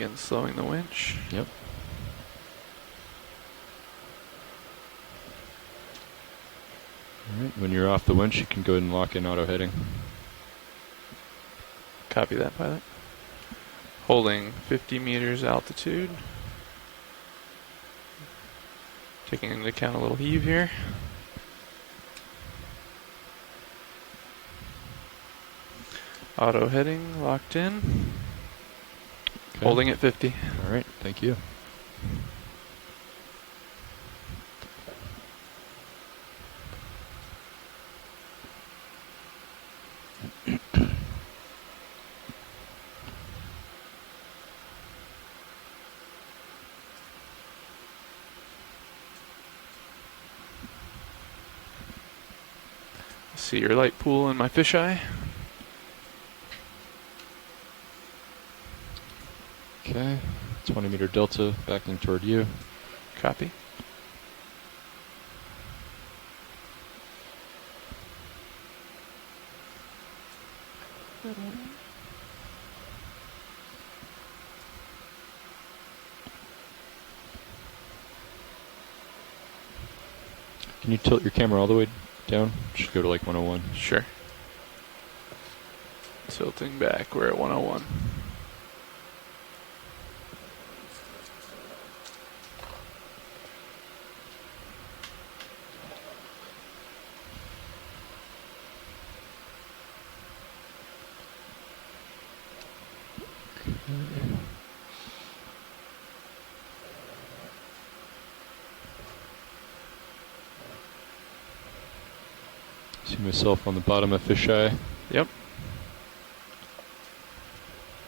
begin slowing the winch. Yep. All right, when you're off the winch, you can go ahead and lock in auto heading. Copy that, pilot. Holding 50 meters altitude. Taking into account a little heave here. Auto heading locked in. Okay. Holding at 50. All right, thank you. See your light pool in my fisheye. Okay, 20 meter delta backing toward you. Copy. Can you tilt your camera all the way down? Just go to like 101. Sure. Tilting back, we're at 101. See myself on the bottom of fisheye. Yep.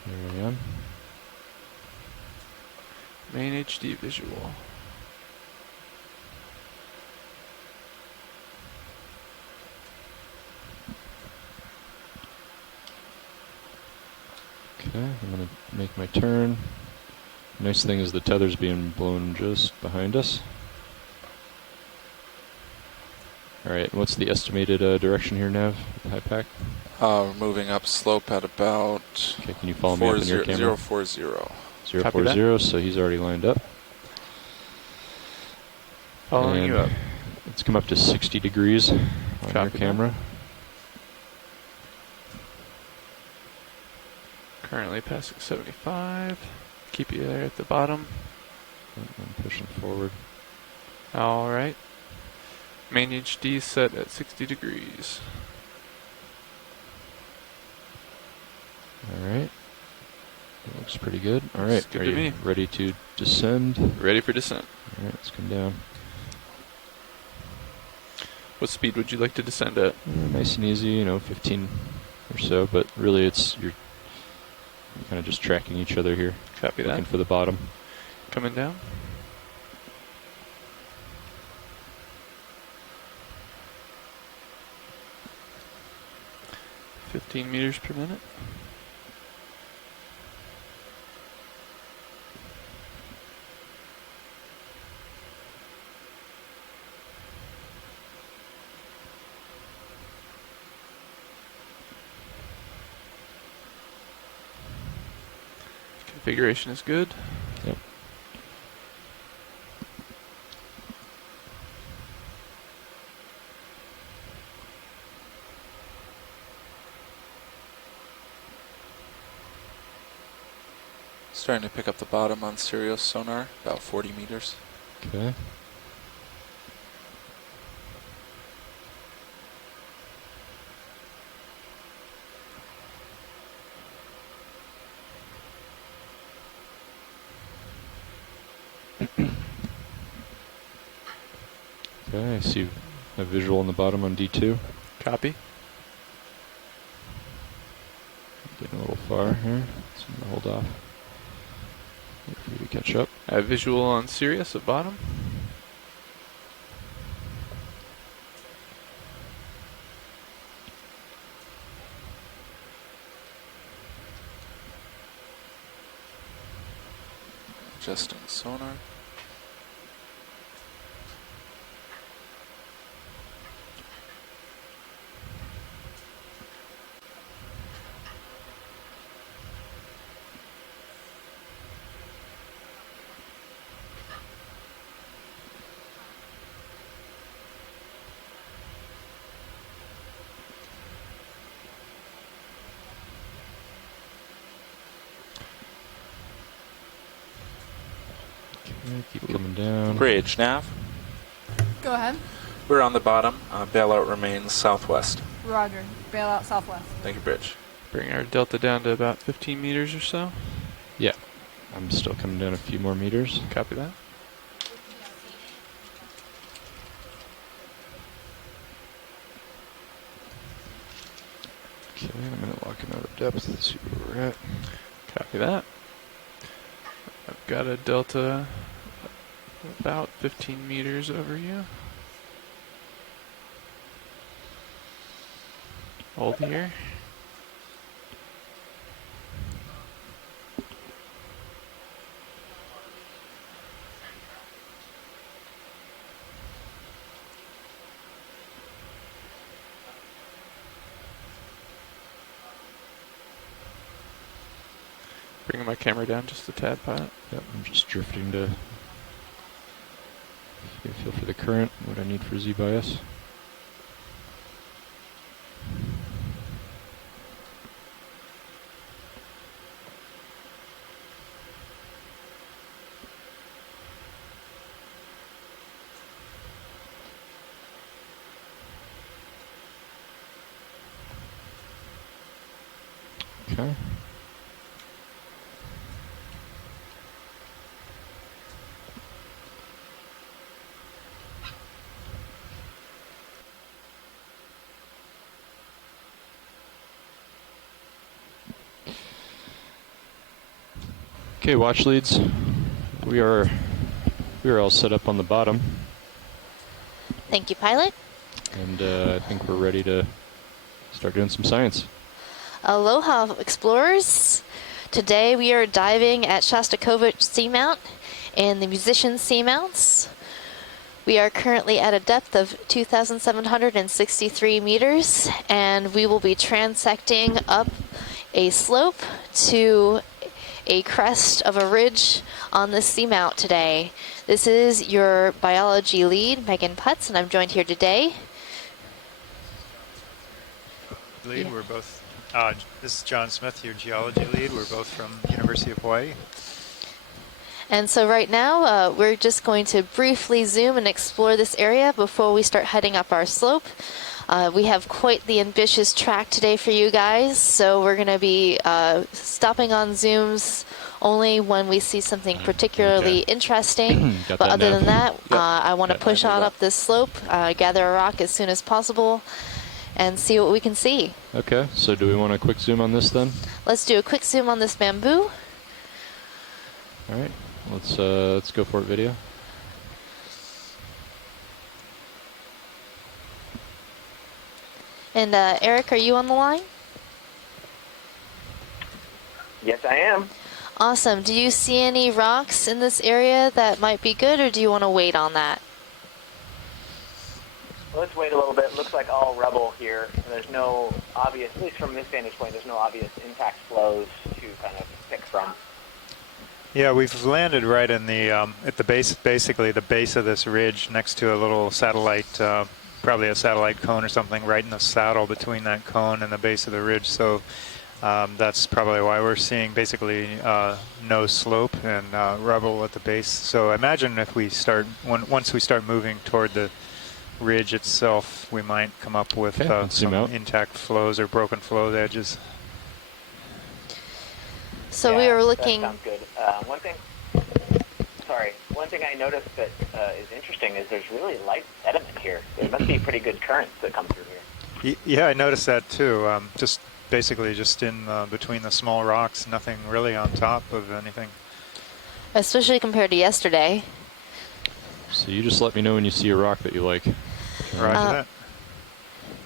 There I am. Main HD visual. Okay, I'm going to make my turn. Nice thing is the tether's being blown just behind us. Alright, what's the estimated direction here, Nav, with the high pack? We're moving up slope at about Okay, can you follow me up in your camera? 040. 040, so he's already lined up. Following you up. It's come up to 60 degrees on your Copy camera. Currently passing 75. Keep you there at the bottom. I'm pushing forward. Alright. Main HD set at 60 degrees. Alright. That looks pretty good. Alright, Looks good are to you me. ready to descend? Ready for descent. Alright, let's come down. What speed would you like to descend at? Nice and easy, you know, 15 or so, but really you're kind of just tracking each other here. Copy that. Looking for the bottom. Coming down. $15 meters per minute. Configuration is good. Yep. Starting to pick up the bottom on Sirius sonar, about 40 meters. Okay. Okay, I see a visual on the bottom on D2. Copy. Getting a little far here, so I'm gonna hold off. Wait for you to catch up. I have visual on Sirius at bottom. Adjusting sonar. Okay, keep coming down. Bridge, nav. Go ahead. We're on the bottom. Bailout remains southwest. Roger. Bail out southwest. Thank you, Bridge. Bring our delta down to about 15 meters or so. Yeah, I'm still coming down a few more meters. Copy that. Okay, I'm going to lock another depth and see where we're at. Copy that. I've got a delta about 15 meters over you. Hold here. Bringing my camera down just a tad, pilot. Yep, I'm just drifting to get a feel for the current, what I need for Z-bias. Okay. Okay, watch leads. We are all set up on the bottom, Thank you, pilot. and I think we're ready to start doing some science. Aloha, explorers. Today we are diving at Shostakovich Seamount and the Musician Seamounts. We are currently at a depth of 2,763 meters, and we will be transecting up a slope to a crest of a ridge on the seamount today. This is your biology lead, Megan Putz, and I'm joined here today. Lead, we're both, this is John Smith, your geology lead. We're both from University of Hawaii. And so right now, we're just going to briefly zoom and explore this area before we start heading up our slope. We have quite the ambitious track today for you guys, so we're going to be stopping on zooms only when we see something particularly interesting. Got But that other now. than that, Yep. I want to Got push on up this slope, gather a rock as soon as possible, and see what we can see. Okay, so do we want a quick zoom on this then? Let's do a quick zoom on this bamboo. All right, let's go for it, video. And Eric, are you on the line? Yes, I am. Awesome. Do you see any rocks in this area that might be good, or do you want to wait on that? Well, let's wait a little bit. Looks like all rubble here. There's no obvious, at least from this vantage point, there's no obvious intact flows to kind of pick from. Yeah, we've landed right in the, at the base, basically the base of this ridge next to a little satellite, probably a satellite cone or something, right in the saddle between that cone and the base of the ridge. So that's probably why we're seeing basically no slope and rubble at the base. So imagine if we start, once we start moving toward the ridge itself, we might come up with Okay, let's zoom some out. intact flows or broken flow edges. So Yeah, we were looking. That sounds good. One thing I noticed that is interesting is there's really light sediment here. There must be pretty good currents that come through here. Yeah, I noticed that too. Just basically just in between the small rocks, nothing really on top of anything. Especially compared to yesterday. So you just let me know when you see a rock that you like. Roger that.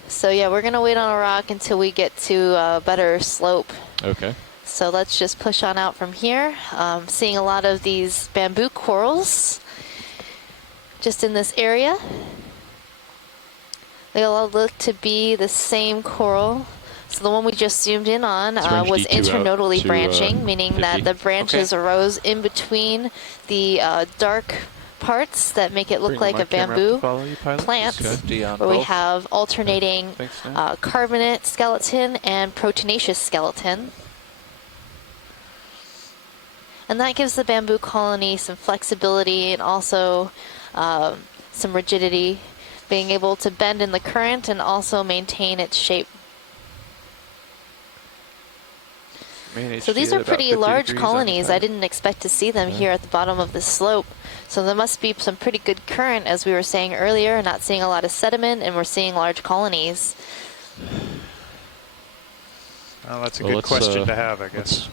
So yeah, we're gonna wait on a rock until we get to a better slope. Okay. So let's just push on out from here. Seeing a lot of these bamboo corals just in this area. They all look to be the same coral. So the one we just zoomed in on Let's range was D2 out internodally to, branching, meaning 50. that the branches arose in between the dark parts that make it look Bringing like my a camera up to bamboo follow you, pilot. plants, 50 on where we both. have alternating Thanks, man. carbonate skeleton and proteinaceous skeleton. And that gives the bamboo colony some flexibility and also some rigidity, being able to bend in the current and also maintain its shape. Main So HG these at are about pretty 50 large degrees on the colonies. I pilot. didn't expect to see them Yeah. here at the bottom of the slope. So there must be some pretty good current, as we were saying earlier, not seeing a lot of sediment, and we're seeing large colonies. Well, that's a Well, good let's, question to have, I guess. Let's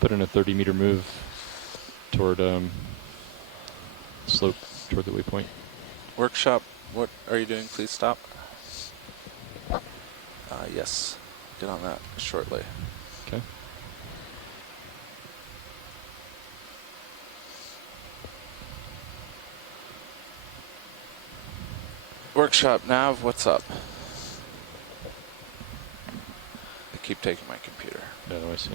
put in a 30-meter move toward slope toward the waypoint. Workshop, what are you doing? Please stop. Yes, get on that shortly. Okay. Workshop, Nav, what's up? I keep taking my computer. Oh, I see.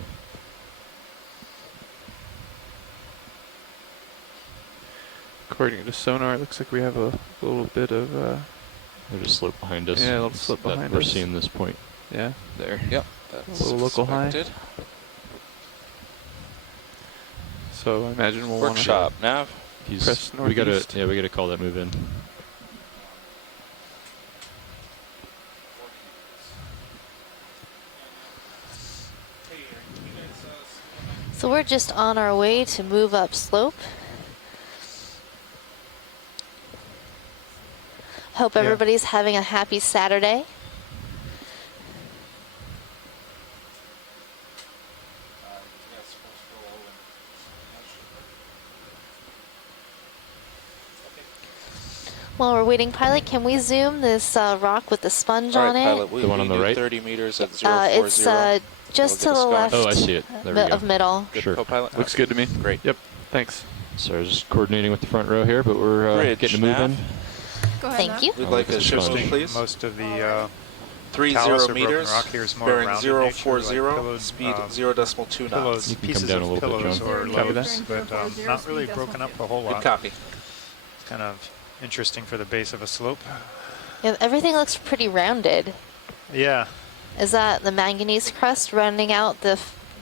According to sonar, it looks like we have a little bit of, There's a slope behind us. Yeah, a little slope that behind we're us. seeing this point yeah. there. Yep, that's little local high. expected. So I imagine we'll want to Workshop, Nav. press We gotta, northeast. yeah, we gotta call that move in. So we're just on our way to move up slope. Hope Yeah. everybody's having a happy Saturday. While we're waiting, pilot, can we zoom this rock with the sponge All on right, it? pilot, we The one on the do right? 30 meters at 040. It's just to That'll the get us left going. Oh, I see it. There we of go. middle. Good, Sure. co-pilot. Looks good to me. Great. Yep. Thanks. So I was just coordinating with the front row here, but we're Bridge, getting a move Nav. in. Go ahead. Thank Nav. you. We'd Oh, like this a is ship fun. speed, please. Most of the 30 talus or broken meters, rock here is more bearing rounded 040, nature, like pillowed, speed uh, 0.2 pillows, knots. You can come pieces down a of little bit, pillows John. or Copy lobes, that. but not really broken up a whole Good lot. copy. It's kind of interesting for the base of a slope. Yeah, everything looks pretty rounded. Yeah, Is that the manganese crust rounding out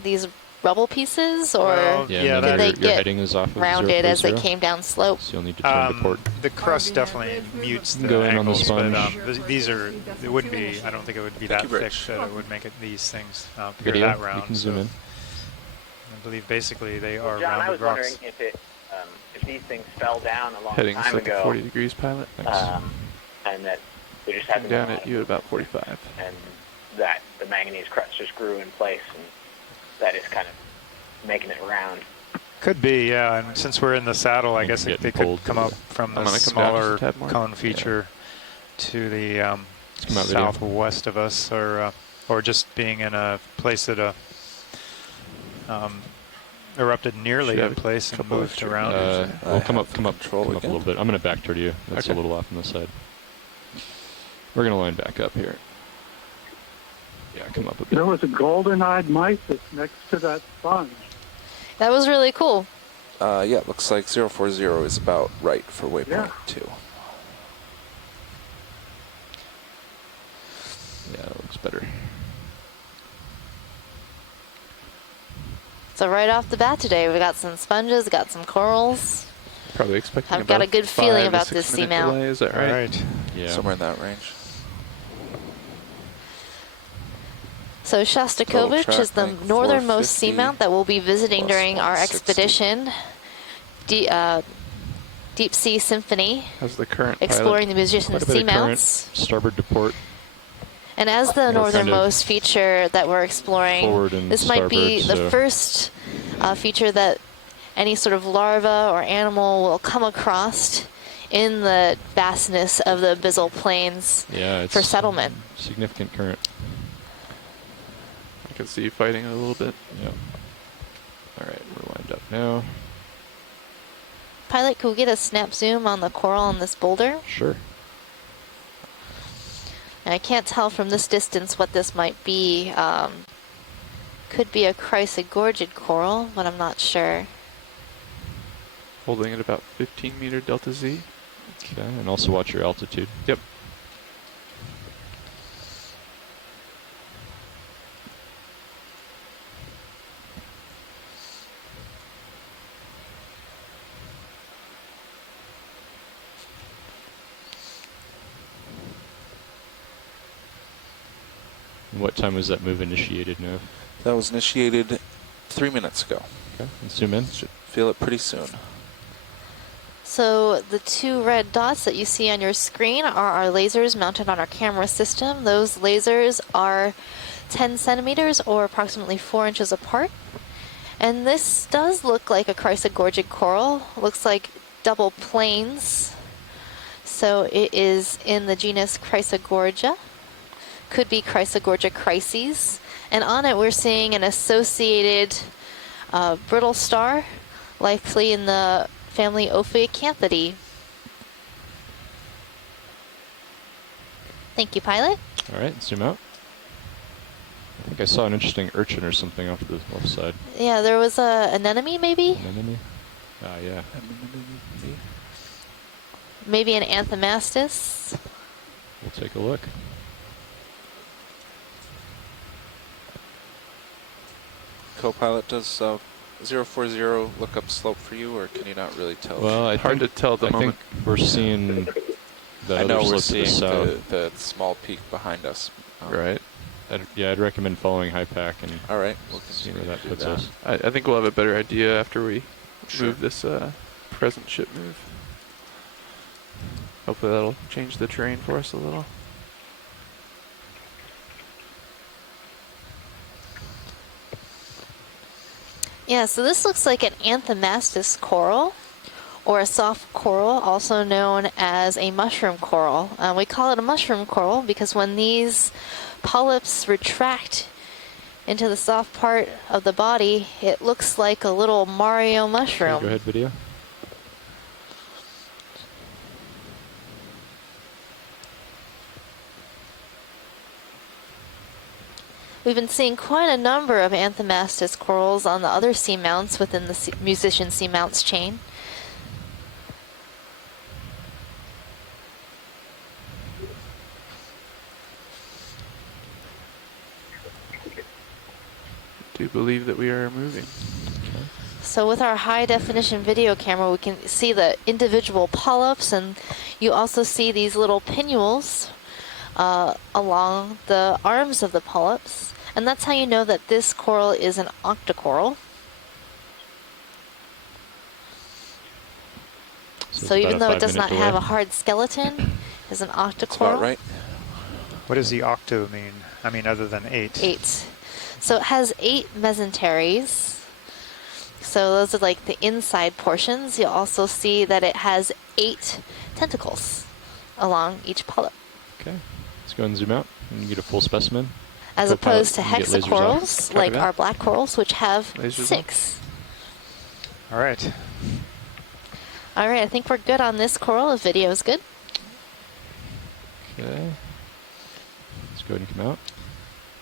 these rubble pieces, or Well, Yeah, Yeah, and did then they your get heading is off of rounded as they 040. came down slope? So you'll need to turn to port. the crust definitely mutes You the can go in on the angles, but sponge. these are, it wouldn't be, I don't think it would be Thank that you, thick Rich. that it would make it these things appear Video, that you round. can zoom So in. I believe basically they are John, I rounded was wondering rocks. if these things fell down a long Heading's time like at ago, 40 degrees, pilot. Thanks. and that we just Come had down at you at about 45. and that the manganese crust just grew in place, and that is kind of making it round. Could be, yeah. And since we're in the saddle, I Maybe guess they getting could pulled come to up the- from I'm the gonna come down just a smaller tad more. cone feature to the come out video. southwest of us, or just being in a place that erupted nearly Should have in place and couple moved extra around. Well, come up control a again. little bit. I'm going to back toward you. That's Okay. a little off on the side. We're going to line back up here. Yeah, come up a bit. There was a golden-eyed mysis next to that sponge. That was really cool. Yeah, it looks like 040 is about right for waypoint Yeah. 2. Yeah, that looks better. So right off the bat today, we got some sponges, got some corals. Probably expecting I've got about a good feeling 5 to about 6 this minute seamount. delay. Is that All right? right. Yeah. Somewhere in that range. So Shostakovich track is the length, northernmost 450 seamount that we'll be visiting plus during our 160. expedition. Deep Sea Symphony, How's the current, exploring the musician Quite a bit of current. seamounts. Starboard to port. And as the kind of northernmost feature that we're exploring, forward and this might be starboard, the so- first feature that any sort of larva or animal will come across in the vastness of the abyssal plains Yeah, it's for settlement. significant current. I can see you fighting it a little bit. Yeah. All right, we're lined up now. Pilot, could we get a snap zoom on the coral on this boulder? Sure. And I can't tell from this distance what this might be. Could be a chrysogorgid coral, but I'm not sure. Holding at about 15 meter delta Z. Okay, and also watch your altitude. Yep. What time was that move initiated, Nev? That was initiated 3 minutes ago. Okay, and zoom in. Should feel it pretty soon. So the two red dots that you see on your screen are our lasers mounted on our camera system. Those lasers are 10 centimeters or approximately 4 inches apart. And this does look like a chrysogorgic coral. Looks like double planes. So it is in the genus Chrysogorgia. Could be Chrysogorgia chryses. And on it we're seeing an associated brittle star, likely in the family Okeanos. Thank you, pilot. All right, zoom out. I think I saw an interesting urchin or something off the left side. Yeah, there was a anemone, maybe? Anemone? Ah, yeah. Maybe an anthomastus. We'll take a look. Co-pilot, does 040 look up slope for you, or can you not really tell? Well, I Hard think, to tell at the I moment. think we're seeing that I know other we're slope to seeing the south. the small peak behind us. Right. I'd recommend following high pack and All right, we'll see continue where to that do puts that. us. I think we'll have a better idea after we Sure. move this present ship move. Hopefully that'll change the terrain for us a little. Yeah, so this looks like an anthomastus coral, or a soft coral, also known as a mushroom coral. We call it a mushroom coral because when these polyps retract into the soft part of the body, it looks like a little Mario Okay, mushroom. go ahead, video. We've been seeing quite a number of anthomastus corals on the other seamounts within the musician seamounts chain. I do believe that we are moving. So with our high definition video camera, we can see the individual polyps, and you also see these little pinnules along the arms of the polyps. And that's how you know that this coral is an octocoral. So it's even about though it 5 does not minute have a delay. hard skeleton, it's an octocoral. That's about right. What does the octo mean? I mean, other than 8. 8. So it has 8 mesenteries. So those are like the inside portions. You'll also see that it has 8 tentacles along each polyp, Okay, let's go and zoom out and get a full specimen. as Co-pilot, opposed to you can get lasers hexacorals, Copy like that. our black corals, which have Lasers on. 6. All right. All right, I think we're good on this coral. If video is good. Okay, let's go ahead and come out.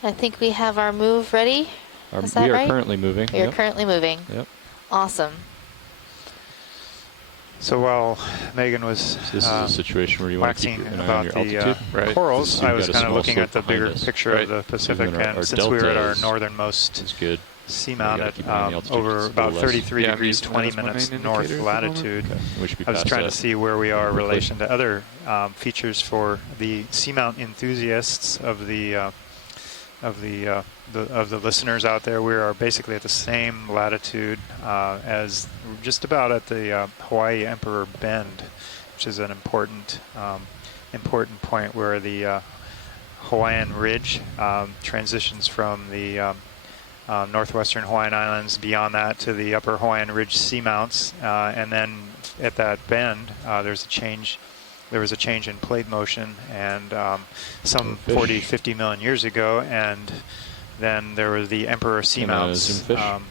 I think we have our move ready. Is that We are right? currently moving. We are Yep. currently moving. Yep. Awesome. So while Megan was So this is a situation where you want to waxing keep an eye on about your the altitude. Right. corals, So you've I was got a kind of small looking slope at the behind bigger us. picture Right. of the Pacific, Even our and since we were at our deltas northernmost It's good. seamount gotta at keep an eye on the altitude, over it's a about little less. 33 Yeah, degrees, I'm 20 using that as minutes my main north indicator at the moment. latitude. Okay. We should be I was past trying that. to see where we are in Hopefully. relation to other features for the seamount enthusiasts of the listeners out there. We are basically at the same latitude as just about at the Hawaii Emperor Bend, which is an important point where the Hawaiian Ridge transitions from the northwestern Hawaiian Islands, beyond that to the upper Hawaiian Ridge seamounts, and then at that bend there was a change in plate motion, and some Fish. 40, 50 million years ago, and then there was the Emperor Came out as seamounts zoom fish.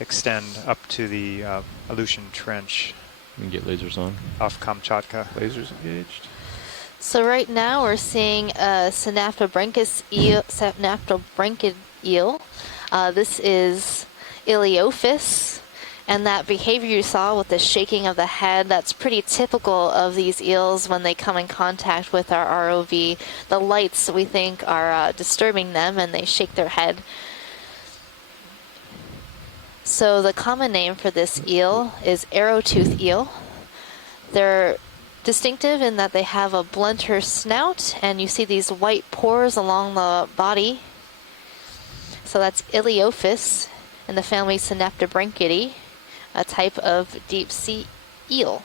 extend up to the Aleutian Trench We can get lasers on. off Kamchatka. Lasers engaged. So right now we're seeing a synaptobranchid eel. This is Iliophis, and that behavior you saw with the shaking of the head, that's pretty typical of these eels when they come in contact with our ROV. The lights, we think, are disturbing them, and they shake their head. So the common name for this eel is arrowtooth eel. They're distinctive in that they have a blunter snout, and you see these white pores along the body So that's Iliophis in the family Synaptobranchidae, a type of deep sea eel.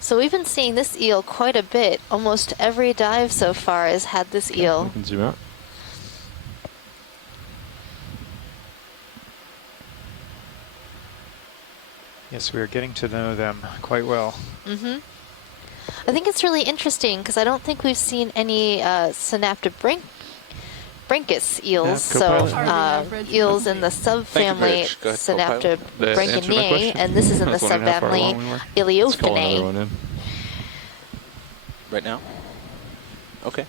So we've been seeing this eel quite a bit. Almost every dive so far has had this We eel. can zoom out. Yes, we are getting to know them quite well. Mm-hmm. I think it's really interesting because I don't think we've seen any Synaptobranchus eels, so co-pilot. eels in the subfamily Bridge. Go ahead, co-pilot. That answer my Synaptobranchidae, question? and this is in I the was wondering how far along we subfamily were. Let's call another one Iliophinae. in. Right now? Okay.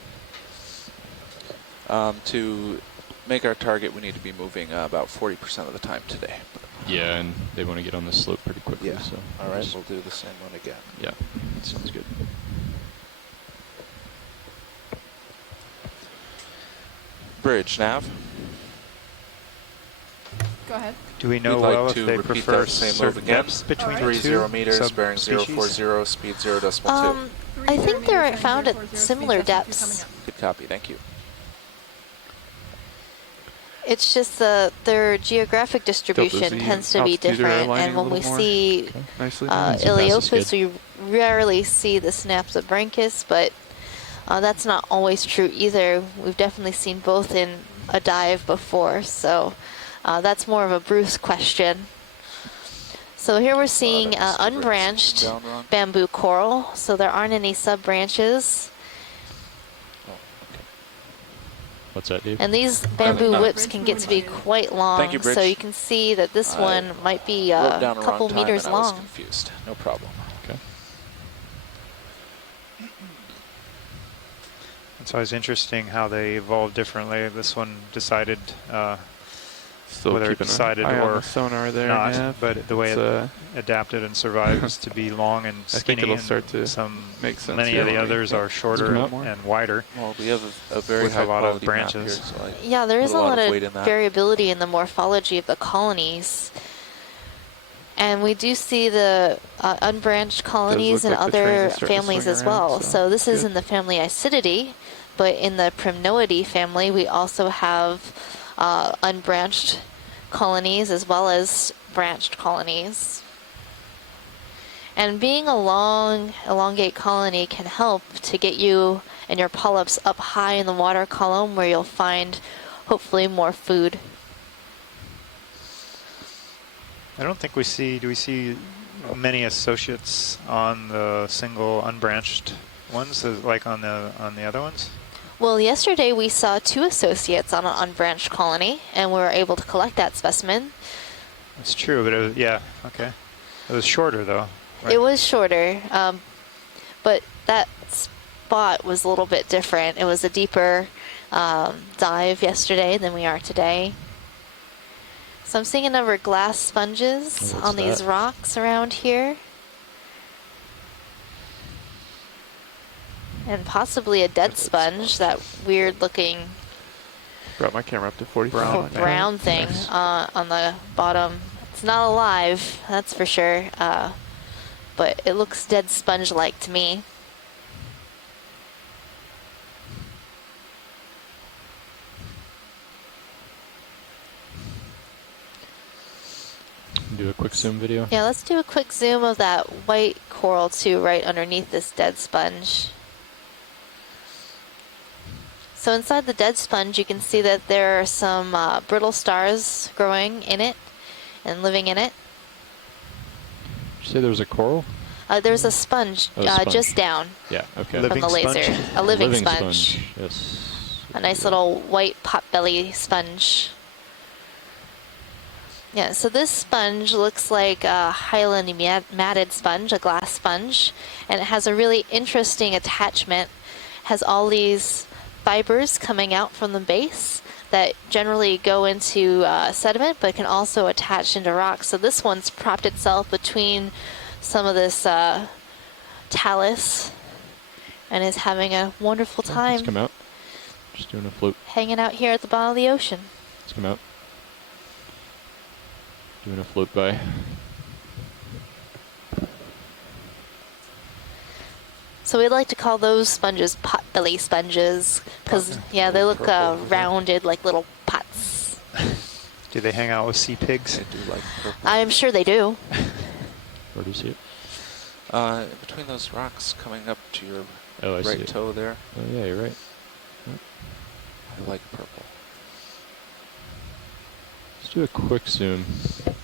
To make our target, we need to be moving about 40% of the time today. Yeah, and they want to get on this slope pretty quickly. Yeah. So All right, we'll do the same one again. Yeah, that sounds good. Bridge, nav. Go ahead. Do we know We'd like well if to they repeat prefer that same move certain again. depths between Alright. the 30 two meters, bearing subspecies? 040, speed 0.2. I think they're found at similar depths. Good copy, thank you. It's just their geographic distribution the tends to be altitude are different, aligning and a when we little more. see Nicely so fast is Iliophis, good. we rarely see the Synaptobranchus, but that's not always true either. We've definitely seen both in a dive before, so that's more of a Bruce question. So here we're seeing I must have written unbranched something down wrong. bamboo coral, so there aren't any sub-branches. Oh, okay. What's that, Dave? And these bamboo no. whips can get to be quite long, Thank you, Bridge. so you can see that this I one might be Wrote a down the couple wrong time meters and I was long. confused. No problem. Okay. It's always interesting how they evolve differently. This one decided Still whether it keeping decided an eye on or the sonar there, not, Nav. but the way It's, it adapted and survived is to be long and I think skinny. it'll and start to some make sense many here of the when we others are shorter Zoom out and wider. Well, we have a very With a high lot of quality map branches. here, so I Yeah, there is put a lot weight in of that. variability in the morphology of the colonies. And we do see the unbranched colonies in look like the train other is starting to families swing as around, well. So this is good. in the family Isididae, but in the Primnoidae family, we also have unbranched colonies as well as branched colonies. And being a long, elongate colony can help to get you and your polyps up high in the water column where you'll find hopefully more food. I don't think we see, do we see many associates on the single unbranched ones, like on the other ones? Well, yesterday we saw 2 associates on an unbranched colony, and we were able to collect that specimen. It's true, but it was, yeah, okay. It was shorter though. Right. It was shorter, but that spot was a little bit different. It was a deeper dive yesterday than we are today. So I'm seeing a number of glass sponges Oh, on these that? rocks around here. And possibly a dead sponge, that weird looking Brought my camera up to 45. Brown. on that. brown thing Nice. on the bottom. It's not alive, that's for sure, but it looks dead sponge-like to me. Do a quick zoom video. Yeah, let's do a quick zoom of that white coral too, right underneath this dead sponge. So inside the dead sponge, you can see that there are some brittle stars growing in it and living in it. Did you say there was a coral? There's a sponge, Oh, sponge. just down Yeah, okay. Living from the laser. sponge? A living sponge. Yes. A nice little white potbelly sponge. Yeah, so this sponge looks like a highland matted sponge, a glass sponge, and it has a really interesting attachment. Has all these fibers coming out from the base that generally go into sediment, but can also attach into rocks. So this one's propped itself between some of this talus and is having a wonderful Let's time come out. Just doing a float. hanging out here at the bottom of the ocean. Let's come out. Doing a float by. So we like to call those sponges potbelly sponges because, yeah, they look rounded like little pots. Do they hang out with sea pigs? I do like purple. I'm sure they do. Where do you see it? Between those rocks coming up to your Oh, I see right it. toe there, Oh, yeah, you're right. I like purple. Let's do a quick zoom.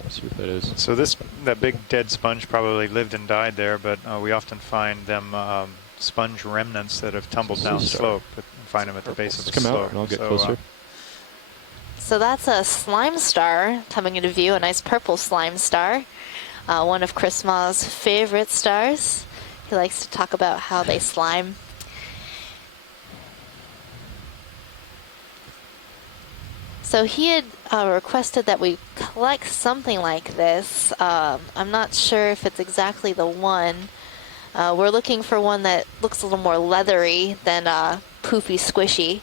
See what that is. So that big dead sponge probably lived and died there, but we often find them sponge remnants that have tumbled down Sea star. slope. Find them at the base of Let's the come slope. out and I'll get So, closer. So that's a slime star coming into view, a nice purple slime star. One of Chris Ma's favorite stars. He likes to talk about how they slime. So he had requested that we collect something like this. I'm not sure if it's exactly the one. We're looking for one that looks a little more leathery than poofy squishy.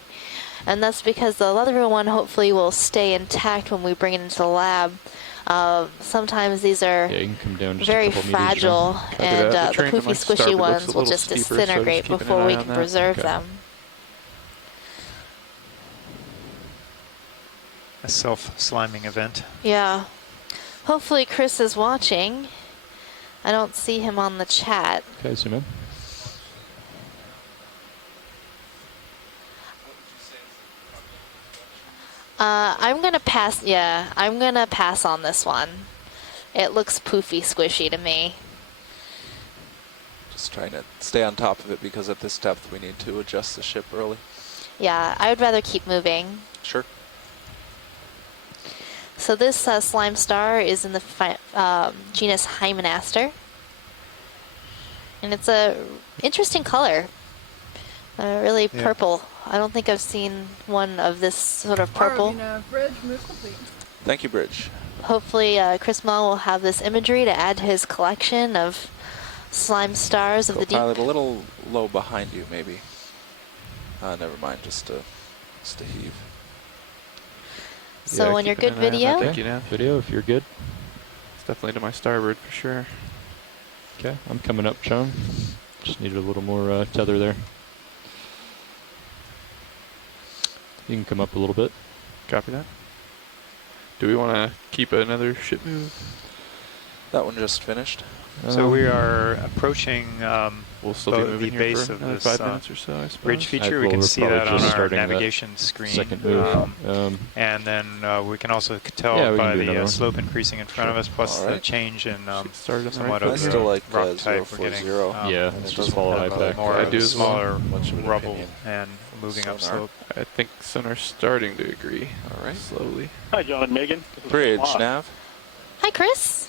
And that's because the leathery one hopefully will stay intact when we bring it into the lab. Sometimes these are Yeah, you can come down just very a couple meters fragile, down. and The the train to poofy my squishy starboard looks ones a will little just steeper, so just disintegrate keeping an before eye we on can that. preserve Okay. them. a self-sliming event. Yeah. Hopefully Chris is watching. I don't see him on the chat. Okay, zoom in. I'm gonna pass. Yeah, I'm gonna pass on this one. It looks poofy squishy to me. Just trying to stay on top of it because at this depth we need to adjust the ship early. Yeah, I would rather keep moving. Sure. So this slime star is in the genus Hymenaster. And it's a interesting color. Really Yeah. purple. I don't think I've seen one of this sort of purple. Bridge move complete. Thank you, Bridge. Hopefully Chris Ma will have this imagery to add to his collection of slime stars of the deep. Co-pilot a little low behind you, maybe. Never mind, just a heave. So when you're good video, Thank you, Nav. Video, if you're good. It's definitely to my starboard for sure. Okay, I'm coming up, John. Just needed a little more tether there. You can come up a little bit. Copy that. Do we want to keep another ship move? That one just finished. So we are approaching We'll still be the moving here base for of another this 5 minutes or so, I suppose. bridge feature. We well, can we're see probably that on just our starting that navigation screen. Second move. And then we can also tell Yeah, we can by do another the one. slope increasing in front of us, plus All the right. change in Started on the somewhat right of I foot. still the like rock type. We're getting 040. Yeah, and let's it just doesn't follow have high back. more I of do the as well. smaller Much of an rubble opinion. and moving Sonar. upslope. I think sonar's starting to agree. All right. Slowly. Hi, John and Megan. This is Bridge, Tomas. nav. hi Chris.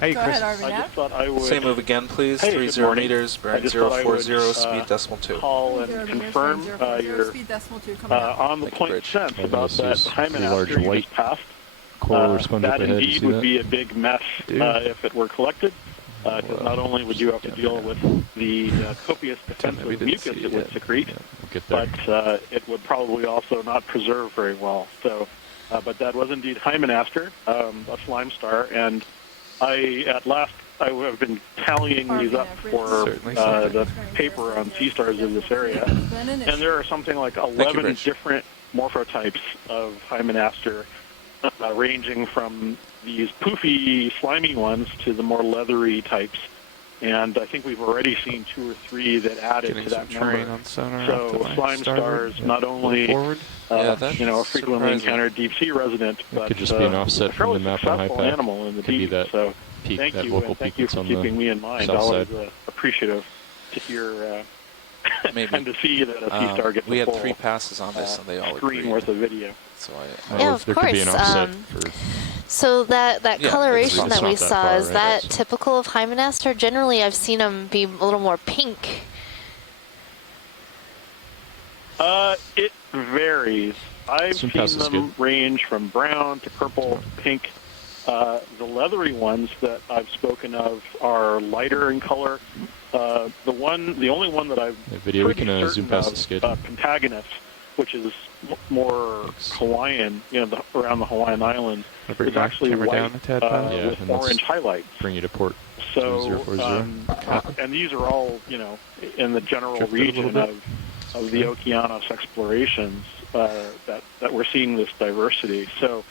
Hey, Go Chris. ahead, Arvin. I just thought I would Same move again, please. Hey, 30 good morning. meters, I bearing just thought I would, 040, speed decimal 2. call and 0 confirm meters, 040, your speed decimal 2 coming up. on the Thank you, point Bridge. sense And about this that is pretty large Hymenaster you white just passed. coral or sponge up That ahead. You indeed see would that? be a big mess Dude. if it were collected. Because not only would you have to deal with the copious defensive we didn't mucus see it it would yet. secrete, Yeah, we'll get there. but it would probably also not preserve very well. So, but that was indeed Hymenaster, a slime star, and I have been tallying these up for Certainly the paper on sea stars in this area, and there are something like 11 Rich. different morphotypes of Hymenaster, ranging from these poofy, slimy ones to the more leathery types. And I think we've already seen 2 or 3 that added Getting to some that terrain number. on sonar. So up to my slime starboard. stars not only Forward. Yeah, that's a frequently surprising. encountered deep sea resident, but could just be an offset a from the fairly map on successful HiPac. animal in the Could be deep. that So peak, thank that you, local and thank peak you that's for on keeping the me in mind. south Always side. appreciative to hear Maybe. and to see that a sea star gets We a had full 3 passes on this, and they all screen agreed. worth of video. So Yeah, Oh, of there could be an course, offset for So that Yeah, coloration it's that we not that saw, far, is right? that That's- typical of Hymenaster? Generally, I've seen them be a little more pink. It varies. I've Some seen passes them range from brown to purple to pink. The leathery ones that I've spoken of are lighter in color. The only one that I've the video. We pretty can zoom certain past of, the skid. Pentagonus, which is more Thanks. Hawaiian, around the Hawaiian Islands, I'll bring is my actually camera white down a tad, pilot. Yeah, with and let's orange highlights. Bring you to port. So, 040. and these are all, in the general Drifted a little region bit. of the Okeanos explorations that we're seeing this diversity. So,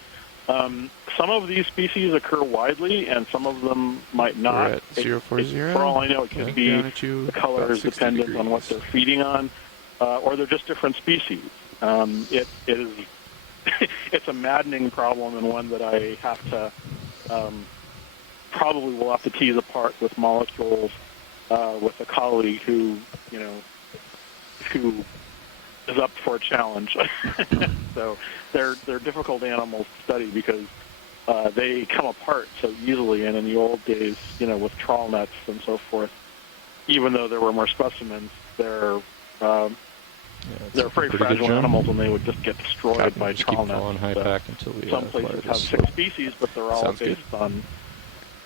some of these species occur widely, and some of them might not. We're at 040. For all I know, it could Looking be down at you, the color about is 60 dependent on what degrees. they're feeding on, or they're just different species. It is it's a maddening problem, and one that I have to probably will have to tease apart with molecules with a colleague who is up for a challenge. So they're difficult animals to study because they come apart so easily, and in the old days, with trawl nets and so forth, even though there were more specimens, they're very fragile animals, and they would just get destroyed by Just keep trawl falling nets. high So back until we some fly places this have slope. 6 species, but they're all Sounds good. based on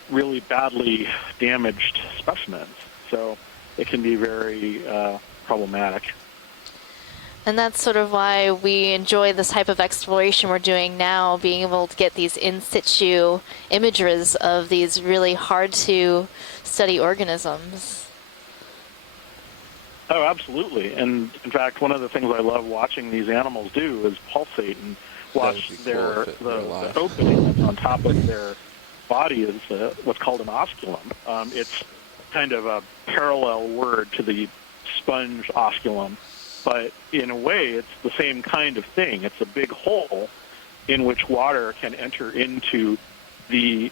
really badly damaged specimens. So it can be very problematic. And that's sort of why we enjoy this type of exploration we're doing now, being able to get these in situ images of these really hard to study organisms. Oh, absolutely. And in fact, one of the things I love watching these animals do is pulsate and watch That would be cool if it were the alive. opening that's on top of their body is what's called an osculum. It's kind of a parallel word to the sponge osculum, but in a way, it's the same kind of thing. It's a big hole in which water can enter into the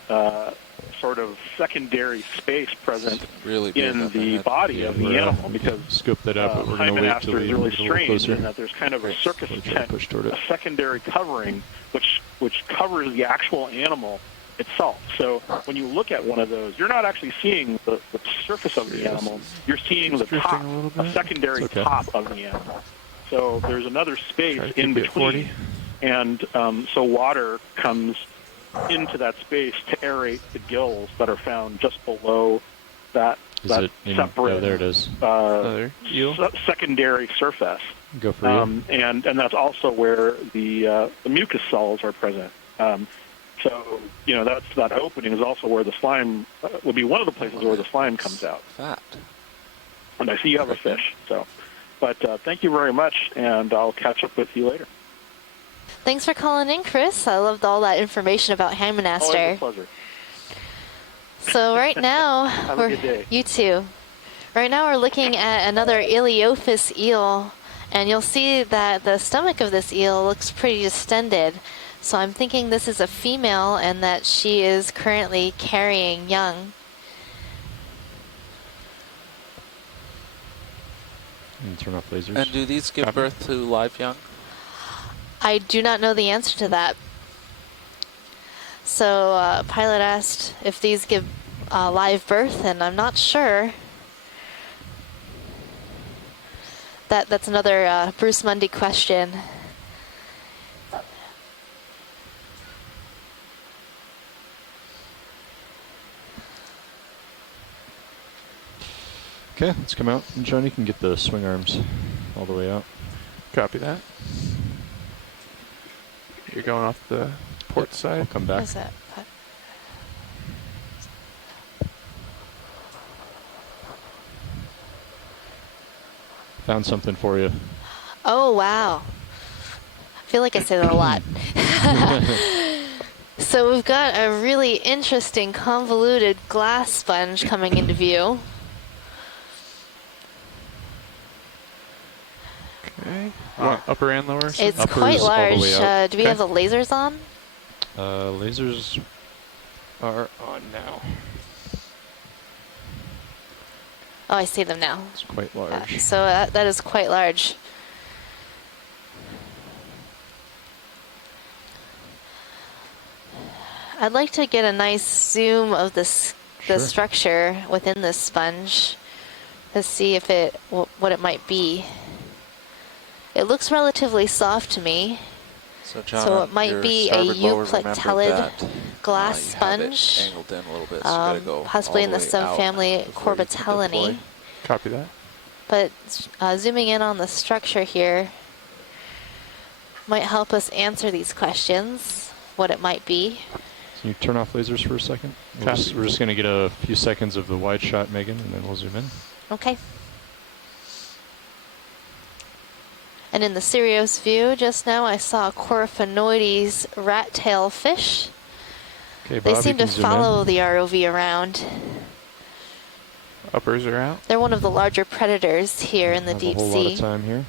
sort of secondary space present Really big in up the ahead. body of the we're, animal, because scope that out, but we're going to wait till Hymenaster we is really get a little strange closer. in that there's kind of a circus We'll try to tent, push toward it. a secondary covering, which covers the actual animal itself. So when you look at one of those, you're not actually seeing the surface of the animal. You're seeing the Drifting top, a little a bit. secondary It's okay. top of the animal. So there's another space Try to keep in it at 40. between, and so water comes into that space to aerate the gills that are found just below that Is it in, separate oh, there it is. Another eel. secondary surface. Go for you. And that's also where the mucus cells are present. So that opening is also where the slime would be one of the places where the slime comes out. Fat. And I see you have a fish. But thank you very much, and I'll catch up with you later. Thanks for calling in, Chris. I loved all that information about Always a Hymenaster. pleasure. So right now, Have a good day. You too. Right now we're looking at another Iliophis eel, and you'll see that the stomach of this eel looks pretty distended. So I'm thinking this is a female and that she is currently carrying young. And turn off lasers. And do these give Copy. birth to live young? I do not know the answer to that. So Pilot asked if these give live birth, and I'm not sure. That's another Bruce Mundy question. Okay, let's come out. And John, you can get the swing arms all the way out. Copy that. You're going off the port I'll side. come What back. is that? Found something for you. Oh, wow. I feel like I say that a lot. So we've got a really interesting convoluted glass sponge coming into view. Okay. You want upper and lower? It's Upper quite is all the large. way out. Do we have the lasers on? Lasers are on now. Oh, I see them now. It's quite large. So that is quite large. I'd like to get a nice zoom of this, the Sure. structure within this sponge to see if what it might be. It looks relatively soft to me. So, John, So on it might your be a starboard lower, remember euplectellid that, glass you have it sponge, angled in a little bit, so you gotta go possibly all in the way out subfamily before you can Corbitellinae. deploy. Copy that. But zooming in on the structure here might help us answer these questions, what it might be. Can you turn off lasers for a second? Copy. We're just going to get a few seconds of the wide shot, Megan, and then we'll zoom in. Okay. And in the Sirius view just now, I saw a Coryphonoides rat tail fish. Okay, Bob, They you seem to can zoom follow in. the ROV around. Uppers are out. They're one of the larger predators here in the Have deep a whole sea. lot of time here.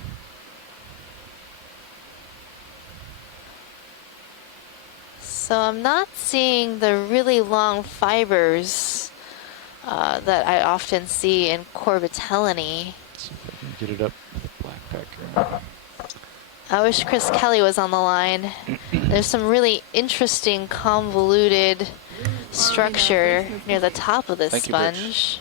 So I'm not seeing the really long fibers that I often see in Corbitellini. Let's see if I can get it up with black packer. I wish Chris Kelly was on the line. There's some really interesting convoluted structure near the top of this Thank you, Rich. sponge.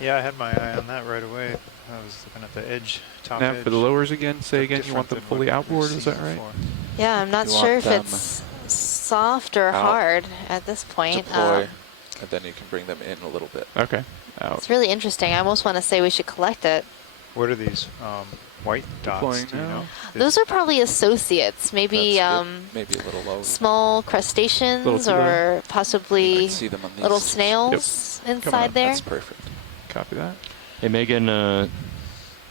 Yeah, I had my eye on that right away. I was looking at the edge, top Now edge. for the lowers again, say Look again, you want them different than fully what outboard, we've is that seen right? before. Yeah, I'm not You sure want if them it's soft or out, hard at this point. Deploy, and then you can bring them in a little bit. Okay, out. It's really interesting. I almost want to say we should collect it. What are these white dots? Deploying Do you now. know? Those are probably associates, maybe That's good. Maybe a little low. small Little crustaceans tuba. or You possibly can see them on these. little snails Come on, inside there. That's perfect. Copy that. Hey, Megan,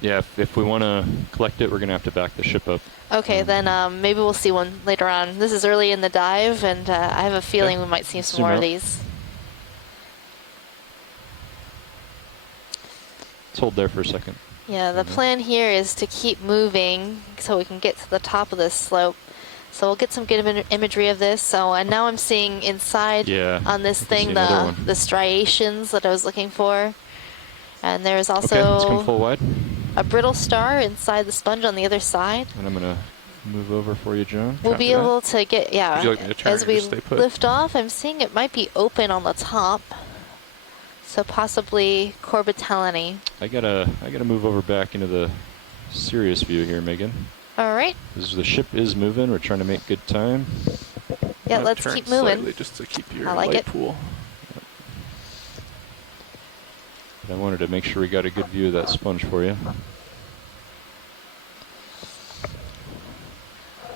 yeah, if we want to collect it, we're going to have to back the ship up. Okay, then maybe we'll see one later on. This is early in the dive, and I have a feeling we might see some Zoom more of out. these. Let's hold there for a second. Yeah, the Mhm. plan here is to keep moving so we can get to the top of this slope. So we'll get some good imagery of this. So, and now I'm seeing inside Yeah. on this I can see thing another one. the striations that I was looking for. And there's Okay, let's come also full wide. a brittle star inside the sponge on the other side. And I'm going to move over for you, Joan. We'll Copy be that. able to get, yeah, Would you like me to turn as or we just stay put? lift off, I'm seeing it might be open on the top. So possibly Corbitellini. I gotta move over back into the Sirius view here, Megan. All right. The ship is moving. We're trying to make good time. Yeah, I'm gonna let's turn keep moving. slightly just to keep your I like light it. pool. But I wanted to make sure we got a good view of that sponge for you.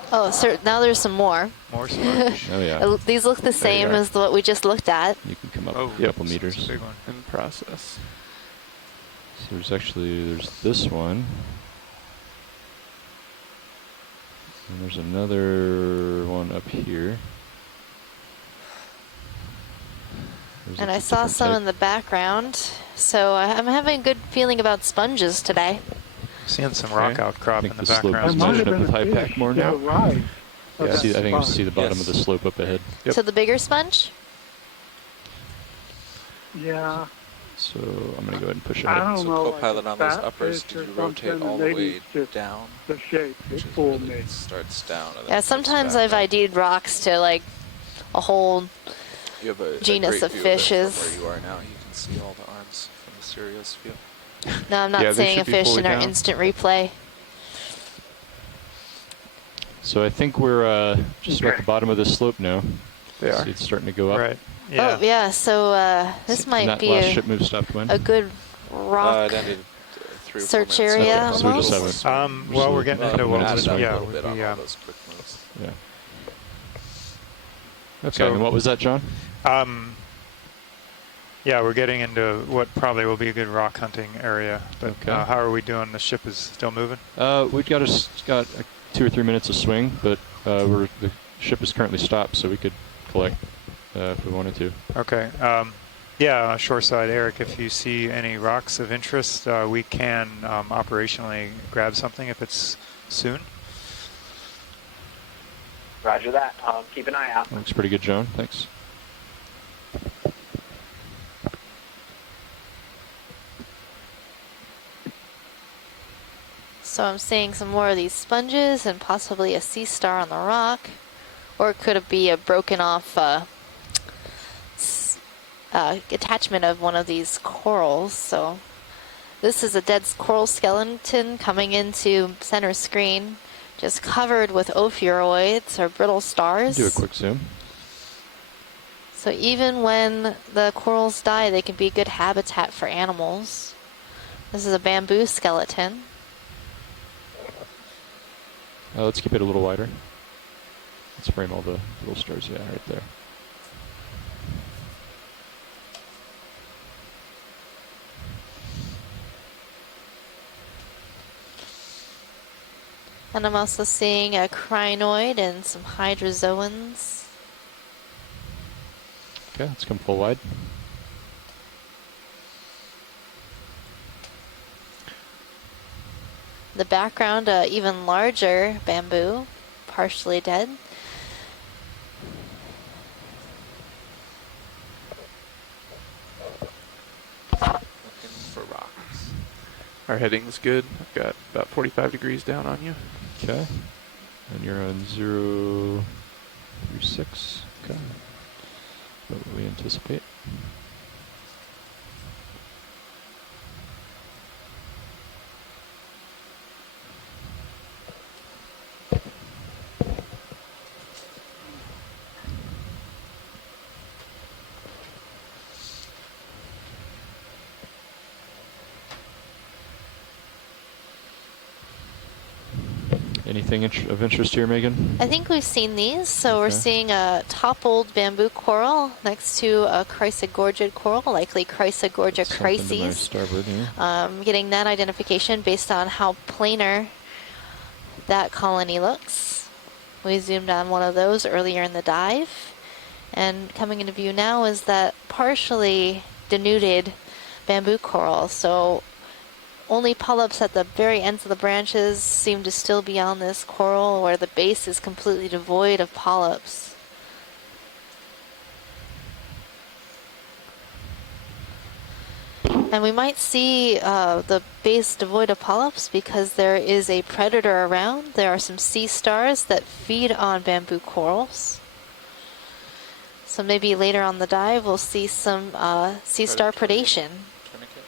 Oh, so now there's some more. More sponge. Oh yeah. These look the same are. as what we just looked at. You can come up Oh, a couple it's meters. a big one. In process. So there's this one. And there's another one up here. There's And a I saw different some type. in the background. So I'm having a good feeling about sponges today. Seeing some rock Okay. I outcrop think in the the slope background. is might have matching up been with a high fish. pack more Yeah, now. right. I Yes. see, I think I can see the bottom Yes. of the slope up ahead. Yep. So the bigger sponge? Yeah, So I'm going to go ahead and push it I up. don't So know. co-pilot like on those fat uppers, fish did or you rotate something, all the maybe way it's just down? the shape. Which It is fooled really me. starts down. And then Yeah, comes sometimes back I've up. ID'd rocks to like a whole You have a genus great of view fishes. From where you are now, you can see all the arms from the Sirius view. No, I'm not Yeah, they seeing a should be fish fully in our down. instant replay. So I think we're just about the bottom of this slope now. They are. See, it's starting to go up. Right. Yeah. Oh, yeah, so this And might that be last ship move stopped when? a good rock. It ended 3 or 4 search minutes area ago. Okay, so we just almost? haven't. Well, we're getting Well, into we what added was, up a a yeah, little bit on yeah. all those quick moves. Yeah. Okay, So- and what was that, John? Yeah, we're getting into what probably will be a good rock hunting area. But Okay. how are we doing? The ship is still moving? We've got 2 or 3 minutes of swing, but the ship is currently stopped, so we could collect if we wanted to. Okay. Yeah, shoreside, Eric, if you see any rocks of interest, we can operationally grab something if it's soon. Roger that. Keep an eye out. Looks pretty good, John. Thanks. So I'm seeing some more of these sponges and possibly a sea star on the rock. Or it could be a broken off attachment of one of these corals. So this is a dead coral skeleton coming into center screen, just covered with ophiuroids or brittle stars. Do a quick zoom. So even when the corals die, they can be good habitat for animals. This is a bamboo skeleton. Let's keep it a little wider. Let's frame all the little stars. Yeah, right there. And I'm also seeing a crinoid and some hydrozoans. Okay, let's come full wide. The background, even larger bamboo, partially dead. Looking for rocks. Our heading's good. I've got about 45 degrees down on you. Okay. And you're on 036. Okay. What would we anticipate? Anything of interest here, Megan? I think we've seen these. So we're Okay. seeing a toppled bamboo coral next to a chrysogorgid coral, likely Chrysogorgia Something to my chryses. starboard here. Getting that identification based on how planar that colony looks. We zoomed on one of those earlier in the dive. And coming into view now is that partially denuded bamboo coral. So only polyps at the very ends of the branches seem to still be on this coral, where the base is completely devoid of polyps. And we might see the base devoid of polyps because there is a predator around. There are some sea stars that feed on bamboo corals. So maybe later on the dive we'll see some sea star predation. Tourniquet.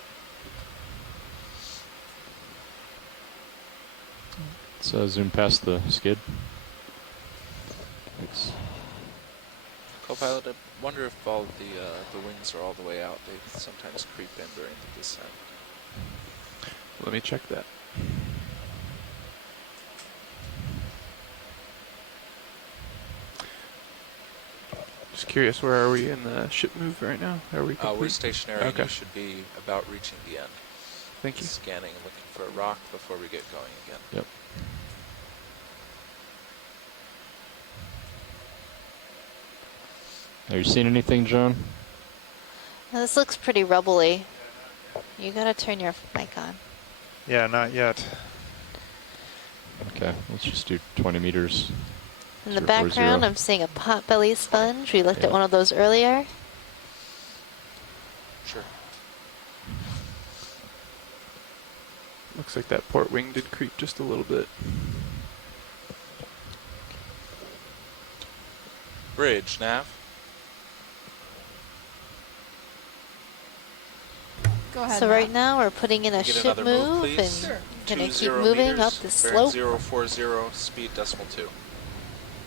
Let's zoom past the skid. Thanks. Co-pilot, I wonder if all the wings are all the way out. They sometimes creep in during the descent. Let me check that. Just curious, where are we in the ship move right now? Are we complete? We're stationary. Okay. And you should be about reaching the end. Thank you. Scanning and looking for a rock before we get going again. Yep. Are you seeing anything, John? Now, this looks pretty rubbly. You gotta turn your mic on. Yeah, not yet. Okay, let's just do 20 meters. In the 040. background, I'm seeing a potbelly sponge. We looked Yeah. at one of those earlier. Sure. Looks like that port wing did creep just a little bit. Bridge, nav. Go ahead. So Matt. right now we're putting in a Get ship another move, move please. and Sure. gonna 20 keep moving meters, up the bearing slope. 040, speed decimal 2.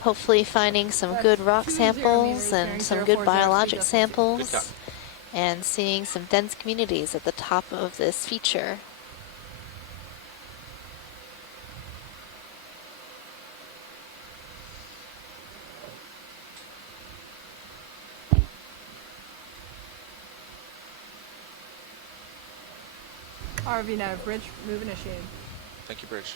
Hopefully finding some That's good rock 20 samples meters, bearing and some 040, good biologic speed decimal Good samples. copy. And seeing some dense communities at the top of this feature. RV nav, bridge move initiated. Thank you, Bridge.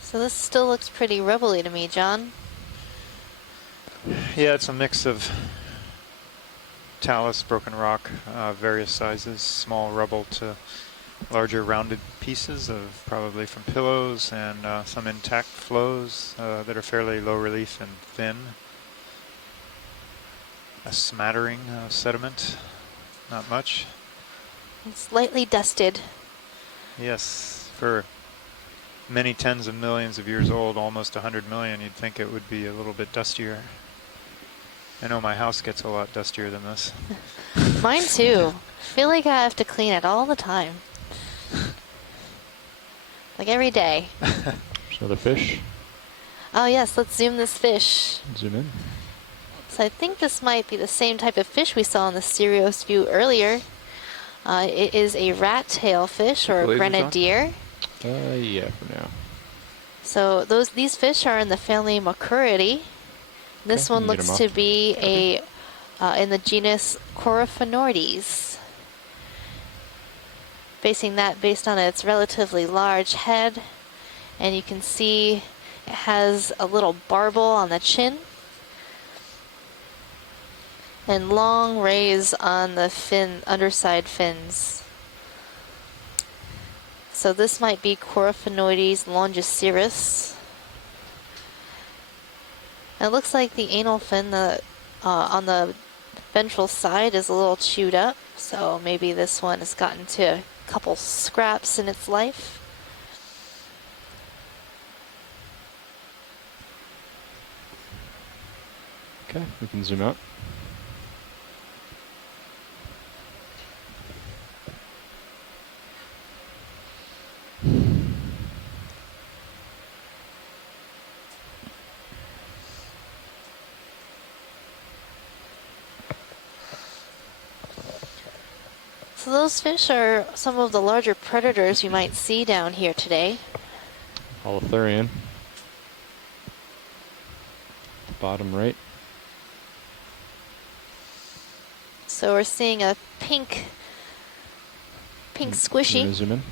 So this still looks pretty rubbly to me, John. Yeah, it's a mix of talus, broken rock, various sizes, small rubble to larger rounded pieces of probably from pillows, and some intact flows that are fairly low relief and thin. a smattering of sediment, not much. It's lightly dusted. Yes, for many tens of millions of years old, almost 100 million, you'd think it would be a little bit dustier. I know my house gets a lot dustier than this. Mine too. I feel like I have to clean it all the time. Like every day. There's another fish. Oh yes, let's zoom this fish. Zoom in. So I think this might be the same type of fish we saw in the Sirius view earlier. It is a rat tail fish or a Lasers on? grenadier. Yeah, for now. So these fish are in the family Macuridae. This Okay, one you can get looks 'em to be in the genus Coryphanortes. Based on its relatively large head, and you can see it has a little barbel on the chin and long rays on the underside fins. So this might be Coryphanortes longiceros. It looks like the anal fin on the ventral side is a little chewed up, so maybe this one has gotten to a couple scraps in its life. Okay, we can zoom out. So those fish are some of the larger predators you might see down here today. Holothurian. Bottom right. So we're seeing a pink squishy, Zoom in.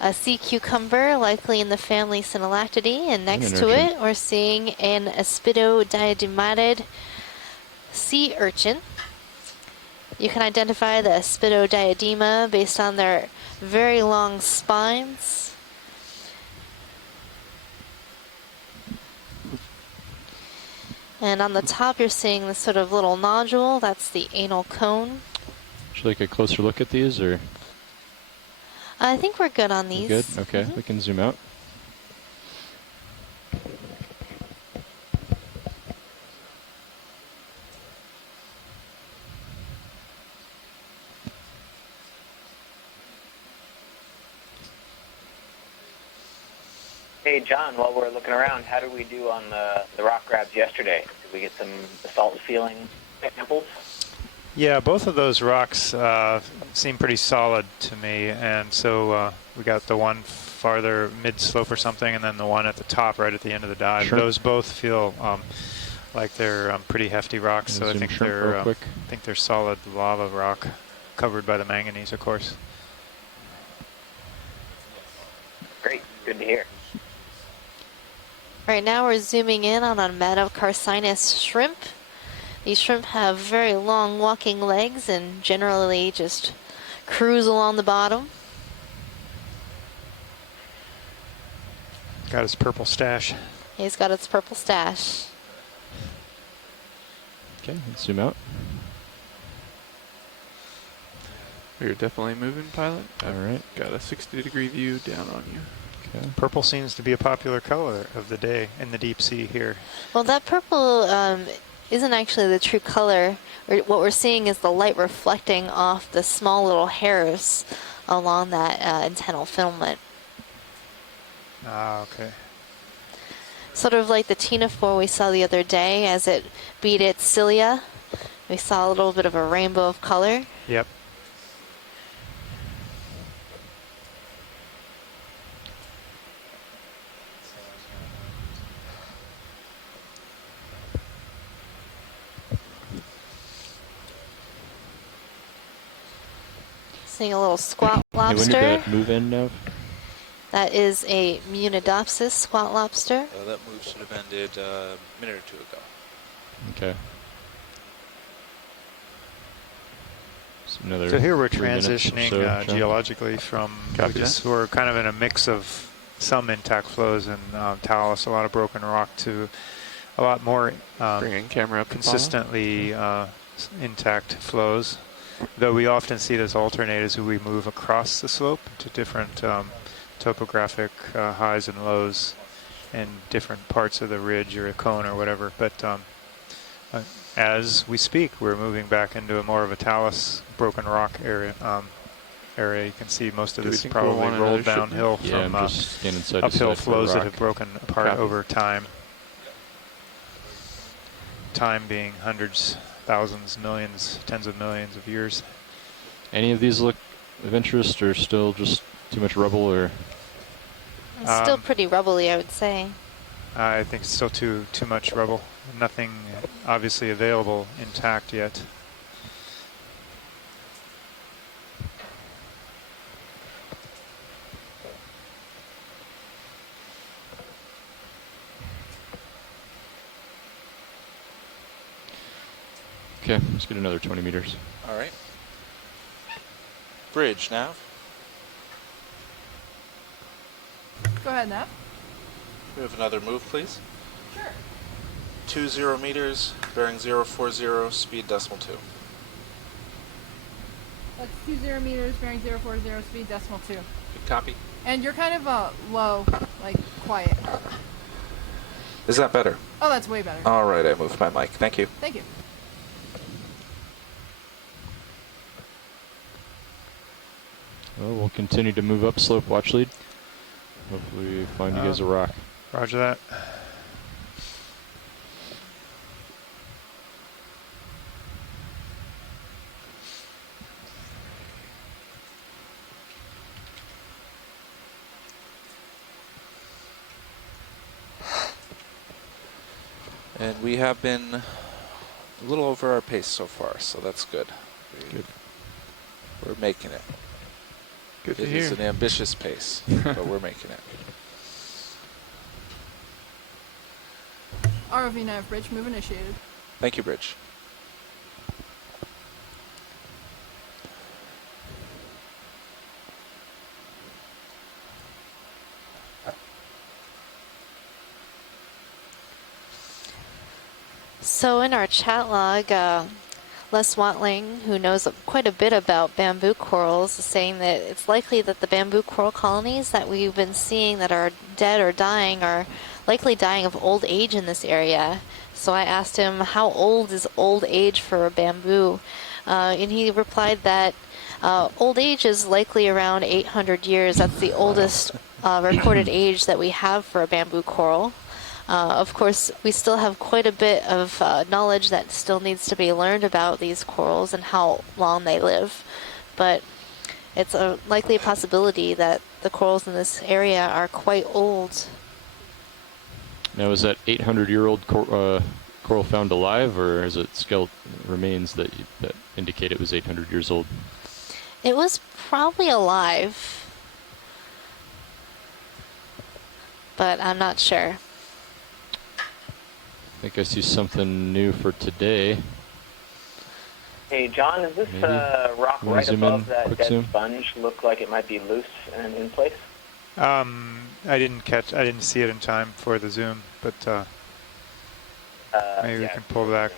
a sea cucumber, likely in the family Synallactidae, and next to urchin. it we're seeing an aspidodiadematid sea urchin. You can identify the aspidodiadema based on their very long spines. And on the top you're seeing this sort of little nodule, that's the anal cone. Should we take a closer look at these, or I think we're good on you these. good? Okay, we can zoom out. Hey, John, while we're looking around, how did we do on the rock grabs yesterday? Did we get some basalt feeling samples? Yeah, both of those rocks seem pretty solid to me, and so we got the one farther mid-slope or something, and then the one at the top right at the end of the dive. Sure. Those both feel like they're pretty hefty rocks, so I Zoom think shrimp real they're quick. solid lava rock, covered by the manganese, of course. Great, good to hear. Right now we're zooming in on a metacarcinus shrimp. These shrimp have very long walking legs and generally just cruise along the bottom. Got his purple stash. He's got its purple stash. Okay, let's zoom out. You're definitely moving, pilot. All right. Got a 60-degree view down on you. Okay. Purple seems to be a popular color of the day in the deep sea here. Well, that purple isn't actually the true color. What we're seeing is the light reflecting off the small little hairs along that antennal filament. Ah, okay. Sort of like the ctenophore we saw the other day as it beat its cilia. We saw a little bit of a rainbow of color. Yep. Seeing a little squat Hey, when lobster. did that move in, Nev? That is a Munidopsis squat lobster. That move should have ended a minute or two ago. Okay. Another So here we're 3 minutes or transitioning so, John. geologically from, Copy that. we're kind of in a mix of some intact flows and talus, a lot of broken rock, to a lot more Bringing camera up to follow. consistently intact flows. Though we often see this alternate as we move across the slope to different topographic highs and lows in different parts of the ridge or a cone or whatever. But as we speak, we're moving back into a more of a talus, broken rock area. You can see most of Do we this think we'll probably want rolled another shipment? downhill Yeah, from I'm just scanning side to uphill side for flows that rock. have broken apart Copy. over time. Time being hundreds, thousands, millions, tens of millions of years. Any of these look of interest, or still just too much rubble, or? It's still pretty rubbly, I would say. I think it's still too much rubble. Nothing obviously available intact yet. Okay, let's get another 20 meters. All right. Bridge, nav. Go ahead, Nav. We have another move, please. Sure. 20 meters, bearing 040, speed decimal 2. That's 20 meters, bearing 040, speed decimal 2. Good copy. And you're kind of low, like quiet. Is that better? Oh, that's way better. All right, I moved my mic. Thank you. Thank you. Well, we'll continue to move up slope, watch lead. Hopefully find you guys a rock. Roger that. And we have been a little over our pace so far, so that's good. Good. We're making it. Good to It hear. is an ambitious pace, but we're making it. ROV nav bridge move initiated. Thank you, Bridge. So in our chat log, Les Watling, who knows quite a bit about bamboo corals, is saying that it's likely that the bamboo coral colonies that we've been seeing that are dead or dying are likely dying of old age in this area. So I asked him, how old is old age for a bamboo? And he replied that old age is likely around 800 years. That's the oldest recorded age that we have for a bamboo coral. Of course, we still have quite a bit of knowledge that still needs to be learned about these corals and how long they live. But it's a likely possibility that the corals in this area are quite old. Now, is that 800-year-old coral found alive, or is it skeletal remains that indicate it was 800 years old? It was probably alive, but I'm not sure. I think I see something new for today. Hey, John, is this Maybe. rock Wanna right zoom above in? that Quick dead zoom? sponge look like it might be loose and in place? I didn't see it in time for the zoom, but maybe we can pull back.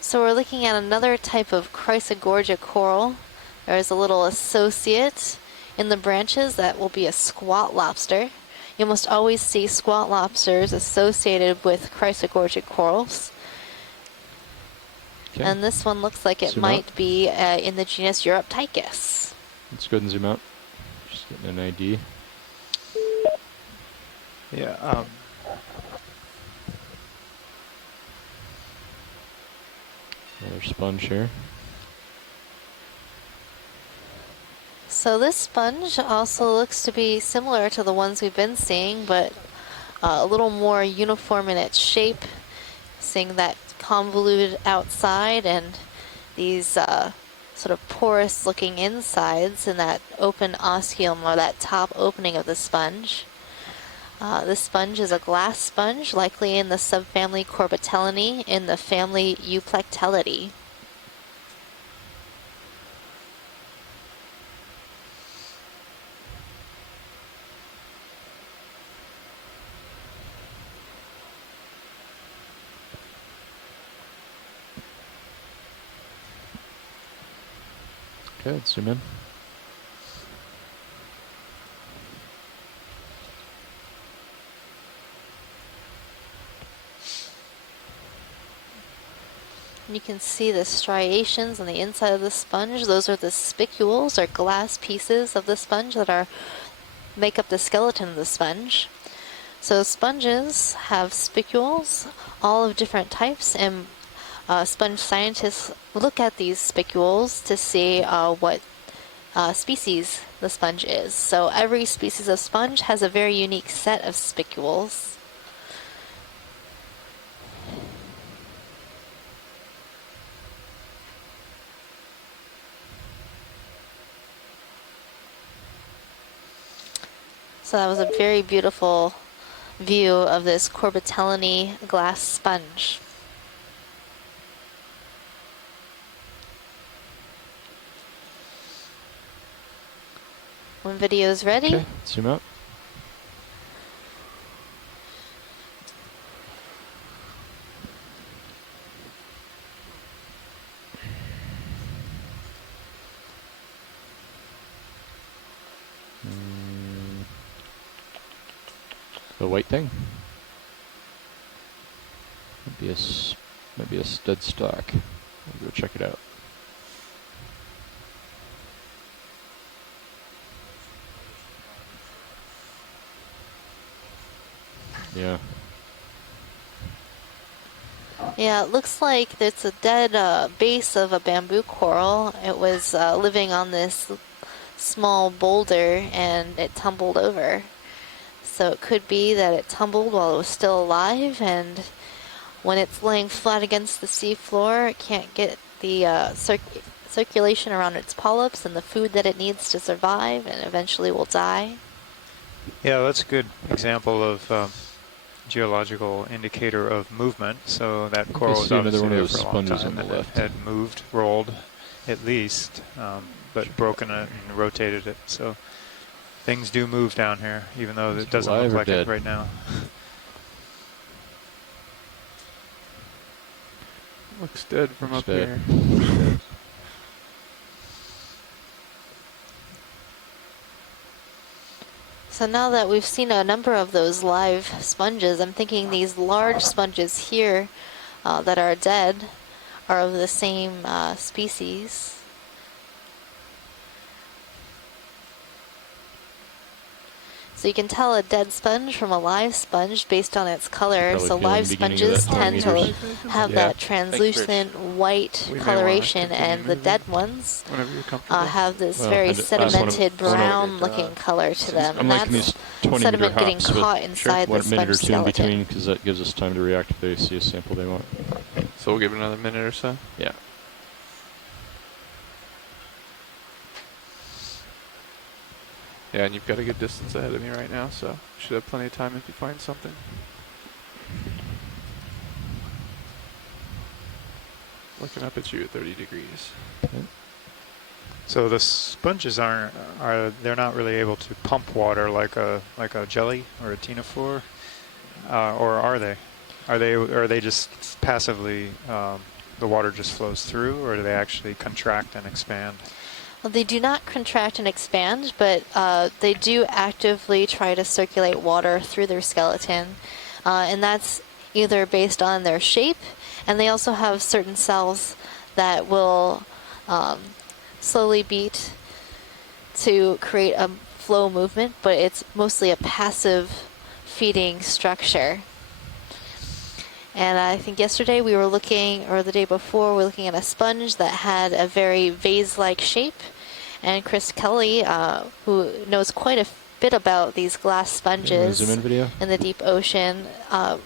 So we're looking at another type of Chrysogorgia coral. There's a little associate in the branches that will be a squat lobster. You almost always see squat lobsters associated with Chrysogorgia corals. Okay. And this one looks like it Zoom might out. be in the genus Europtychus. Let's go ahead and zoom out. Just getting an ID. Yeah. Another sponge here. So this sponge also looks to be similar to the ones we've been seeing, but a little more uniform in its shape. Seeing that convoluted outside and these sort of porous looking insides in that open osculum, or that top opening of the sponge. This sponge is a glass sponge, likely in the subfamily Corbitellinae in the family Euplectellidae. Okay, let's zoom in. You can see the striations on the inside of the sponge. Those are the spicules, or glass pieces of the sponge that make up the skeleton of the sponge. So sponges have spicules, all of different types, and sponge scientists look at these spicules to see what species the sponge is. So every species of sponge has a very unique set of spicules. So that was a very beautiful view of this Corbitellini glass sponge. When video is ready, Okay, zoom out. The white thing. Might be a stud stock. We'll go check it out. Yeah. yeah, it looks like it's a dead base of a bamboo coral. It was living on this small boulder and it tumbled over. So it could be that it tumbled while it was still alive, and when it's laying flat against the sea floor, it can't get the circulation around its polyps and the food that it needs to survive, and eventually will die. Yeah, that's a good example of geological indicator of movement. So that coral was see another obviously one of there those for a long sponges time on the and it left. had moved, rolled at least, but broken it and rotated it. So things do move down here, even though it doesn't alive look or like dead? it right now. Looks dead from Looks up dead. here. So now that we've seen a number of those live sponges, I'm thinking these large sponges here that are dead are of the same species. So you can tell a dead sponge from a live sponge based on its color. Probably So feeling live the beginning of sponges that 20 tend to meters. have Yeah. that translucent white We may wanna coloration, continue and the moving. dead ones Whenever you're comfortable. have this Well, very I just wanna- sedimented I wanna- brown-looking color to them, I'm and liking that's these 20-meter sediment getting hops with caught inside the 1 minute or sponge two in between, skeleton. because that gives us time to react if they see a sample they want. So we'll give it another minute or so. Yeah. Yeah, and you've got a good distance ahead of me right now, so you should have plenty of time if you find something. Looking up at you at 30 degrees. So the sponges they're not really able to pump water like a jelly or a ctenophore, or are they? Are they just passively the water just flows through, or do they actually contract and expand? Well, they do not contract and expand, but they do actively try to circulate water through their skeleton, and that's either based on their shape, and they also have certain cells that will slowly beat to create a flow movement, but it's mostly a passive feeding structure. And I think yesterday we were looking, or the day before, we were looking at a sponge that had a very vase-like shape. And Chris Kelly, who knows quite a bit about these glass sponges Zoom in video. in the deep ocean,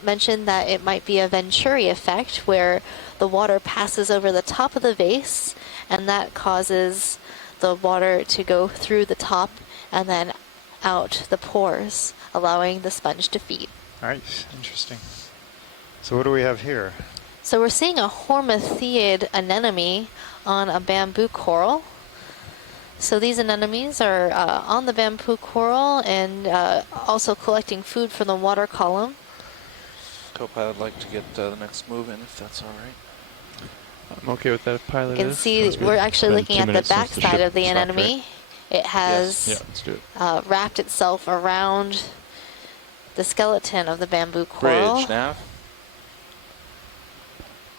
mentioned that it might be a Venturi effect, where the water passes over the top of the vase, and that causes the water to go through the top and then out the pores, allowing the sponge to feed. Nice, interesting. So what do we have here? So we're seeing a hormatheid anemone on a bamboo coral. So these anemones are on the bamboo coral and also collecting food from the water column. Co-pilot would like to get the next move in, if that's all right. I'm okay with that if pilot You can is. see Sounds good. we're actually Been looking 2 at the minutes since back the side ship of the stopped, anemone. It has Yeah, let's do it. wrapped itself around the skeleton of the bamboo coral. Bridge, nav.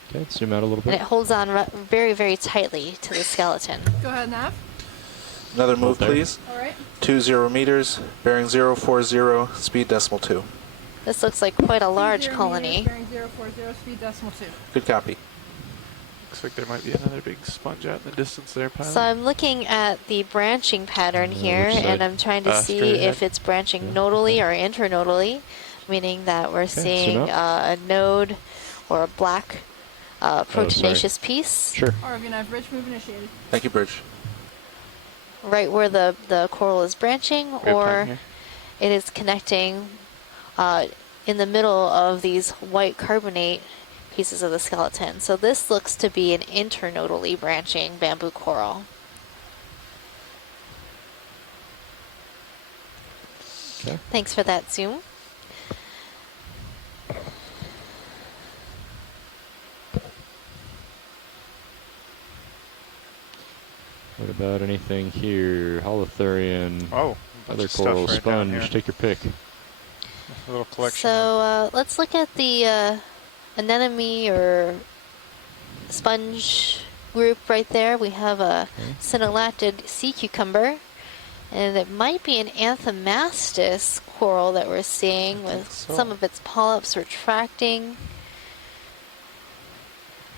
Okay, let's zoom out a little And it bit. holds on very, very tightly to the skeleton. Go ahead, Nav. Another move, Hold there. please. All right. 20 meters, bearing 040, speed decimal 2. This looks like quite a large 0 colony. meters, bearing 040, speed decimal 2. Good copy. Looks like there might be another big sponge out in the distance there, pilot. So I'm looking at the branching pattern here, which side? and I'm trying to see Straight if ahead. it's branching Yeah, nodally or internodally, meaning that we're zoom seeing a node or a black proteinaceous piece Sure. RV Nav bridge move initiated. Thank you, Bridge. right where the coral is branching, We have time or here. it is connecting in the middle of these white carbonate pieces of the skeleton. So this looks to be an internodally branching bamboo coral. Okay. Thanks for that zoom. What about anything here? Holothurian, Oh, other stuff coral, right down sponge. here. Take your pick. A little collection. So let's look at the anemone or sponge group right there. We have a synallactid sea cucumber, and it might be an anthomastus coral that we're seeing with some of its polyps retracting.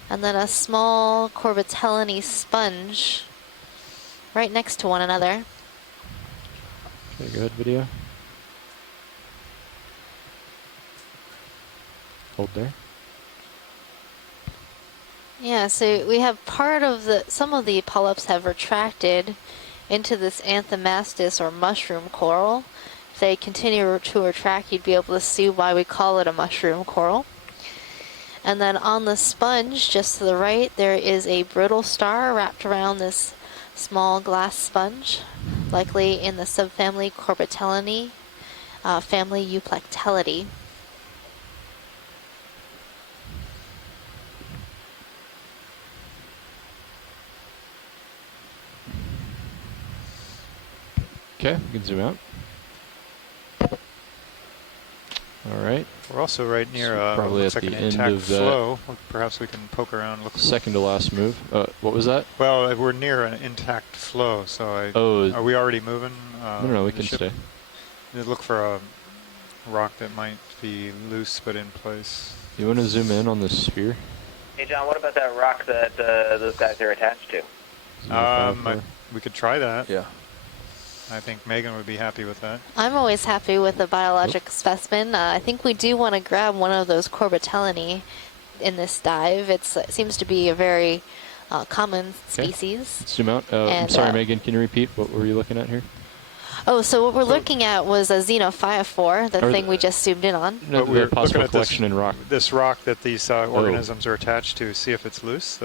And then a small corbitelliny sponge right next to one another. Okay, go ahead, video. Hold there. Yeah, so we have some of the polyps have retracted into this anthomastus or mushroom coral. If they continue to retract, you'd be able to see why we call it a mushroom coral. And then on the sponge, just to the right, there is a brittle star wrapped around this small glass sponge, likely in the subfamily Corbitellinae, family Euplectellidae. Okay, we can zoom out. All right. We're also right near So probably looks at like the an end intact of that. flow. Perhaps we can poke around. Look. Second to last move. What was that? Well, we're near an intact flow, so Oh, are we already moving? no, we the can ship? stay. Look for a rock that might be loose but in place. You want to zoom in on this sphere? Hey, John, what about that rock that those guys are attached to? 054? We could try that. Yeah. I think Megan would be happy with that. I'm always happy with a biologic specimen. I think we do want to grab one of those Corbitellinae in this dive. It seems to be a very common species. Zoom out. I'm And, sorry, Megan, can you repeat? What were you looking at here? Oh, so what we're looking at was a Xenophyrophore, the Or thing the- we just zoomed in on. No, But we're the possible looking at collection in rock. This rock that these organisms are attached to. See if it's loose.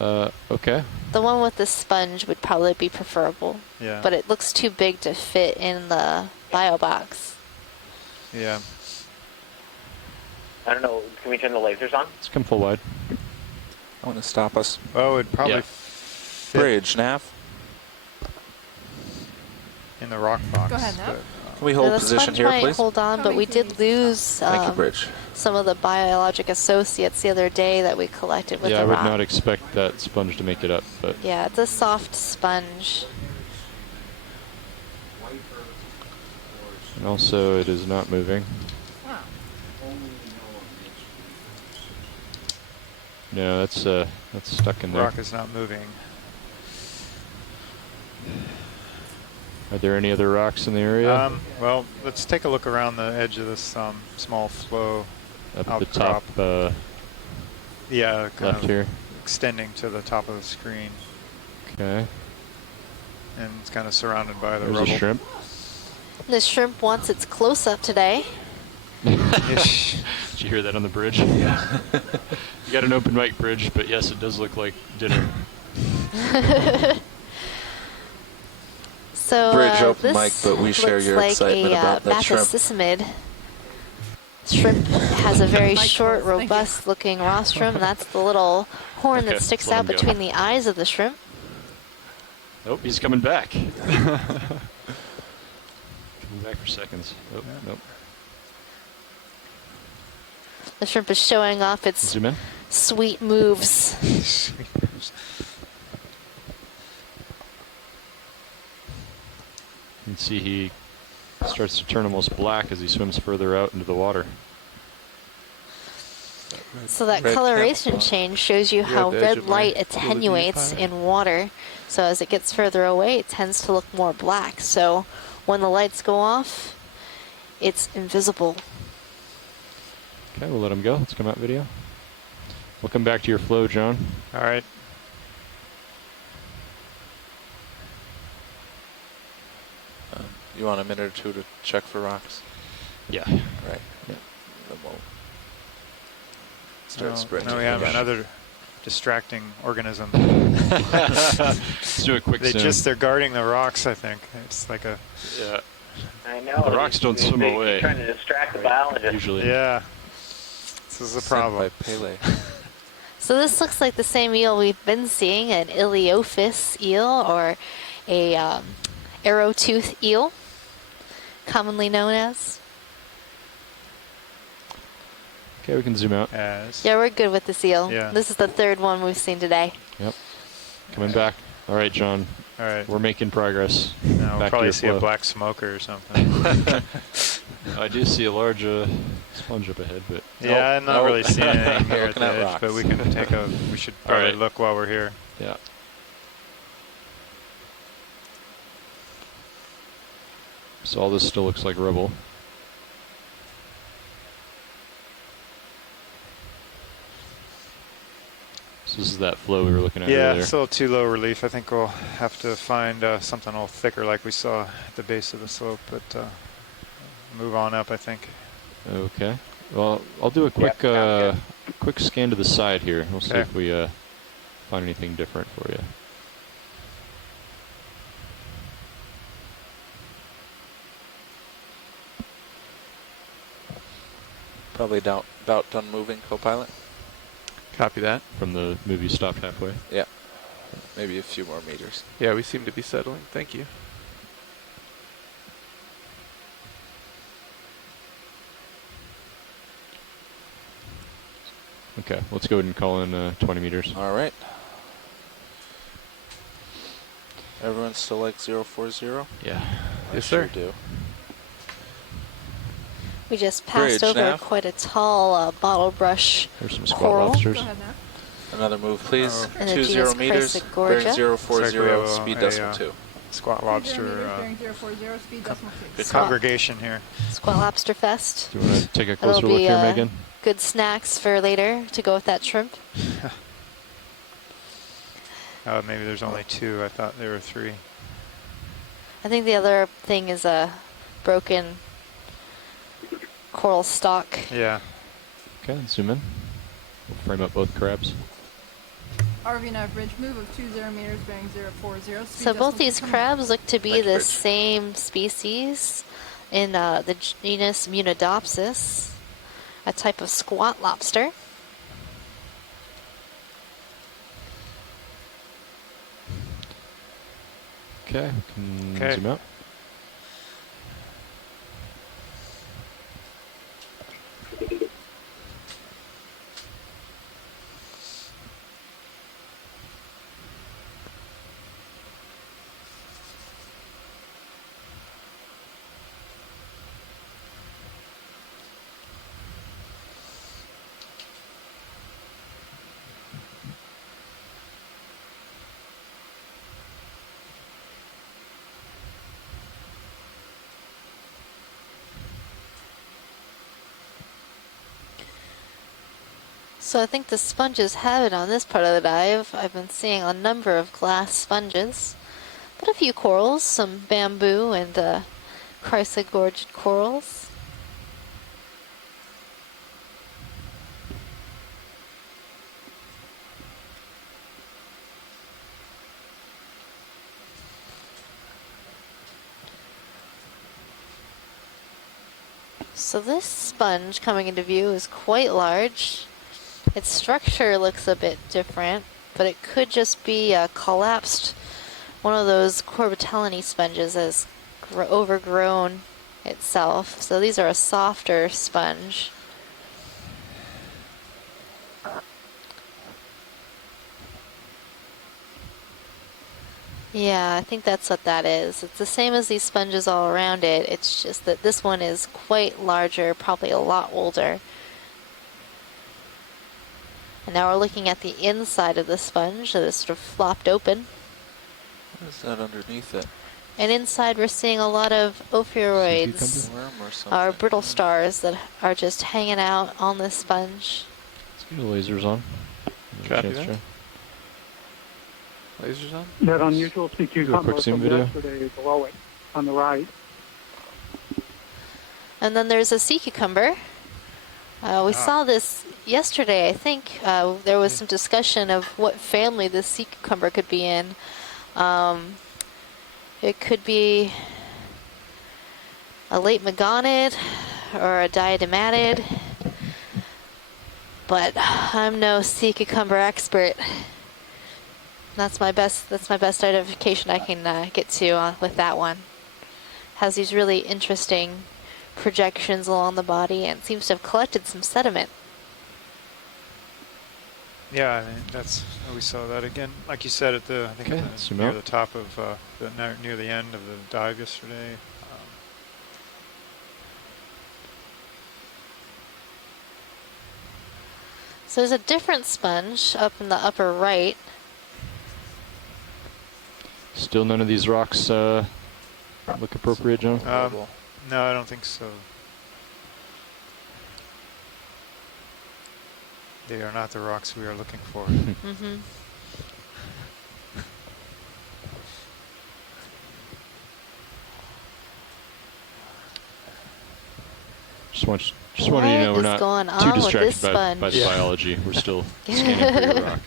Okay. The one with the sponge would probably be preferable, Yeah. but it looks too big to fit in the bio box. Yeah. I don't know. Can we turn the lasers on? Let's come full wide. I want to stop us. Oh, it'd probably Yeah. fit Bridge, nav. in the rock box. Go ahead, Nav. but, Can we Now, hold the position sponge here, might please? hold on, but we Coming did to you. lose Thank you, Bridge. some of the biologic associates the other day that we collected with Yeah, the I would rock. not expect that sponge to make it up, but Yeah, it's a soft sponge. and also it is not moving. Wow. No, that's stuck in there. rock is not moving. Are there any other rocks in the area? Well, let's take a look around the edge of this small flow. Up at the top outcrop. Yeah, kind left of here. extending to the top of the screen, Okay. and it's kind of surrounded by the There's rubble. a shrimp. This shrimp wants its close-up today. Did you hear that on the bridge? Yeah. You got an open mic bridge, but yes, it does look like dinner. So Bridge open this mic, but we share looks your like excitement a about that shrimp. Bathycyssimid. Shrimp has a very Nice short, voice, thank you. robust looking rostrum. That's the little horn Okay, that sticks let's let out him go. between the eyes of the shrimp. Oh, he's coming back. Coming back for seconds. Oh, nope. The shrimp is showing off its Zoom in. sweet moves. You can see he starts to turn almost black as he swims further out into the water. So that Red coloration camouflage. change shows you how the edge red of my light field of view attenuates pilot. in water. So as it gets further away, it tends to look more black. So when the lights go off, it's invisible. Okay, we'll let him go. Let's come out video. We'll come back to your flow, John. All right. You want a minute or two to check for rocks? Yeah. Right. Yeah. Then we'll start sprinting. Now we have again. another distracting organism. Let's do a quick zoom. They're guarding the rocks, I think. It's like a, Yeah. I know. The rocks don't swim they keep away. trying to distract the biologist. Usually. yeah. This is the Sent problem. by Pele. So this looks like the same eel we've been seeing, an Iliophis eel or a arrow tooth eel, commonly known as. Okay, we can zoom out. As Yeah, we're good with this eel. Yeah. This is the third one we've seen today. Yep. Coming back. All right, John. all right. We're making progress. Now we'll back to probably your see flow. a black smoker or something. I do see a large sponge up ahead, but Yeah, I'm not Nope. really seeing anything here at Looking the at edge, but we rocks. can take a. We should All probably right. look while we're here. yeah. So all this still looks like rubble. So this is that flow we were looking at Yeah, earlier. it's a little too low relief. I think we'll have to find something a little thicker, like we saw at the base of the slope. But move on up, I think. Okay. Well, I'll do a quick sounds quick scan to the side here. We'll see Okay. if we find anything different for you. Probably about done moving, co-pilot. Copy that. From the movie stopped halfway. Yeah. Maybe a few more meters. Yeah, we seem to be settling. Thank you. Okay, let's go ahead and call in 20 meters. All right. Everyone still like 040? Yeah. I Yes, sure sir. do. We just passed Bridge over nav. quite a tall bottle brush There's some squat Coral. lobsters. Go ahead now. Another move, please. And the 20 genus meters. Chrysogorgia. Bearing 040, Looks like we have speed a, decimal 2. Squat 30 lobster meters, bearing 040, speed decimal 2. Good Squat. congregation here. Squat Lobster Fest. Do you want to take a That'll closer look be here, Megan? good snacks for later to go with that shrimp. Maybe there's only two. I thought there were three. I think the other thing is a broken coral stalk. Yeah. Okay, zoom in. We'll frame up both crabs. RV bridge move of 20 meters, bearing 040. Speed So both decimal these 2. crabs look to be Thanks, the Bridge. same species in the genus Munidopsis, a type of squat lobster. Okay, we can Okay. zoom out. So I think the sponges have it on this part of the dive. I've been seeing a number of glass sponges, but a few corals, some bamboo and chrysogorgid corals. So this sponge coming into view is quite large. Its structure looks a bit different, but it could just be a collapsed, one of those Corbitellini sponges has overgrown itself. So these are a softer sponge. Yeah, I think that's what that is. It's the same as these sponges all around it. It's just that this one is quite larger, probably a lot older. And now we're looking at the inside of the sponge that is sort of flopped open. What is that underneath it? And inside we're seeing a lot of ophiuroids, Worm or something? or brittle stars that are just hanging out on this sponge. Let's get the lasers on. Copy Chance that. to- Lasers on? That unusual sea Do a quick cucumber zoom from video. yesterday below it on the right. And then there's a sea cucumber. We saw this yesterday, I think. There was some discussion of what family this sea cucumber could be in. It could be a late megonid or a diadematid, but I'm no sea cucumber expert. That's my best identification I can get to with that one. Has these really interesting projections along the body and seems to have collected some sediment. Yeah, I mean, we saw that again, like you said, at the I think Okay, at the, zoom near out. the top of near the end of the dive yesterday. So there's a different sponge up in the upper right. Still none of these rocks look appropriate, John? No, I don't think so. They are not the rocks we are looking for. Mm-hmm. Just wanted you to know we're What is going not too on with distracted this by the sponge? biology. We're still scanning for your rock.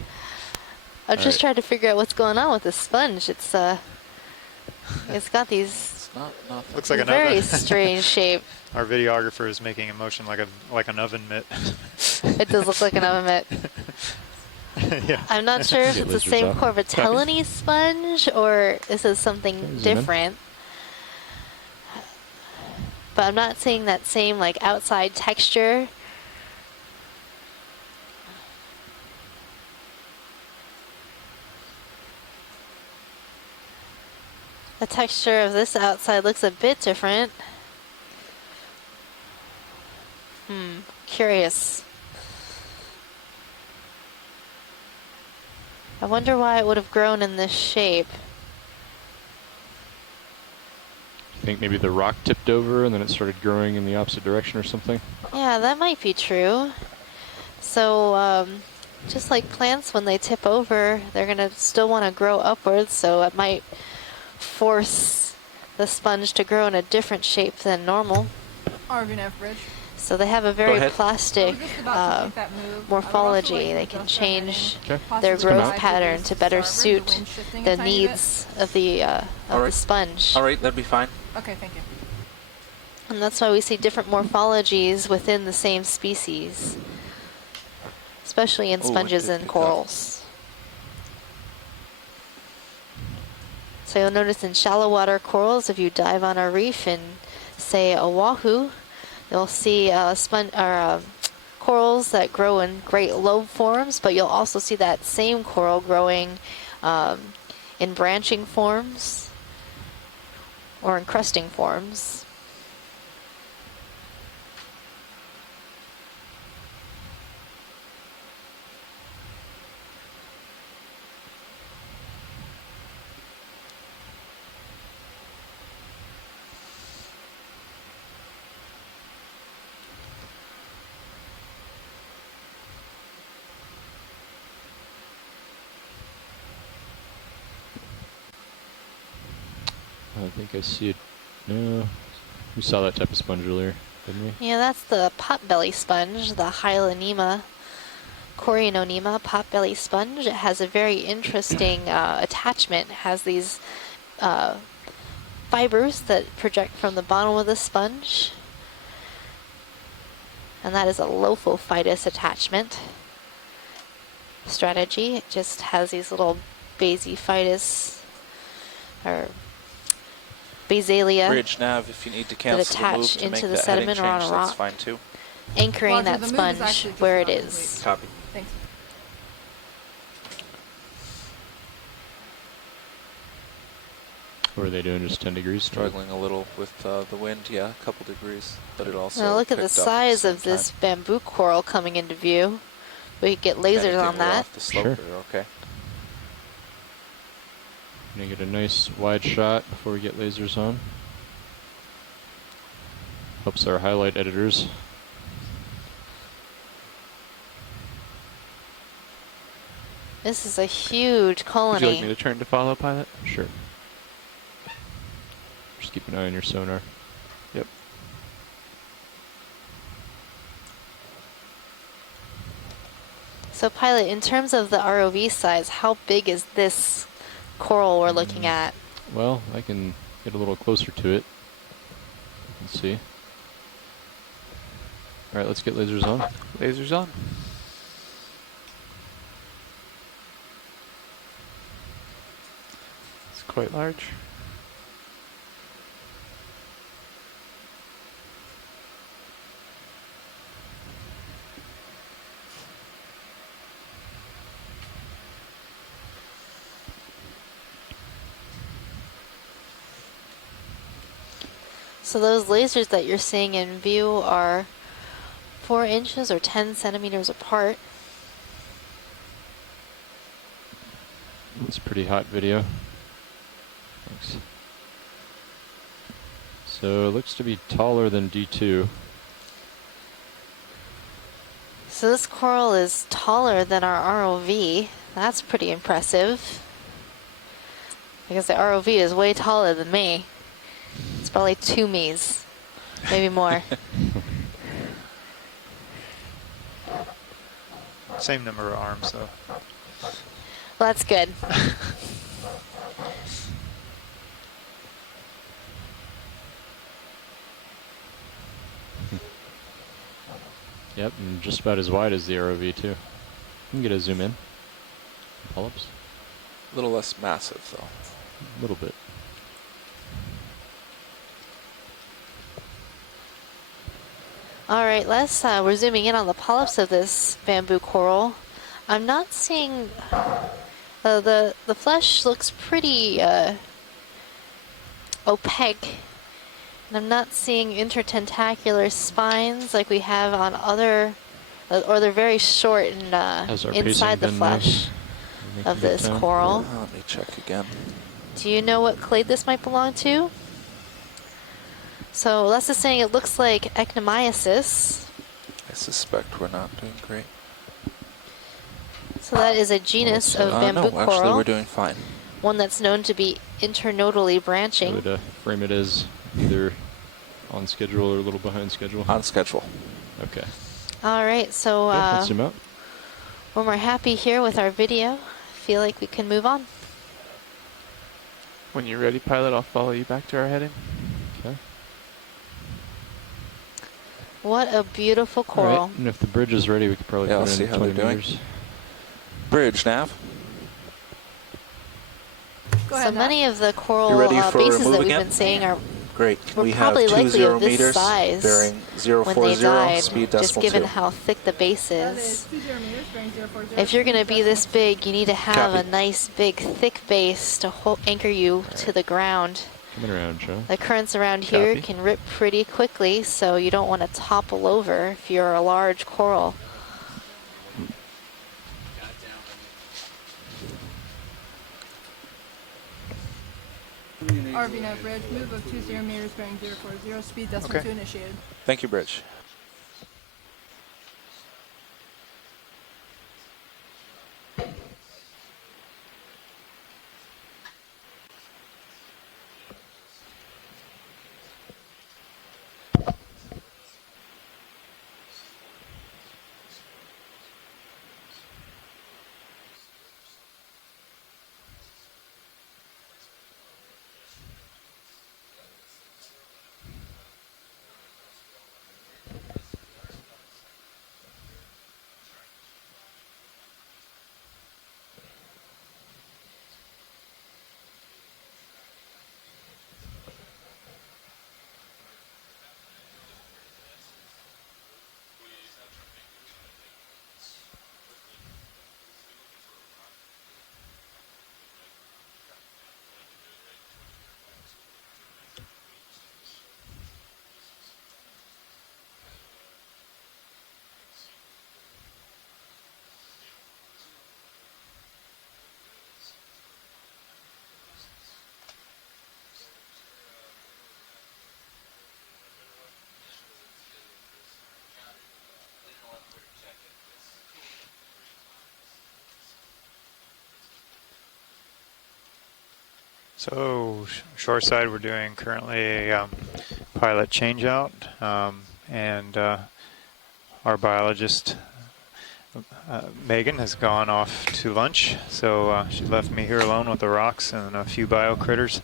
I'm just Alright. trying to figure out what's going on with this sponge. It's got these It's not nothing. Looks like an very oven. strange shape. Our videographer is making a motion like an oven mitt. It does look like an oven mitt. Yeah. I'm not sure if Get it's the lasers same up. Corbitellini sponge or this is something Zoom in. different. But I'm not seeing that same like outside texture. The texture of this outside looks a bit different. Curious. I wonder why it would have grown in this shape. You think maybe the rock tipped over and then it started growing in the opposite direction or something? Yeah, that might be true. So, just like plants, when they tip over, they're going to still want to grow upwards, so it might force the sponge to grow in a different shape than normal. RVNF Bridge. So they have a very ahead. I plastic was just about to make that move. I would also morphology. like to They can adjust our heading, change Okay. their possibly growth rise to pattern to better starboard, the suit wind shifting a the tiny bit. needs of the Alright. sponge. All right, that'd be fine. Okay, thank you. And that's why we see different morphologies within the same species, especially in Oh, it sponges did and pick up. corals. So you'll notice in shallow water corals, if you dive on a reef in, say, Oahu, you'll see corals that grow in great lobe forms, but you'll also see that same coral growing in branching forms or encrusting forms. I think I see it. No, we saw that type of sponge earlier, didn't we? Yeah, that's the potbelly sponge, the Hyalonema, Coriononema potbelly sponge. It has a very interesting attachment. It has these fibers that project from the bottom of the sponge. And that is a Lophophytus attachment strategy. It just has these little Basophytus or Basalia Bridge nav, if you need to that cancel the move attach to into make the that heading sediment or on change, a that's rock, fine too. anchoring Roger, that the move is sponge actually just where it about is. complete. Copy. Thanks. What are they doing? Just 10 degrees? Struggling a little with the wind, yeah, a couple degrees, but it also Now look at the picked up size the of same this time. bamboo coral coming into view. We could get lasers Anything on we're that. off the slope, Sure. we're okay. Gonna get a nice wide shot before we get lasers on. Helps our highlight editors. This is a huge Would you like me colony. to turn to follow, pilot? Sure. Just keep an eye on your sonar. Yep. So pilot, in terms of the ROV size, how big is this coral we're looking at? Well, I can get a little closer to it. Let's see. All right, let's get lasers on. Lasers on. It's quite large. So those lasers that you're seeing in view are 4 inches or 10 centimeters apart. It's a pretty hot video. Thanks. So it looks to be taller than D2. So this coral is taller than our ROV. That's pretty impressive. Because the ROV is way taller than me. It's probably 2 me's, maybe more. Same number of arms, though. Well, that's good. Yep, and just about as wide as the ROV too. You can get a zoom in. Polyps. A little less massive though. A little bit. All right, we're zooming in on the polyps of this bamboo coral. I'm not seeing, the flesh looks pretty opaque. And I'm not seeing intertentacular spines like we have on other, or they're very short and How's our inside pacing the been, flesh Making of good this time? coral. Let me check again. Do you know what clade this might belong to? So Les is saying it looks like Ecnomyces. I suspect we're not doing great. So that is a genus of bamboo no, coral. actually we're doing fine. One that's known to be internodally I branching. would frame it as either on schedule or a little behind schedule. On schedule. Okay. All right, so Yeah, let's zoom out. when we're happy here with our video, I feel like we can move on. When you're ready, pilot, I'll follow you back to our heading. Okay. What a beautiful All coral. right, and if the bridge is ready, we could probably Yeah, put let's see in how 20 they're doing. meters. Bridge nav. Go So ahead, Nat. many of the coral You ready for bases move that we've again? been seeing are Great. were We have probably 20 likely of this meters size bearing when they 040 died, speed just decimal given 2. how thick the base That is. is 20 meters, bearing 040. If you're going to be this big, you need to have Copy. a nice, big, thick base to anchor you to the ground. Coming around, Joe. The currents around here Copy. can rip pretty quickly, so you don't want to topple over if you're a large coral. RV nav bridge, move of 20 meters, bearing 040, speed decimal Okay. 2 initiated. Thank you, Bridge. So shoreside, we're doing currently a pilot changeout, and our biologist Megan has gone off to lunch, so she left me here alone with the rocks and a few bio critters.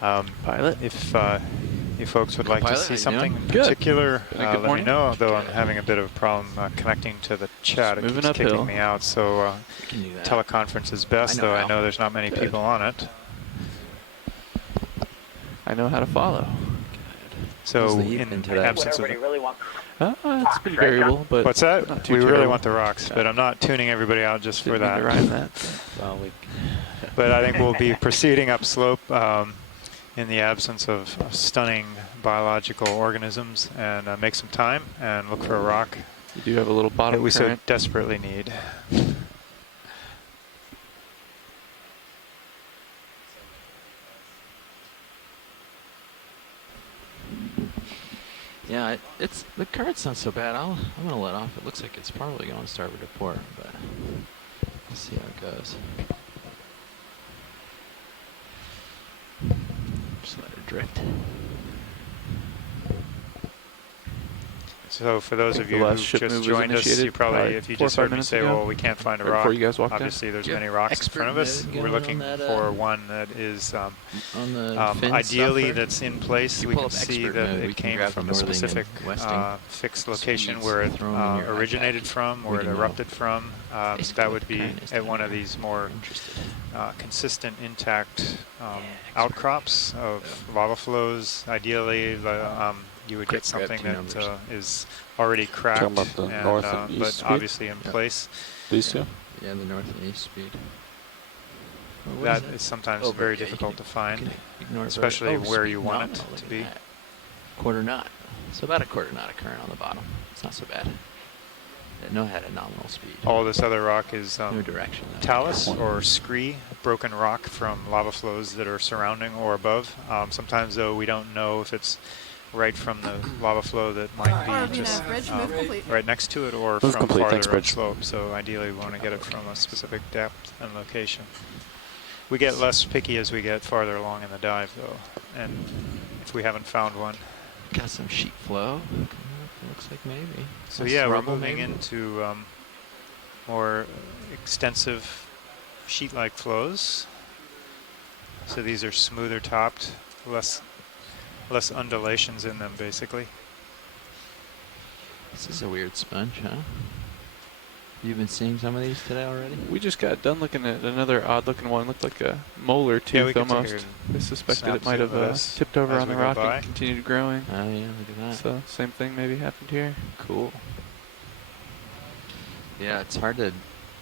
Pilot, if you folks would like to Pilot, see how you something doing? in Good. particular, Been a good let me morning? know, though I'm having a bit of a problem connecting to the chat. It moving keeps kicking uphill. me out, so Can do that. teleconference is best, I know though I how. know there's not many Good. people on it. I know how to follow. So Who's the heat in in today? What absence of... everybody really wants. It's been Right, variable, but What's that? not too We really terrible. want the rocks, but I'm not tuning everybody out just for Didn't mean that. to rhyme that. Well, we But I think we'll be proceeding upslope in the absence of stunning biological organisms, and make some time and look for a rock You do have a little that bottom we so current. desperately need. Yeah, it's the current's not so bad. I'm gonna let off. It looks like it's probably going to starboard to port, but we'll see how it goes. Just let it drift. So for those of The you who last ship just move was joined us, initiated you probably, probably if you 4 or just 5 heard me minutes say, ago, well, we can't find a right rock, before you guys walked in. obviously there's Do you many have rocks in expert front of us. mode We're going looking on that, for one that is On the fin ideally software? that's in place. You We pull can up see expert that mode, we it can came grab from a northing and specific westing fixed location speeds, where it throw 'em in your originated iPad. from, We where it can know erupted from. basically That what would the be current is at down one of here. these more Interested. consistent, intact expert. outcrops of lava flows. Ideally, you would Quick, get grab something 2 that numbers. is already cracked, Talking about the and, north and east but speed? obviously in Yep. place. These two? Yeah, the north and east speed. Well, what That that? is sometimes Oh, very yeah, you difficult can- to find, you can ignore it, especially but- where speed you want it nominal, to look be. at that. Quarter knot. So about a quarter knot of current on the bottom. It's not so bad. It no had a nominal speed. All this other rock is no direction. though. talus or scree, broken rock from lava flows that are surrounding or above. Sometimes, though, we don't know if it's right from the lava flow that might be RV just nav bridge, move complete. right next to it, or Move from complete, farther thanks, Bridge. upslope. So ideally, we want to get it from a specific depth and location. We get less picky as we get farther along in the dive, though, and if we haven't found one. Got some sheet flow. Looks like maybe. So Less yeah, we're rubble, moving maybe? into more extensive sheet-like flows. So these are smoother topped, less undulations in them, basically. This is a weird sponge, huh? You've been seeing some of these today already? We just got done looking at another odd-looking one. Looked like a molar Yeah, tooth we can take almost. a They suspected snap it might have zoom of this tipped over as on we the go rock by. and continued growing. Oh yeah, look at that. So same thing maybe happened here. Cool. Yeah, it's hard to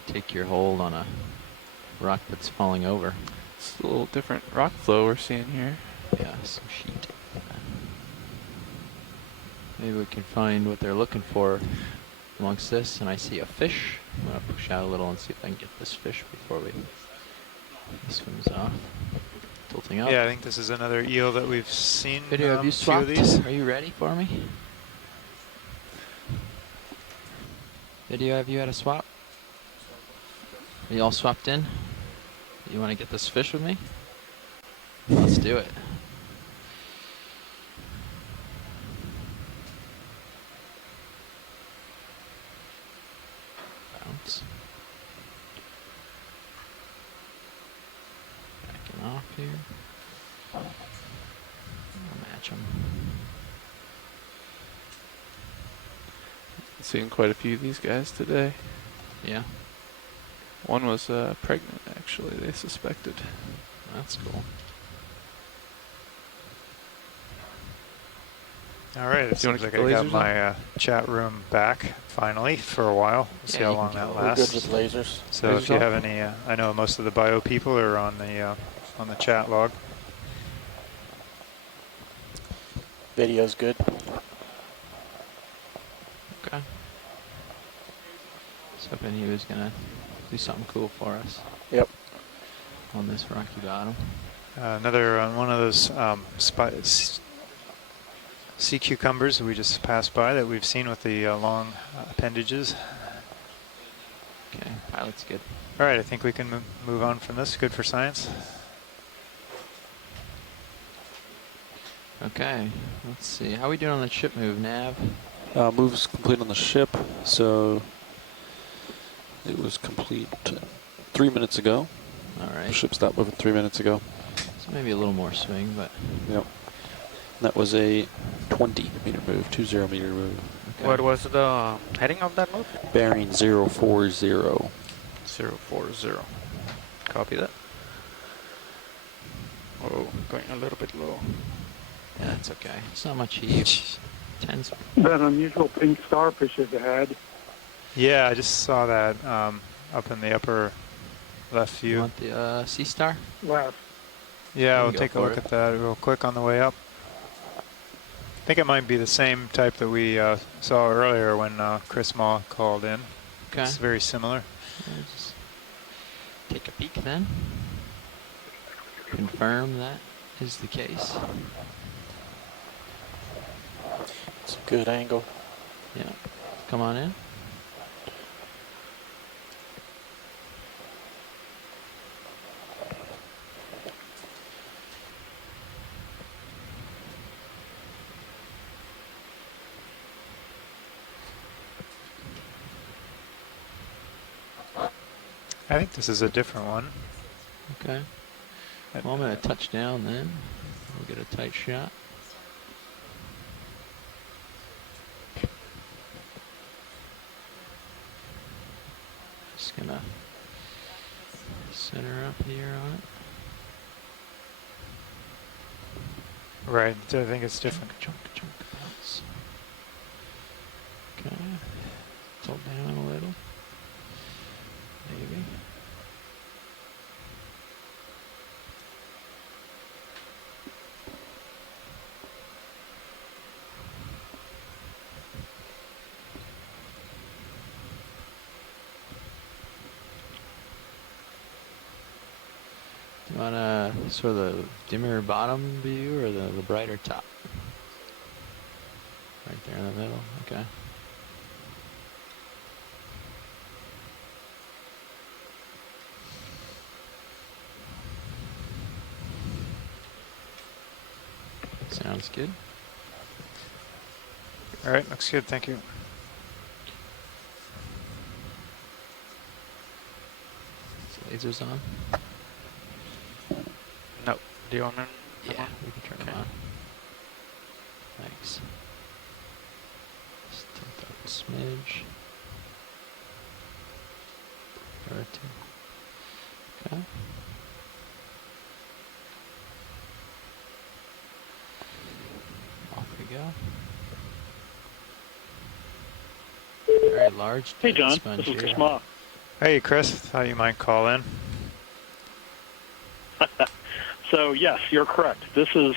take your hold on a rock that's falling over. It's a little different rock flow we're seeing here. Yeah, some sheet. Maybe we can find what they're looking for amongst this. And I see a fish. I'm gonna push out a little and see if I can get this fish before he swims off. Tilting up. Yeah, I think this is another eel that we've seen. Video, have you a few swapped? of these. Are you ready for me? Video, have you had a swap? Are you all swapped in? You want to get this fish with me? Let's do it. Bounce. Backing off here. I'll match them. Seeing quite a few of these guys today. Yeah, One was pregnant, actually, they suspected. that's cool. All right, it You wanna seems like keep the I got lasers my chat room back finally for a while. We'll see Yeah, how you long can that go. We're good lasts. with lasers. So if Lasers you off? have any, I know most of the bio people are on the chat log. Video's good. Okay. So hoping he was gonna do something cool for us Yep. on this rocky bottom. Another one of those sea cucumbers that we just passed by that we've seen with the long appendages. Okay, pilot's good. All right, I think we can move on from this. Good for science. Okay, let's see. How are we doing on the ship move, Nav? Move's complete on the ship, so it was complete 3 minutes ago. All right. The ship stopped moving 3 minutes ago. So maybe a little more swing, but... Yep. That was a 20 meter move, 20 meter move. Okay. What was the heading of that move? Bearing 040. 040. Copy that. Oh, going a little bit low. Yeah, that's okay. It's not much heave. 10's... That unusual pink starfish is ahead. Yeah, I just saw that up in the upper left You view. want the Sea Star? Left. Yeah, You we'll go take a for look it. at that real quick on the way up. I think it might be the same type that we saw earlier when Chris Maw called in. Okay. It's very similar. Let's take a peek then. Confirm that is the case. It's a good angle. Yeah. Come on in. I think this is a different one. Okay. Well, I'm going to touch down then. We'll get a tight shot. Just going to center up here on it. Right, I think it's different. Chunk, bounce. Okay. Tilt down a little. Maybe. Do you want sort of the dimmer bottom view or the brighter top? Right there in the middle, okay. Sounds good. All right, looks good, thank you. Is lasers on? No. Do you want them? Yeah, we can turn them on. Thanks. Just tilt up a smidge. Or two. Okay. Off we go. Very large. Hey, dead John. sponge This is here. Chris Maw. Hey, Chris, thought you might call in. So, yes, you're correct. This is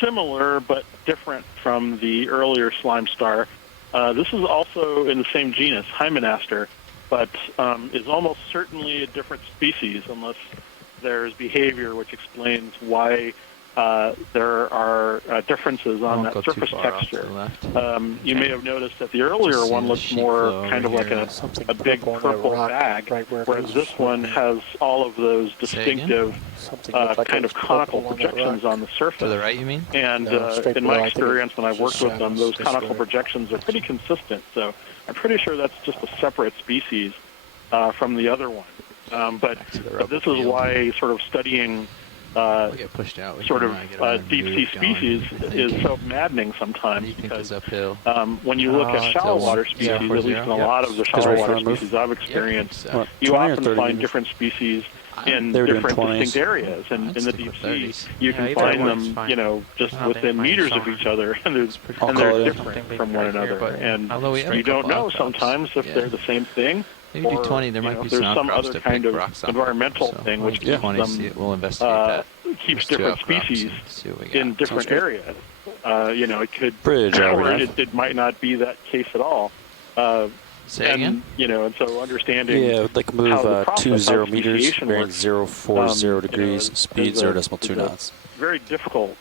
similar but different from the earlier slime star. This is also in the same genus, Hymenaster, but is almost certainly a different species unless there's behavior which explains why there are differences on that surface texture. You may have noticed that the earlier one looks more kind of like a big purple bag, whereas this one has all of those distinctive kind of conical projections on the surface. To the right, you mean? And in my experience, when I've worked with them, those conical projections are pretty consistent. So I'm pretty sure that's just a separate species from the other one. But this is why sort of studying We'll get pushed out. sort of deep sea species is so maddening sometimes because when you look at shallow water species, at least in a lot of the shallow water species I've experienced, you often find different species in different distinct areas. And in the deep sea, you can find them, you know, just within meters of each other, and they're different from one another. And you don't know sometimes if they're the same thing. Maybe do 20. There might be there's some outcrops other that kind pick of rocks up. environmental So thing which we'll keeps 20, them we'll investigate that. Keeps There's two different outcrops species and see what we got. in different areas. You know, it could, Bridge, or it might not be that case at all. Say again? You know, and so understanding Yeah, would like move how the process 20 of meters, speciation bearing works, 040 degrees, speed is a 0.2 knots. very difficult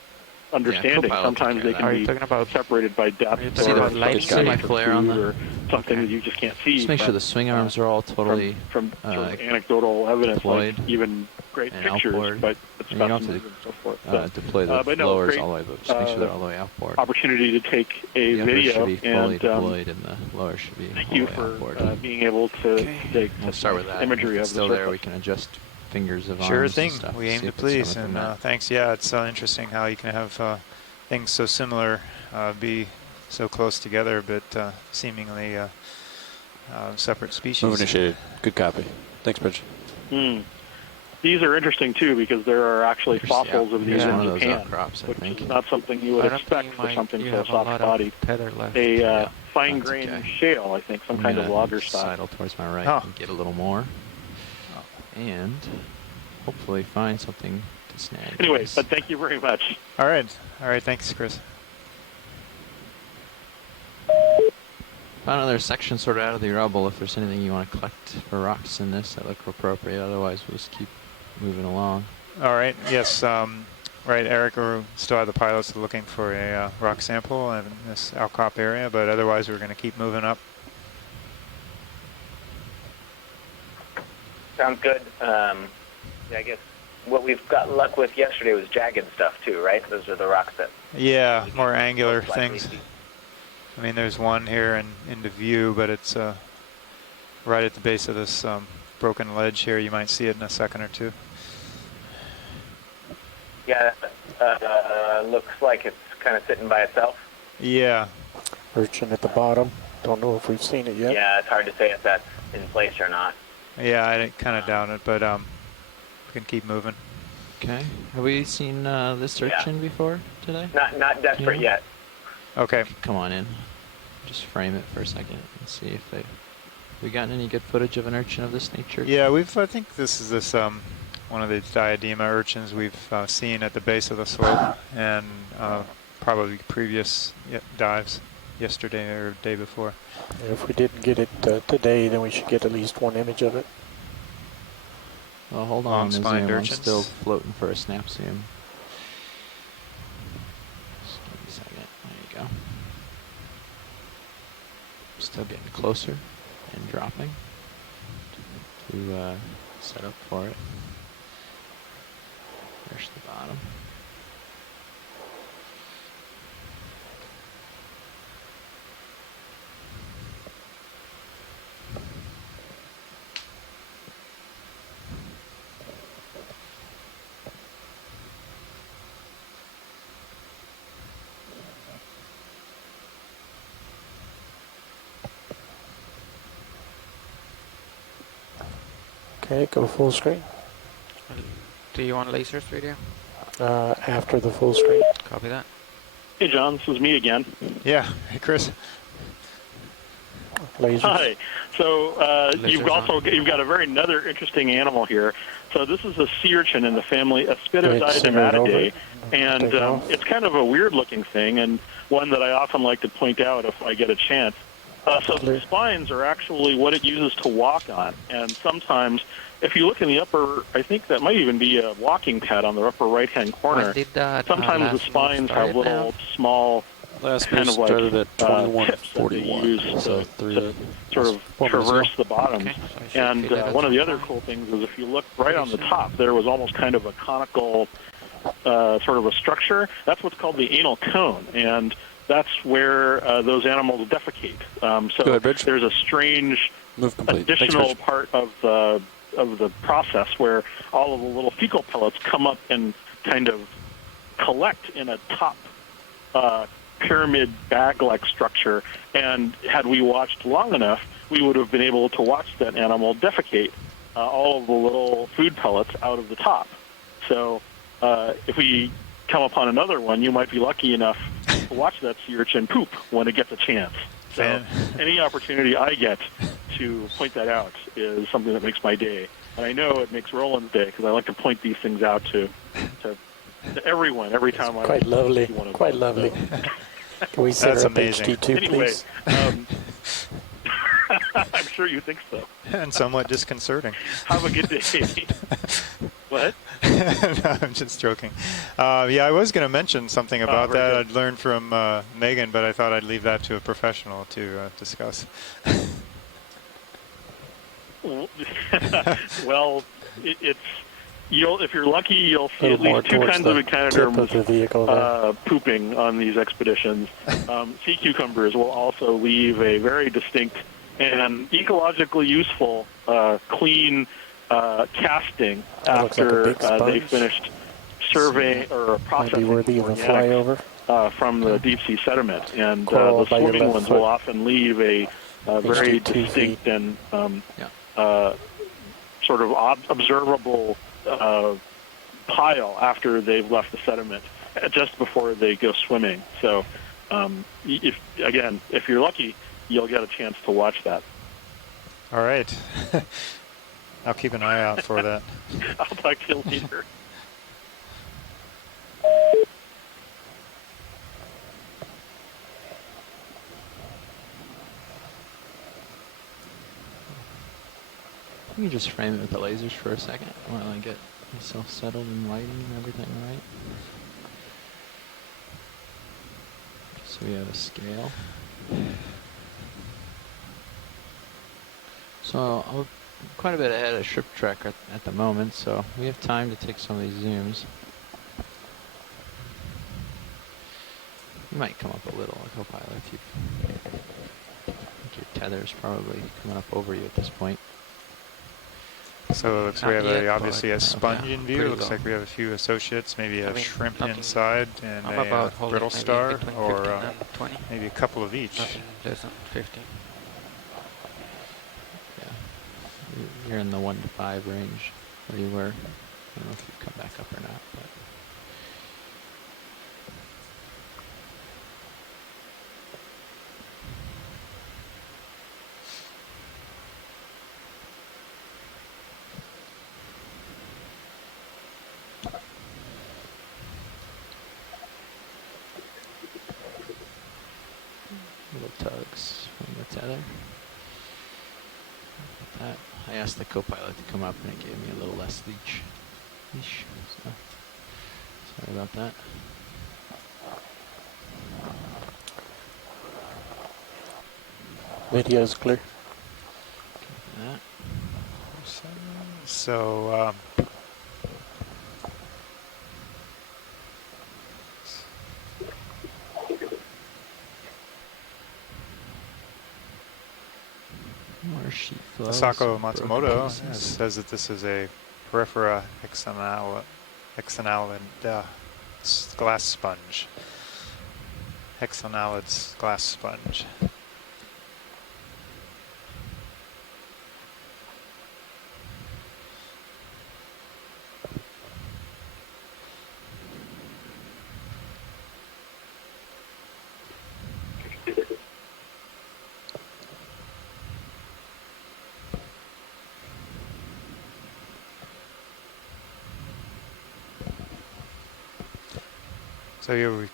understanding. Copilot Sometimes they took can care Are be you talking about? separated by depth See the or light? some See my kind of flare on food the- or something that you just can't see. Just make sure but, the swing arms are all totally from sort of anecdotal evidence, like deployed. even great and pictures, outboard. but And you don't have specimens to and so forth. deploy the but no, blowers great, all the way, but just make sure they're all the way outboard. Opportunity to take a The uppers video, should be fully and deployed, and the blowers should be thank all the you way for outboard. being able to take We'll start with that. imagery If of it's the still surface. there, we can adjust fingers of Sure arms thing. and stuff. We aim see to if it's coming please, from and that. thanks. Yeah, it's interesting how you can have things so similar be so close together, but seemingly separate species. Move initiated. Good copy. Thanks, Bridge. These are interesting too because there are actually fossils of these Here's in one of those Japan, outcrops, I which think. is not something you would I don't expect think for something you so have a lot soft-bodied. of tether left. A fine That's grained okay. shale, I think, some I'm kind of gonna lager style. sidle towards my right Oh. and get a little more. And hopefully find something to snag. Anyway, Nice. but thank you very much. All right. Thanks, Chris. Found another section sort of out of the rubble. If there's anything you want to collect for rocks in this that look appropriate, otherwise we'll just keep moving along. All right. Yes. Right, Eric. We still have the pilots looking for a rock sample in this outcrop area, but otherwise we're going to keep moving up. Sounds good. Yeah, I guess what we've got luck with yesterday was jagged stuff too, right? Those are the rocks that. Yeah, more angular most likely things. see. I mean, there's one here into view, but it's right at the base of this broken ledge here. You might see it in a second or two. Yeah, looks like it's kind of sitting by itself. Yeah. Urchin at the bottom. Don't know if we've seen it yet. Yeah, it's hard to say if that's in place or not. Yeah, I kind of doubt it, but we can keep moving. Okay. Have we seen this urchin before today? Not desperate yet. Okay. Come on in. Just frame it for a second and see if we gotten any good footage of an urchin of this nature. Yeah, I think this is one of the diadema urchins we've seen at the base of the slope, and probably previous dives yesterday or the day before. If we didn't get it today, then we should get at least one image of it. Well, hold on, Long-spined I'm urchins. still floating for a snap zoom. Just give me a second. There you go. Still getting closer and dropping to set up for it. There's the bottom. Okay, go full screen. Do you want lasers video? After the full screen. Copy that. Hey, John, this is me again. Yeah. Hey, Chris. Lasers. Hi. So you've Lasers got another interesting animal here. So this is a sea urchin in the family Go ahead, center it over. Aspidodidimatidae, and Take it off. it's kind of a weird-looking thing, and one that I often like to point out if I get a chance. So the spines are actually what it uses to walk on, and sometimes, if you look in the upper, I think that might even be a walking pad on the upper right-hand corner. When did that Sometimes the last spines move have started little now? small Last kind move of like started at tips that they 21:41. use So to sort of 4 minutes traverse ago. the bottoms. Okay, so I should And figure that one of the out. other cool things is if you look right on the top, there was almost kind of a conical sort of a structure. That's what's called the anal cone, and that's where those animals defecate. So Go ahead, Bridge. there's a strange Move complete. Thanks, additional Bridge. part of the process where all of the little fecal pellets come up and kind of collect in a top pyramid bag-like structure. And had we watched long enough, we would have been able to watch that animal defecate all of the little food pellets out of the top. So if we come upon another one, you might be lucky enough to watch that sea urchin poop when it gets a chance. So any opportunity I get to point that out is something that makes my day. And I know it makes Roland's day because I like to point these things out to everyone every time I Quite lovely. see one of Quite them. lovely. Can we set That's her up amazing. HD2, Anyway, please? I'm sure you think so. And somewhat disconcerting. Have a good day. What? No, I'm just joking. Yeah, I was going to mention something about very that. good. I'd learned from Megan, but I thought I'd leave that to a professional to discuss. Well, it's if you're lucky, you'll see Little at more least two towards kinds of the tip of the vehicle there. echinoderms pooping on these expeditions. Sea cucumbers will also leave a very distinct and ecologically useful, clean casting That looks like a after big they sponge. finished surveying or Might be processing worthy of a organics flyover. from the deep sea sediment. And Coral the by your swimming left ones foot. will often leave a very 2 distinct feet. and Yeah. sort of observable pile after they've left the sediment just before they go swimming. So, if you're lucky, you'll get a chance to watch that. All right. I'll keep an eye out for that. I'll talk to you later. Let me just frame it with the lasers for a second while I get myself settled and lighting and everything right. So we have a scale. So I'm quite a bit ahead of ship track at the moment, so we have time to take some of these zooms. You might come up a little, co-pilot, if you think your tether's probably coming up over you at this point. So it looks Not we have yet, obviously a but, sponge yeah, in view. pretty Looks low. like we have a few associates, maybe a I mean, shrimp nothing- inside and I'm a about holding brittle maybe star, between or 15 and 20. maybe a couple of each. Nothing less than 15. Yeah. You're in the 1 to 5 range where you were. I don't know if you've come back up or not, but. Little tugs from the tether. That I asked the co-pilot to come up and it gave me a little less leash. So sorry about that. Video's clear. That. So More sheet flow. Asako some broken Matsumoto pieces. says that this is a Porifera hexanallid glass sponge. Hexanallid glass sponge. So yeah,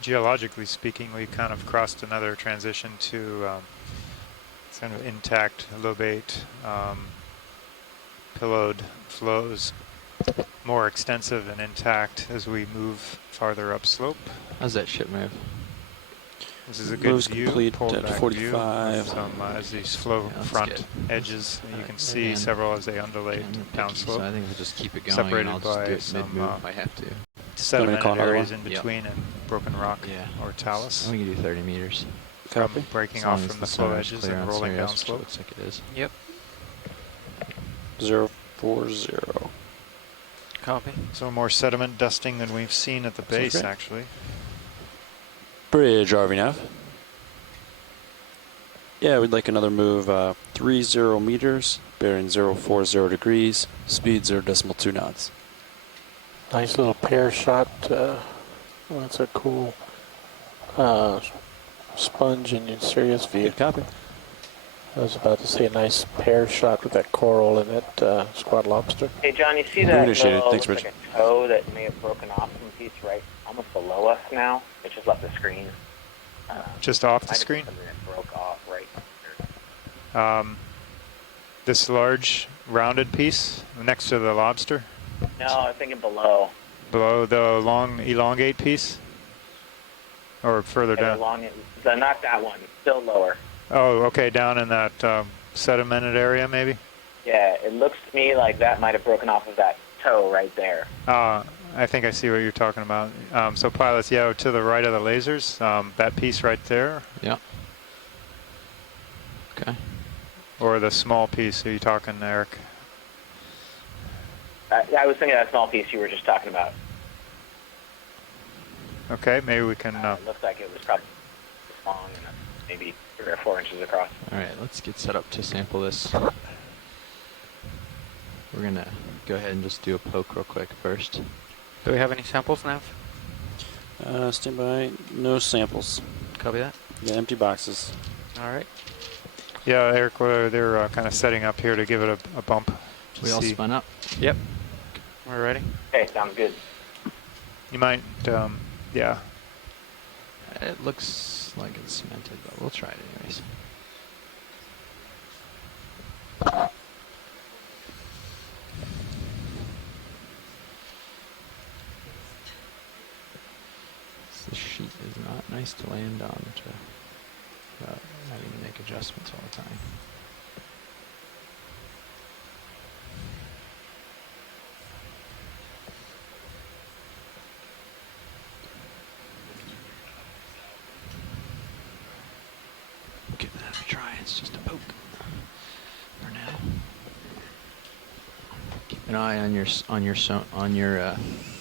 geologically speaking, we kind of crossed another transition to kind of intact lobate pillowed flows, more extensive and intact as we move farther upslope. How's that ship move? This is a good Moves view, complete pulled at back 45. view of some, as these flow Yeah, that's front good. edges. You can Alright, see again, several as they undulate I'm picky, downslope. So I think we'll just keep it going Separated and I'll just by do it some, mid-move if I have to. Sedimented call another areas one? in Yep. between and broken rock Yeah. or talus. We can do 30 meters. Copy. Breaking As long off as from the sun flow is edges clear and on rolling Sirius, down which it slope. looks like it is. Yep. 040. Copy. So more sediment dusting than we've seen at the base, great. actually. Bridge, RV nav. Yeah, we'd like another move 30 meters, bearing 040 degrees, speed 0.2 knots. Nice little pair shot. That's a cool sponge in your Sirius view. Good copy. I was about to say a nice pair shot with that coral in it, squat lobster. Hey, John, you see that Appreciate it. little, Thanks, looks Rich. like a toe that may have broken off from a piece right almost below us now? It just left the screen. Just off the Might have been screen. something that broke off right here. This large rounded piece next to the lobster, No, I'm thinking below. below the long elongate piece, or further Yeah, down. not that one, still lower. Oh, okay, down in that sedimented area, maybe. Yeah, it looks to me like that might have broken off of that toe right there. I think I see what you're talking about. So pilots, yeah, to the right of the lasers, that piece right there. Yeah. Okay. Or the small piece, are you talking, Eric? I was thinking that small piece you were just talking about. Okay, maybe we can... It looks like it was probably long and maybe 3 or 4 inches across. All right, let's get set up to sample this. We're gonna go ahead and just do a poke real quick first. Do we have any samples now? Stand by. No samples. Copy that. Yeah, empty boxes. All right. Yeah, Eric, they're kind of setting up here to give it a bump. We all spun up? Yep. We're ready. Okay, sounds good. You might, yeah. It looks like it's cemented, but we'll try it anyways. This sheet is not nice to land on without having to make adjustments all the time. Give that a try. It's just a poke for now. Keep an eye on your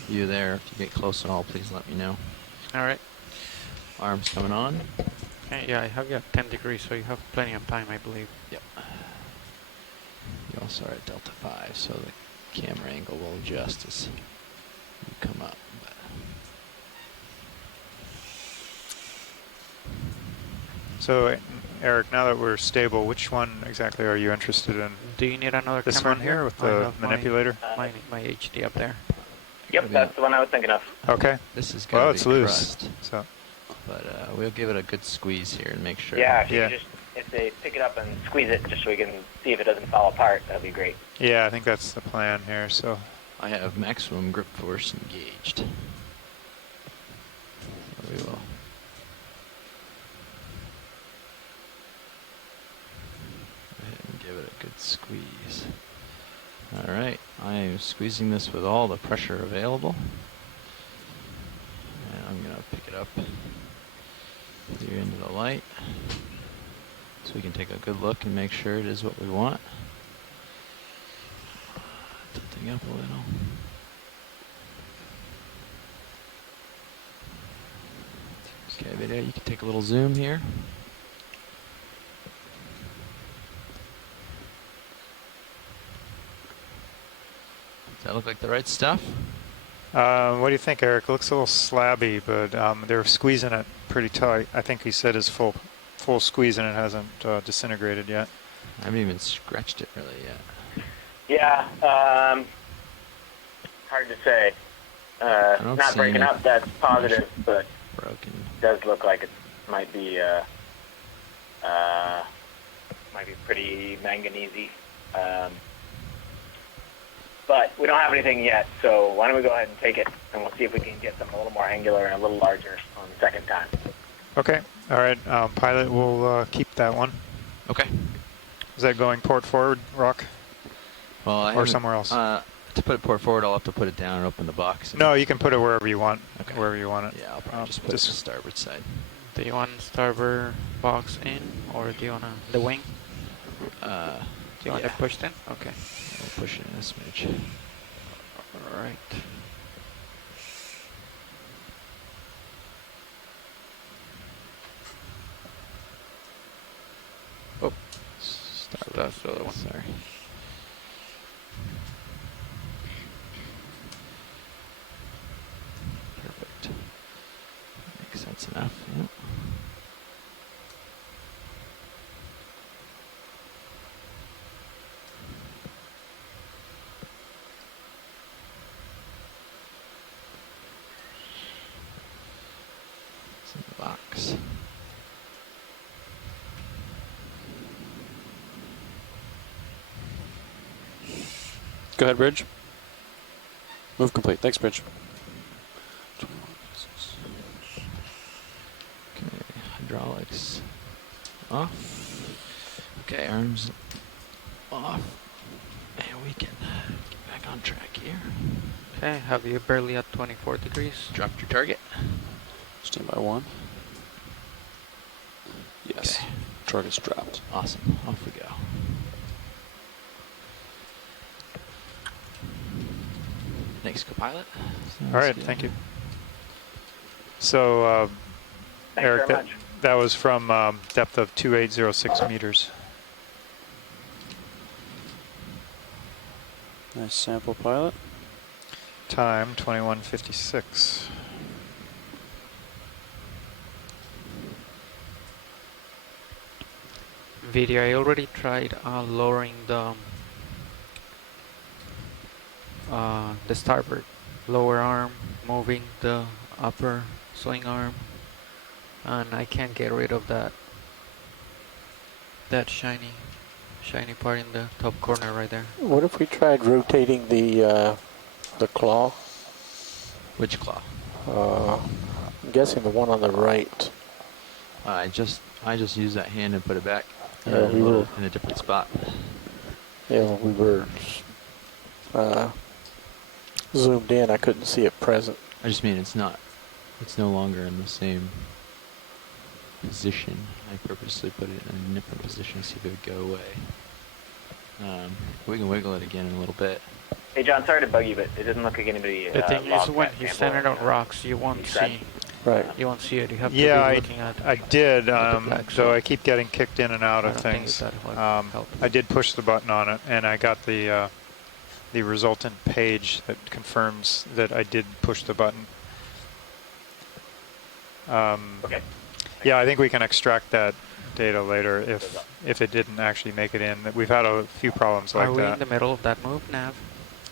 view there. If you get close at all, please let me know. All right. Arms coming on. Okay, yeah, I have you at 10 degrees, so you have plenty of time, I believe. Yep. You also are at delta 5, so the camera angle will adjust as you come up. But So, Eric, now that we're stable, which one exactly are you interested in? Do you need another This camera one here with the manipulator? My HD up there. Yep, that's the one I was thinking of. Okay. this is going to be it's loose. crust, So, but we'll give it a good squeeze here and make sure. Yeah, if they pick it up and squeeze it just so we can see if it doesn't fall apart, that'd be great. yeah, I think that's the plan here. So, I have maximum grip force engaged. So we will. Go ahead and give it a good squeeze. All right, I am squeezing this with all the pressure available. And I'm going to pick it up here into the light so we can take a good look and make sure it is what we want. Tilting up a little. Okay, video, you can take a little zoom here. Does that look like the right stuff? what do you think, Eric? It looks a little slabby, but they're squeezing it pretty tight. I think he said his full squeeze and it hasn't disintegrated yet. I haven't even scratched it really yet. Yeah, hard to say. Not breaking up, that's positive, but broken. It does look like it might be pretty manganese-y. But we don't have anything yet, so why don't we go ahead and take it, and we'll see if we can get something a little more angular and a little larger on the second time. Okay. All right. Pilot, we'll keep that one. Okay. Is that going port forward, Rock? Well, or somewhere else? To put it port forward, I'll have to put it down and open the box. No, you can put it wherever you want. Okay. Wherever you want it. Yeah, I'll probably just put it on the starboard side. Do you want starboard box in, or do you want the wing? Do you want it pushed in? Okay. We'll push it in a smidge. All right. Oh, Starboard. that's the other one. Sorry. Perfect. Makes sense enough. Yep. It's in the box. Go ahead, Bridge. Move complete. Thanks, Bridge. Okay, hydraulics off. Okay, arms off. And we can get back back on track here. Okay, have you barely at 24 degrees? Dropped your target. Stand by 1. Yes. Okay. Target's dropped. Awesome. Off we go. Thanks, co-pilot. All right, thank you. So, Thanks Eric, very much. that was from depth of 2806 meters. Nice sample, pilot. Time 21:56. Video, I already tried lowering the starboard lower arm, moving the upper swing arm, and I can't get rid of that shiny part in the top corner right there. What if we tried rotating the claw? Which claw? I'm guessing the one on the right. I just used that hand and put it back Yeah, we were in a different spot. Yeah, when we were zoomed in, I couldn't see it present. I just mean it's no longer in the same position. I purposely put it in a different position to see if it would go away. We can wiggle it again in a little bit. Hey, John, sorry to bug you, but it doesn't look like anybody. The thing is, logged when that he's sample. standing on rocks, you won't see. Right. You won't see it. You have to Yeah, be looking at. I did. black So zone. I keep getting kicked in and out I of don't think things. that would help. I did push the button on it, and I got the resultant page that confirms that I did push the button. Okay. Yeah, I think we can extract that data later if it didn't actually make it in. We've had a few problems like Are we that. in the middle of that move, Nav?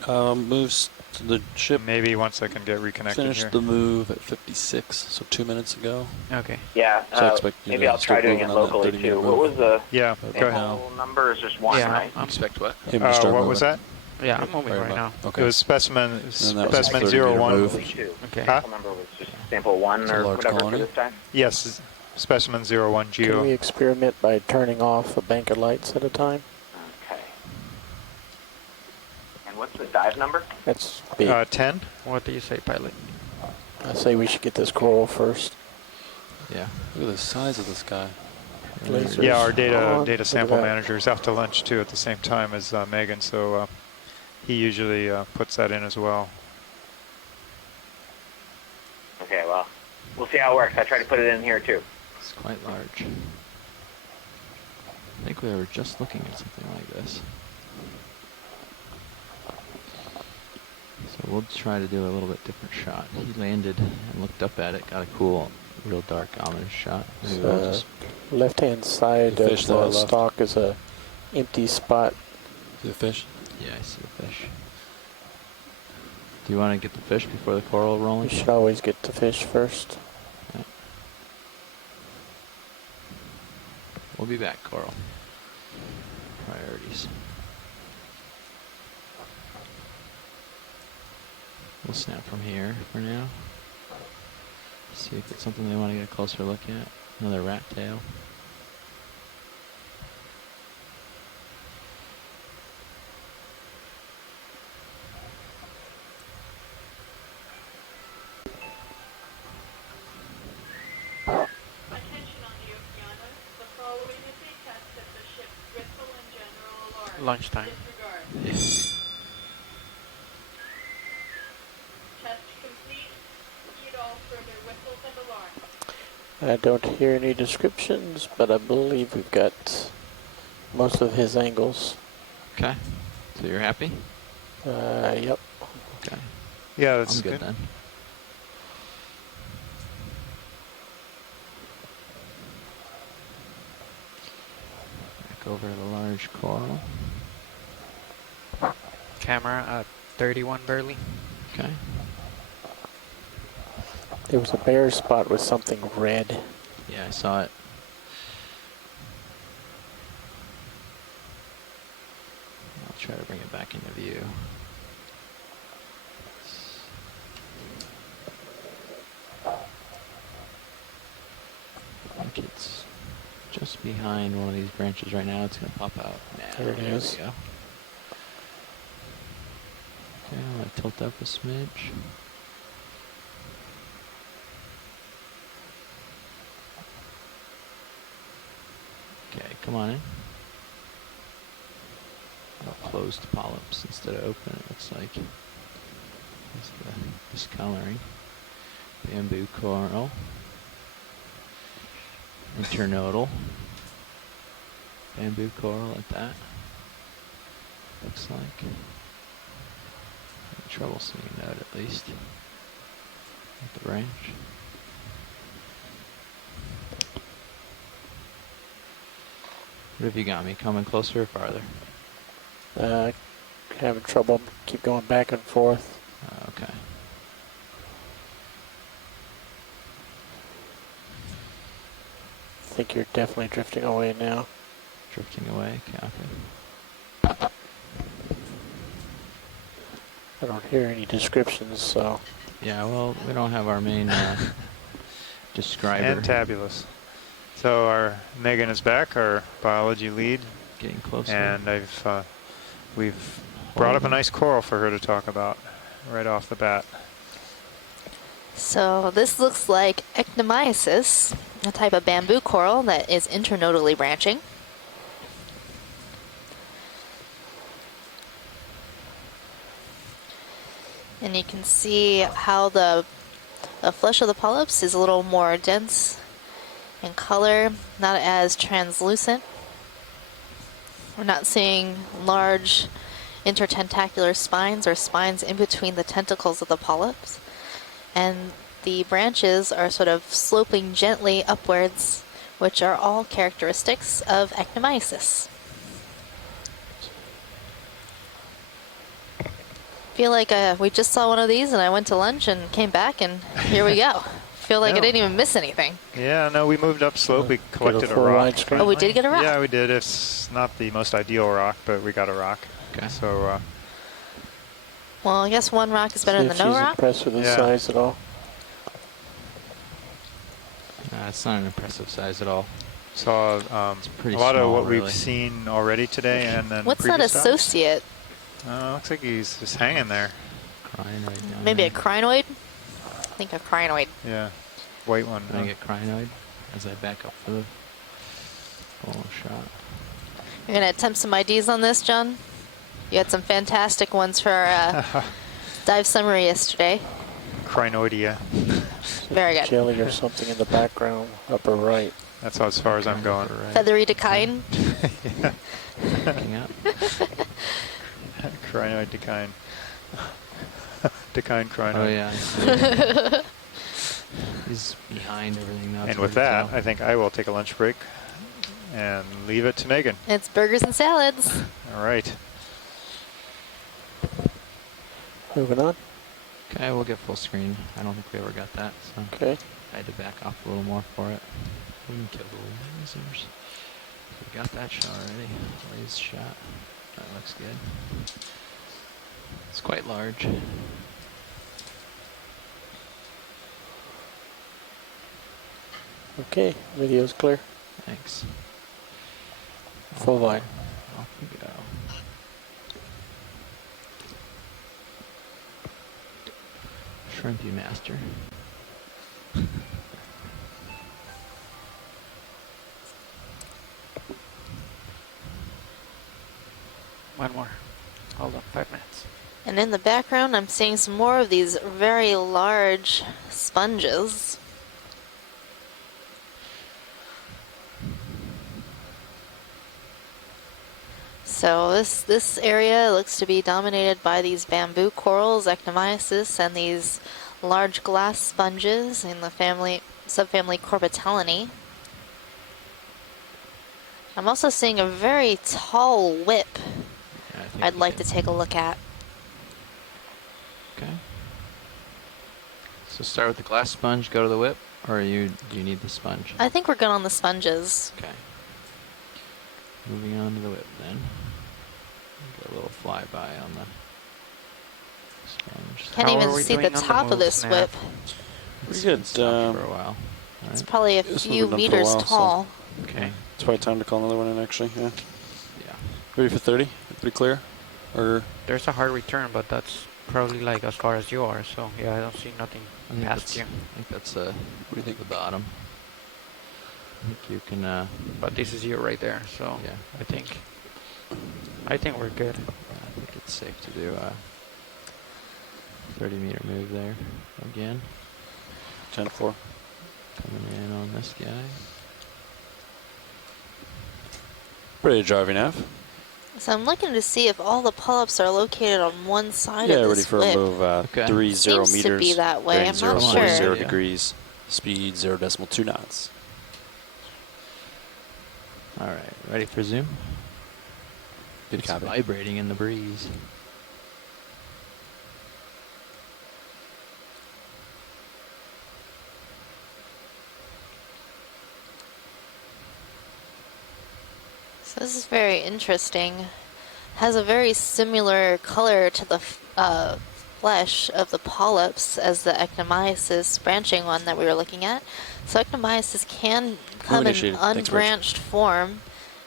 Moves to the ship. Maybe once I can get reconnected Finished here. the move at 56, so 2 minutes ago. Okay. Yeah. So I expect you maybe to I'll try start doing it moving on that locally 30-meter too. move. What was the Yeah, go ahead. sample number? Is just one, Yeah, right? Expect what? Him to start What moving. was that? Yeah, I'm moving Right right now. about- Okay. It was specimen And that was a 01. 30-meter move. Two. Okay. Huh? Sample number was just sample one It's a or large whatever colony. for this time. Yes, specimen 01 Can we Geo. experiment by turning off a bank of lights at a time? Okay. And what's the dive number? That's big. 10. What do you say, pilot? I say we should get this coral first. Yeah. Look at the size of this guy. Lasers Yeah, our on. data Look at sample that. manager is out to lunch too at the same time as Megan, so he usually puts that in as well. Okay, well, we'll see how it works. I tried to put it in here too. It's quite large. I think we were just looking at something like this. So we'll try to do a little bit different shot. He landed and looked up at it, got a cool, real dark, ominous shot. Maybe we'll just Left-hand side The of fish the there left. stalk is a empty spot. See the fish? yeah, I see the fish. Do you want to get the fish before the coral We rolling? should always get the fish first. Yeah. We'll be back, coral. Priorities. We'll snap from here for now. See if it's something they want to get a closer look at. Another rat tail. Attention on the Okeanos. The following is a test of the ship's whistle and general alarm. Lunchtime. Disregard. Test complete. Heed all further whistles and alarms. I don't hear any descriptions, but I believe we've got most of his angles. Okay. So you're happy? Yep. Okay. Yeah, that's I'm good good. then. Back over to the large coral. Camera at 31 barely. Okay. There was a bare spot with something red. Yeah, I saw it. I'll try to bring it back into view. I think it's just behind one of these branches right now. It's going to pop out now. There it is. we go. tilt up a smidge. Okay, come on in. I'll close the polyps instead of open. It looks like there's the discoloring. Bamboo coral. Internodal. Bamboo coral like that. Looks like. Having trouble seeing that at least. At the branch. What have you got me? Coming closer or farther? Having trouble. Keep going back and forth. Okay. I think you're definitely drifting away now. Drifting away, copy. I don't hear any descriptions, so. Yeah, well, we don't have our main describer. Fantabulous. So our Megan is back, our biology lead. Getting closer. And we've brought up a nice coral for her to talk about right off the bat. So this looks like Ectomyces, a type of bamboo coral that is internodally branching. And you can see how the flesh of the polyps is a little more dense in color, not as translucent. We're not seeing large intertentacular spines or spines in between the tentacles of the polyps. And the branches are sort of sloping gently upwards, which are all characteristics of Ectomyces. Feel like we just saw one of these and I went to lunch and came back and here we go. Feel like I didn't even miss anything. Yeah, no, we moved up slope. We collected a rock. Oh, we did get a rock? Yeah, we did. It's not the most ideal rock, but we got a rock. Okay. So, well, I guess one rock is better than no rock. Impressed with the size at all? It's not an impressive size at all. Saw a lot of what we've seen already today, and then what's that associate? Looks like he's just hanging there. Crinoid. Maybe a crinoid? I think a crinoid. Yeah, white one. Can I get crinoid as I back up for the full shot? You're going to attempt some IDs on this, John? You had some fantastic ones for our dive summary yesterday. Crinoidea. Very good. Jelly or something in the background, upper right. That's as far as I'm going. Feathery decine. Yeah. Backing up. Crinoid decine. Decine crinoid. Oh yeah. I see. He's behind everything now. And with that, I think I will take a lunch break and leave it to Megan. It's burgers and salads. All right. Moving on. Okay, we'll get full screen. I don't think we ever got that, so okay. I had to back off a little more for it. We can kill the lasers. We got that shot already. Raised shot. That looks good. It's quite large. Okay, video's clear. Thanks. Full line. Off we go. Shrimpy master. One more. Hold on, 5 minutes. And in the background, I'm seeing some more of these very large sponges. So this area looks to be dominated by these bamboo corals, Ectomyces, and these large glass sponges in the subfamily Corbitellinae. I'm also seeing a very tall whip I'd like to take a look at. Okay. So start with the glass sponge, go to the whip, or do you need the sponge? I think we're good on the sponges. Okay. Moving on to the whip then. Get a little flyby on the sponge. Can't even see the top of this whip. Pretty good. For a while. It's probably a few meters tall. Okay. It's probably time to call another one in, actually. Yeah. Yeah. Ready for 30? Pretty clear? Or There's a hard return, but that's probably like as far as you are. So yeah, I don't see nothing past you. I think that's what do you think the bottom? I think you can. But this is you right there. So Yeah. I think we're good. I think it's safe to do a 30-meter move there again. 10-4. Coming in on this guy. Ready to drive your nav? So I'm looking to see if all the polyps are located on one side Yeah, of ready this for whip. a move. 30 Seems meters. to be that way. bearing I'm 0, not 4, sure. 0 Yeah. degrees. Speed 0.2 knots. All right, ready for zoom? Good It's copy. vibrating in the breeze. So this is very interesting. Has a very similar color to the flesh of the polyps as the Ectomyces branching one that we were looking at. So Ectomyces can come in initiated. Thanks, Rich. unbranched form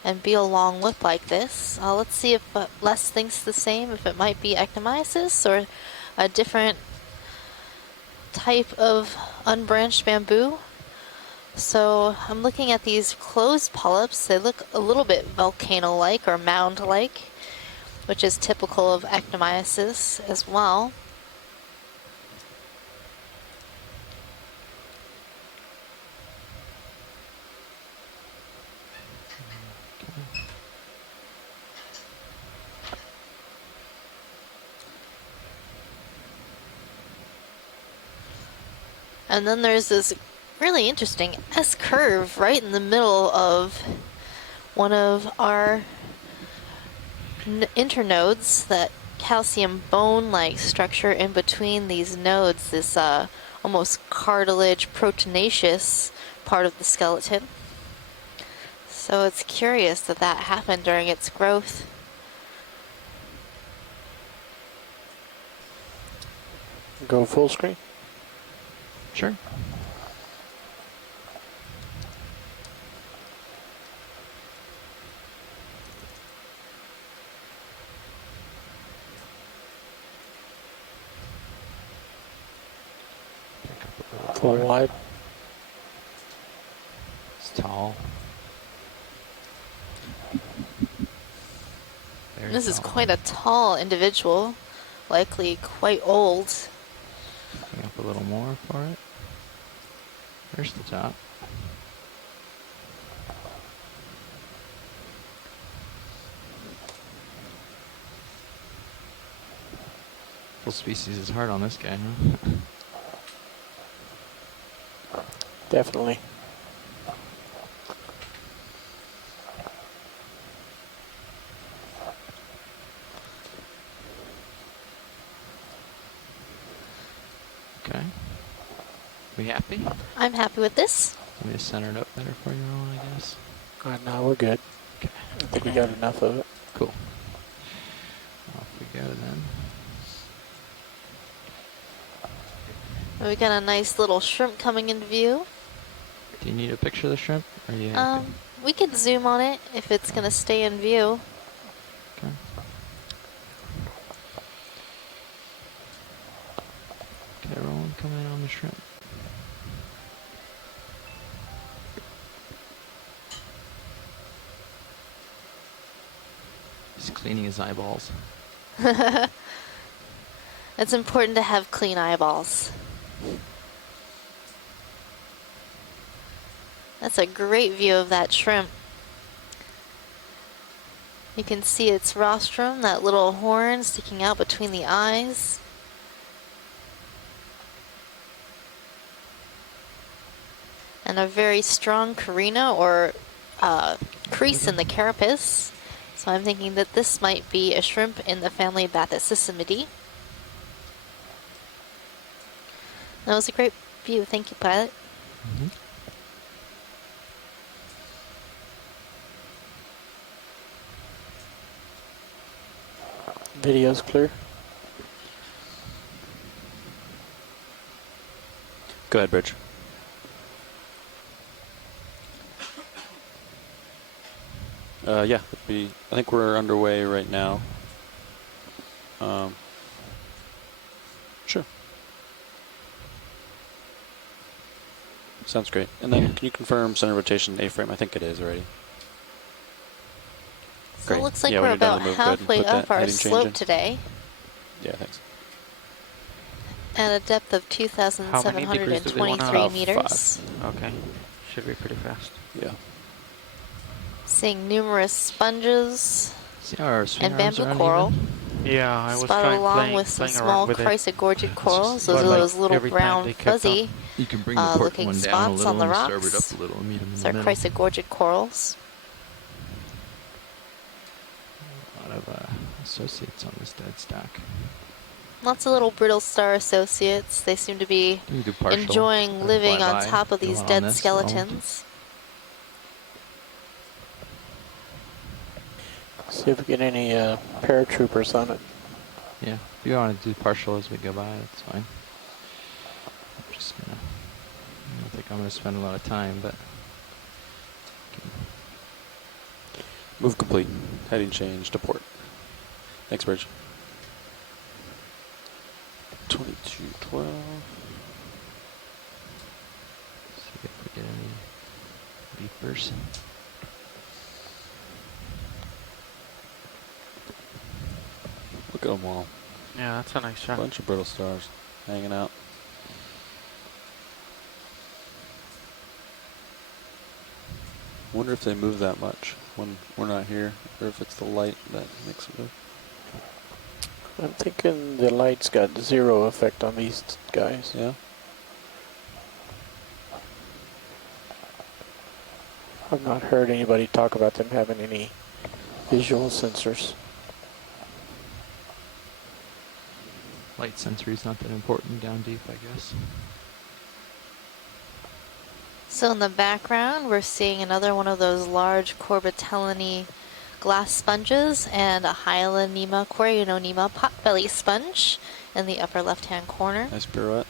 and be a long whip like this. Let's see if Les thinks the same, if it might be Ectomyces or a different type of unbranched bamboo. So I'm looking at these closed polyps. They look a little bit volcano-like or mound-like, which is typical of Ectomyces as well. And then there's this really interesting S-curve right in the middle of one of our internodes, that calcium bone-like structure in between these nodes, this almost cartilage proteinaceous part of the skeleton. So it's curious that that happened during its growth. Go full screen. Sure. Full wide. It's tall. Very This is tall. quite a tall individual, likely quite old. Bring up a little more for it. There's the top. Full species is hard on this guy, huh? Definitely. Okay. We happy? I'm happy with this. Let me just center it up better for you, Roland, I guess. Now we're good. Okay. I think we got enough of it. Cool. Off we go then. We got a nice little shrimp coming into view. Do you need a picture of the shrimp? Or you We could zoom on it if it's gonna stay in view. okay. Okay, Roland, come in on the shrimp. He's cleaning his eyeballs. It's important to have clean eyeballs. That's a great view of that shrimp. You can see its rostrum, that little horn sticking out between the eyes. And a very strong carina or crease in the carapace. So I'm thinking that this might be a shrimp in the family Bathysissimidae. That was a great view. Thank you, pilot. Mm-hmm. Video's clear. Go ahead, Bridge. Yeah, I think we're underway right now. Sounds great. And then can you confirm center rotation A-frame? I think it is already. So Great. it looks like Yeah, we're when you're done about with the move, go ahead and halfway put up that our heading change slope in. today Yeah, thanks. at a depth of How many degrees do they want 2,723 out? meters. Okay. Should be pretty fast. Yeah. Seeing numerous sponges See how our swing and arms bamboo are coral. uneven? Yeah, I was Spotted along playing with some around small with it. chrysogorgic corals. Those But are like those little every time brown they kept fuzzy You can bring the port looking one down a spots little on the and starboard up rocks. a little and meet them in These the are middle. chrysogorgic corals. A lot of associates on this dead stack. Lots of little brittle star associates. They seem to be You can do partial enjoying and living fly on by. top of Do these one on dead this, skeletons. See if we get any paratroopers on it. Yeah, if you want to do partial as we go by, that's fine. I'm just gonna. I don't think I'm gonna spend a lot of time, but. Move complete. Heading change to port. Thanks, Bridge. 2212. See if we get any beepers. Look at them all. Yeah, that's a nice shot. Bunch of brittle stars hanging out. Wonder if they move that much when we're not here, or if it's the light that makes them move. I'm thinking the light's got zero effect on these guys. Yeah. I've not heard anybody talk about them having any visual sensors. Light sensory is not that important down deep, I guess. So in the background, we're seeing another one of those large Corbitellini glass sponges and a Hyalonema Coriononema potbelly sponge in the upper left-hand corner. Nice pirouette.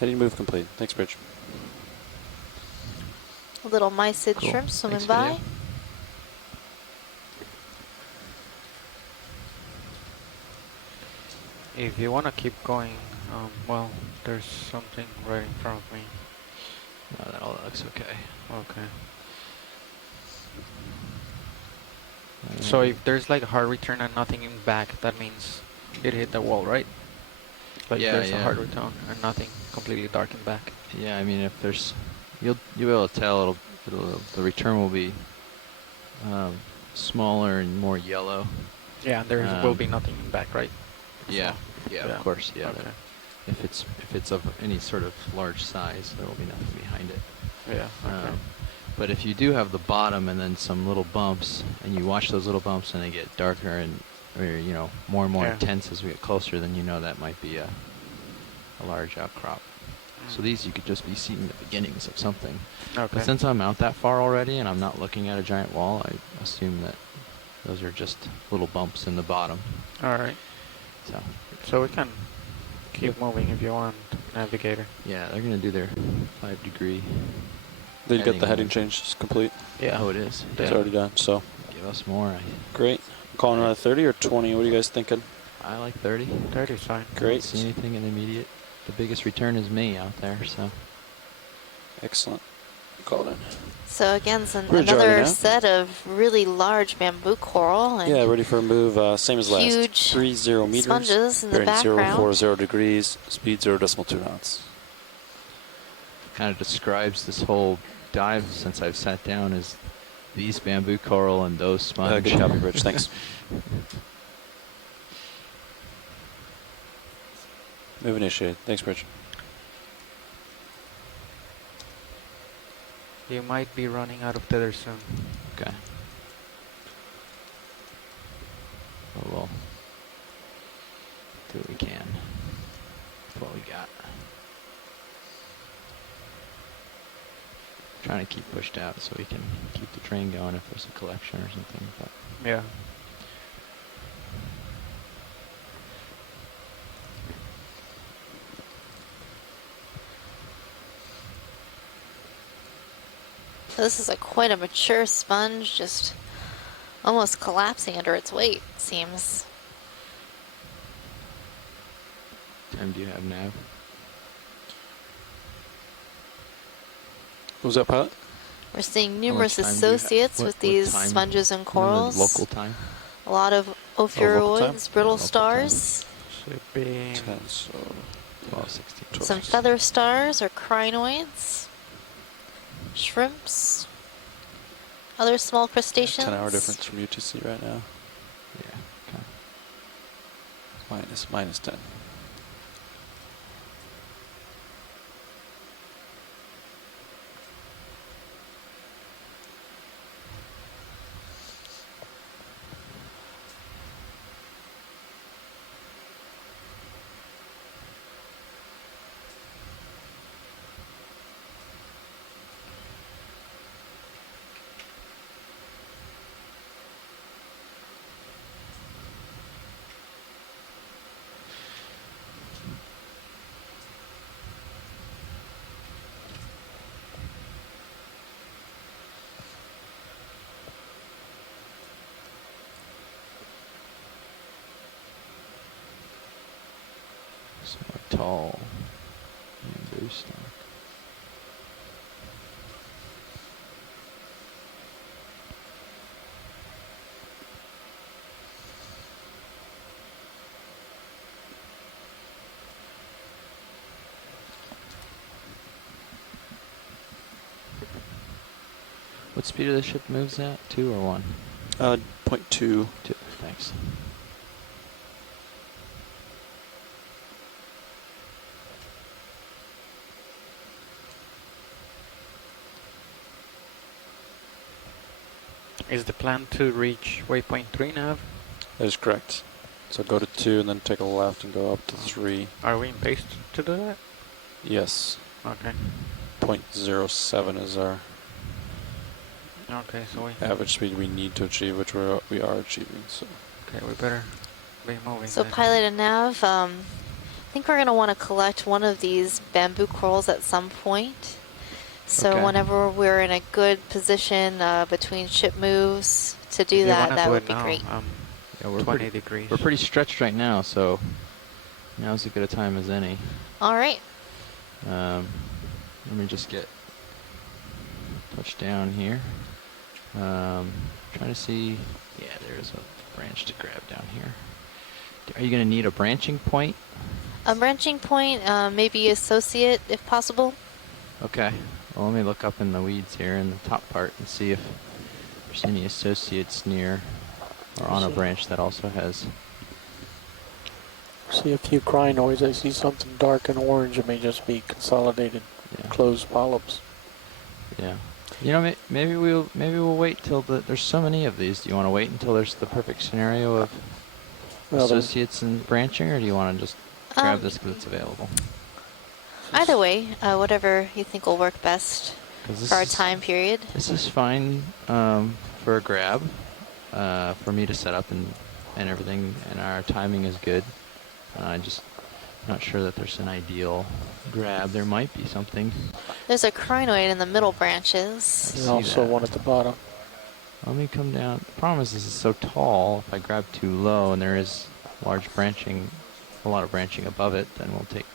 Heading move complete. Thanks, Bridge. Little mysid Cool. shrimp swimming Thanks, by. video. If you want to keep going, well, there's something right in front of me. No, that all looks okay. Okay. So if there's like a hard return and nothing in back, that means it hit the wall, right? Like Yeah, there's a yeah. hard return and nothing completely dark in back. Yeah, I mean, if there's, you'll be able to tell. The return will be smaller and more yellow. Yeah, and there will be nothing in back, right? Yeah, So, yeah, of course, yeah. Okay. If it's of any sort of large size, there will be nothing behind it. Yeah. Okay. But if you do have the bottom and then some little bumps, and you watch those little bumps and they get darker and, or you know, more and more Yeah. intense as we get closer, then you know that might be a large outcrop. So these you could just be seeing the beginnings of something. Okay. But since I'm out that far already and I'm not looking at a giant wall, I assume that those are just little bumps in the bottom. All right. So we can keep moving if you want, navigator. Yeah, they're gonna do their 5-degree. Did you get the heading heading change complete? Yeah. Oh, it is. It's already done, so. Give us more. Great. Calling another 30 or 20? What are you guys thinking? I like 30. 30 is fine. Great. Don't see anything in the immediate. The biggest return is me out there, so. Excellent. Called in. So again, We're driving another now. set of really large bamboo coral and Yeah, ready for a move. Same as last. huge 30 meters. sponges in the bearing background. 040 degrees. Speed 0.2 knots. Kind of describes this whole dive since I've sat down as these bamboo coral and those sponge. Good copy, Rich. Thanks. Move initiated. Thanks, Rich. You might be running out of tether soon. Okay. Oh well. Do what we can. That's what we got. Trying to keep pushed out so we can keep the train going if there's a collection or something. But Yeah. This is quite a mature sponge, just almost collapsing under its weight, it seems. Time do you have now? What was that, Pilot? We're seeing How numerous much time do you have? associates What with these time? sponges and You know, the corals. local time? A lot of local time? ophiuroids, brittle Yeah, local time. stars, Should be 10, so 12, 16. 12, some 16. feather stars or crinoids, shrimps, other small crustaceans. 10-hour difference from UTC right now. Yeah. Okay. Minus 10. So tall bamboo stock. What speed of the ship moves at? 2 or 1? 0.2. 2. Thanks. Is the plan to reach waypoint 3 now? That is correct. So go to 2 and then take a left and go up to 3. Are we in pace to do that? Yes. Okay. 0.07 is our Okay, so we average speed we need to achieve, which we are achieving. So. okay, we better be moving. So then. pilot and nav, I think we're going to want to collect one of these bamboo corals at some point. So Okay. whenever we're in a good position between ship moves to do If you that, wanna that do would it be now, great. Yeah, we're 20 pretty, degrees. we're pretty stretched right now, so now's as good a time as any. All right. Let me just get touched down here. Trying to see. Yeah, there's a branch to grab down here. Are you going to need a branching point? A branching point, maybe associate if possible. Okay. Well, let me look up in the weeds here in the top part and see if there's any associates near or on a branch that also has. See a few crinoids. I see something dark and orange. It may just be consolidated closed polyps. Yeah. You know, maybe we'll wait till there's so many of these. Do you want to wait until there's the perfect scenario of associates and branching, or do you want to just grab this because it's available? Either way, whatever you think will work best for our time period. This is fine for a grab, for me to set up and everything, and our timing is good. Just not sure that there's an ideal grab. There might be something. There's a crinoid in the middle branches. There's also one at the bottom. Let me come down. The problem is this is so tall. If I grab too low and there is large branching, a lot of branching above it, then we'll take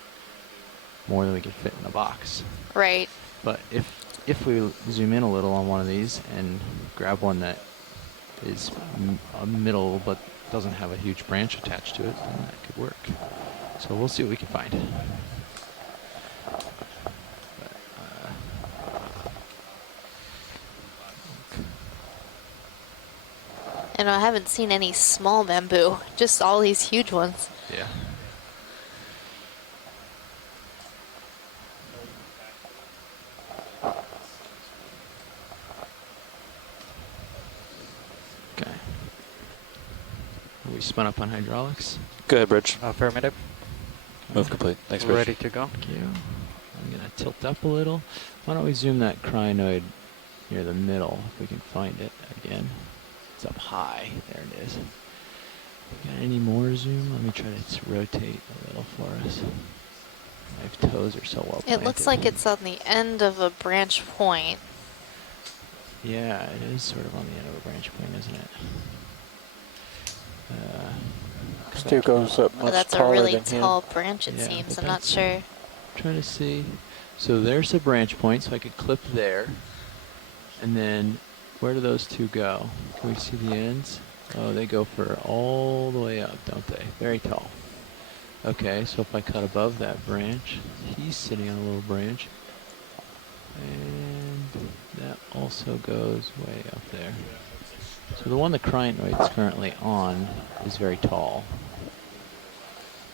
more than we can fit in the box. Right. But if we zoom in a little on one of these and grab one that is a middle but doesn't have a huge branch attached to it, then that could work. So we'll see what we can find. And I haven't seen any small bamboo, just all these huge ones. Yeah. Okay. Are we spun up on hydraulics? Go ahead, Bridge. Affirmative. Move complete. Thanks, We're Bridge. ready to go. Thank you. I'm going to tilt up a little. Why don't we zoom that crinoid near the middle, if we can find it again. It's up high. There it is. Got any more zoom? Let me try to rotate a little for us. My toes are so well planted. It looks like it's on the end of a branch point. Yeah, it is sort of on the end of a branch point, isn't it? Still goes up Oh, much that's a taller really than him. tall branch, it Yeah, seems. but I'm not that's- sure. Trying to see. So there's a branch point, so I could clip there. And then where do those two go? Can we see the ends? Oh, they go for all the way up, don't they? Very tall. Okay, so if I cut above that branch, he's sitting on a little branch. And that also goes way up there. So the one the crinoid's currently on is very tall.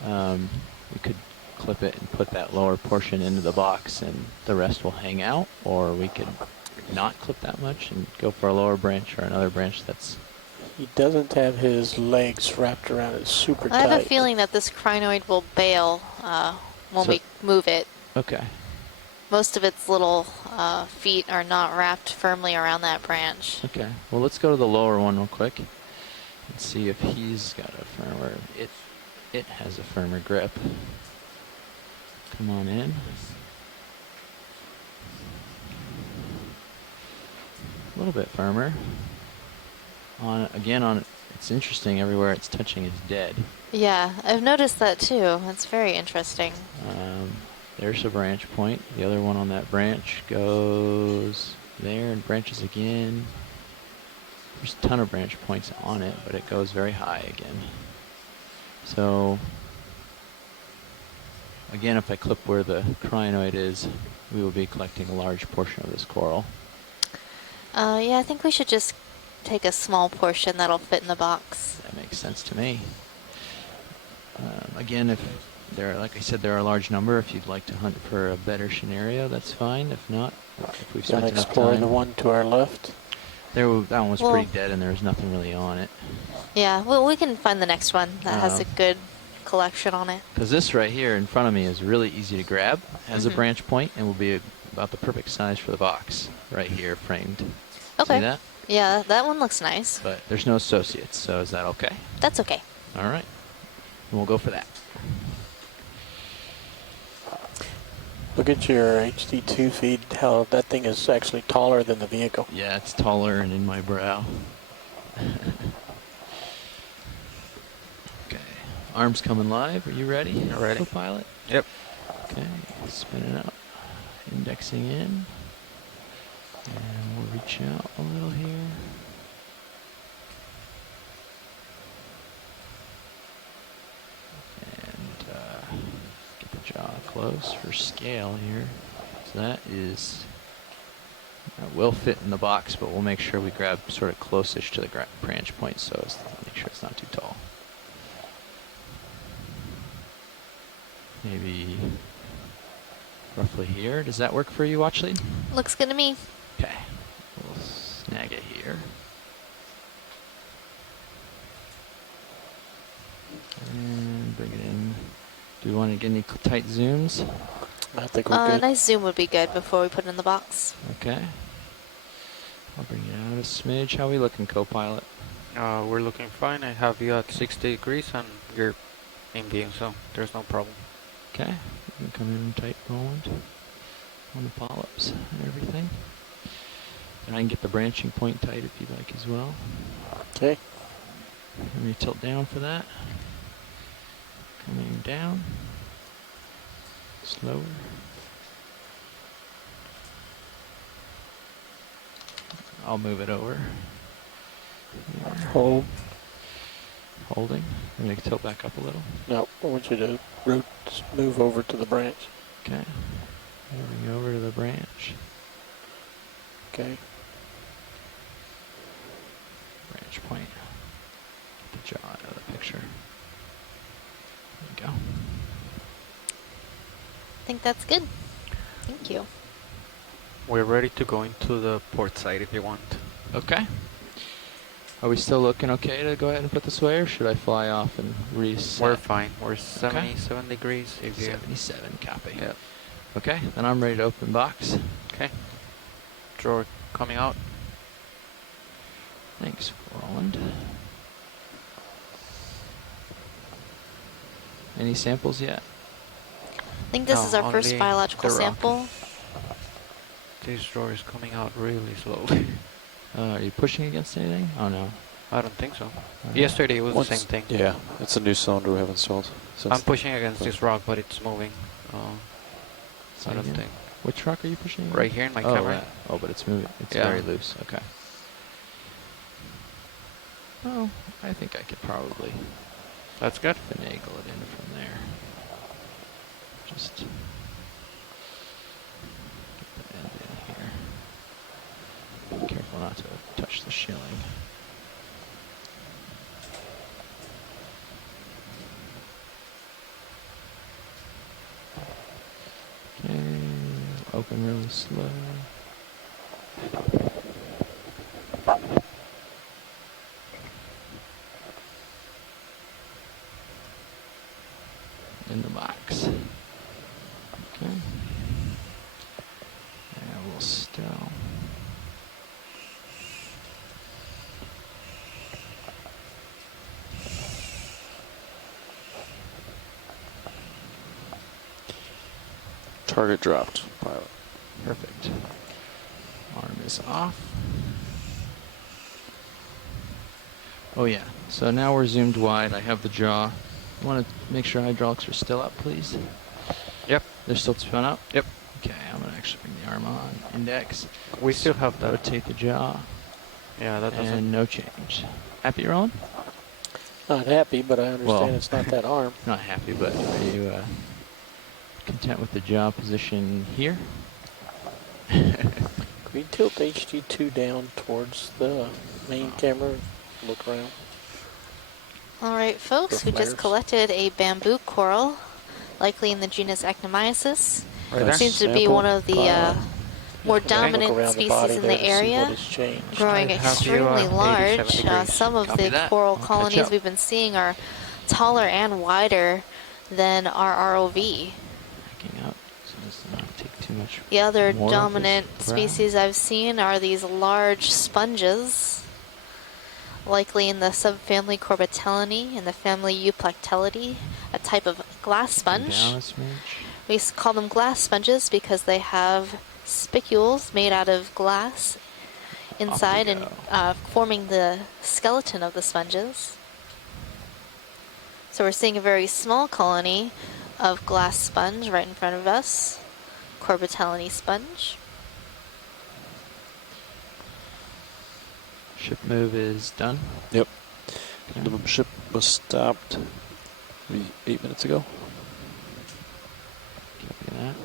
We could clip it and put that lower portion into the box and the rest will hang out, or we could not clip that much and go for a lower branch or another branch that's... He doesn't have his legs wrapped around it super I tight. have a feeling that this crinoid will bail when So- we move it. Okay. Most of its little feet are not wrapped firmly around that branch. Okay. Well, let's go to the lower one real quick and see if he's got a firmer... It has a firmer grip. Come on in. A little bit firmer. It's interesting, everywhere it's touching is dead. Yeah, I've noticed that too. That's very interesting. There's a branch point. The other one on that branch goes there and branches again. There's a ton of branch points on it, but it goes very high again. So, again, if I clip where the crinoid is, we will be collecting a large portion of this coral. Yeah, I think we should just take a small portion that'll fit in the box. That makes sense to me. Again, if there, like I said, there are a large number. If you'd like to hunt for a better scenario, that's fine. If not, if we've spent enough explore time. the one to our left. That one was Well- pretty dead, and there was nothing really on it. Yeah, well, we can find the next one that has a good collection on it. Because this right here in front of me is really easy to grab, has a branch point, and will be about the perfect size for the box. Right here, framed. Okay. See that? Yeah, that one looks nice. But there's no associates, so is that okay? That's okay. All right. And we'll go for that. Look at your HD2 feed, how that thing is actually taller than the vehicle. Yeah, it's taller and in my brow. Okay. Arms coming live. Are you ready? Ready. Co-pilot? Yep. Okay. Spinning up. Indexing in. And we'll reach out a little here. And get the jaw close for scale here. So that will fit in the box, but we'll make sure we grab sort of close-ish to the branch point so as to make sure it's not too tall. Maybe roughly here. Does that work for you, watch lead? Looks good to me. Okay. We'll snag it here. And bring it in. Do we want to get any tight zooms? I think we're A good. nice zoom would be good before we put it in the box. Okay. I'll bring it out a smidge. How are we looking, co-pilot? We're looking fine. I have you at 60 degrees and you're in beam, so there's no problem. Okay. You can come in tight, Roland, on the polyps and everything. And I can get the branching point tight if you'd like as well. Okay. Let me tilt down for that. Coming down. Slower. I'll move it over. Here. Hold. Holding. I'm going to tilt back up a little. No, I want you to move over to the branch. Okay. Moving over to the branch. Okay. Branch point. Get the jaw out of the picture. There you go. I think that's good. Thank you. We're ready to go into the port side if you want. Okay. Are we still looking okay to go ahead and put this away, or should I fly off and reset? We're fine. We're 77 degrees. If you 77, copy. Yep. Okay, then I'm ready to open box. Okay. Drawer coming out. Thanks, Roland. Any samples yet? I think this No, is our first only biological the rock. sample. This drawer is coming out really slowly. Are you pushing against anything? Oh no. I don't think so. Alright. Yesterday it was the same thing. Yeah, it's a new cylinder we have installed. I'm pushing against this rock, but it's moving. Say I don't again? think. Which rock are you pushing? Right here in my oh, camera. that. Oh, but it's moving. It's Yeah. very loose. Okay. Oh, I think I could probably. That's good. Finagle it in from there. Just get the end in here. Be careful not to touch the shilling. Okay, open really slow. In the box. Okay. And we'll still. Target dropped, pilot. Perfect. Arm is off. Oh yeah, so now we're zoomed wide. I have the jaw. You want to make sure hydraulics are still up, please? Yep. They're still spun up? Yep. Okay, I'm going to actually bring the arm on. Index. We still have that. Rotate the jaw. Yeah, that doesn't. And no change. Happy, Roland? Not happy, but I understand Well, it's not that arm. Not happy, but are you content with the jaw position here? Can we tilt HD2 down towards the main camera? Look around. All right, folks, For we just flares. collected a bamboo coral, likely in the genus Actinomyces. Right there. Seems to be one of the more Look dominant around the species body in there the to see what area, has changed. growing I'd have you, extremely 87 large. degrees. Some of Copy the that. coral I'll catch colonies up. we've been seeing are taller and wider than our ROV. Backing up so as to not take too much. The other more of dominant this brown. species I've seen are these large sponges, likely in the subfamily Corbitellinae and the family Euplectellidae, a type of glass sponge. Down a smidge. We call them glass sponges because they have spicules made out of glass inside and forming the skeleton of the sponges. So we're seeing a very small colony of glass sponge right in front of us, Corbitellinae sponge. Ship move is done. Yep. Okay. The ship was stopped maybe 8 minutes ago. Copy that.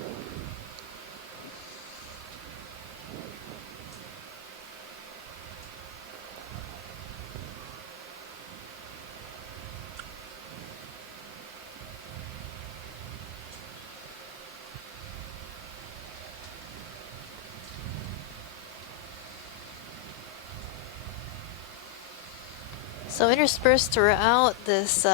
So interspersed throughout this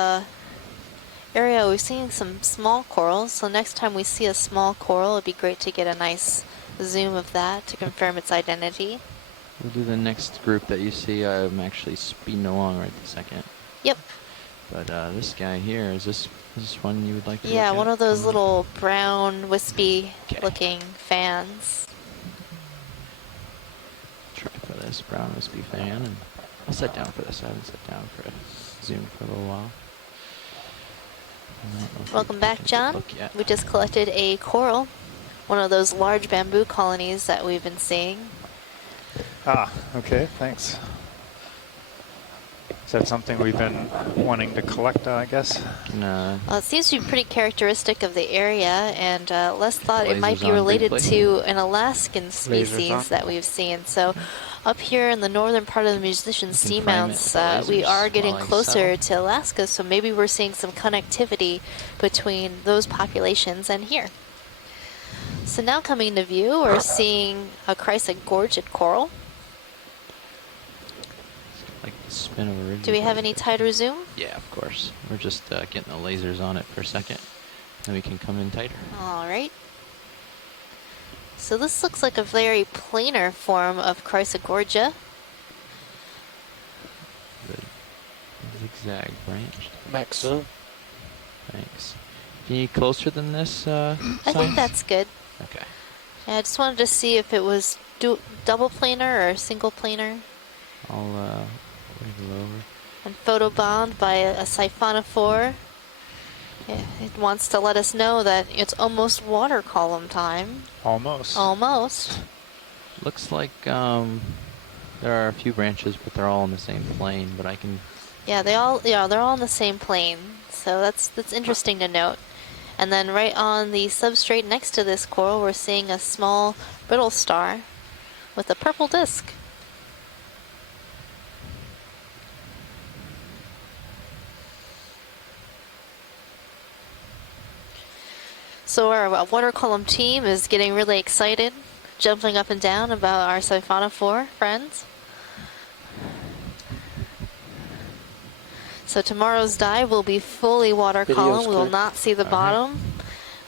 area, we've seen some small corals. So next time we see a small coral, it'd be great to get a nice zoom of that to confirm its identity. We'll do the next group that you see. I'm actually speeding along right this second. Yep. But this guy here, is this one you would like to Yeah, look one at? of those little brown, wispy Okay. looking fans. Try for this brown wispy fan, and I'll sit down for this. I haven't sat down for a zoom for a little while. I don't know if Welcome we've back, taken a John. look yet. We just collected a coral, one of those large bamboo colonies that we've been seeing. Ah, okay, thanks. Is that something we've been wanting to collect, I guess? No. It seems to be pretty characteristic of the area, and Les thought it might Lasers be on related briefly. to an Alaskan on. species that we've seen. So up here in the northern part of the Musician You can frame it Seamounts, with the we lasers are getting while I closer settle. to Alaska, so maybe we're seeing some connectivity between those populations and here. So now coming into view, we're seeing a Chrysogorgid coral. Like the spin of a ridge. Do we have any tighter zoom? Yeah, of course. We're just getting the lasers on it for a second. Then we can come in tighter. All right. So this looks like a very planar form of Chrysogorgia. The zigzag branch. Max zoom. Thanks. Any closer than this? I think that's good. Okay. Yeah, I just wanted to see if it was double planar or single planar, I'll wiggle over. and photobombed by a siphonophore. It wants to let us know that it's almost water column time. Almost. Almost. Looks like there are a few branches, but they're all on the same plane. But I can. Yeah, they're all on the same plane. So that's interesting to note. And then right on the substrate next to this coral, we're seeing a small brittle star with a purple disc. So our water column team is getting really excited, jumping up and down about our siphonophore friends. So tomorrow's dive will be fully water column. We will not see the bottom.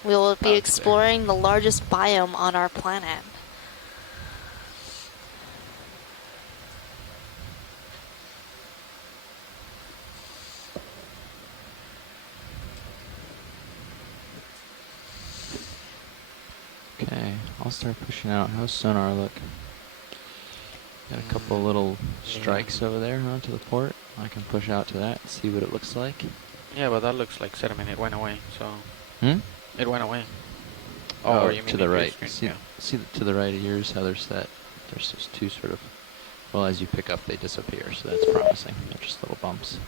We will be exploring the largest biome on our planet. Okay, I'll start pushing out. How's sonar look? Got a couple little strikes over there onto the port. I can push out to that and see what it looks like. Yeah, but that looks like sediment. It went away, so... It went away. Oh, you mean to the right. screen? See to the right of yours how they're set? There's just two sort of... Well, as you pick up, they disappear, so that's promising. They're just little bumps.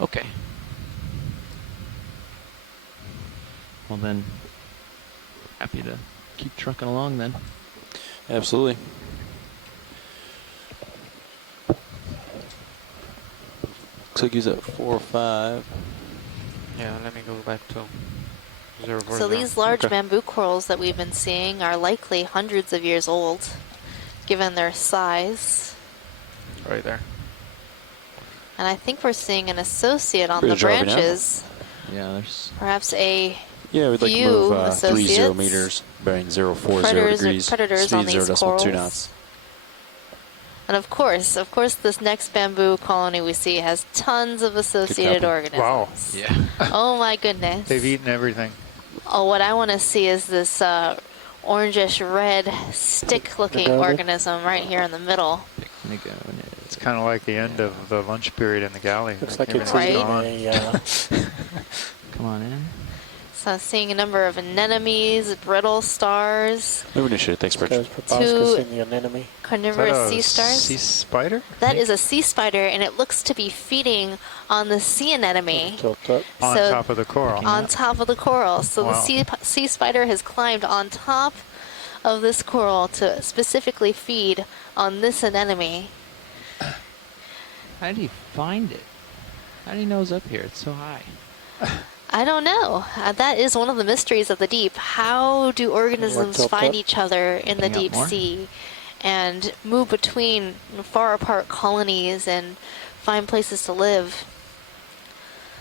Okay. Well then, happy to keep trucking along then. Absolutely. Looks like he's at 4 or 5. Yeah, let me go back to 040. So these large bamboo corals that we've been seeing are likely hundreds of years old, given their size. Right there. And I think we're seeing an associate on the Bridge RV now. branches. Yeah, there's... Perhaps a Yeah, we'd like to few move 30 associates. meters, bearing 040 degrees. Predators on speed these 0.2 corals. knots. And of course, this next bamboo colony we see has tons of associated organisms. Wow. Yeah. Oh my goodness. They've eaten everything. Oh, what I want to see is this orangish red stick-looking Pagoda? organism right here in the middle. It's kind of like the end of the lunch period in the galley. Looks like it's everything's eating gone. Come on in. So I'm seeing a number of anemones, brittle stars, Move initiative. Thanks, Bridge. There's proboscis in the anemone. carnivorous sea Is that a stars. sea spider? That is a sea spider, and it looks to be feeding on the sea anemone. Tilt up. On So- top of the coral. On top of the coral. So Wow. the sea spider has climbed on top of this coral to specifically feed on this anemone. How did he find it? How did he know it was up here? It's so high. I don't know. That is one of the mysteries of the deep. How do organisms tilt find up? each other in the Picking up deep more? sea and move between far apart colonies and find places to live?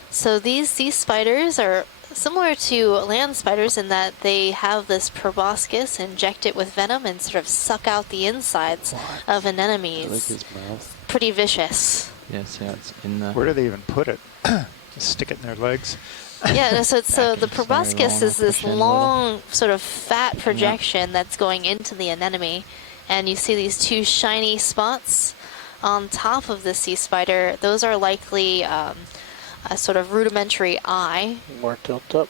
So these sea spiders are similar to land spiders in that they have this proboscis, inject it with venom, and sort of suck out the insides of I like anemones. his mouth. Pretty vicious. Yeah, see how it's in the... Where do they even put it? Just stick it in their legs? Yeah, no, so the proboscis rolling is this push in a little. long sort of fat projection that's going into the anemone, and you see these two shiny spots on top of the sea spider. Those are likely a sort of rudimentary eye. More tilt up.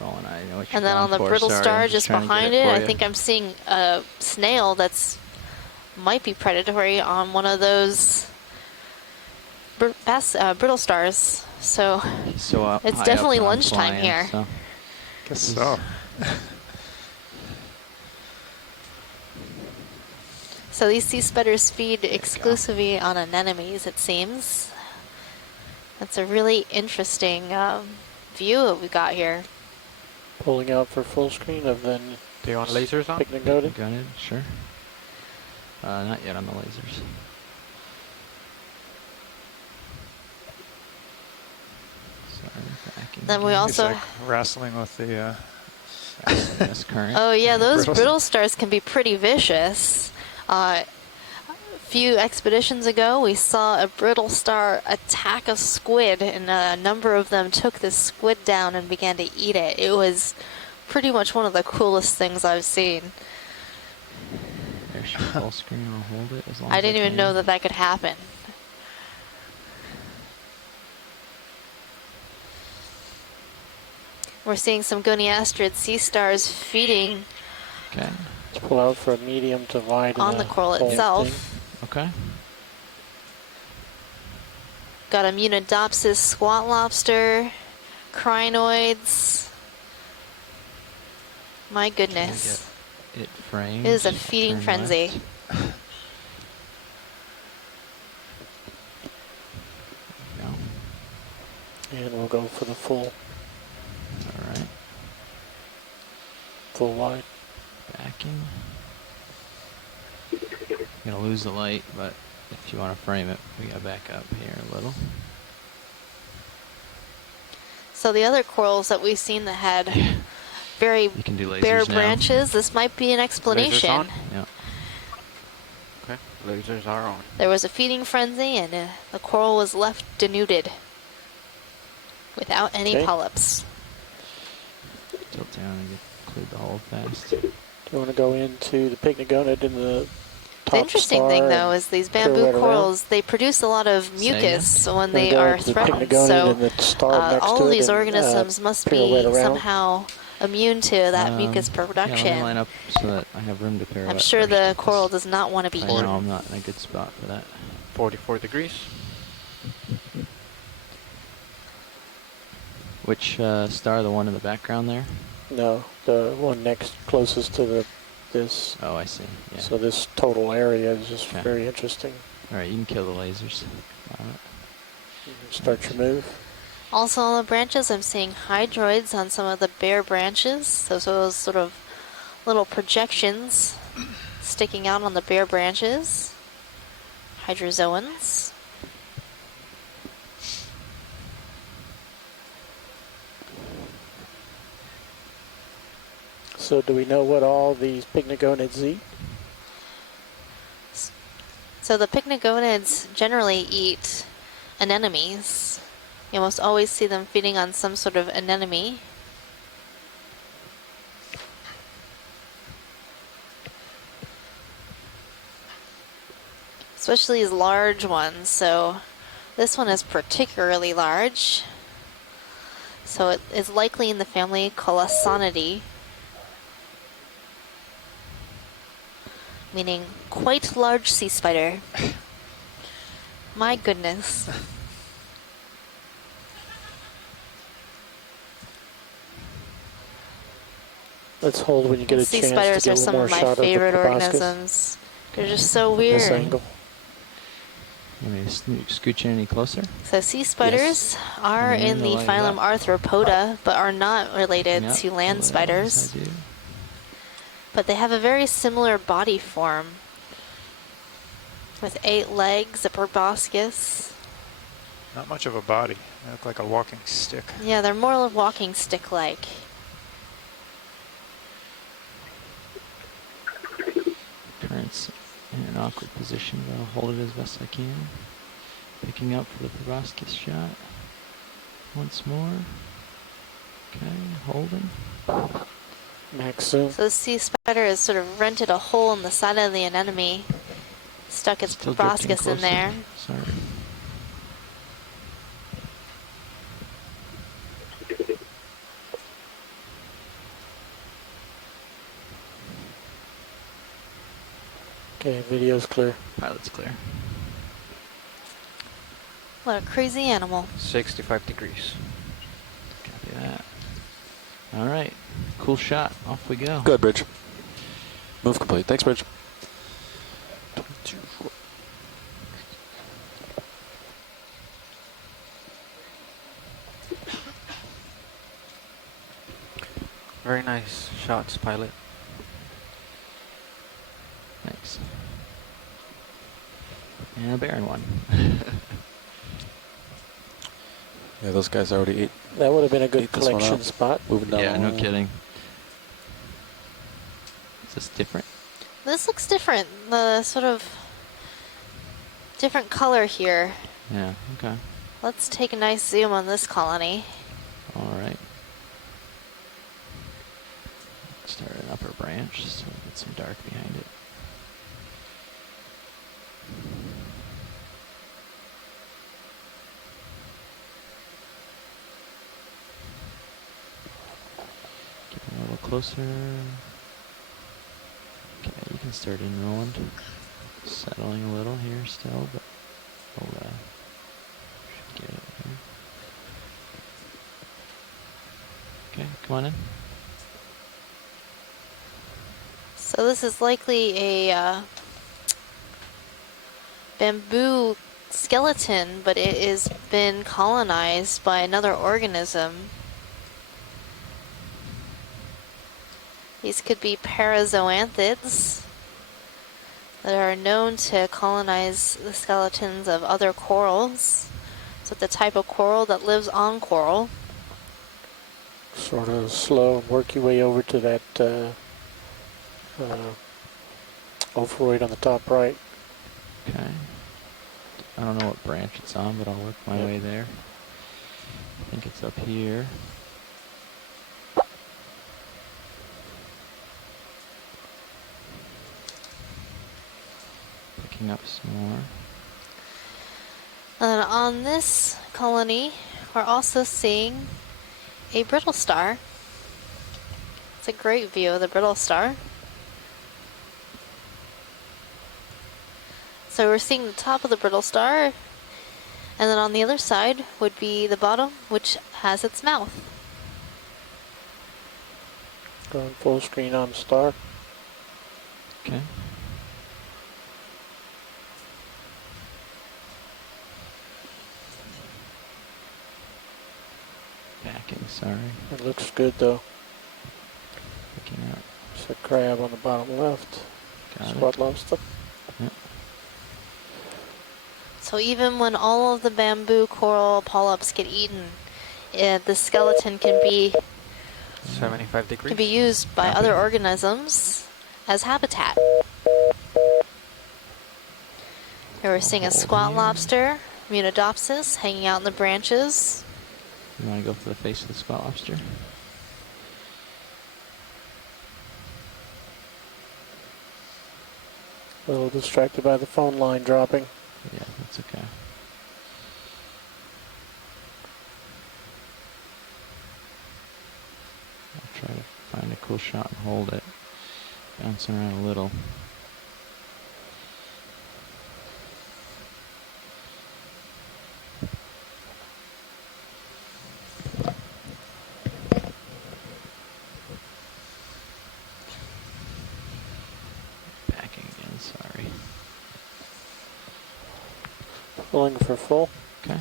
Rolling, I know what you're And then going on the for. brittle Sorry, star I'm just trying to get behind it, for I you. think I'm seeing a snail that's might be predatory on one of those brittle stars. So He's so up it's high definitely up, I'm lunchtime flying, here. so. Guess so. So these sea spiders feed exclusively on anemones, it seems. That's a really interesting view that we got here. Pulling out for full screen of then Do you want lasers on? picnic goated. Got it, sure. Not yet on the lasers. Sorry, backing Then we again. It's also... like wrestling with the... This current. Oh yeah, those Brittle- brittle stars can be pretty vicious. A few expeditions ago, we saw a brittle star attack a squid, and a number of them took this squid down and began to eat it. It was pretty much one of the coolest things I've seen. There, shoot full screen. I'll hold it as long I as didn't even can. know that that could happen. We're seeing some goniastrid sea stars feeding Okay. Let's pull out for a medium to wide on the coral whole itself. thing. Okay. Got a Munidopsis squat lobster, crinoids. My goodness. It frames. It is a I'll feeding turn frenzy. left. There we go. And we'll go for the full Alright. wide. Backing. Gonna lose the light, but if you want to frame it, we gotta back up here a little. So the other corals that we've seen that had very You can do lasers bare now. branches, this might be an explanation. on? Yeah. Okay, lasers are on. There was a feeding frenzy and the coral was left denuded without any Okay. polyps. Tilt down and include the hole fast. Do you want to go into the pycnogonid in the top The interesting thing, though, is these bamboo pirouette around? corals, they produce a lot of Say mucus when Wanna they go are into the threatened. pycnogonid So and the star next all to of it these and, organisms must pirouette be around? somehow immune to that mucus Yeah, let me production. line up so that I have room to pirouette. I'm sure first, the because coral does not want to be I know eaten. I'm not in a good spot for that. 44 degrees. Which star? The one in the background there? No, the one next closest to this. Oh, I see. Yeah. So this total area is just Okay. very interesting. All right, you can kill the lasers. Start your move. Also on the branches, I'm seeing hydroids on some of the bare branches. So those sort of little projections sticking out on the bare branches. Hydrozoans. So do we know what all these pycnogonids eat? So the pycnogonids generally eat anemones. You almost always see them feeding on some sort of anemone. Especially these large ones. So this one is particularly large. So it is likely in the family Colossonidae, meaning quite large sea spider. My goodness. Let's hold when you get a Sea chance spiders to are get some one more of my shot favorite of the proboscis. organisms. They're just so This weird. angle. You want me to scooch in any closer? So sea spiders are And then in the the light phylum up. Arthropoda, but are not related Yep, to pull land it spiders. as I do. But they have a very similar body form, with 8 legs, a proboscis. Not much of a body. They look like a walking stick. Yeah, they're more walking stick-like. Current's in an awkward position, but I'll hold it as best I can. Picking up for the proboscis shot. Once more. Okay, holding. Max zoom. So the sea spider has sort of rented a hole in the side of the anemone, stuck its Still drifting proboscis in closer. there. Sorry. Okay, video's clear. Pilot's clear. What a crazy animal. 65 degrees. Copy that. All right. Cool shot. Off we go. Good, Bridge. Move complete. Thanks, Bridge. 22. Very nice shots, pilot. Thanks. And a barren one. Yeah, those guys already ate. That would have been a good Ate this one collection up. spot. Moving down. Yeah, the no line. kidding. Is this different? This looks different. The sort of different color here. Yeah, okay. Let's take a nice zoom on this colony. All right. Start an upper branch so we get some dark behind it. closer. Okay, you can start inland. Settling a little here still, but we'll should get it here. Okay, come on in. So this is likely a bamboo skeleton, but it has been colonized by another organism. These could be parazoanthids that are known to colonize the skeletons of other corals. So the type of coral that lives on coral. Sort of slow and work your way over to that ovoid on the top right. Okay. I don't know what branch it's on, but I'll work my way there. I think it's up here. Picking up some more. And on this colony, we're also seeing a brittle star. It's a great view of the brittle star. So we're seeing the top of the brittle star, and then on the other side would be the bottom, which has its mouth. Going full screen on the star. Okay. Backing, sorry. It looks good though. Picking up. There's a crab on the bottom left. Got Squat it. lobster. Yep. So even when all of the bamboo coral polyps get eaten, the skeleton can be 75 degrees. can be used by other organisms as habitat. Here we're seeing a squat lobster, Munidopsis, hanging out in the branches. You want to go for the face of the squat lobster? A little distracted by the phone line dropping. Yeah, that's okay. I'll try to find a cool shot and hold it. Bouncing around a little. Backing again, sorry. Pulling for full. Okay.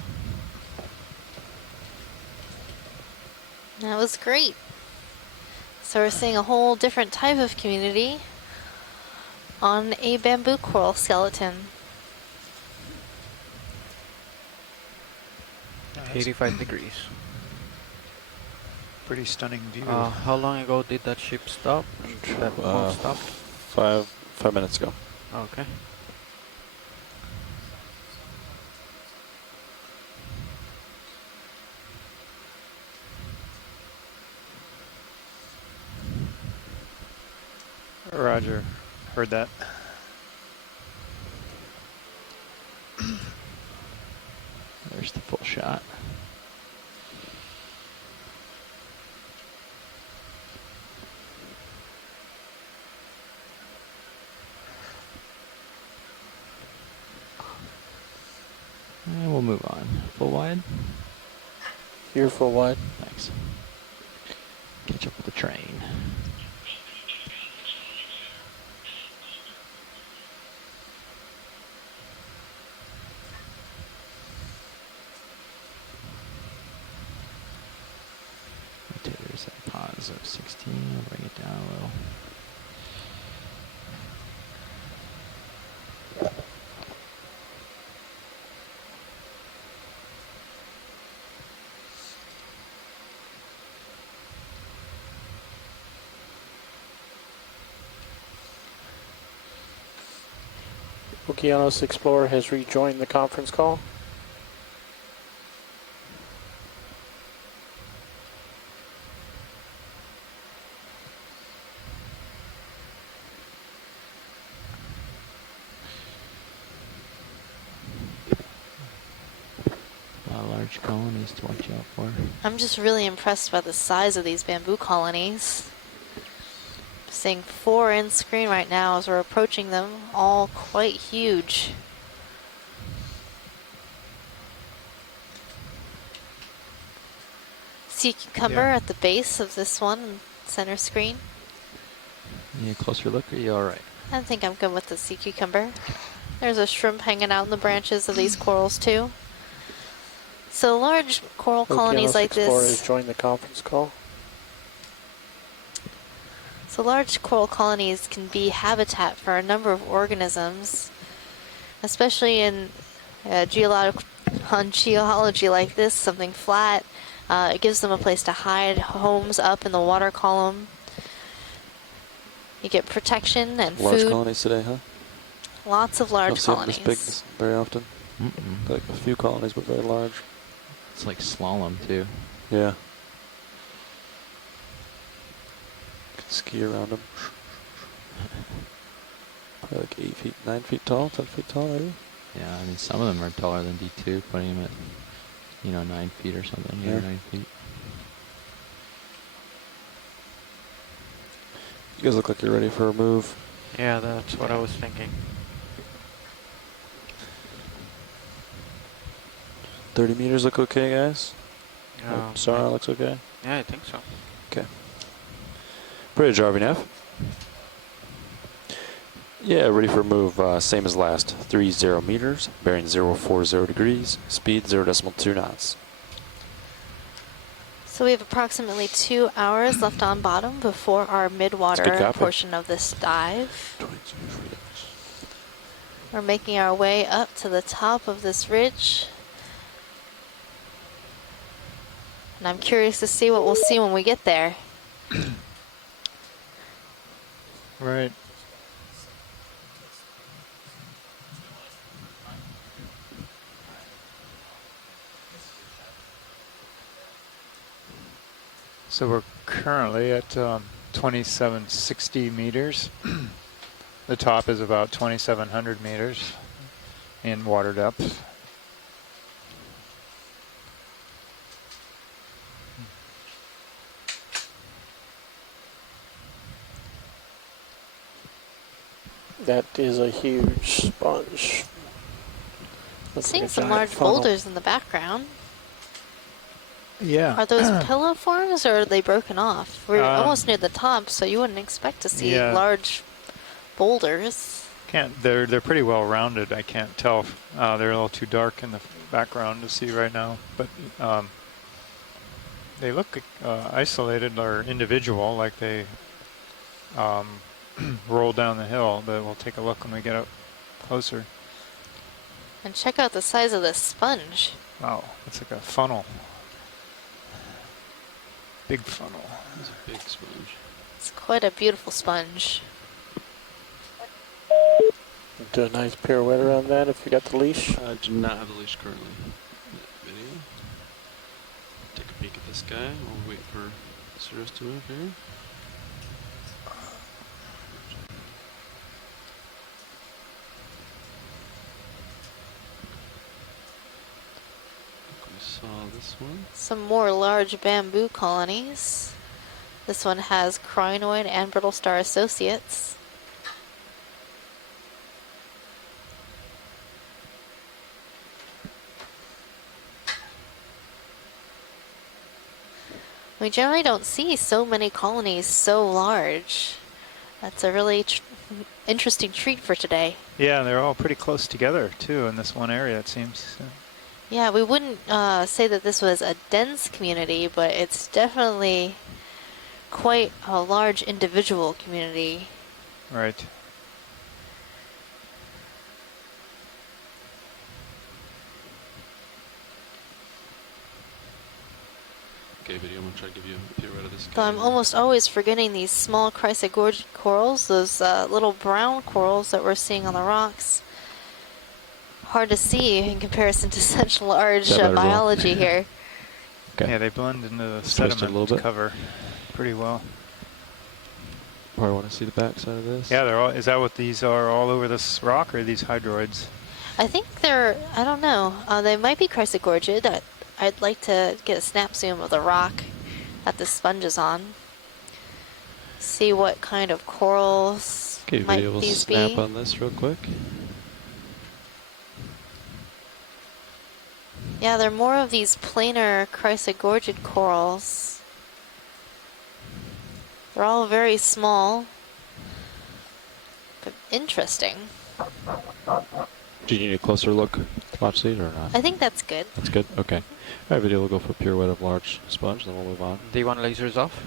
That was great. So we're seeing a whole different type of community on a bamboo coral skeleton. 85 degrees. Pretty stunning view. How long ago did that ship stop? That boat stop? 5 minutes ago. Okay. Roger. Heard that. There's the full shot. And we'll move on. Full wide? Here full wide. Thanks. Catch up with the train. Rotators at pause of 16. I'll bring it down a little. Okeanos Explorer has rejoined the conference call. A lot of large colonies to watch out for. I'm just really impressed by the size of these bamboo colonies. seeing 4 in screen right now as we're approaching them, all quite huge. Sea cucumber at the base of this one, center screen. You need a closer look, or are you all right? I think I'm good with the sea cucumber. There's a shrimp hanging out in the branches of these corals too. So large coral colonies Okeanos like Explorers this. join the conference call. So large coral colonies can be habitat for a number of organisms, especially in geology like this, something flat. It gives them a place to hide, homes up in the water column. You get protection and Large food. colonies today, huh? Lots of large colonies. Don't see them this big very often. Like a few colonies, but very large. It's like slalom, too. Yeah. You can ski around them. Probably like 8 feet, 9 feet tall, 10 feet tall, maybe? Yeah, I mean, some of them are taller than D2, putting them at, 9 feet or something. Yeah, 9 feet. You guys look like you're ready for a move. Yeah, that's what I was thinking. 30 meters look okay, guys? Sonar looks okay? Yeah, I think so. Okay. Bridge, RVNF. Yeah, ready for a move, same as last. 30 meters, bearing 040 degrees, speed 0.2 knots. So we have approximately 2 hours left on bottom before our mid-water portion of this dive. We're making our way up to the top of this ridge. And I'm curious to see what we'll see when we get there. Right. So we're currently at 2760 meters. The top is about 2700 meters in water depth. That is a huge sponge. Seeing some large boulders in the background. Yeah. Are those pillow forms or are they broken off? We're almost near the top, so you wouldn't expect to see large boulders. They're pretty well rounded. I can't tell. They're a little too dark in the background to see right now, but they look isolated or individual, like they roll down the hill. But we'll take a look when we get up closer. And check out the size of this sponge. Wow, it's like a funnel. Big funnel. It's a big sponge. It's quite a beautiful sponge. Do a nice pirouette around that if you got the leash. I do not have the leash currently. Video. Take a peek at this guy while we wait for Cirrus to move here. This one. Some more large bamboo colonies. This one has crinoid and brittle star associates. We generally don't see so many colonies so large. That's a really interesting treat for today. Yeah, they're all pretty close together too in this one area, it seems. So. Yeah, we wouldn't say that this was a dense community, but it's definitely quite a large individual community. Right. Okay, video, I'm going to try to give you a pirouette of this guy. So I'm almost always forgetting these small chrysogorgid corals, those little brown corals that we're seeing on the rocks. Hard to see in comparison to such large biology here. Okay. Yeah, they blend into the sediment cover pretty well. Or I want to see the back side of this. Yeah, they're all. Is that what these are all over this rock, or are these hydroids? I think they're. I don't know. They might be chrysogorgid. I'd like to get a snap zoom of the rock that the sponge is on. See what kind of corals Okay, might video will these snap be. on this real quick. Yeah, they're more of these planar chrysogorgid corals. They're all very small, but interesting. Do you need a closer look, watch these or not? I think that's good. That's good? Okay. All right, video will go for pirouette of large sponge, then we'll move on. Do you want lasers off?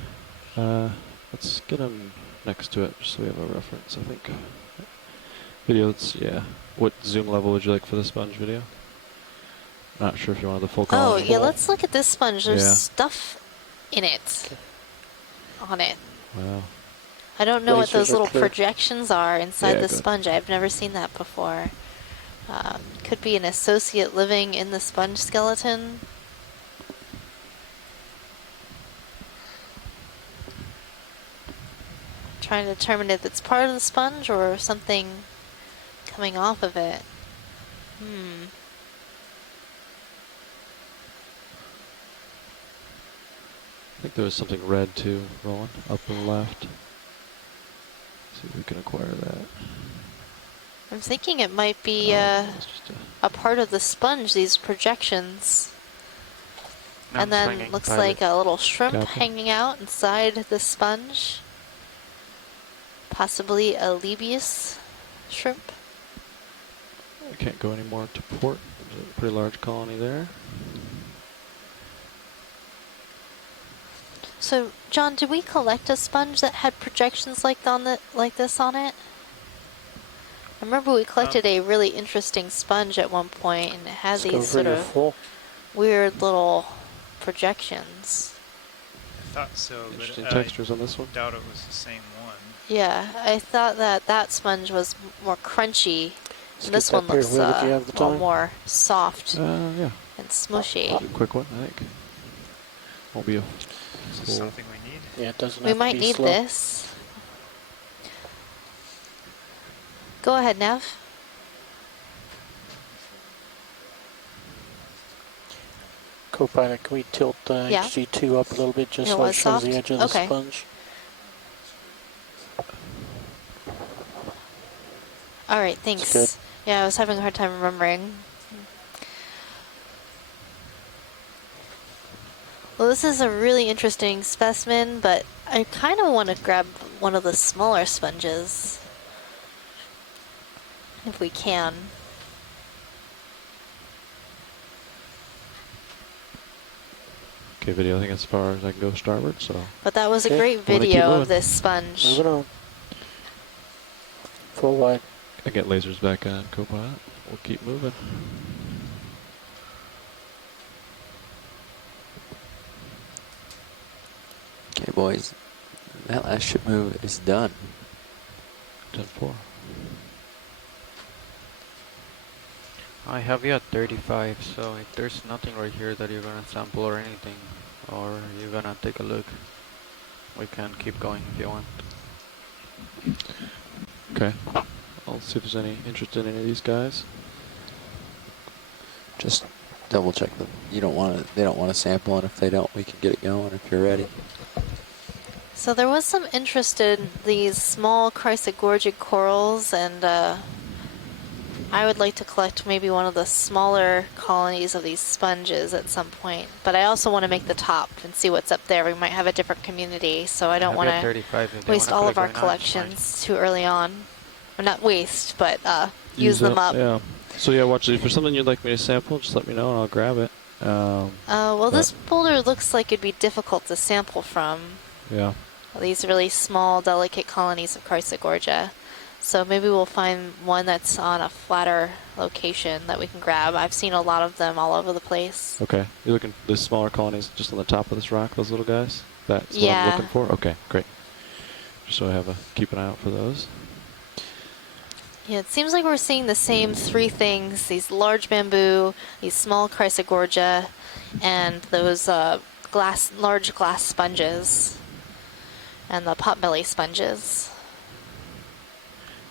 Let's get them next to it, just so we have a reference, I think. Video, yeah. What zoom level would you like for the sponge video? Not sure if you wanted the full color. Oh, yeah, let's look at this sponge. There's Yeah. stuff in it. On it. Wow. I don't know what Lasers those are little clear. projections are inside Yeah, the good. sponge. I've never seen that before. Could be an associate living in the sponge skeleton. Trying to determine if it's part of the sponge or something coming off of it. I think there was something red too, Roland, up and left. See if we can acquire that. I'm thinking it might be It's just a part of the sponge, these projections. No, And it's then hanging looks by like the- a little shrimp Copy. hanging out inside the sponge. Possibly a Lebius shrimp. I can't go any more to port. There's a pretty large colony there. So, John, did we collect a sponge that had projections like this on it? I remember we collected a really interesting sponge at one point, and it had these Discovery sort of of full. weird little projections. I thought so, Interesting but textures on this one. I doubt it was the same one. Yeah, I thought that sponge was more crunchy, Let's and this get one that pair looks of wheel if you have the a little time. more soft Yeah. and smushy. A quick one, I think. Won't be a Is this full. something we need? Yeah, it doesn't We have to might be need slow. this. Go ahead, Nev. Copilot, can we tilt Yeah. HG2 up a little bit just It so it was shows soft? the edge of the Okay. sponge? All right, thanks. good. Yeah, I was having a hard time remembering. Well, this is a really interesting specimen, but I kind of want to grab one of the smaller sponges, if we can. Okay, video, I think as far as I can go starboard, so. But that was a Okay, great wanna keep video of moving. this sponge. Moving on. Full wide. I get lasers back on Copilot. We'll keep moving. Okay, boys. That last ship move is done. 10-4. I have you at 35, so if there's nothing right here that you're gonna sample or anything, or you're gonna take a look, we can keep going if you want. Okay. I'll see if there's any interest in any of these guys. Just double check them. You don't want to. They don't want to sample, and if they don't, we can get it going if you're ready. So there was some interest in these small chrysogorgid corals, and I would like to collect maybe one of the smaller colonies of these sponges at some point. But I also want to make the top and see what's up there. We might have a different community, so I don't have want you at to 35 if they waste wanna all of our collect right now, it's fine. collections too early on. Or not waste, but use them up. Yeah. So yeah, watch it. If there's something you'd like me to sample, just let me know and I'll grab it. Well, this boulder looks like it'd be difficult to sample from. Yeah. These really small, delicate colonies of Chrysogorgia. So maybe we'll find one that's on a flatter location that we can grab. I've seen a lot of them all over the place. Okay. You're looking for the smaller colonies just on the top of this rock, those little guys? That's what Yeah. I'm looking for? Okay, great. Just so I have keep an eye out for those. Yeah, it seems like we're seeing the same three things: these large bamboo, these small Chrysogorgia, and those large glass sponges, and the potbelly sponges.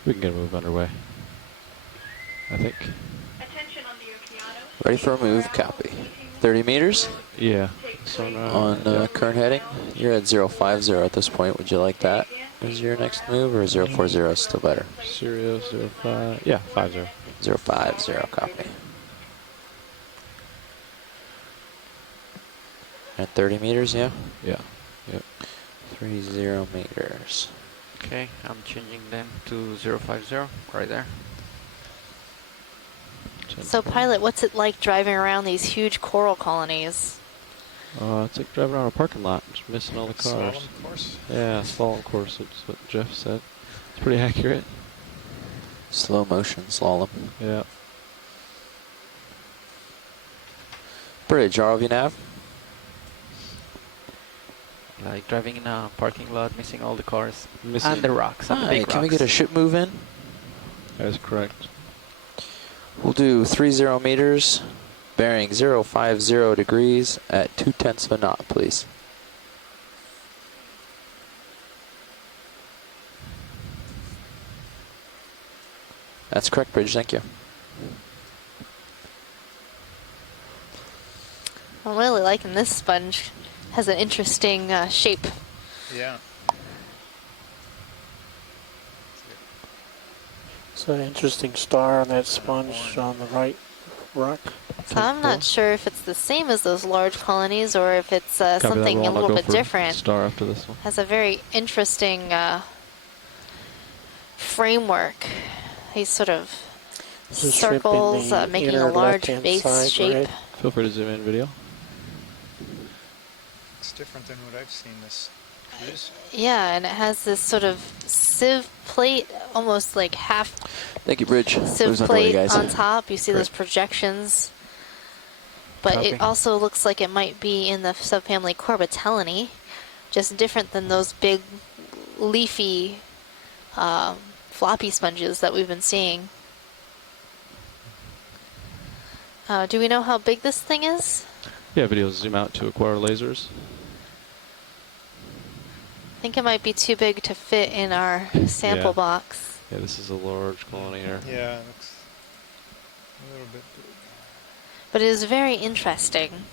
We can get a move underway, I think. Attention on the Okeanos. Ready for a move, copy. 30 meters Yeah. So on current heading. You're at 050 at this point. Would you like that as your next move, or 040 is still better? 005. Yeah, 50. 050, copy. At 30 meters, yeah? Yeah. Yep. 30 meters. Okay, I'm changing them to 050 right there. So, pilot, what's it like driving around these huge coral colonies? It's like driving around a parking lot, just missing all the cars. Slalom course? Yeah, slalom course, that's what Jeff said. It's pretty accurate. Slow motion slalom. Yeah. Bridge, ROV nav. Like driving in a parking lot, missing all the cars. Missing And the rocks, and the big Can we rocks. get a ship move in? That is correct. We'll do 30 meters, bearing 050 degrees at 0.2 of a knot, please. That's correct, Bridge, thank you. I'm really liking this sponge. Has an interesting shape. Yeah. It's an interesting star on that sponge on the right rock. So I'm not sure if it's the same as those large colonies or if it's something a little bit different. Star after this one. Has a very interesting framework. These sort of There's a shrimp in circles the making a inner large left-hand base side, shape. right? Feel free to zoom in video. It's different than what I've seen this cruise. Yeah, and it has this sort of sieve plate, almost like half Thank you, Bridge. sieve Moves underway, plate guys. on top. You see those projections. But Copy. it also looks like it might be in the subfamily Corbitellinae, just different than those big leafy floppy sponges that we've been seeing. Do we know how big this thing is? Yeah, videos zoom out to acquire lasers. I think it might be too big to fit in our sample Yeah. box. Yeah, this is a large colony here. Yeah, it looks a little bit big. But it is very interesting.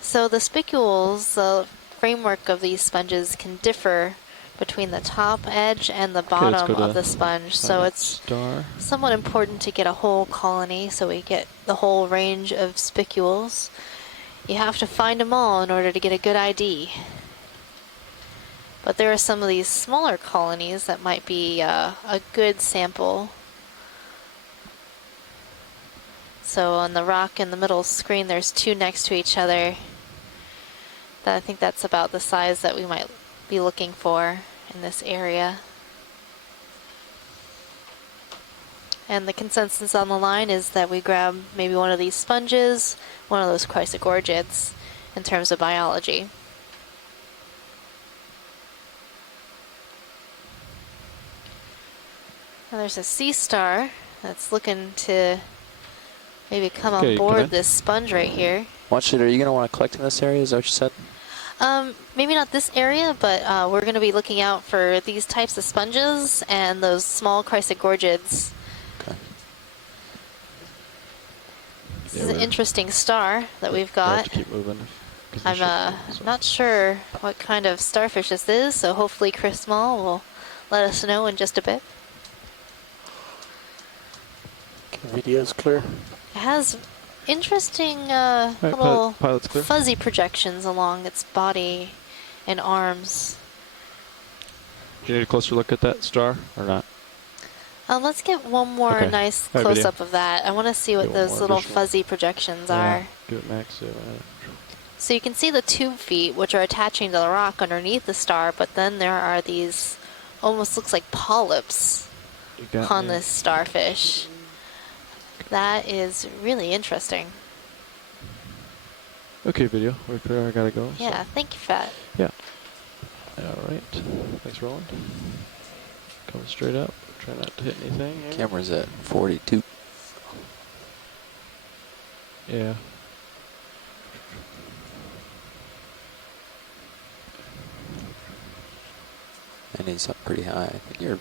So the spicules, the framework of these sponges can differ between the top edge and the Okay, let's bottom go of to the sponge. So that it's star. somewhat important to get a whole colony so we get the whole range of spicules. You have to find them all in order to get a good ID. But there are some of these smaller colonies that might be a good sample. So on the rock in the middle screen, there's two next to each other. I think that's about the size that we might be looking for in this area. And the consensus on the line is that we grab maybe one of these sponges, one of those chrysogorgids in terms of biology. Now there's a sea star that's looking to maybe come Okay, on come board in. this sponge right here. Watch it. Are you going to want to collect in this area? Is that what you said? Maybe not this area, but we're going to be looking out for these types of sponges and those small chrysogorgids. Okay. This is an interesting star that we've got. To keep moving. I'm not sure what kind of starfish this is, so hopefully Chris Small will let us know in just a bit. Video's clear. It has interesting pilot's clear. fuzzy projections along its body and arms. Do you need a closer look at that star or not? Let's get one more Okay. nice All right, video. close-up of that. I want to see what Get one those more little additional. fuzzy projections Yeah, are. give it max zoom. So you can see the tube feet, which are attaching to the rock underneath the star, but then there are these, almost looks like polyps You got on me. this starfish. That is really interesting. Okay, video. We're clear. I gotta go. so- Yeah, thank you for that. Yeah. All right. Thanks, Roland. Coming straight up. Try not to hit anything. Here. Camera's at 42. Yeah. And he's up pretty high. I think you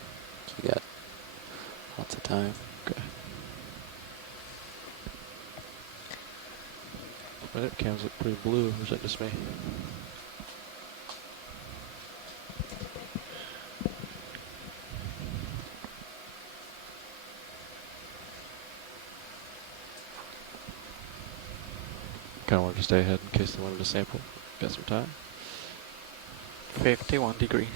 got lots of time. Okay. edit cams look pretty blue. Or is that just me? Kind of wanted to stay ahead in case they wanted to sample. Got some time. 51 degrees.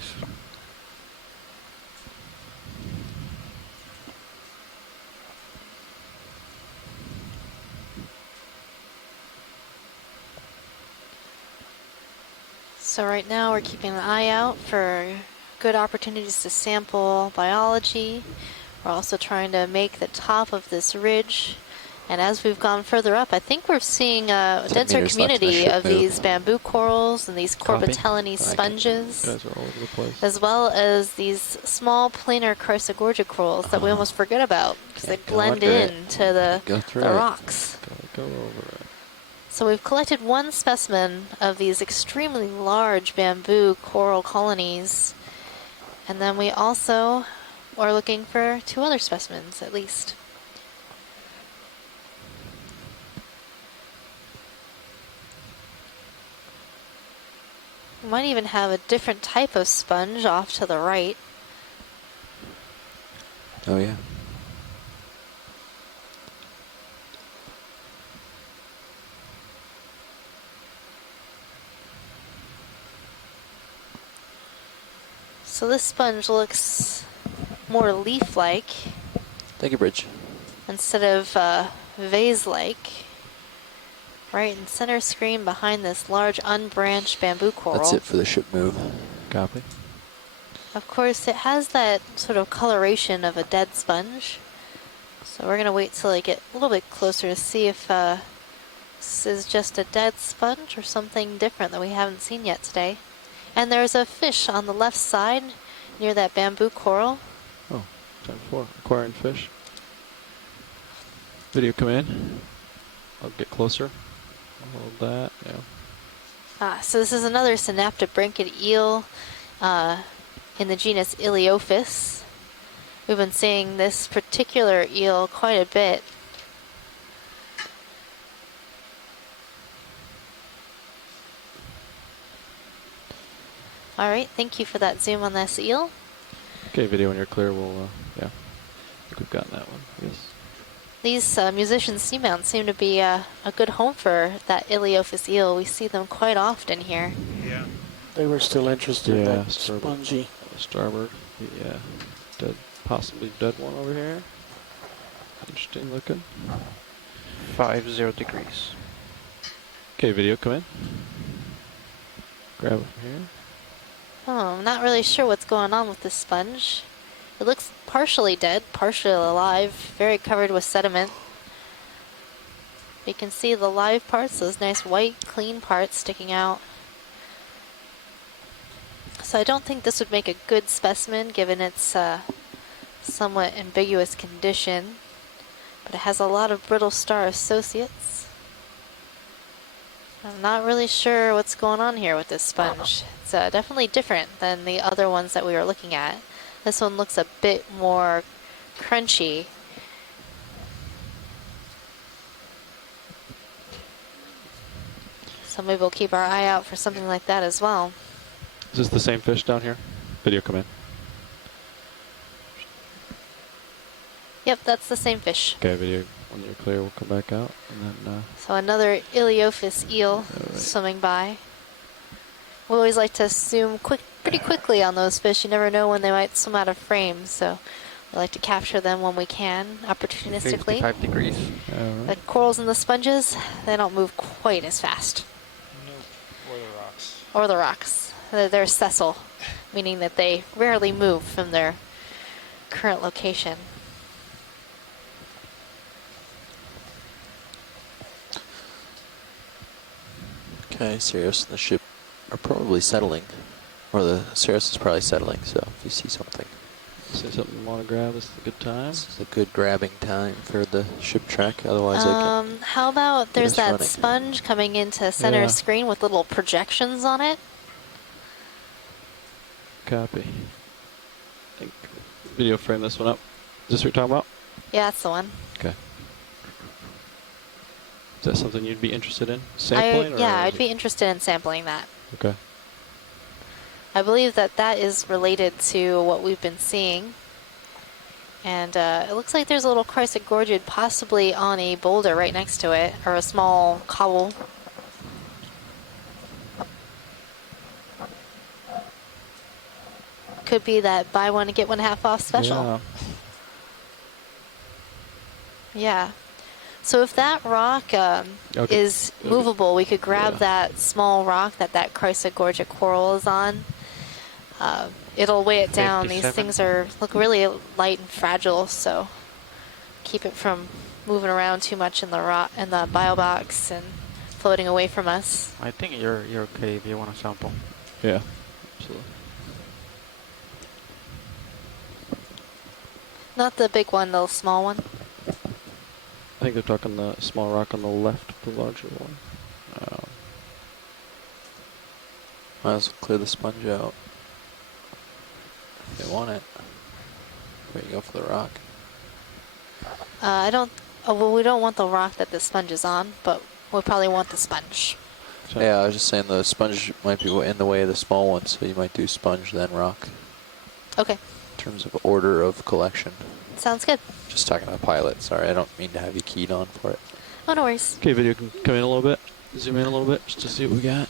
So right now we're keeping an eye out for good opportunities to sample biology. We're also trying to make the top of this ridge. And as we've gone further up, I think we're seeing a 10 denser meters left in the community ship of move. these bamboo corals and these Copy. corbitellini sponges, Guys are all over the place. as well as these small planar chrysogorgia corals that we almost forget about because they Can't go blend under it. into the Go through the it. rocks. Gotta go over it. So we've collected one specimen of these extremely large bamboo coral colonies, and then we also are looking for 2 other specimens at least. We might even have a different type of sponge off to the right. Oh yeah. So this sponge looks more leaf-like Thank you, Bridge. instead of vase-like. Right in center screen behind this large unbranched bamboo coral. That's it for the ship move. Copy. Of course, it has that sort of coloration of a dead sponge. So we're going to wait till I get a little bit closer to see if this is just a dead sponge or something different that we haven't seen yet today. And there's a fish on the left side near that bamboo coral. Oh, time for acquiring fish. Video come in. I'll get closer. Hold that, yeah. So this is another synaptobranchid eel in the genus Iliophis. We've been seeing this particular eel quite a bit. All right, thank you for that zoom on this eel. Okay, video when you're clear, we'll, yeah. I think we've gotten that one, yes. These musician seamounts seem to be a good home for that Iliophis eel. We see them quite often here. Yeah. They were still interested in Yeah, that spongy. starboard. Yeah, dead, possibly dead one over here. Interesting looking. 50 degrees. Okay, video come in. Grab it from here. Oh, I'm not really sure what's going on with this sponge. It looks partially dead, partially alive, very covered with sediment. You can see the live parts, those nice white, clean parts sticking out. So I don't think this would make a good specimen given its somewhat ambiguous condition, but it has a lot of brittle star associates. I'm not really sure what's going on here with this sponge. It's definitely different than the other ones that we were looking at. This one looks a bit more crunchy. So maybe we'll keep our eye out for something like that as well. Is this the same fish down here? Video come in. Yep, that's the same fish. Okay, video when you're clear, we'll come back out. And then, So another Iliophis eel swimming by. We always like to zoom pretty quickly on those fish. You never know when they might swim out of frame, so we like to capture them when we can, opportunistically. 55 degrees. The corals and the sponges, they don't move quite as fast. Nope. Or the rocks. Or the rocks. They're sessile, meaning that they rarely move from their current location. Okay, Sirius and the ship are probably settling. Or the Sirius is probably settling, so if you see something. see something you want to grab, this is a good time. This is a good grabbing time for the ship track, otherwise I can... How about there's us that running. sponge coming into center Yeah. screen with little projections on it? Copy. I think video frame this one up. Is this what you're talking about? Yeah, that's the one. Okay. that something you'd be interested in sampling? Yeah, or I'd be interested in sampling that. Okay. I believe that that is related to what we've been seeing. And it looks like there's a little chrysogorgid possibly on a boulder right next to it, or a small cobble. Could be that buy one get one half off special. Yeah. Yeah. So if that rock is movable, we could grab that small rock that chrysogorgid coral is on. It'll weigh it down. 57. These things look really light and fragile, so keep it from moving around too much in the rock and the bio box and floating away from us. I think you're okay if you want to sample. Yeah, absolutely. Not the big one, the small one. I think they're talking the small rock on the left of the larger one. Might as well clear the sponge out. If they want it. There you go for the rock. I don't. Oh, well, we don't want the rock that the sponge is on, but we'll probably want the sponge. Yeah, I was just saying the sponge might be in the way of the small one, so you might do sponge then rock. Okay. In terms of order of collection. Sounds good. Just talking about pilot. Sorry, I don't mean to have you keyed on for it. Oh, no worries. Okay, video can come in a little bit. Zoom in a little bit just to see what we got.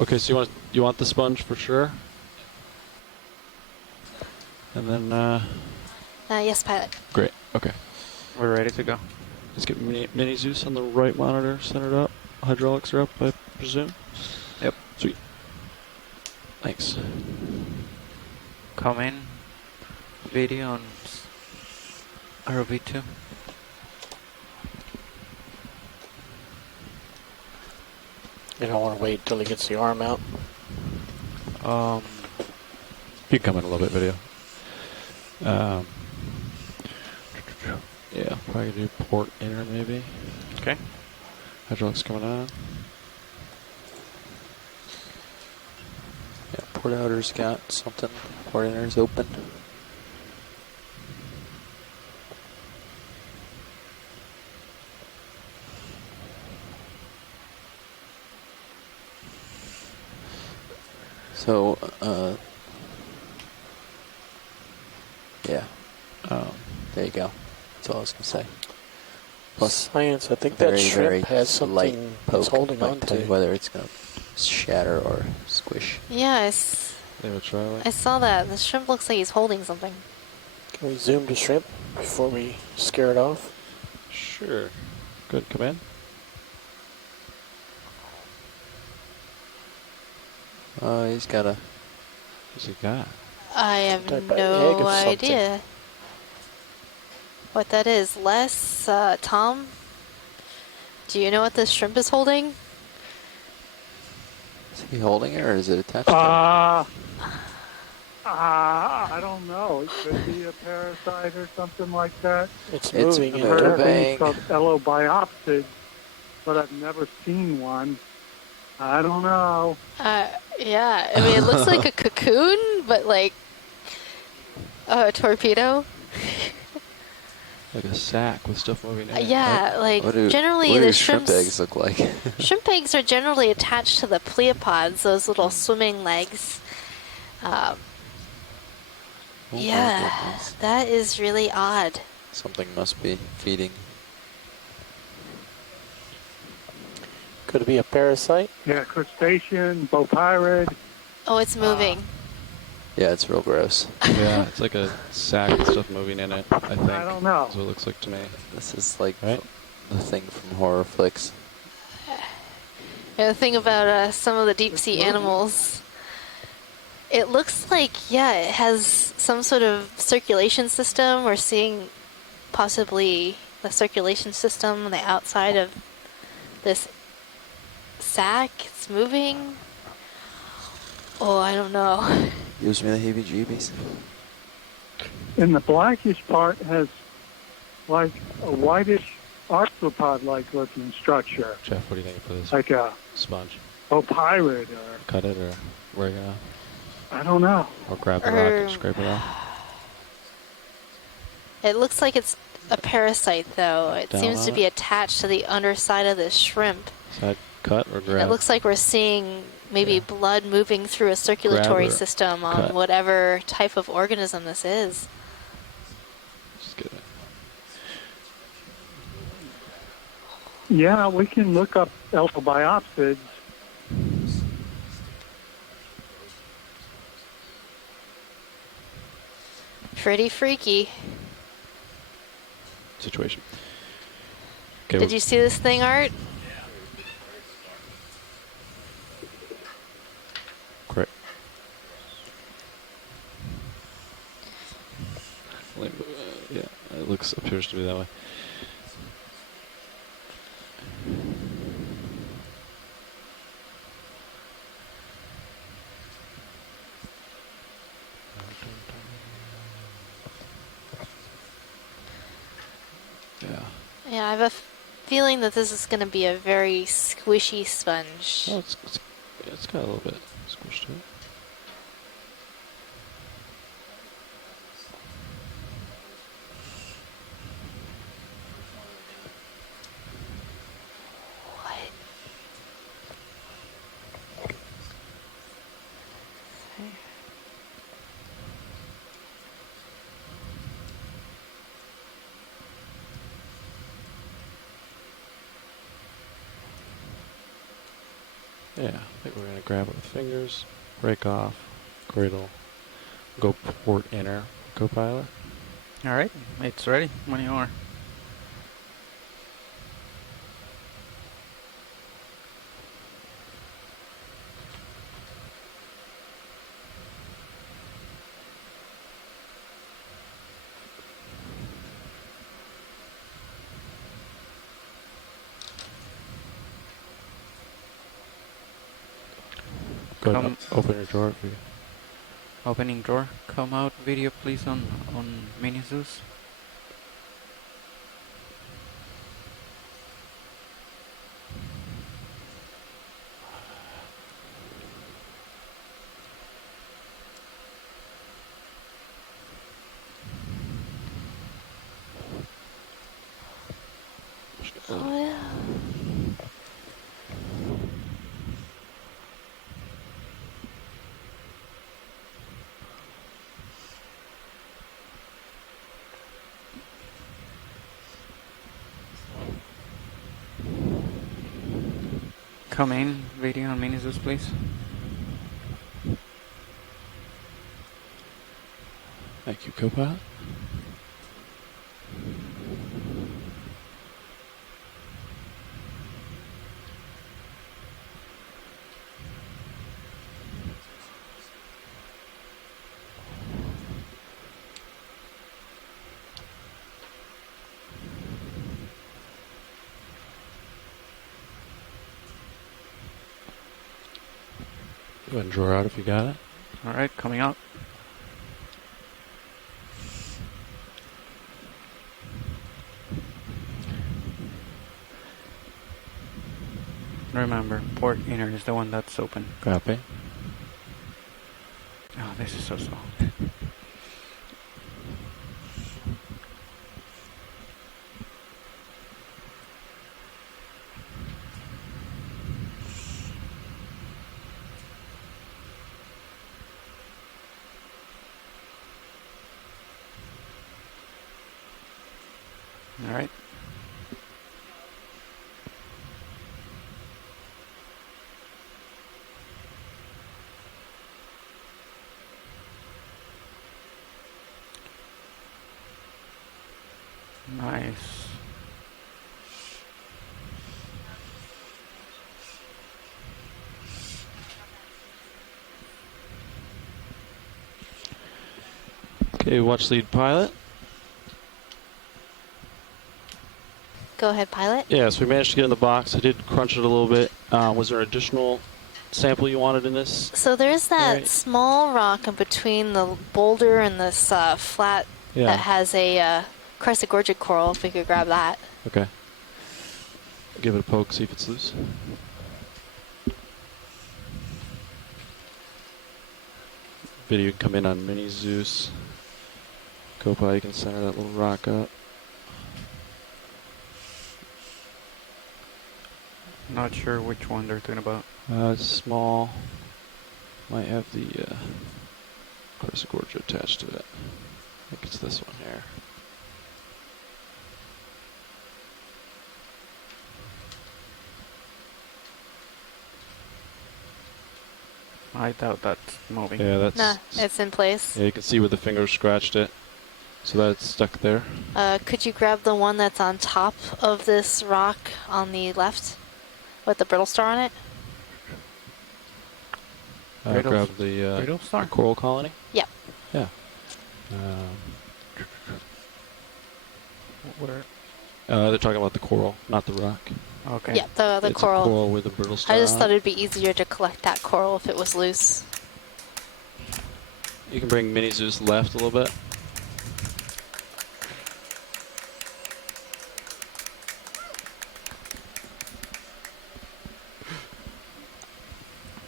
Okay, so you want the sponge for sure? And then Yes, pilot. great. Okay. We're ready to go. Let's get mini Zeus on the right monitor centered up. Hydraulics are up, I presume. Yep. Sweet. Thanks. Come in. Video on ROV2. You don't want to wait till he gets the arm out. You can come in a little bit, video. Yeah, probably do port inner maybe. Okay. Hydraulics coming on. Yeah, port outer's got something. Port inner's open. So, yeah. There you go. That's all I was going to say. Plus, Science, I think very, that shrimp very has light something poke it's holding might on tell you to. whether it's going to shatter or squish. Yeah, I saw that. The shrimp looks like he's holding something. Can we zoom to shrimp before we scare it off? Sure. Good, come in. He's got a... What's he got? I have Type of egg no or something. idea what that is. Les, Tom, do you know what this shrimp is holding? Is he holding it or is it attached to him? I don't know. It could be a parasite or something like that. It's It's moving. I've heard of moving. things called elobiopsids, but I've never seen one. I don't know. Yeah, I mean, it looks like a cocoon, but like a torpedo. Like a sack with stuff moving in it. Yeah, like What do generally the shrimp eggs look like? Shrimp eggs are generally attached to the pleopods, those little swimming legs. Oh my Yeah, goodness. that is really odd. Something must be feeding. Could it be a parasite? Yeah, crustacean, bopyrid. Oh, it's moving. Yeah, it's real gross. Yeah, it's like a sack with stuff moving in it, I think. I don't know. That's what it looks like to me. This is like Right? the thing from horror flicks. And the thing about some of the deep sea animals, it looks like, yeah, it has some sort of circulation system. We're seeing possibly the circulation system on the outside of this sack. It's moving. Oh, I don't know. Gives me the heebie-jeebies. And the blackish part has like a whitish arthropod-like looking structure, Jeff, what do you think for this like a sponge? bopyrid or Cut it or where you gonna? I don't know. Or grab the rock and scrape it off? It looks like it's a parasite, though. It Down seems on to it? be attached to the underside of this shrimp. Is that cut or And grab? it looks like we're seeing maybe Yeah. blood moving through a circulatory or system on cut. whatever type of organism this is. Just get it. Yeah, we can look up alpha biopsids. Pretty freaky. Situation. Okay. Did you see this thing, Art? Correct. Yeah, it appears to be that way. Yeah. Yeah, I have a feeling that this is going to be a very squishy sponge. Oh, it's got a little bit squished to it. Yeah, I think we're going to grab it with fingers, break off, cradle, go port inner, co-pilot. All right, it's ready when you are. Go ahead and open your drawer for you. Opening drawer. Come out video please on Mini Zeus. Oh, yeah. Come in video on Mini Zeus please. Thank you, co-pilot. Go ahead and draw out if you got it. All right, coming out. Remember, port inner is the one that's open. Copy. Oh, this is so slow. All right. Nice. Okay, watch lead pilot. Go ahead, pilot. Yeah, so we managed to get in the box. I did crunch it a little bit. Was there an additional sample you wanted in this? So there's that Right. small rock in between the boulder and this flat that has a chrysogorgic coral, if we could grab that. Okay. Give it a poke, see if it's loose. Video can come in on Mini Zeus. Copilot, you can center that little rock up. Not sure which one they're talking about. Small. Might have the Crescent Gorge attached to it. I think it's this one here. I doubt that's moving. Yeah, that's. Nah, it's in place. Yeah, you can see where the finger scratched it. So that's stuck there. Could you grab the one that's on top of this rock on the left with the brittle star on it? Grab the Brittle star? coral colony? Yep. Yeah. Where? They're talking about the coral, not the rock. Okay. Yeah, the It's coral. a coral with a brittle star I just on thought it. it'd be easier to collect that coral if it was loose. You can bring Mini Zeus left a little bit.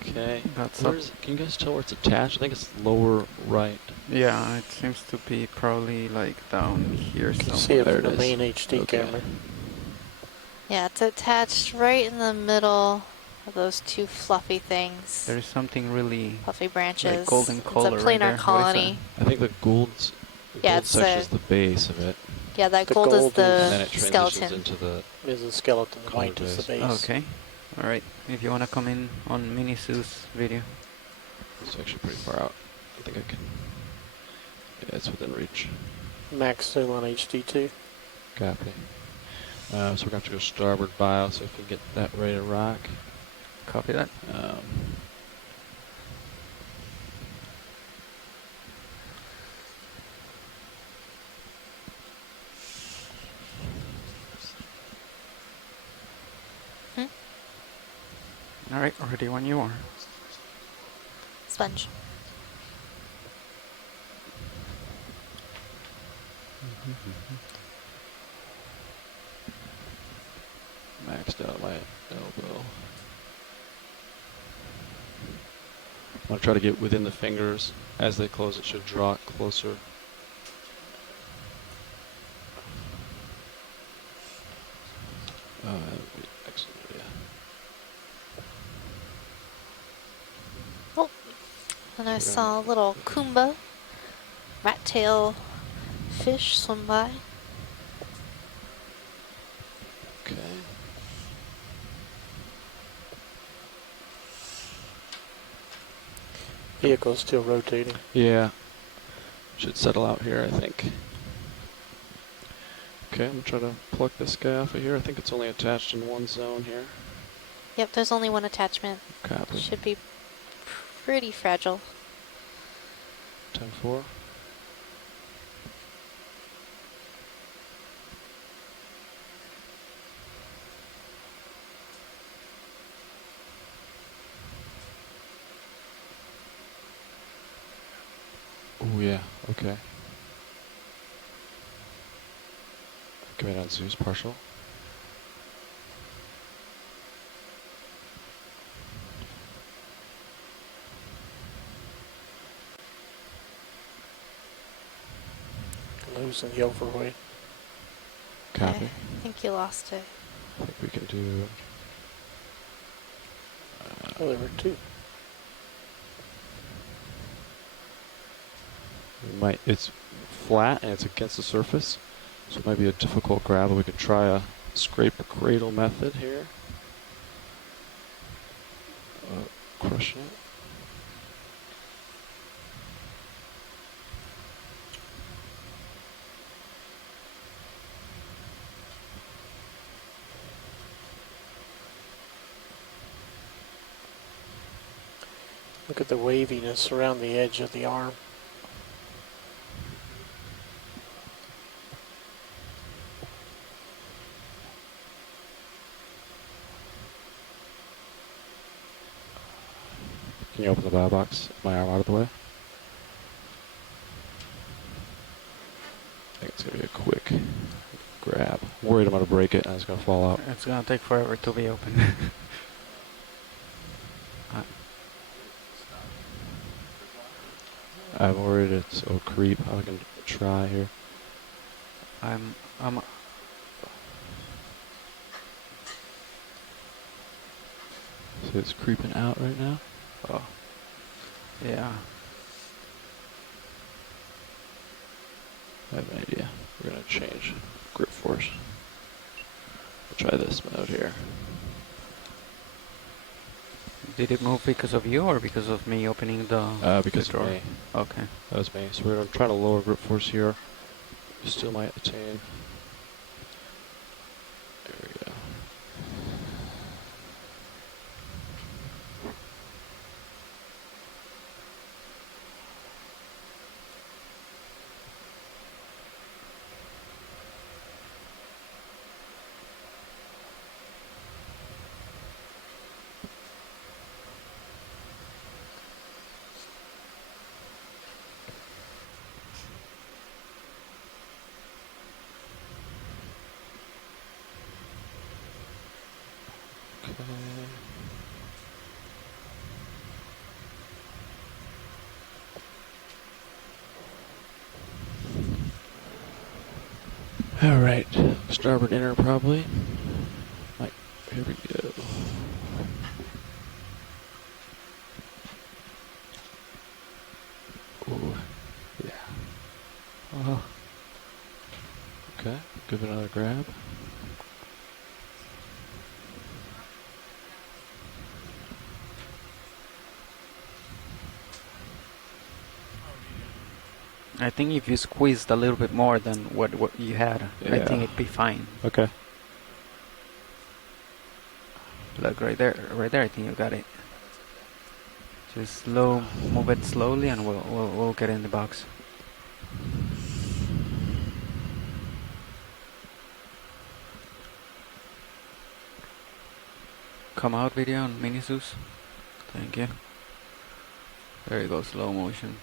Okay. That's Where's, can you guys tell where it's attached? I think it's lower right. Yeah, it seems to be probably like down here You can somewhere. see it There from it the is. main HD Okay. camera. Yeah, it's attached right in the middle of those two fluffy things. There's something really Fluffy branches. like golden color It's a right planar there. What is colony. I think the gold Yeah, it's section a- is the base of it. Yeah, that The gold is gold is- And then the it transitions skeleton. into the. Is the skeleton, the Color white is the base. base. Okay. Alright. If you want to come in on Mini Sue's video. It's actually pretty far out. I think I can. Yeah, it's within reach. Max zoom on HD2. Copy. So we're gonna have to go starboard bow, so if we get that ready to rock. Copy that. Alright, ready when you are. Sponge. Maxed out my elbow. I want to try to get within the fingers. As they close, it should draw it closer. That would be excellent idea. Oh, and I saw a little Kumba rat tail fish swim by. Okay. Vehicle's still rotating. Yeah. Should settle out here, I think. Okay, I'm gonna try to pluck this guy off of here. I think it's only attached in one zone here. Yep, there's only one attachment. Copy. Should be pretty fragile. 10-4. Oh yeah, okay. Command on Zeus partial. Losing the overweight. Copy. Okay, I think you lost it. I think we can do. Oh, there were two. We might. It's flat and it's against the surface, so it might be a difficult grab. But we could try a scrape cradle method here. Crushing it. Look at the waviness around the edge of the arm. Can you open the bow box? My arm out of the way. I think it's gonna be a quick grab. I'm worried I'm gonna break it and it's gonna fall out. It's gonna take forever to be open. I'm worried it's a creep. I can try here. I'm Hopefully it's creeping out right now. Oh. Yeah. I have an idea. We're going to change grip force. We'll try this mode here. Did it move because of you or because of me opening the Because the of door? me. Okay. That was me. So we're going to try to lower grip force here. Still might attain. There we go. All right, starboard inner probably. Right, here we go. Ooh, yeah. Okay, give it another grab. I think if you squeezed a little bit more than what you had, I think it'd be fine. Okay. Look right there, I think you got it. Just move it slowly, and we'll get in the box. Come out video on Mini Zeus. Thank you. There you go, slow motion.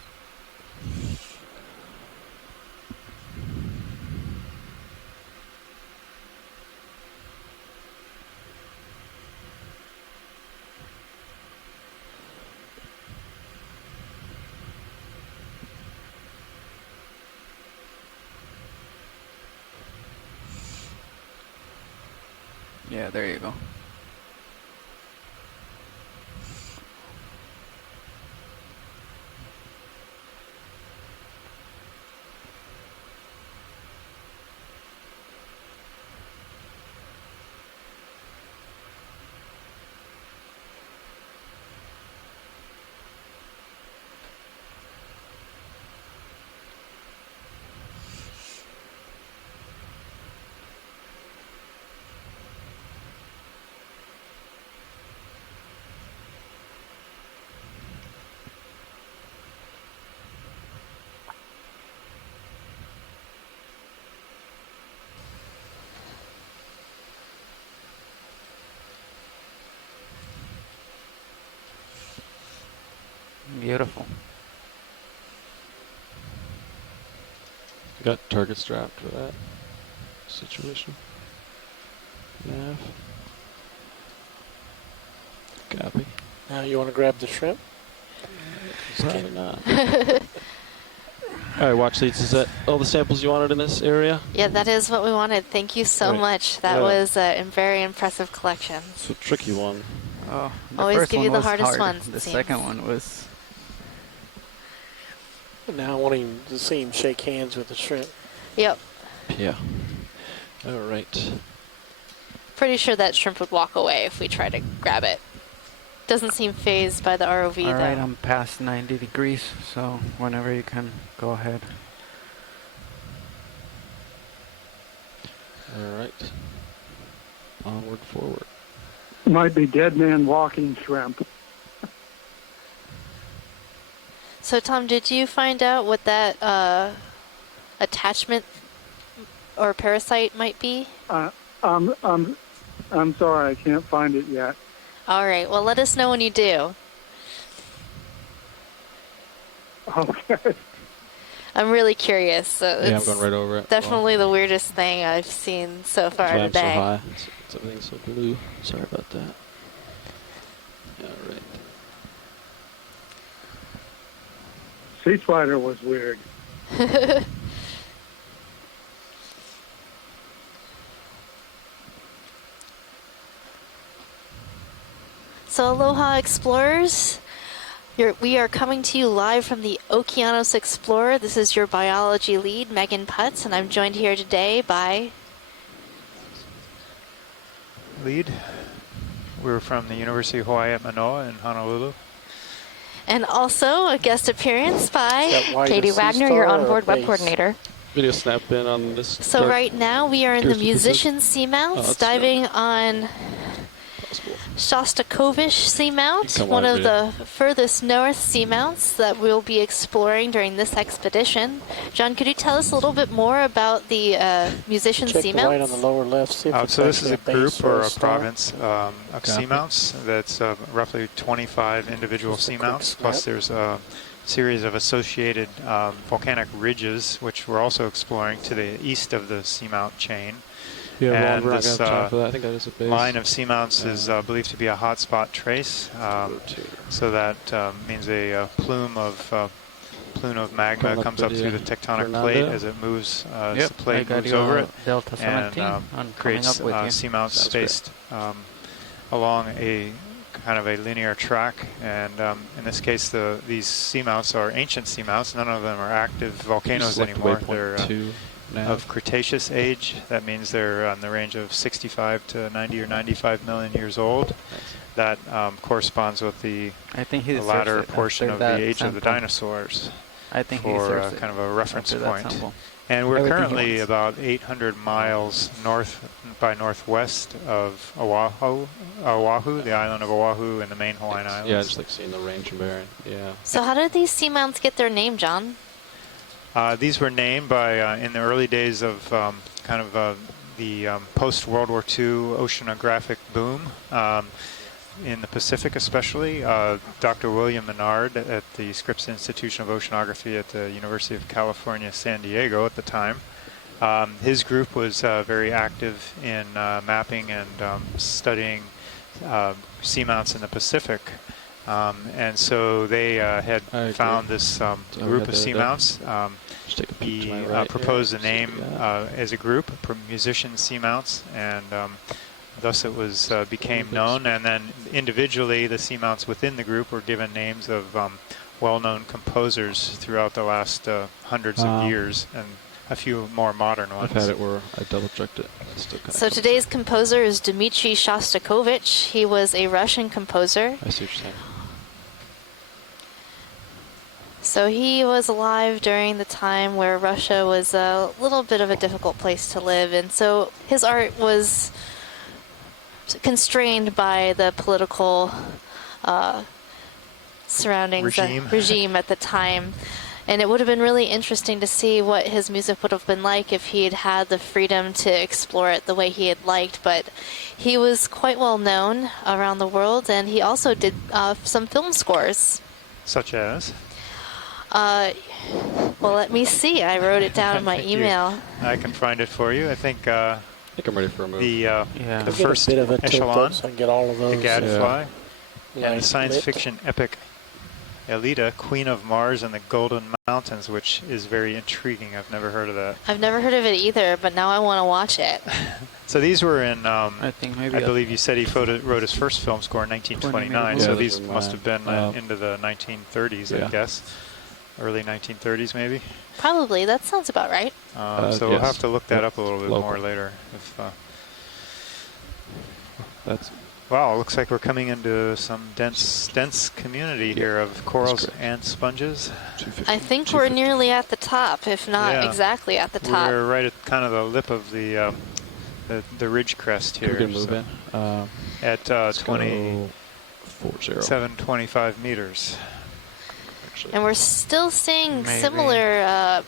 Yeah, there you go. Beautiful. You got target strapped for that situation. Nav. Copy. Now you want to grab the shrimp? Probably not. All right, watch leads. Is that all the samples you wanted in this area? Yeah, that is what we wanted. Thank you so much. That was a very impressive collection. It's a tricky one. Oh, the Always first give one you the was hardest hard. ones, The it seems. second one was. Now I want him to see him shake hands with the shrimp. Yep. Yeah. All right. Pretty sure that shrimp would walk away if we try to grab it. Doesn't seem phased by the ROV All right, though. I'm past 90 degrees, so whenever you can, go ahead. All right. Onward, forward. Might be dead man walking shrimp. So Tom, did you find out what that attachment or parasite might be? I'm sorry, I can't find it yet. All right. Well, let us know when you do. Okay. I'm really curious. So Yeah, I'm it's going right over it. definitely the weirdest thing I've seen so far That's why today. I'm so high. It's everything's so blue. Sorry about that. All right. Sea Spider was weird. So So aloha explorers, we are coming to you live from the Okeanos Explorer. This is your biology lead, Megan Putz, and I'm joined here today by... Lead. We're from the University of Hawaii at Manoa in Honolulu. And also a guest appearance by That Katie Sea Wagner, Star your or onboard web base? coordinator. Video snap in on this. So right now we are in the musician seamounts, that's diving on Shostakovich Seamount, Come one on, of the furthest north seamounts that we'll be exploring during this expedition. John, could you tell us a little bit more about the musician Check seamounts? the light on the lower left. See if it's So this is actually a group base or a star. province of seamounts. That's roughly 25 individual Just a quick seamounts, plus snap. there's a series of associated volcanic ridges, which we're also exploring to the east of the seamount chain. Yeah, And we're not this gonna have time for that. I think that is a base. line of seamounts is believed to be a hotspot trace. So that means a plume of magma Coming up comes up with through the, the tectonic Fernando. plate as it moves. As Yep, the plate I got moves your over it, Delta and 17. I'm coming creates up with you. seamounts Sounds great. spaced along a kind of a linear track. And in this case, these seamounts are ancient seamounts. None of them are active volcanoes Select anymore. waypoint They're 2 now. of Cretaceous age. That means they're on the range of 65 to 90 or 95 million years old. That corresponds with the I think he deserves latter it portion after of the that age of the sample. dinosaurs I think he for deserves it kind of a reference after that point. sample. And we're Everything he currently wants. about 800 miles north by northwest of Oahu, the island of Oahu in the main Hawaiian Islands. Yeah, just like seeing the range and bearing. Yeah. So how did these seamounts get their name, John? These were named by, in the early days of the post-World War II oceanographic boom, in the Pacific especially. Dr. William Menard at the Scripps Institution of Oceanography at the University of California, San Diego at the time. His group was very active in mapping and studying seamounts in the Pacific. And so they had found this group of seamounts. He proposed the name as a group, musician seamounts, and thus it was became known. And then individually, the seamounts within the group were given names of well-known composers throughout the last hundreds of years, and a few more modern ones. I've had it where I double-checked it. It's still So today's composer is Dmitry Shostakovich. He was a Russian composer. I see what you're saying. So he was alive during the time where Russia was a little bit of a difficult place to live, and so his art was constrained by the political surroundings, regime at the time. And it would have been really interesting to see what his music would have been like if he had had the freedom to explore it the way he had liked. But he was quite well known around the world, and he also did some film scores. Such as? Well, let me see. I wrote it down in my email. I can find it for you. I think I'm ready for a move. The first bit of a echelon, so I can get all of those. the Gadfly, and the Light science lit. fiction epic Elita, Queen of Mars and the Golden Mountains, which is very intriguing. I've never heard of that. I've never heard of it either, but now I want to watch it. So these were in, I think maybe I believe you said he wrote his first film score in 1929, so Yeah, these those are must have been mine. into the 1930s, I Yeah. guess. Early 1930s, maybe. Probably. That sounds about right. So we'll yes. have to look that up a little bit Local. more later. If, That's wow, it looks like we're coming into some dense community here of corals and sponges. I think we're nearly at the top, if not Yeah. exactly at the top. We're right at kind of the lip of the ridge crest Can we here. get a move in? At let's go 2725 meters. And we're still seeing Maybe. similar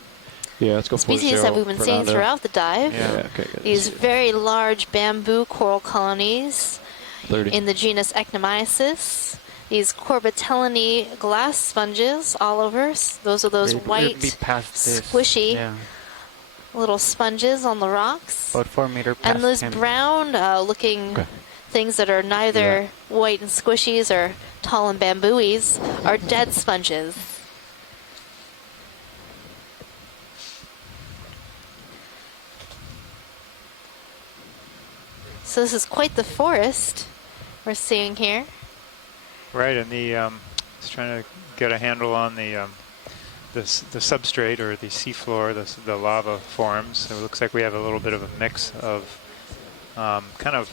Yeah, let's go species that we've been seeing throughout the dive. Yeah, okay, good. These very large bamboo coral colonies 30. in the genus Ecnomyces. These Corbitellinae glass sponges all over. Those are those We'd white, be past this. squishy Yeah. little sponges on the rocks. About 4 meters past And those him. brown looking things that are neither white and squishies or tall and bambooies are dead sponges. So this is quite the forest we're seeing here. Right, and just trying to get a handle on the substrate or the seafloor, the lava forms. So it looks like we have a little bit of a mix of kind of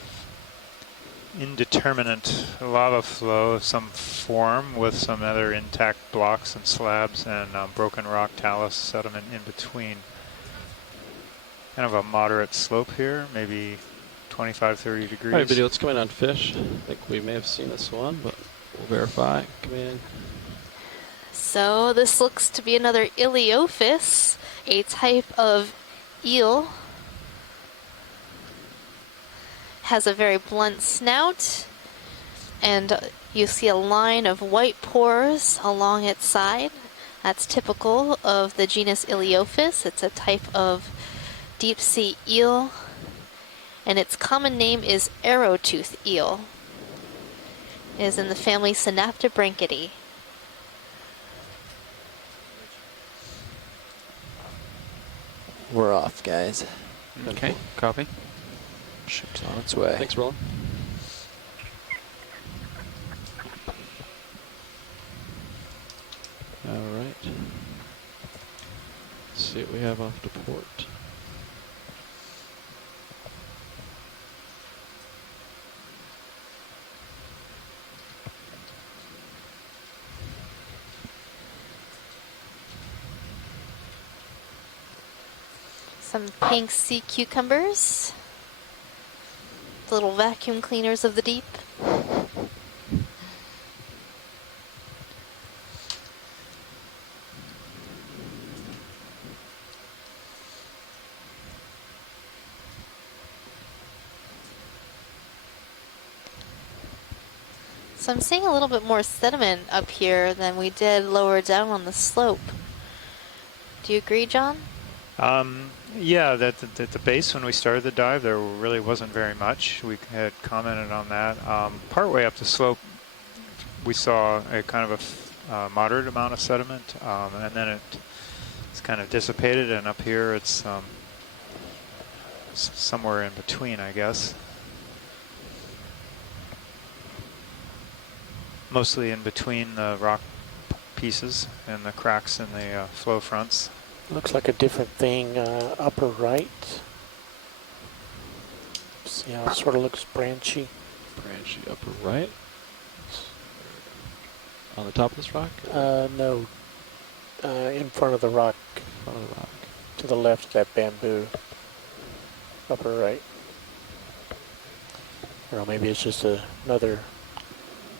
indeterminate lava flow of some form with some other intact blocks and slabs and broken rock talus sediment in between. Kind of a moderate slope here, maybe 25, 30 degrees. All right, video, let's come in on fish. I think we may have seen this one, but we'll verify. Come in. So this looks to be another Iliophis, a type of eel. Has a very blunt snout, and you see a line of white pores along its side. That's typical of the genus Iliophis. It's a type of deep sea eel, and its common name is arrowtooth eel. It is in the family Synaptobranchidae. We're off, guys. Okay, copy. Ship's on its way. Thanks, Roland. All right. Let's see what we have off to port. Some pink sea cucumbers. The little vacuum cleaners of the deep. So I'm seeing a little bit more sediment up here than we did lower down on the slope. Do you agree, John? Yeah, at the base when we started the dive, there really wasn't very much. We had commented on that. Partway up the slope, we saw a kind of a moderate amount of sediment, and then it's kind of dissipated, and up here it's somewhere in between, I guess. Mostly in between the rock pieces and the cracks in the flow fronts. Looks like a different thing upper right. See how it sort of looks branchy. Branchy upper right. On the top of this rock? No. In front of the rock. In front of the rock. To the left of that bamboo. Upper right. Or maybe it's just another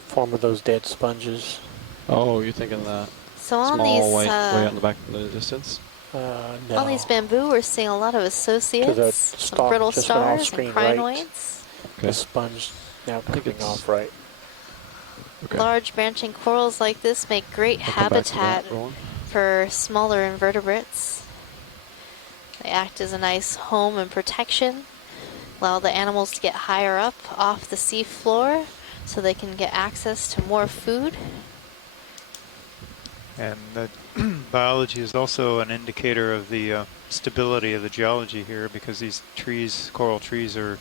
form of those dead sponges. Oh, you're thinking that So on small these, white way out in the back in the distance? No. on these bamboo, we're seeing a lot of associates, some stalk brittle just went off stars screen and right. crinoids. Okay. The sponge now coming off right. Okay. Large branching corals like this make great I'll come back to habitat that, Roland. for smaller invertebrates. They act as a nice home and protection, allow the animals to get higher up off the sea floor so they can get access to more food. And the biology is also an indicator of the stability of the geology here, because these trees, coral trees, are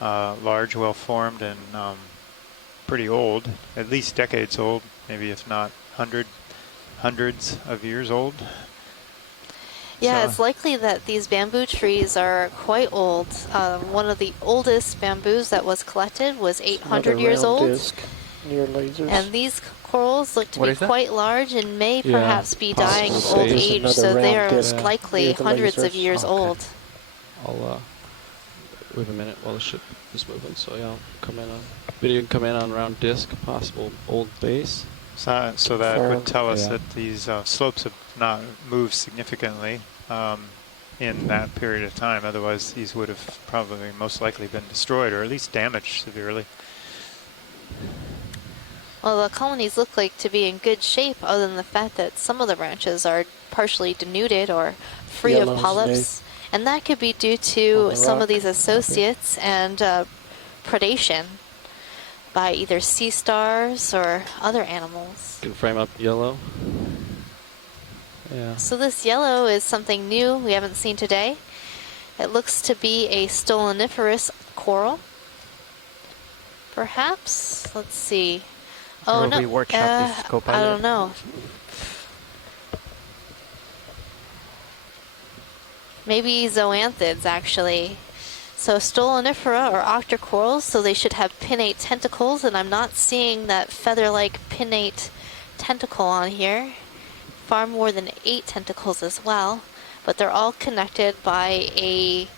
large, well-formed, and pretty old, at least decades old, maybe if not hundreds of years old. Yeah, So it's likely that these bamboo trees are quite old. One of the oldest bamboos that was collected was 800 Another years round old. disc near lasers. And these corals look to What be is that? quite large and may Yeah, perhaps be dying of possible old stage. age, Another so they round are disc likely near the hundreds of lasers. years Okay. old. I'll wait a minute while the ship is moving, so yeah, I'll come in on video can come in on round disc, possible old base. So that would tell us Yeah. that these slopes have not moved significantly in that period of time. Otherwise, these would have probably most likely been destroyed, or at least damaged severely. Well, the colonies look like to be in good shape, other than the fact that some of the branches are partially denuded or free Yellows, of polyps. And that could be due to On the some of rock. these associates and predation by either sea stars or other animals. Can frame up yellow. Yeah. So this yellow is something new we haven't seen today. It looks to be a stoloniferous coral. Perhaps, let's see. Oh, Or no. we workshop this I Copilot? don't know. Maybe zoanthids, actually. So stolonifera are octocorals, so they should have pinnate tentacles, and I'm not seeing that feather-like pinnate tentacle on here. Far more than 8 tentacles as well, but they're all connected by a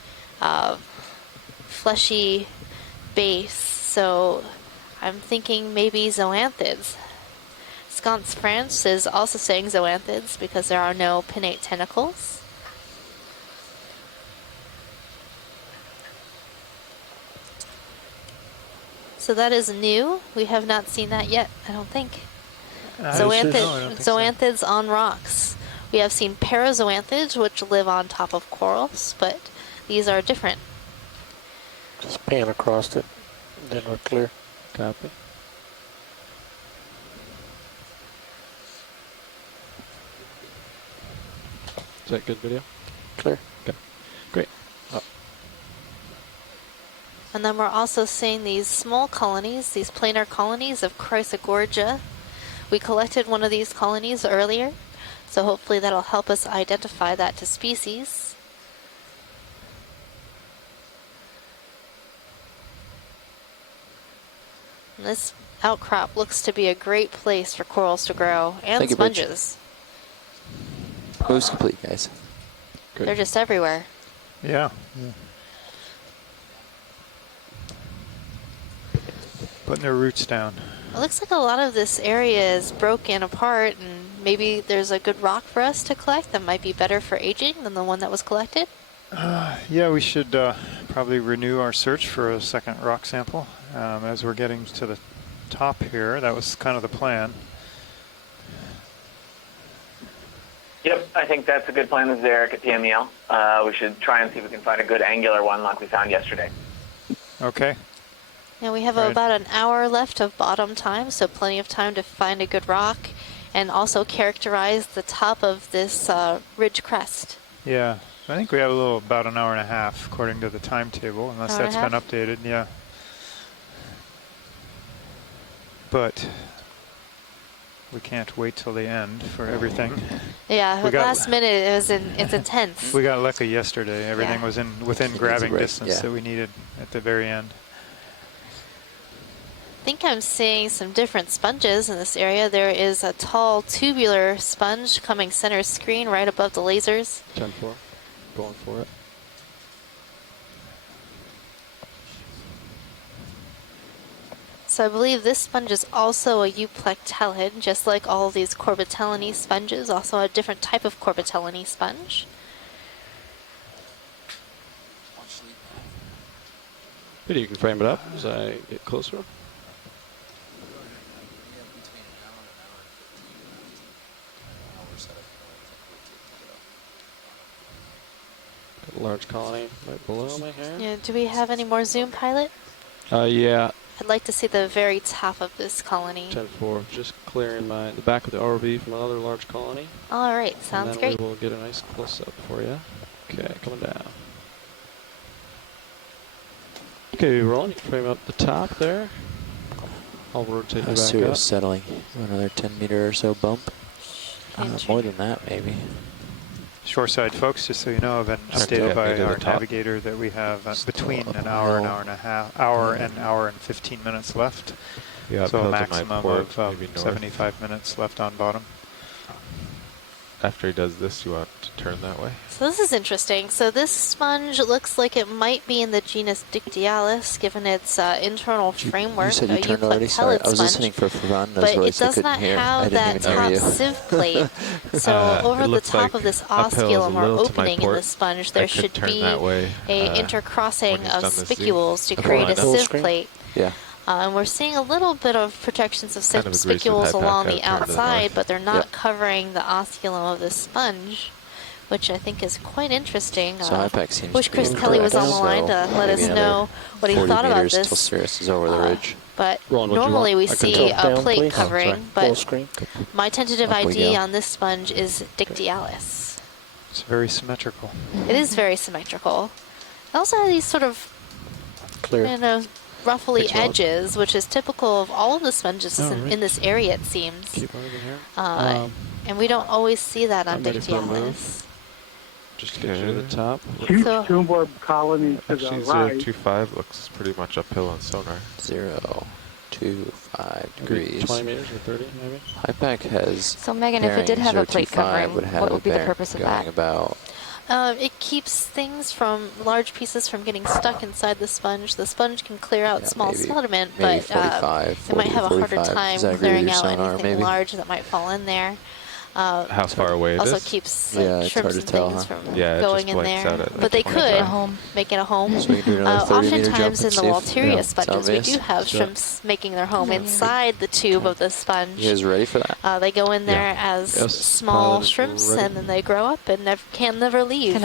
fleshy base, so I'm thinking maybe zoanthids. Sconce France is also saying zoanthids because there are no pinnate tentacles. So that is new. We have not seen that yet, I don't think. Zoanthids on rocks. We have seen parazoanthids, which live on top of corals, but these are different. Just pan across it, then we're clear. Copy. Is that good video? Clear. Okay. Great. Oh. And then we're also seeing these small colonies, these planar colonies of Chrysogorgia. We collected one of these colonies earlier, so hopefully that'll help us identify that to species. And this outcrop looks to be a great place for corals to grow, and Thank you, Bridge. sponges. Move's complete, guys. Good. They're just everywhere. Yeah. Putting their roots down. It looks like a lot of this area is broken apart, and maybe there's a good rock for us to collect that might be better for aging than the one that was collected. Yeah, we should probably renew our search for a second rock sample as we're getting to the top here. That was kind of the plan. Yep, I think that's a good plan. This is Eric at PMEL. We should try and see if we can find a good angular one like we found yesterday. Okay. Yeah, we have Right. about an hour left of bottom time, so plenty of time to find a good rock and also characterize the top of this ridge crest. Yeah, I think we have about an hour and a half according to the timetable, unless Hour and that's a been updated. Yeah. But we can't wait till the end for everything. Yeah, We but got- last minute it's intense. We got lucky yesterday. Everything Yeah. was within grabbing break, distance yeah. that we needed at the very end. I think I'm seeing some different sponges in this area. There is a tall tubular sponge coming center screen right above the lasers. 10-4. Going for it. So I believe this sponge is also a euplectellid, just like all of these corbitellinae sponges, also a different type of corbitellinae sponge. Maybe you can frame it up as I get closer. Got a large colony right below me here. Yeah, do we have any more zoom, pilot? Yeah, I'd like to see the very top of this colony. 10-4. Just clearing the back of the ROV from another large colony. All right, sounds and then great. we will get a nice close-up for you. Okay, coming down. Okay, rolling. You can frame up the top there. I'll rotate you back Serious up. settling. Another 10 meter or so bump. More than that, maybe. Shoreside folks, just so you know, have been Check updated that by into the our top. navigator that we have between an hour and hour and 15 minutes left. Yeah, so a built in my maximum port, of maybe north. 75 minutes left on bottom. After he does this, you want to turn that way? So this is interesting. So this sponge looks like it might be in the genus Dictyalis, given its internal framework. You said you turned already? Sorry, I was listening for Ron. But it voice. I does couldn't not hear. I have didn't that even hear top you. sieve plate. So over it the looks top like of this uphill's a osculum or little to my opening in port. the sponge, I there could should turn be that way, a intercrossing when he's of done this spicules to zoom. create a Full sieve screen? plate. Yeah. And we're seeing a little bit of projections of Kind of agrees with spicules Hypack, along I'd the turn to the outside, north. but they're not Yep. covering the osculum of this sponge, which I think is quite interesting. So Hypack seems Wish to be Chris Kelly was on the correct, line to so let us maybe know what he 40 thought about meters till this. Sirius is over the ridge. But Ron, what do you normally we want? I can see tilt a down, plate please. covering, Full but screen. my tentative Up we ID go. on this sponge is Dictyalis. It's very symmetrical. It is very symmetrical. It also has these sort of, Clear. you know, ruffly Thanks, Rob. edges, which is typical of all of the sponges in this area, it seems. Keep moving here. And we don't always see that on I'm ready for a move. Dictyalis. Just to get you to the top. Huge So- tomb orb colony to Actually, the right. 025 looks pretty much uphill on sonar. 0.25 Maybe degrees. 20 meters or 30, maybe? HIPAC has. So Megan, if it did have a plate 0.25 covering, would have what would be the bearing purpose of going that? About It keeps things from large pieces from getting stuck inside the sponge. The sponge can clear out small maybe- sediment, maybe but 45, it might have a 40 harder 45. time Does that agree with clearing your out sonar, anything maybe? large that might fall in there. How far away it Also is? keeps Yeah, like, it's shrimps hard to and tell, things huh? from Yeah, it going just in blanks there. out at, But like, they 25. could home. make it a home. So we can do another 30 meter jump Oftentimes in and the see if- Walteria yeah, sponges, sound we base. do have Sure. shrimps making their home inside the tube of the sponge. You guys ready for that? They go in there as Yes, small pilot is shrimps, ready. and then they grow up and can never leave.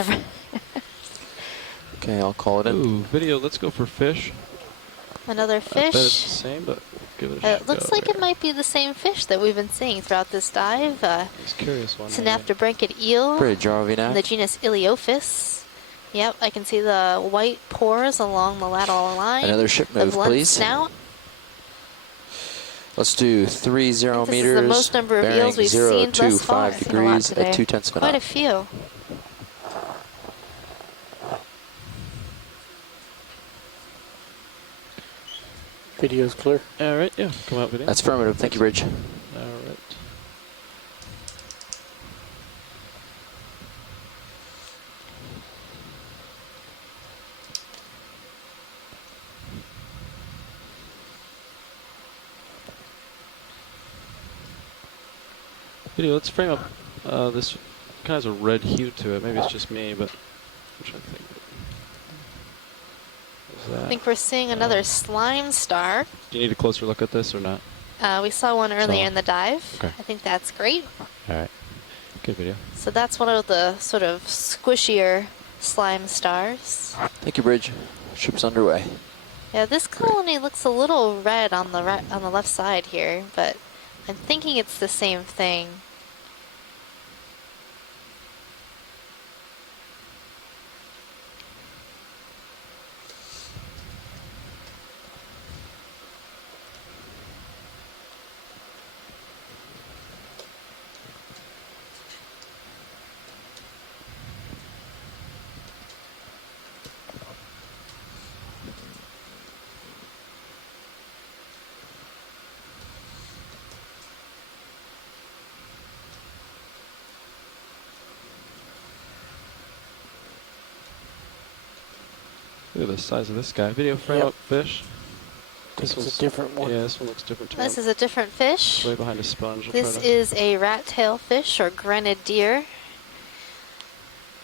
Okay, I'll call it in. Ooh, video, let's go for fish. Another I bet it's the fish. same, but give it a It looks like it might be the same fish that we've been seeing throughout this dive. It's a curious one. Synaptobranchid eel Bridge, ROV in the nav. genus Iliophis. Yep, I can see the white pores along the lateral line. Another ship the move, blunt please. Snout. Let's do 30 I think this meters. is the most number of bearing eels we've seen thus far. 0.25 degrees at 0.2 of a Quite a knot. few. Video's clear. All right, yeah, come out video. That's affirmative. Thank you, Bridge. All right. Video, let's frame up this kind of has a red hue to it. Maybe it's just me, but I'm trying to think. Is I that? think we're seeing another slime star. Do you need a closer look at this or not? We saw one earlier So- in the dive. Okay. I think that's great. All right. Good video. So that's one of the sort of squishier slime stars. Thank you, Bridge. Ship's underway. Yeah, this colony looks a little red on the on the left side here, but I'm thinking it's the same thing. Look at the size of this guy. Video frame Yep. up fish. This is one's- a different one. Yeah, this one looks different to me. This is a different fish. Way behind a sponge. I'll This try to- is a rat tail fish or grenadier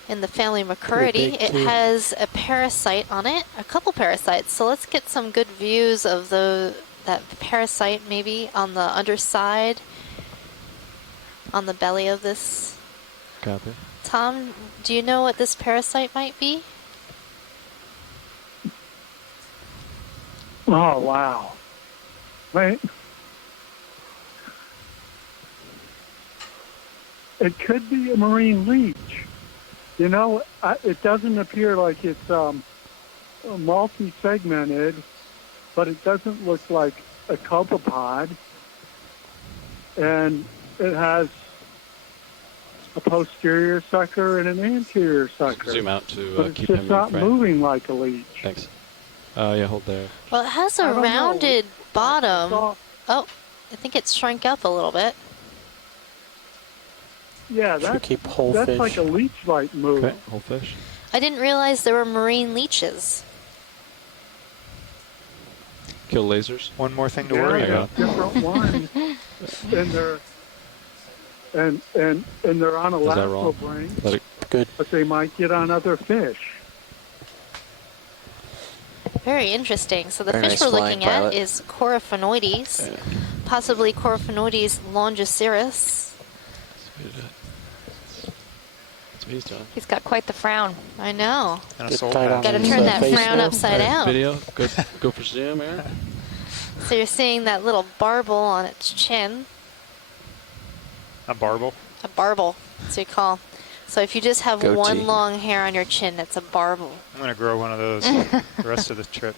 in the family Macaridae. big, It too. has a parasite on it, a couple parasites. So let's get some good views of that parasite maybe on the underside, on the belly of this. Copy. Tom, do you know what this parasite might be? Oh, wow. Wait. It could be a marine leech. You know, it doesn't appear like it's multi-segmented, but it doesn't look like a copepod. And it has a posterior sucker and an anterior sucker. Zoom out to But it's keep just him in not frame. moving like a leech. Thanks. Yeah, hold there. Well, it has I a don't know. rounded bottom. Saw- Oh, I think it's shrunk up a little bit. Yeah, Should we that's, keep whole that's fish? like a leech-like move. Okay, whole fish. I didn't realize there were marine leeches. Kill lasers. One more thing to Yeah, worry I about. there's different ones, and they're on a Is that lateral wrong? branch, Let it. Good. but they might get on other fish. Very interesting. So the Very fish nice we're flying, looking pilot. at is Coryphonoides, possibly Coryphonoides longiceros. That's what he's doing. He's got quite the frown. I know. And a Get soul tight on patch. Got to his, turn that face frown now. upside down. Video. Go for zoom, Aaron. So you're seeing that little barbel on its chin. A barbel. A barbel, that's what you call. So if you just have Goatee. one long hair on your chin, it's a barbel. I'm going to grow one of those the rest of the trip.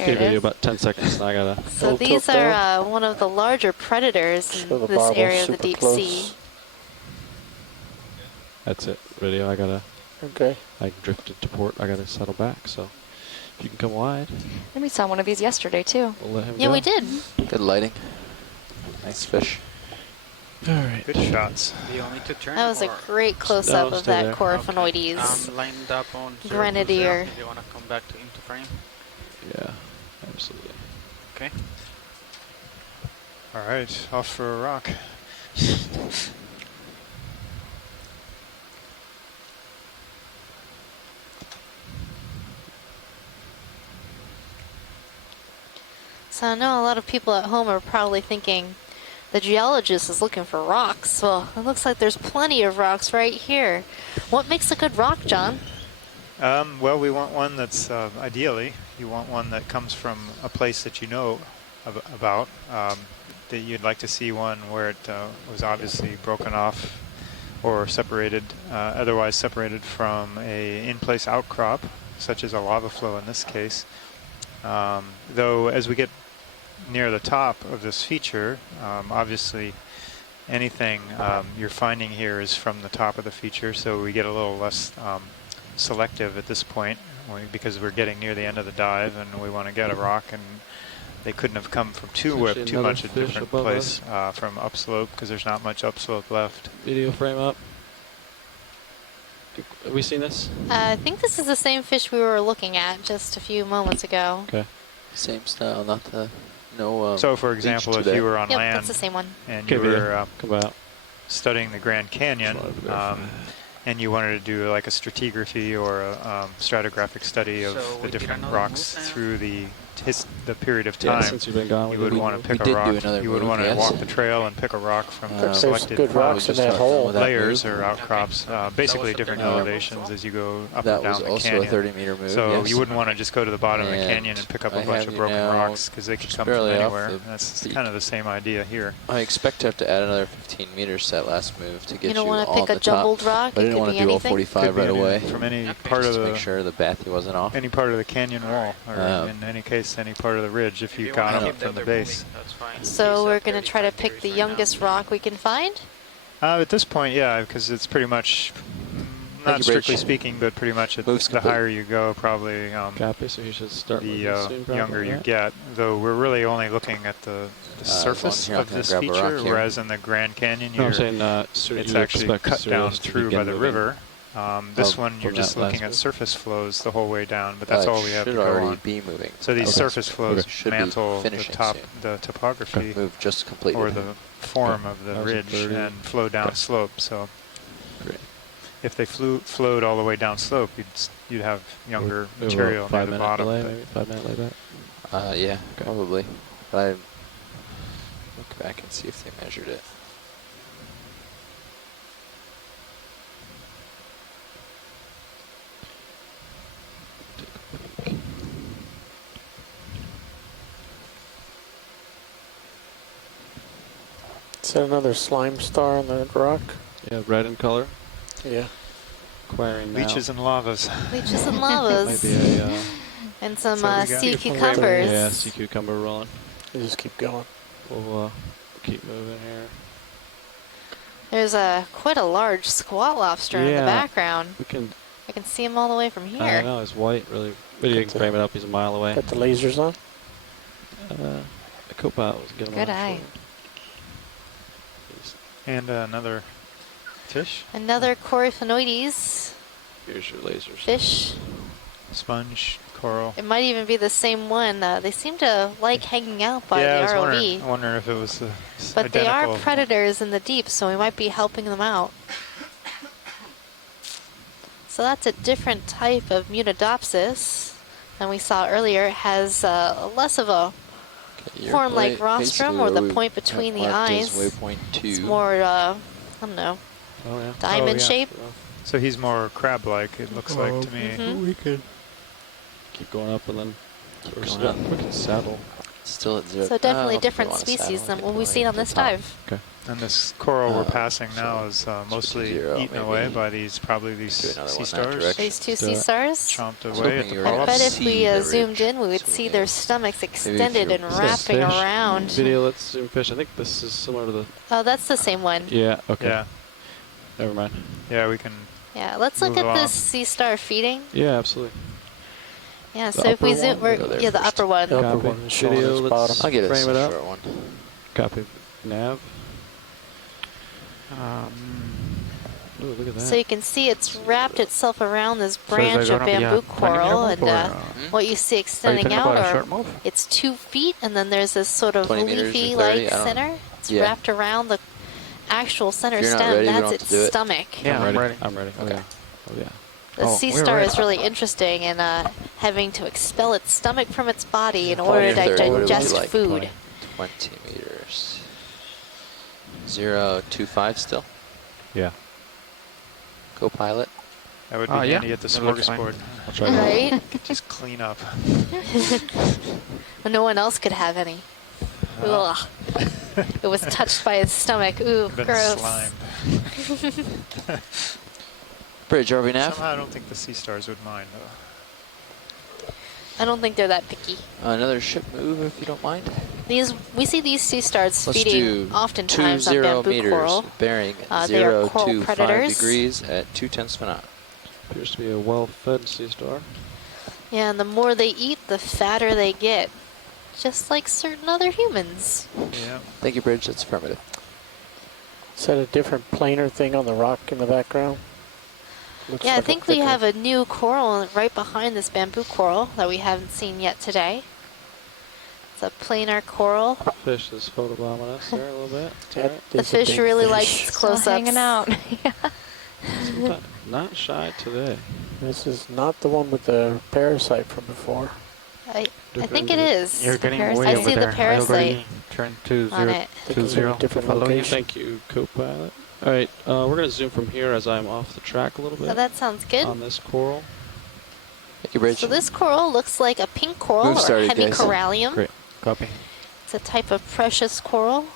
Here Okay, it video is. about 10 seconds. And I gotta. So these are one of the larger predators Show in the this barbel area of the super deep close. sea. That's it. Video. I gotta. Okay. I drifted to port. I gotta settle back. So if you can come wide, And we saw one of these yesterday too. we'll let him Yeah, go. we did. Good lighting. Nice fish. All right. Good shots. Do you want me to turn? That was a or- great close-up No, of stay that there. Coryphonoides. I'm lined up on 020. Grenadier. If you want to come back to into frame. Yeah, absolutely. Okay. All right, off for a rock. So I know a lot of people at home are probably thinking, the geologist is looking for rocks. Well, it looks like there's plenty of rocks right here. What makes a good rock, John? Well, we want one that's, ideally, you want one that comes from a place that you know about. That you'd like to see one where it was obviously broken off or separated, otherwise separated from a in-place outcrop, such as a lava flow in this case. Though as we get near the top of this feature, obviously anything you're finding here is from the top of the feature, so we get a little less selective at this point because we're getting near the end of the dive and we want to get a rock, and they couldn't have come from too much a different place from upslope because there's not much upslope left. Video frame up. Have we seen this? I think this is the same fish we were looking at just a few moments ago. Okay. Same style, not the no. So, for example, if you were on Yep, land that's the same one. and Okay, you were come out. studying the Grand Canyon, and you wanted to do like a stratigraphy or a stratigraphic study of So the we did different another rocks move now? through the period of Yeah, time, since you've been gone, you we would did- want to we pick did a do rock. another You would move, want to yes. walk the trail and pick a rock from the There's selected good rocks in that hole. layers or outcrops, basically different No. elevations as you go up That and down was the also canyon. a 30-meter move. So yes. you wouldn't want to just go to the bottom of the And canyon and pick up a I bunch have of you broken now rocks because they could just come from barely off anywhere. the That's beach. kind of the same idea here. I expect to have to add another 15 meters to that last move to get You don't want to pick a jumbled rock? But I It didn't could want be to do all anything? 45 Could be right away. from any part of Just to the make sure the bathy wasn't off. any part of the canyon wall, or in any case, any part of the ridge if you got up from the base. That's fine. So we're going to try to pick the youngest rock we can find? At this point, yeah, because it's pretty much, not you, strictly Bridge. speaking, but pretty much Moves the complete. higher you go, probably Copy, so you should start the moving soon, probably, younger you yeah. get. Though we're really only looking at the as long surface as you're not of gonna this grab a rock feature, here. whereas in the Grand Canyon, No, I'm saying it's you actually expect cut down Surrealist to through by begin the moving. river. This Oh, one, you're from just that looking last at move. surface flows the whole way down, but that's all we have to should go already on. be moving. So these Okay. surface flows Okay. Should be mantle the finishing top, soon. the topography Move just completed. or the form Okay. of the That was a ridge 30. and flow down Okay. slope. So Great. if they flowed all the way down slope, you'd have younger We have a material near 5-minute the bottom. delay, but- maybe 5-minute layback. Yeah, Okay. probably. But I look back and see if they measured it. Is that another slime star on that rock? Yeah, red in color. Yeah. Acquiring now. Leeches and lavas. Leeches and lavas. Might be a And some So we got sea beautiful cucumbers. yeah, sea cucumber rolling. You just keep going. We'll keep moving here. There's quite a large squat lobster in the Yeah. background. We can. I can see him all the way from I here. know it's white. Really. Video can frame it up. He's a mile away. Got the lasers on? The co-pilot was getting Good on eye. short. And another fish, Another Coryphonoides Here's your lasers. fish. sponge, coral. It might even be the same one. They seem to like hanging out by Yeah, I was the wondering, ROV. if it was But they are identical. predators in the deep, so we might be helping them out. So that's a different type of Munidopsis than we saw earlier. It has less of a Your form like basically rostrum, or the where we point between the marked as eyes. Waypoint 2. It's more, I don't know, Oh yeah. diamond yeah. shape. So he's more crab-like, it looks like to me. Mhm. We could keep going up and then going we up. can saddle. Still at zero. So definitely I don't think we different want to species saddle. than Get what we've going seen on to the this top. dive. Okay. And this coral we're passing now is mostly 220, eaten away maybe. by these, probably these Do another sea one that stars. direction. These two sea stars. Chomped was away hoping at the you were gonna I polyps. bet if see we the zoomed ridge, in, we would so we see can- their stomachs maybe if extended you- and Is that wrapping fish? around. Video, let's zoom fish. I think this is similar to the. Oh, that's the same one. Yeah. Okay. Yeah, Never mind. yeah, we can. Yeah, let's look Move at along. this sea star feeding. Yeah, absolutely. Yeah, The so if we upper zoom, one? Go there yeah, the first. upper one. The upper Copy. one is showing Video, its let's bottom. I'll get us frame it a up. short one. Copy. Nav. Oh, look at that. So you can see it's wrapped itself around this So is branch that of gonna be a bamboo 20 meter coral, move and or, what you see Are you extending thinking out about a are short move? it's 2 feet, and then there's this sort of 20 meters or 30, leafy-like I don't- center. It's yeah. wrapped around the actual center If you're not stem. ready, we That's don't have its to do it. stomach. Yeah, I'm ready. I'm ready. Okay. Oh yeah. The Oh, sea we're star ready. is really interesting in having to expel its stomach from its body in Yeah, order to 20 or 30, what would it digest be like? food. 20 meters. 025 still. Yeah. Co-pilot. That would be Yeah, handy at the that looks fine. smorgasbord. I'll try that. Right? Just clean up. No one else could have any. Ugh. It was touched by his stomach. Ooh, Been gross. slimed. Bridge, RV nav. Somehow I don't think the sea stars would mind though. I don't think they're that picky. Another ship move, if you don't mind. We see these sea stars Let's feeding do oftentimes on 20 bamboo meters, coral. bearing They are coral 025 predators. degrees at 2/10 of a knot. Appears to be a well-fed sea star. Yeah, and the more they eat, the fatter they get. Just like certain other humans. Yeah. Thank you, Bridge. That's affirmative. Is that a different planar thing on the rock in the background? Looks Yeah, I like a think we thicker- have a new coral right behind this bamboo coral that we haven't seen yet today. It's a planar coral. Fish is photobombing us there a little bit. It's all right. The is a fish big really fish. likes its close-ups. hanging out. Sometimes not shy today. This is not the one with the parasite from before. I think it is. You're getting parasite. way I over see the there. I parasite already turned to on 0 it. think to it's in a 0 different follow you. location. Thank you, co-pilot. All right, we're going to zoom from here as I'm off the track a little bit So that sounds good. on this coral. Thank you, Bridge. So this coral looks like a pink coral Move or started, guys. hemicorallium. Great. Copy. It's a type of precious coral.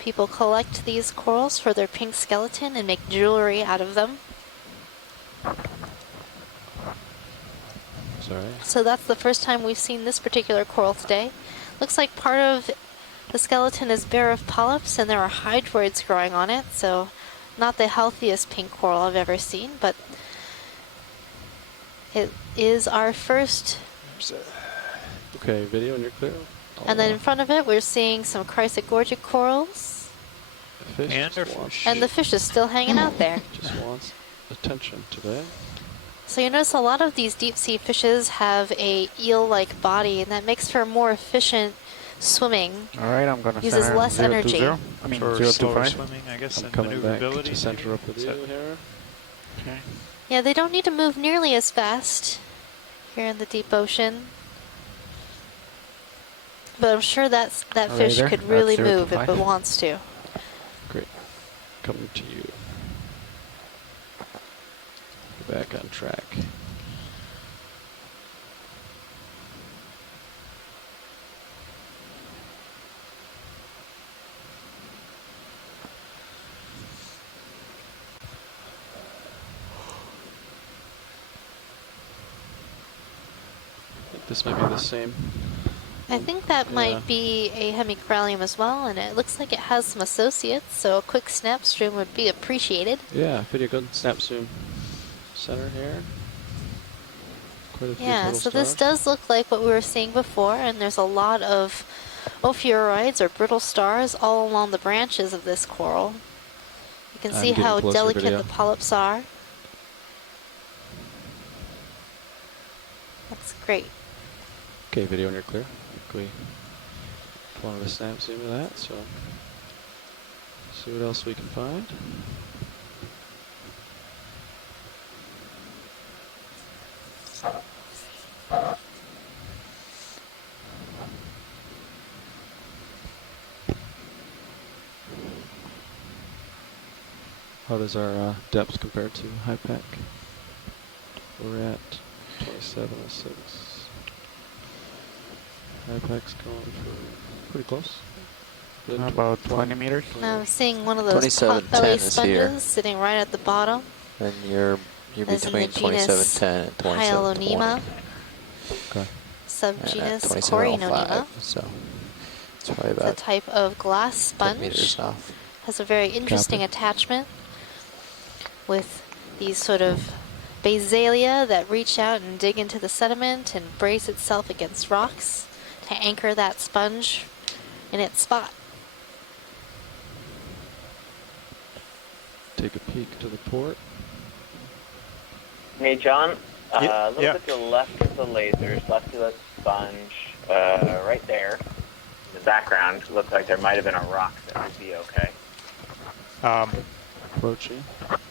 People collect these corals for their pink skeleton and make jewelry out of them. Sorry. So that's the first time we've seen this particular coral today. Looks like part of the skeleton is bare of polyps and there are hydroids growing on it, so not the healthiest pink coral I've ever seen, but it is our first. Okay, video and you're clear. And then in front of it we're seeing some chrysogorgic corals, Fish And just our wants, fish. and the fish is still hanging out there. just wants attention today. So you notice a lot of these deep sea fishes have a eel-like body, and that makes for more efficient swimming. All right, I'm gonna Uses center less 0 to energy. 0. I mean For 0 to slower 5. swimming, I guess, I'm and coming back maneuverability. to center up with Is you that- here. Okay. Yeah, they don't need to move nearly as fast here in the deep ocean. But I'm sure that Are they fish there? could That's really 0 to move if 5. it wants to. Great. Coming to you. Get back on track. I think this might be the same. I think that Yeah. might be a hemicorallium as well, and it looks like it has some associates, so a quick snap stream would be appreciated. Yeah, video good. Snap zoom. Center here. Quite a few Yeah, little so this stars. does look like what we were seeing before, and there's a lot of ophiuroids or brittle stars all along the branches of this coral. You can I'm see getting how closer delicate video. the polyps are. That's great. Okay, video when you're clear. We wanted to snap zoom of that, so see what else we can find. How does our depth compare to high pack? We're at 2706. High pack's going for pretty close. About 20 meters. I'm seeing one of those 2710 potbelly is here. sponges sitting right at the bottom. And you're As in between the genus 2710 and 2720. Hyalonema, Okay. subgenus And 2005. Corynonema. So it's probably It's a about type of glass 10 meters sponge. off. Has a very interesting Copy. attachment with these sort of basalia that reach out and dig into the sediment and brace itself against rocks to anchor that sponge in its spot. Take a peek to the port. Hey, John, a little yeah. bit to the left of the lasers, left of the sponge, right there. In the background, looked like there might have been a rock that would be okay. Approaching.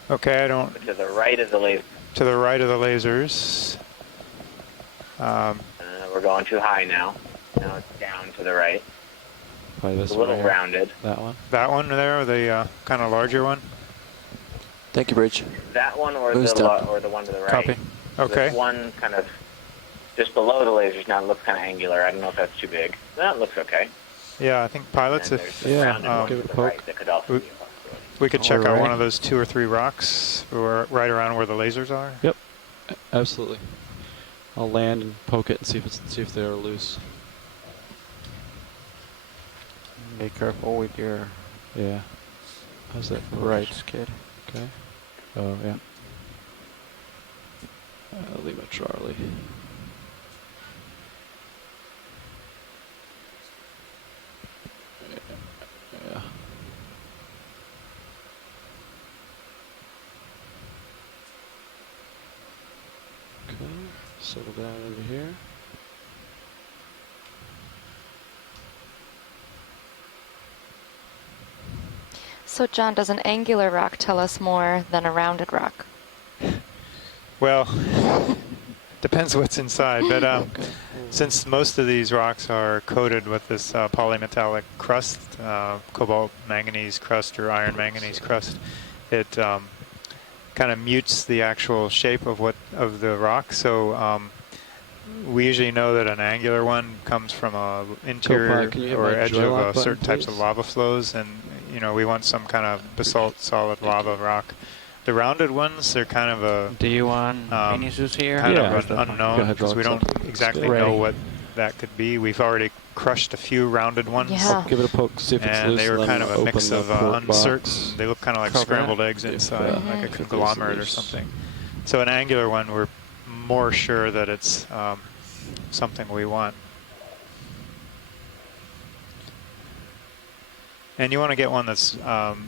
Okay, I don't. But to the right of the laser. To the right of the lasers. We're going too high now. Now it's down to the right. Probably this It's a little one. rounded. That one. That one there, the kind of larger one. Thank you, Bridge. That one or Boost the up. or the one to the right. Copy. Okay. There's one kind of just below the lasers now. It looks kind of angular. I don't know if that's too big. No, it looks okay. Yeah, I think pilots, And if there's the rounded one give to it a the right poke. that could also be a possibility. we could check out Alright. one of those 2 or 3 rocks right around where the lasers are. Yep. Absolutely. I'll land and poke it and see if they're loose. Be careful with your Yeah. How's that for right skid. Okay. Oh yeah. Lima Charlie. Yeah. Okay. Settle down over here. So, John, does an angular rock tell us more than a rounded rock? Well, depends what's inside, but since most of these rocks are coated with this polymetallic crust, cobalt manganese crust or iron manganese crust, it kind of mutes the actual shape of the rock. So we usually know that an angular one comes from a interior Can you hit or my edge drill out of button, certain types of please? lava flows, and we want some kind of basalt solid lava rock. The rounded ones, they're kind of a Do you want Vinicius here? kind Yeah. of an unknown because we don't exactly Ready. know what that could be. We've already crushed a few rounded ones. Yeah. Give it a poke, see if it's And loose. they were then kind of a open mix the of port uncertain. box. They look kind of like Cover scrambled it. eggs If, inside, like a if it is conglomerate or loose. something. So an angular one, we're more sure that it's something we want. And you want to get one that's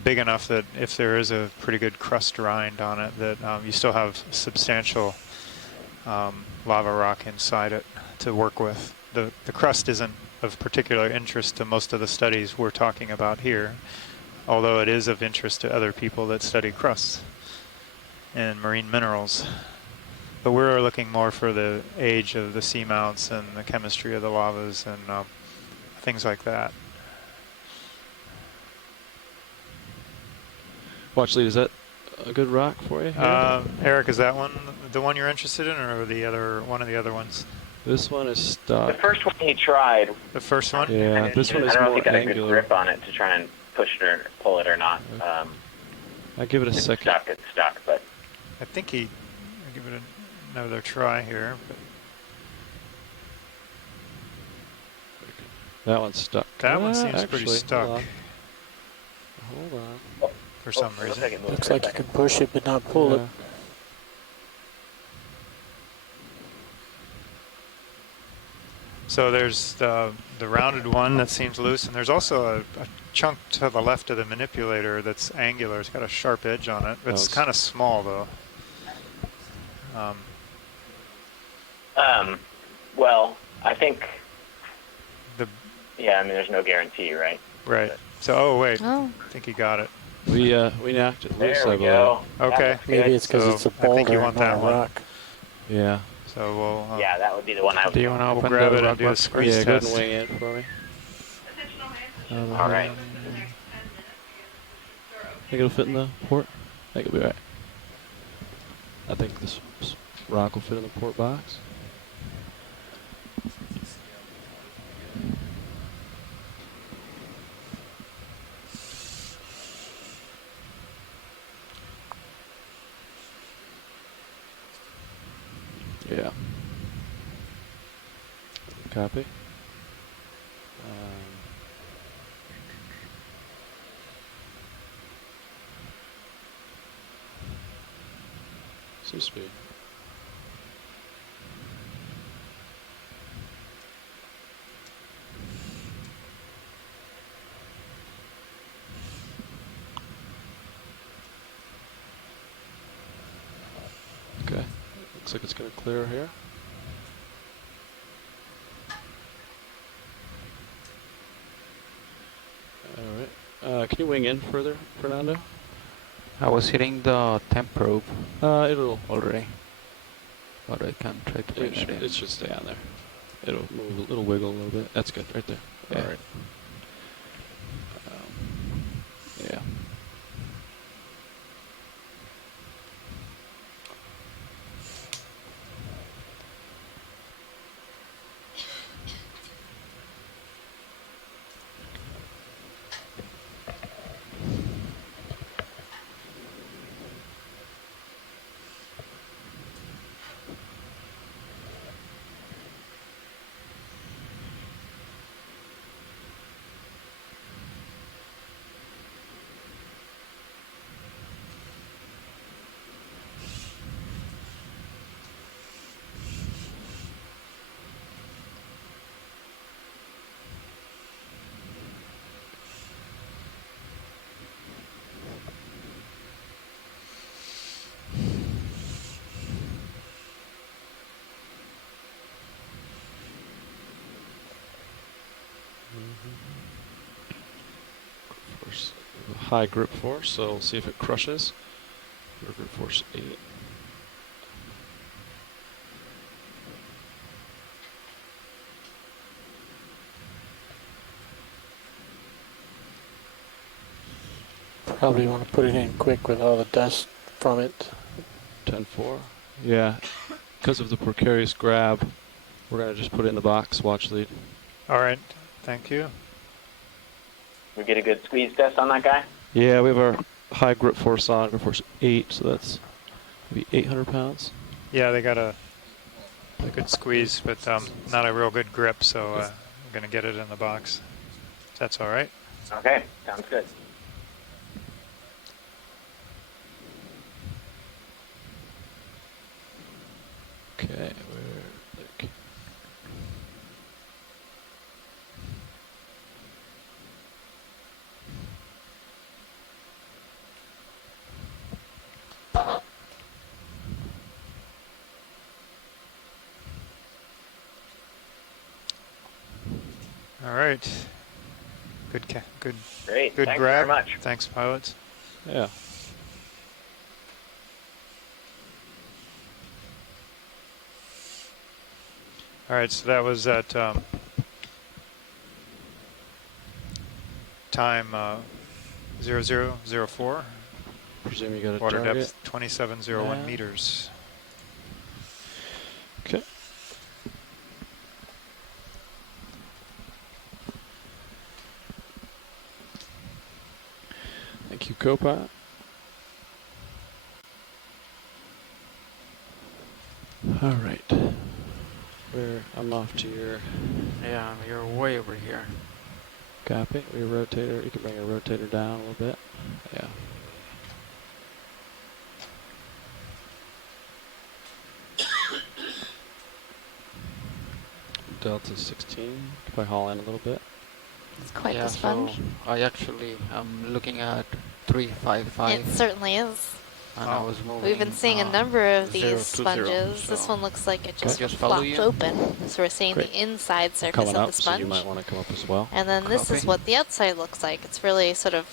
big enough that if there is a pretty good crust rind on it, that you still have substantial lava rock inside it to work with. The crust isn't of particular interest to most of the studies we're talking about here, although it is of interest to other people that study crusts and marine minerals. But we're looking more for the age of the seamounts and the chemistry of the lavas and things like that. Watch lead, is that a good rock for you? here? Eric, is that one the one you're interested in, or one of the other ones? This one is The stuck. first one he tried. The first one? Yeah, this one I is don't know if more he got a good angular. grip on it to try and push it or pull it or not. I'll give it a It's second. stuck. It's stuck, but I think I'll give it another try here. But That one's stuck. that one seems Actually, pretty stuck Hold on. for some looks reason. like it moved Looks for a like you second. can push it but not pull it. Yeah. So there's the rounded one that seems loose, and there's also a chunk to the left of the manipulator that's angular. It's got a sharp edge on it. It's kind of small, though. Well, I think. The Yeah, I mean, there's no guarantee, right? right. So, oh wait, Oh. I think you got it. We knocked it loose, There I we go. believe. Okay. Maybe it's because So it's a I think you boulder, want not that a one. rock. Yeah. So we'll Yeah, that would be the one I would. Do you want to we'll open grab the it and rock do a box? squeeze Yeah, go ahead test. and weigh in for me. All right. Think it'll fit in the port? I think it'll be right. I think this rock will fit in the port box. Copy. Seems to be. Okay, looks like it's going to clear here. All right. Can you wing in further, Fernando? I was hitting the temp probe It'll already, but I can try to bring it in. It should stay on there. It'll move. It'll wiggle a little bit. That's good, right there. Yeah. All right. Yeah. Force, high grip force, so we'll see if it crushes. Grip force 8. Probably want to put it in quick with all the dust from it. 10-4. Yeah, because of the precarious grab, we're going to just put it in the box, watch lead. All right, thank you. We get a good squeeze test on that guy? Yeah, we have our high grip force on, grip force 8, so that's maybe 800 pounds. Yeah, they got a good squeeze, but not a real good grip, so I'm going to get it in the box. That's all right. Okay, sounds good. Okay, we're like. All right. Good. Great. Good Thanks grab. very much. Thanks, pilots. Yeah. All right, so that was at time 0004. Presume you got a Water target. depth 2701 Yeah. meters. Okay. Thank you, Copilot. All right. I'm off to your. Yeah, you're way over here. Copy. Your rotator. You can bring your rotator down a little bit. Yeah. Delta 16. If I haul in a little bit. It's quite yeah, the sponge. So I actually am looking at 355. It certainly is. And I was moving. We've been seeing a number of 0 these to 0, sponges. so This one looks like it just follow flopped you? open. So we're seeing Great. the inside surface Coming of up, the so sponge. you might want to come up as well. And then this is Copy. what the outside looks like. It's really sort of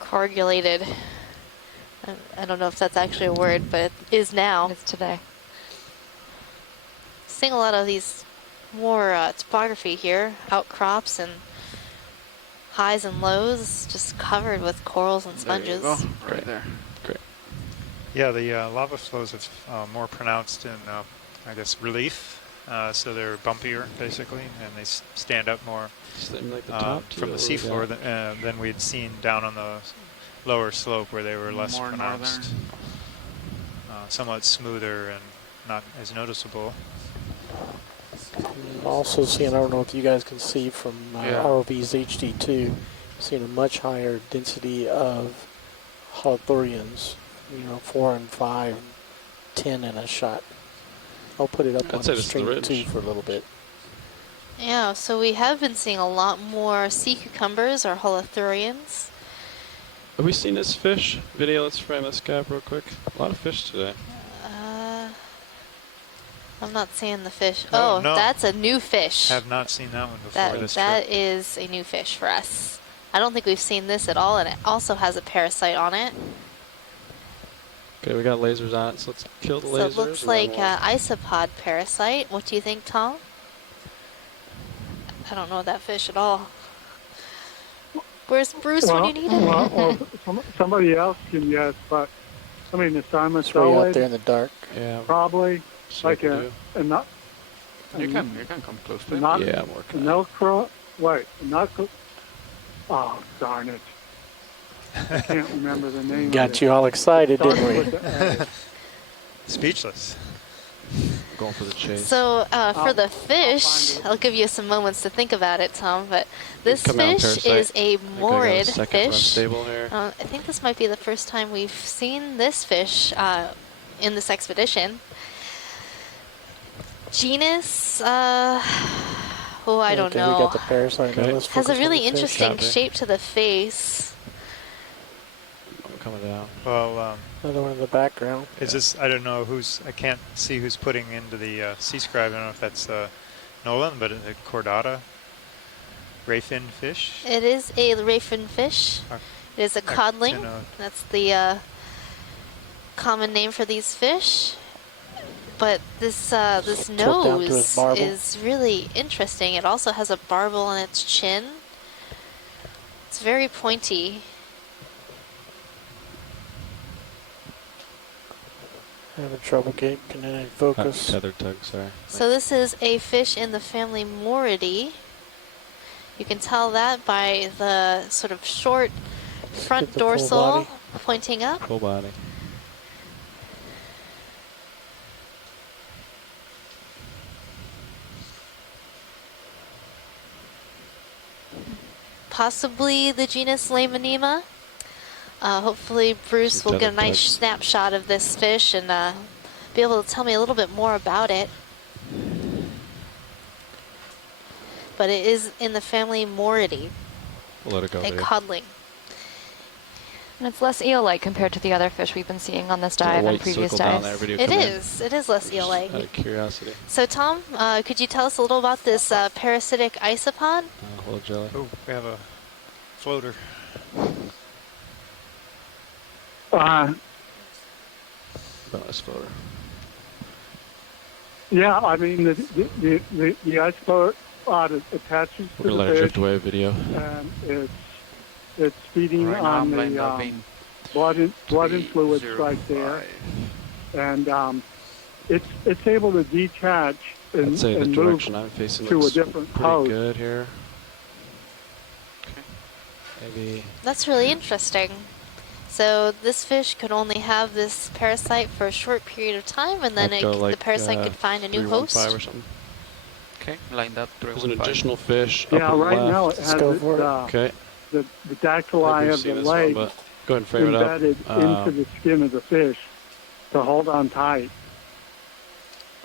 coagulated. I don't know if that's actually a word, but it is now. It's today. Seeing a lot of these more topography here, outcrops and highs and lows, just covered with corals and sponges. There you go, right there. Great. Yeah, the lava flows are more pronounced in, I guess, relief. So they're bumpier, basically, and they stand up more Like the top from the seafloor than we'd seen down on the lower slope where they were less More pronounced. Somewhat smoother and not as noticeable. I'm also seeing, I don't know if you guys can see from Yeah. ROV's HD2, seeing a much higher density of holothurians, 4 and 5, 10 in a shot. I'll put it up I'd on say the this is the stream ridge. too for a little bit. Yeah, so we have been seeing a lot more sea cucumbers or holothurians. Have we seen this fish? Video, let's frame this gap real quick. A lot of fish today. I'm not seeing the fish. Oh, Oh, no. that's a new fish. Have not seen that one before this That trip. is a new fish for us. I don't think we've seen this at all, and it also has a parasite on it. Okay, we got lasers on it, so let's kill the So lasers. it looks and then like we'll- isopod parasite. What do you think, Tom? I don't know that fish at all. Where's Bruce when you need him? Well, somebody else can guess, but I mean, the Simon It's way out Solid, there in the dark. Yeah. probably see like what we do. a nut. You can come close to it. Not, Yeah, I'm working on it. Velcro. Wait, not. Oh, darn it! I can't remember the name. of Got it. you all excited, Starts didn't we? with the A. Speechless. Going for the chase. So for the I'll fish, find it. I'll give you some moments to think about it, Tom. But this Come down, fish parasite. is a I think I got a morid second run fish. stable here. I think this might be the first time we've seen this fish in this expedition. Genus, I don't Okay, know. we got the parasite. Now Okay. let's Has a focus on really the fish. interesting Copy. shape to the face. I'm coming down. Well, Another one in the background. is this? I don't know who's. I can't see who's putting into the sea scribe. I don't know if that's Nolan, but a cordata, rayfin fish. It is a rayfin fish. It is a codling. That's the common name for these fish. But this this Tilt down to his nose barbel. is really interesting. It also has a barbel on its chin. It's very pointy. Having trouble getting any focus. Tether tug, sorry. So this is a fish in the family Moridae. You can tell that by the sort of short front Get the full dorsal body. pointing up. Full body. Possibly the genus Lamanema. Hopefully Bruce will get a nice snapshot of this fish and be able to tell me a little bit more about it. But it is in the family Moridae, We'll let it go a there. codling. And it's less eel-like compared to the other fish we've been seeing on this dive and white previous circle down dives. there, video It come in. is. It is less eel-like. Out of curiosity. So Tom, could you tell us a little about this parasitic isopod? Hello, jelly. Oh, we have a floater. Bonus floater. Yeah, I mean the ice boat attaches We're to gonna let the it fish, drift away video. and it's feeding Right now on I'm blind the diving. blood and fluids right there, 305. and it's able to detach and, I'd say the and move direction I'm facing to a looks different pretty post. good here. Maybe That's really interesting. So this fish could only have this parasite for a short period of time, and then I'd go the like, parasite could find a new 315 host. or something. Okay, lined up. There's an 315. additional fish Yeah, upper right left. now it has go for it. Okay. the dactyli We've of seen the this one, leg but go ahead and frame it up. embedded into the skin of the fish to hold on tight.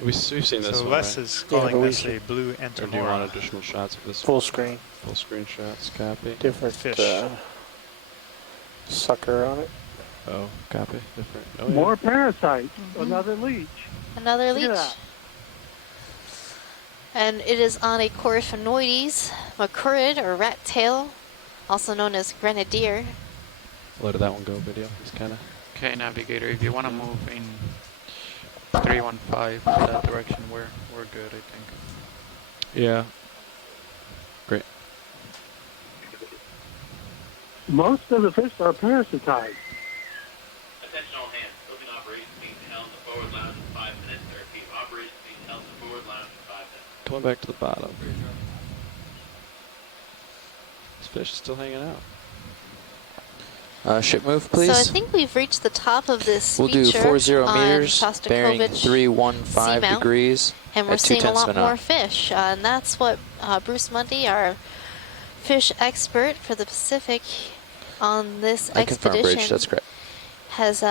We've seen this So one, Les right? is Yeah, calling but we this a should- blue Or do you want entomora. additional shots of this Full one? screen. Full screen shots, copy. Different Fish. sucker on it. Oh, copy. Different. Oh, yeah. More parasites, another leech. Another Look at leech. that. And it is on a Coryphonoides, macrurid or rat tail, also known as grenadier. Let that one go video. It's kind of. Okay, navigator, if you want to move in 315 that direction, we're good, I think. Yeah. Great. Most of the fish are parasitized. Attention all hands. Building operations being held in the forward lounge in 5 minutes. There are repeat operations being held in the forward lounge in 5 minutes. Going back to the bottom. This fish is still hanging out. Ship move, please. So I think we've reached the top of this We'll do feature 40 on meters, bearing Shostakovich 315 Seamount, degrees. and we're at seeing a 2/10 lot of a knot. more fish. And that's what Bruce Mundy, our fish expert for the Pacific on this I confirm, expedition, Bridge. That's correct. has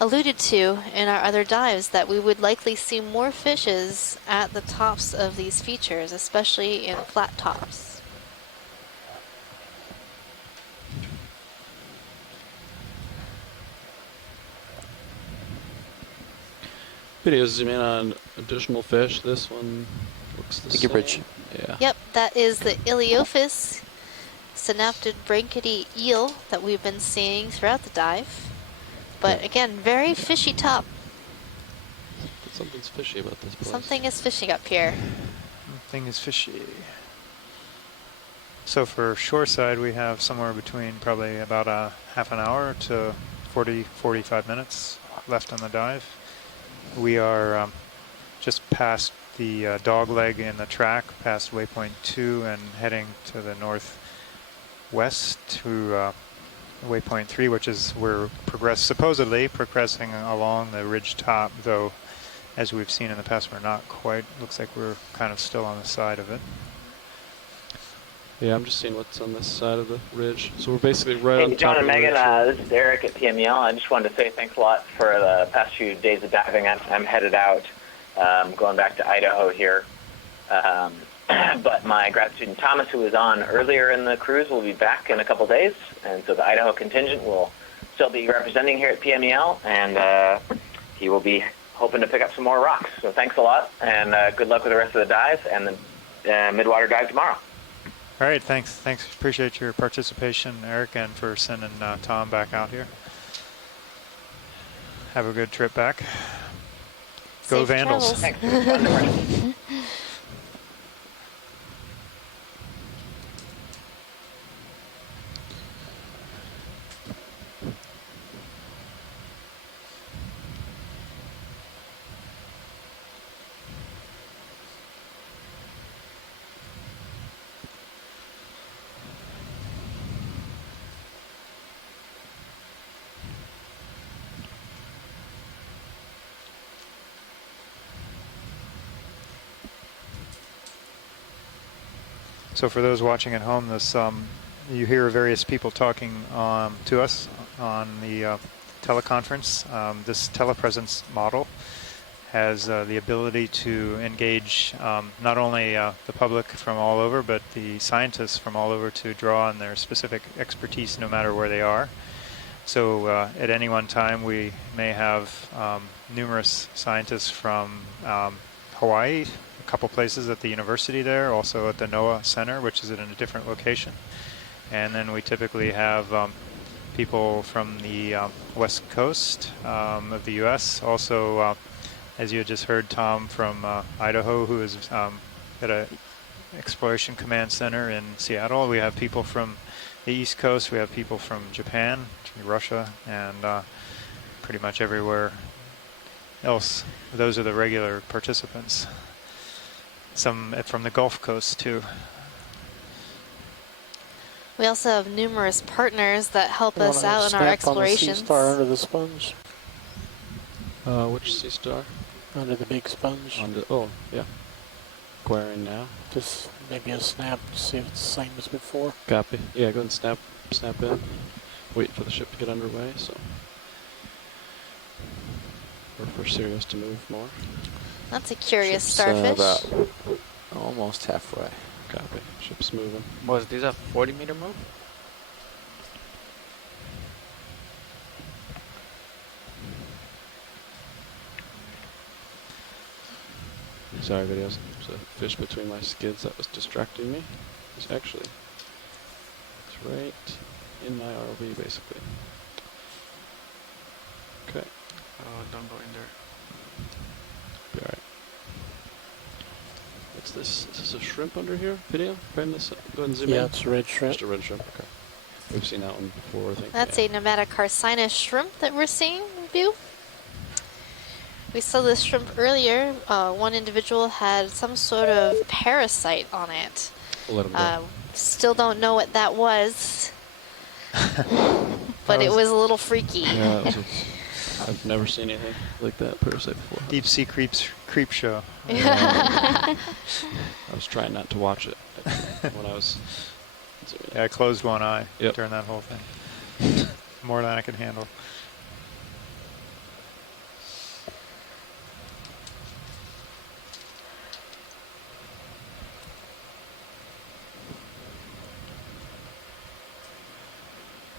alluded to in our other dives, that we would likely see more fishes at the tops of these features, especially in flat tops. Video zoom in on additional fish. This one looks the Thank you, same. Bridge. Yeah. Yep, that is the Iliophis synaptid brankety eel that we've been seeing throughout the dive. But again, very fishy top. Something's fishy about this place. Something is fishing up here. Something is fishy. So for shoreside, we have somewhere between probably about a half an hour to 45 minutes left on the dive. We are just past the dog leg in the track, past waypoint 2, and heading to the northwest to waypoint 3, which is we're supposedly progressing along the ridge top, though as we've seen in the past, we're not quite. Looks like we're kind of still on the side of it. Yeah, I'm just seeing what's on this side of the ridge. So we're basically right on Hey, top John of and the Megan, ridge. this is Eric at PMEL. I just wanted to say thanks a lot for the past few days of diving. I'm headed out, going back to Idaho here. But my grad student Thomas, who was on earlier in the cruise, will be back in a couple days. And so the Idaho contingent will still be representing here at PMEL, and he will be hoping to pick up some more rocks. So thanks a lot, and good luck with the rest of the dive and the midwater dive tomorrow. All right, thanks. Appreciate your participation, Eric, and for sending Tom back out here. Have a good trip back. Go Safe Vandals. travels. So for those watching at home, this you hear various people talking to us on the teleconference. This telepresence model has the ability to engage not only the public from all over, but the scientists from all over to draw on their specific expertise no matter where they are. So at any one time, we may have numerous scientists from Hawaii, a couple places at the university there, also at the NOAA Center, which is in a different location. And then we typically have people from the west coast of the U.S. Also, as you had just heard, Tom from Idaho, who is at a Exploration Command Center in Seattle. We have people from the East Coast. We have people from Japan, Russia, and pretty much everywhere else. Those are the regular participants. Some from the Gulf Coast, too. We also have numerous partners that help us out in our explorations. Sea star under the sponge. Which sea star? Under the big sponge. Oh, yeah. Acquiring now. Just maybe a snap to see if it's the same as before. Copy. Yeah, go and snap in. Wait for the ship to get underway, so. Or for Sirius to move more. That's a curious Ship's, starfish. About almost halfway. Copy. Ship's moving. Was this a 40-meter move? Sorry, videos. There's a fish between my skids that was distracting me. It's actually, it's right in my ROV, basically. Okay. Oh, don't go in there. Be alright. What's this? Is this a shrimp under here? Video? Frame this up. Go ahead and zoom in. Yeah, it's a red shrimp. Just a red shrimp, okay. We've seen that one before, I think. That's a Nematocarcinus shrimp that we're seeing in view. We saw this shrimp earlier. One individual had some sort of parasite on it. We'll let him go. Still don't know what that was. but it was a little freaky. Yeah, I've never seen anything like that per se before. Deep sea creep show. I was trying not to watch it when I was. Yeah, I closed one eye Yep. during that whole thing. More than I could handle.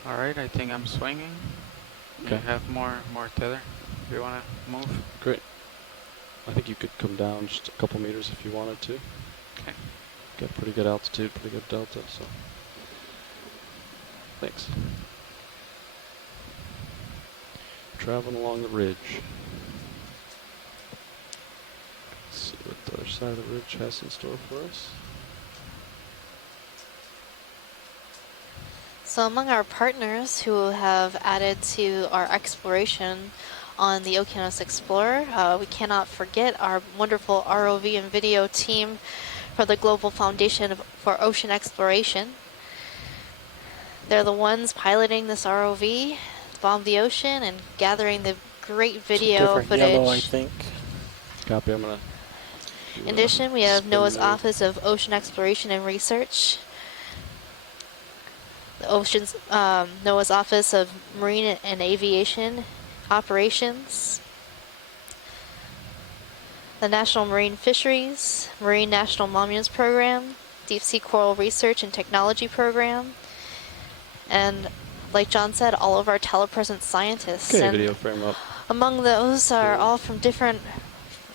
All right, I think I'm swinging. Okay. You have more tether. Do you want to move? Great. I think you could come down just a couple meters if you wanted to. Okay. Got pretty good altitude, pretty good delta, so. Thanks. Traveling along the ridge. Let's see what the other side of the ridge has in store for us. So among our partners who have added to our exploration on the Okeanos Explorer, we cannot forget our wonderful ROV and video team for the Global Foundation for Ocean Exploration. They're the ones piloting this ROV, bomb the ocean, and gathering the great video different footage. yellow, I think. Copy, I'm gonna. In addition, we have spin NOAA's move. Office of Ocean Exploration and Research, the NOAA's Office of Marine and Aviation Operations, the National Marine Fisheries, Marine National Monuments Program, Deep Sea Coral Research and Technology Program, and like John said, all of our telepresence scientists. Okay, and video frame up. among those are all from different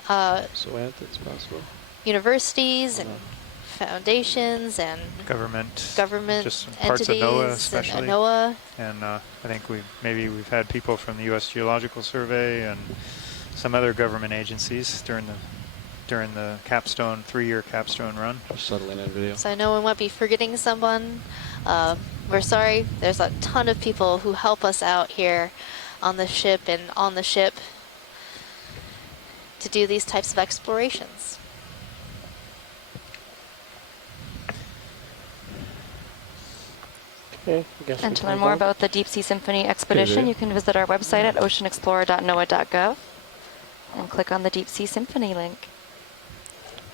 So it's possible. universities and foundations and Government just entities parts of NOAA especially. and NOAA. And I think we've had people from the U.S. Geological Survey and some other government agencies during the capstone 3-year capstone run. Just settling in video. So I know we might be forgetting someone. We're sorry. There's a ton of people who help us out here on the ship and on the ship to do these types of explorations. Okay, I guess And we to can learn move more on. about the Deep Sea Symphony expedition, you can visit our website at oceanexplorer.noaa.gov and click on the Deep Sea Symphony link.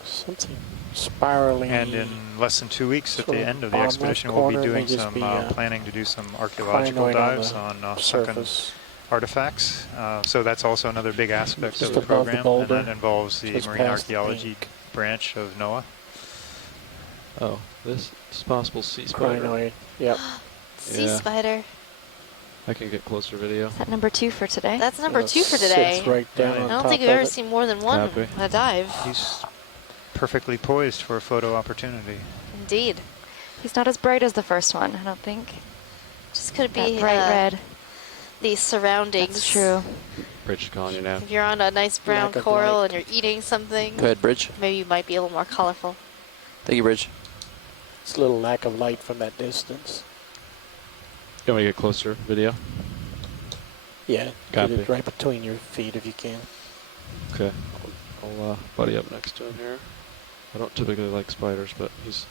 Something spiraling. And in less than 2 weeks at the sort of end of the bottom expedition, left we'll be corner may doing just some be, planning to do some archaeological crinoid on dives the on sunken surface. artifacts. So that's also another big aspect Just of the above the program, boulder, and that involves the just marine past the archaeology branch of NOAA. Oh, this is possible sea spider. Crinoid, yep. Sea Yeah. spider. I can get closer video. Is that number 2 for today? That's number 2 for today. Sits right down Right. on I don't top think I've of ever it. seen more than one Copy. on a dive. He's perfectly poised for a photo opportunity. Indeed. He's not as bright as the first one, I don't think. Just could That be bright red. the surroundings. That's true. Bridge is calling you now. If you're on a nice brown Lack of coral light. and you're eating something, Go ahead, Bridge. maybe you might be a little more colorful. Thank you, Bridge. It's a little lack of light from that distance. You want me to get closer video? Yeah, Copy. get it right between your feet if you can. Okay. I'll buddy up next to him here. I don't typically like spiders, but he's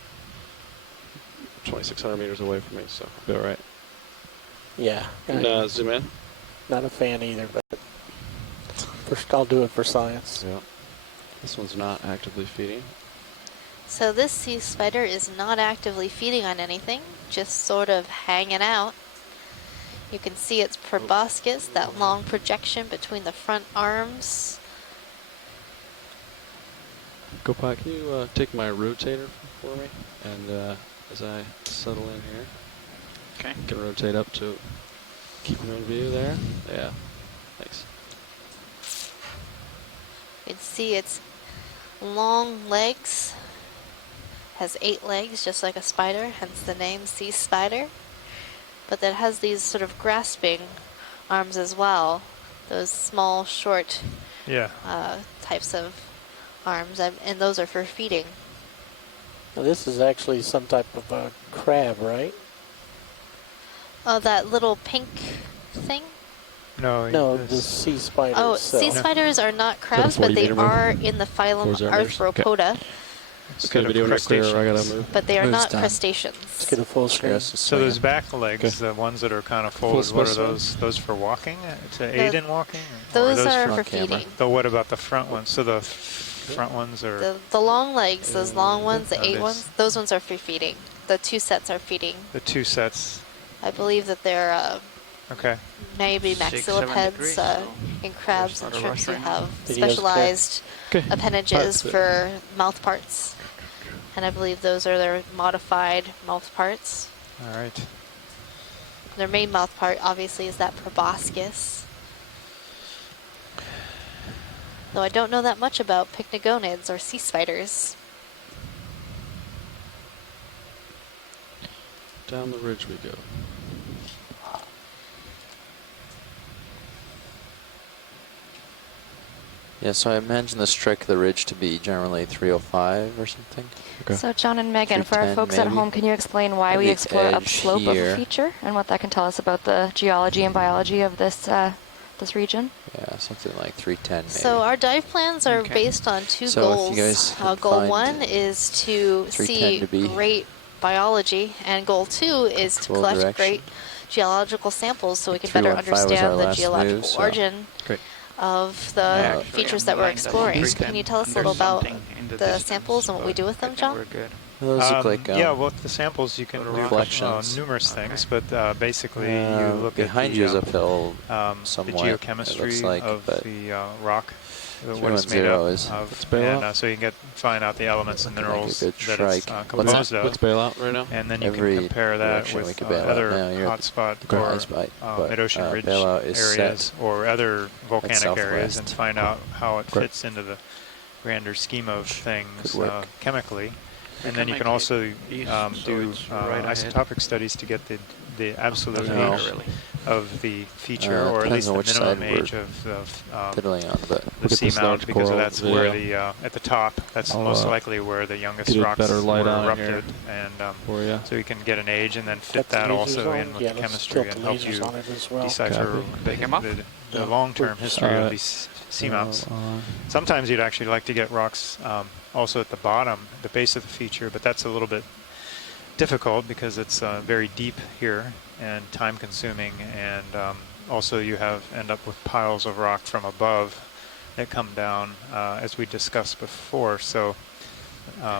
2,600 meters away from me, so I'll be alright. Yeah. And zoom in. Not a fan either, but first I'll do it for science. Yeah. This one's not actively feeding. So this sea spider is not actively feeding on anything, just sort of hanging out. You can see its proboscis, that long projection between the front arms. Gopai, can you take my rotator for me? And as I settle in here, Okay. you can rotate up to keep him in view there. Yeah. Thanks. You can see its long legs. Has 8 legs, just like a spider, hence the name sea spider. But that has these sort of grasping arms as well. Those small, short Yeah. types of arms, and those are for feeding. Now this is actually some type of a crab, right? Oh, that little pink thing? No, No, the sea spider Oh, itself. sea spiders are not crabs, but they 40 meter are move? in the phylum 4 centimeters? Arthropoda. Let's get a video real clear, or I gotta move. But they are Move's not done. crustaceans. Let's get a full screen. So those back legs, the ones that are kind of folded, what are specimen. those? Those for walking? To aid in walking? Those or are those for feeding. So what about the front ones? So the front ones are... The long legs, those long ones, the 8 these- ones, those ones are for feeding. The 2 sets are feeding. The 2 sets. I believe that they're Okay. maybe 6, 7 maxillipeds degrees, so in crabs and not a shrimps who rush right now. have Video's specialized Okay. appendages Parts. for mouth parts. And I believe those are their modified mouth parts. All right. Their main mouth part, obviously, is that proboscis. Though I don't know that much about pycnogonids or sea spiders. Down the ridge we go. Yeah, so I imagine the strike of the ridge to be generally 305 or something. Okay. So John and Megan, for our 310 folks at maybe. home, can you explain why At we the explore edge upslope of here. a feature and what that can tell us about the geology and biology of this this region? Yeah, something like 310 maybe. So our dive plans are based on 2 So if you goals. guys could Goal find 1 is to 310 see to be great biology, and goal 2 is to cool collect direction. great geological samples so we can better 315 was our understand the last geological move, so- origin Great. of the Yeah, features that we're actually, I'm exploring. lined up Can you tell us a under little about something in the distance, samples and what we but do with I them, think John? we're good. Those look like yeah, well, the samples you can Little do reflections. numerous things, but basically you look behind at you is the, uphill the somewhat, it geochemistry looks like, of but the rock, what it's made 310 up is- of, Let's bail and out. so you can find out the elements and Looking like a minerals good that it's strike. composed of. What's bailout right now? And then you Every can compare that direction we with could bail out. other Now you're at the hotspot corner or ice bite, but, mid-ocean ridge bailout is areas set or other volcanic areas southwest. and find out how it Great. fits into the grander scheme of things Good work. chemically. We And then can you can make also it east, so do it's right ahead. isotopic studies to get the absolute No. age of the feature, or at depends least on the which minimum side we're age of fiddling on, but the Look at this seamount, large because coral that's where video. the at the top, that's I'll, most likely where the youngest get a rocks better light were on erupted, here and for ya. so you can get an age and then Got fit the that lasers also on? in with Yeah, the let's chemistry tilt and the help lasers you on it as well. decipher Copy. Take 'em up? the Yeah. long-term history Alright. of these seamounts. Uh, Sometimes you'd actually like to get rocks also at the bottom, the base of the feature, but that's a little bit difficult because it's very deep here and time-consuming, and also you end up with piles of rock from above that come down, as we discussed before. So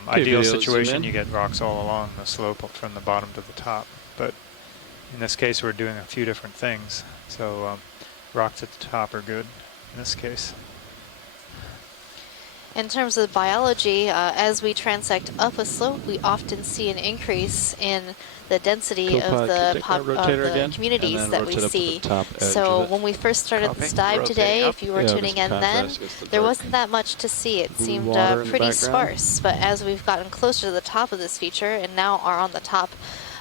ideal video, zoom situation, in. you get rocks all along the slope from the bottom to the top. But in this case, we're doing a few different things. So rocks at the top are good in this case. In terms of biology, as we transect up a slope, we often see an increase in the density of the, communities and then that we rotate up to the see. top edge So of it. when we first started Copy. this dive Rotate today, up. if you were Yeah, tuning just in then, contrast against the there dark wasn't that much to see. It blue seemed water in the pretty background. sparse. But as we've gotten closer to the top of this feature and now are on the top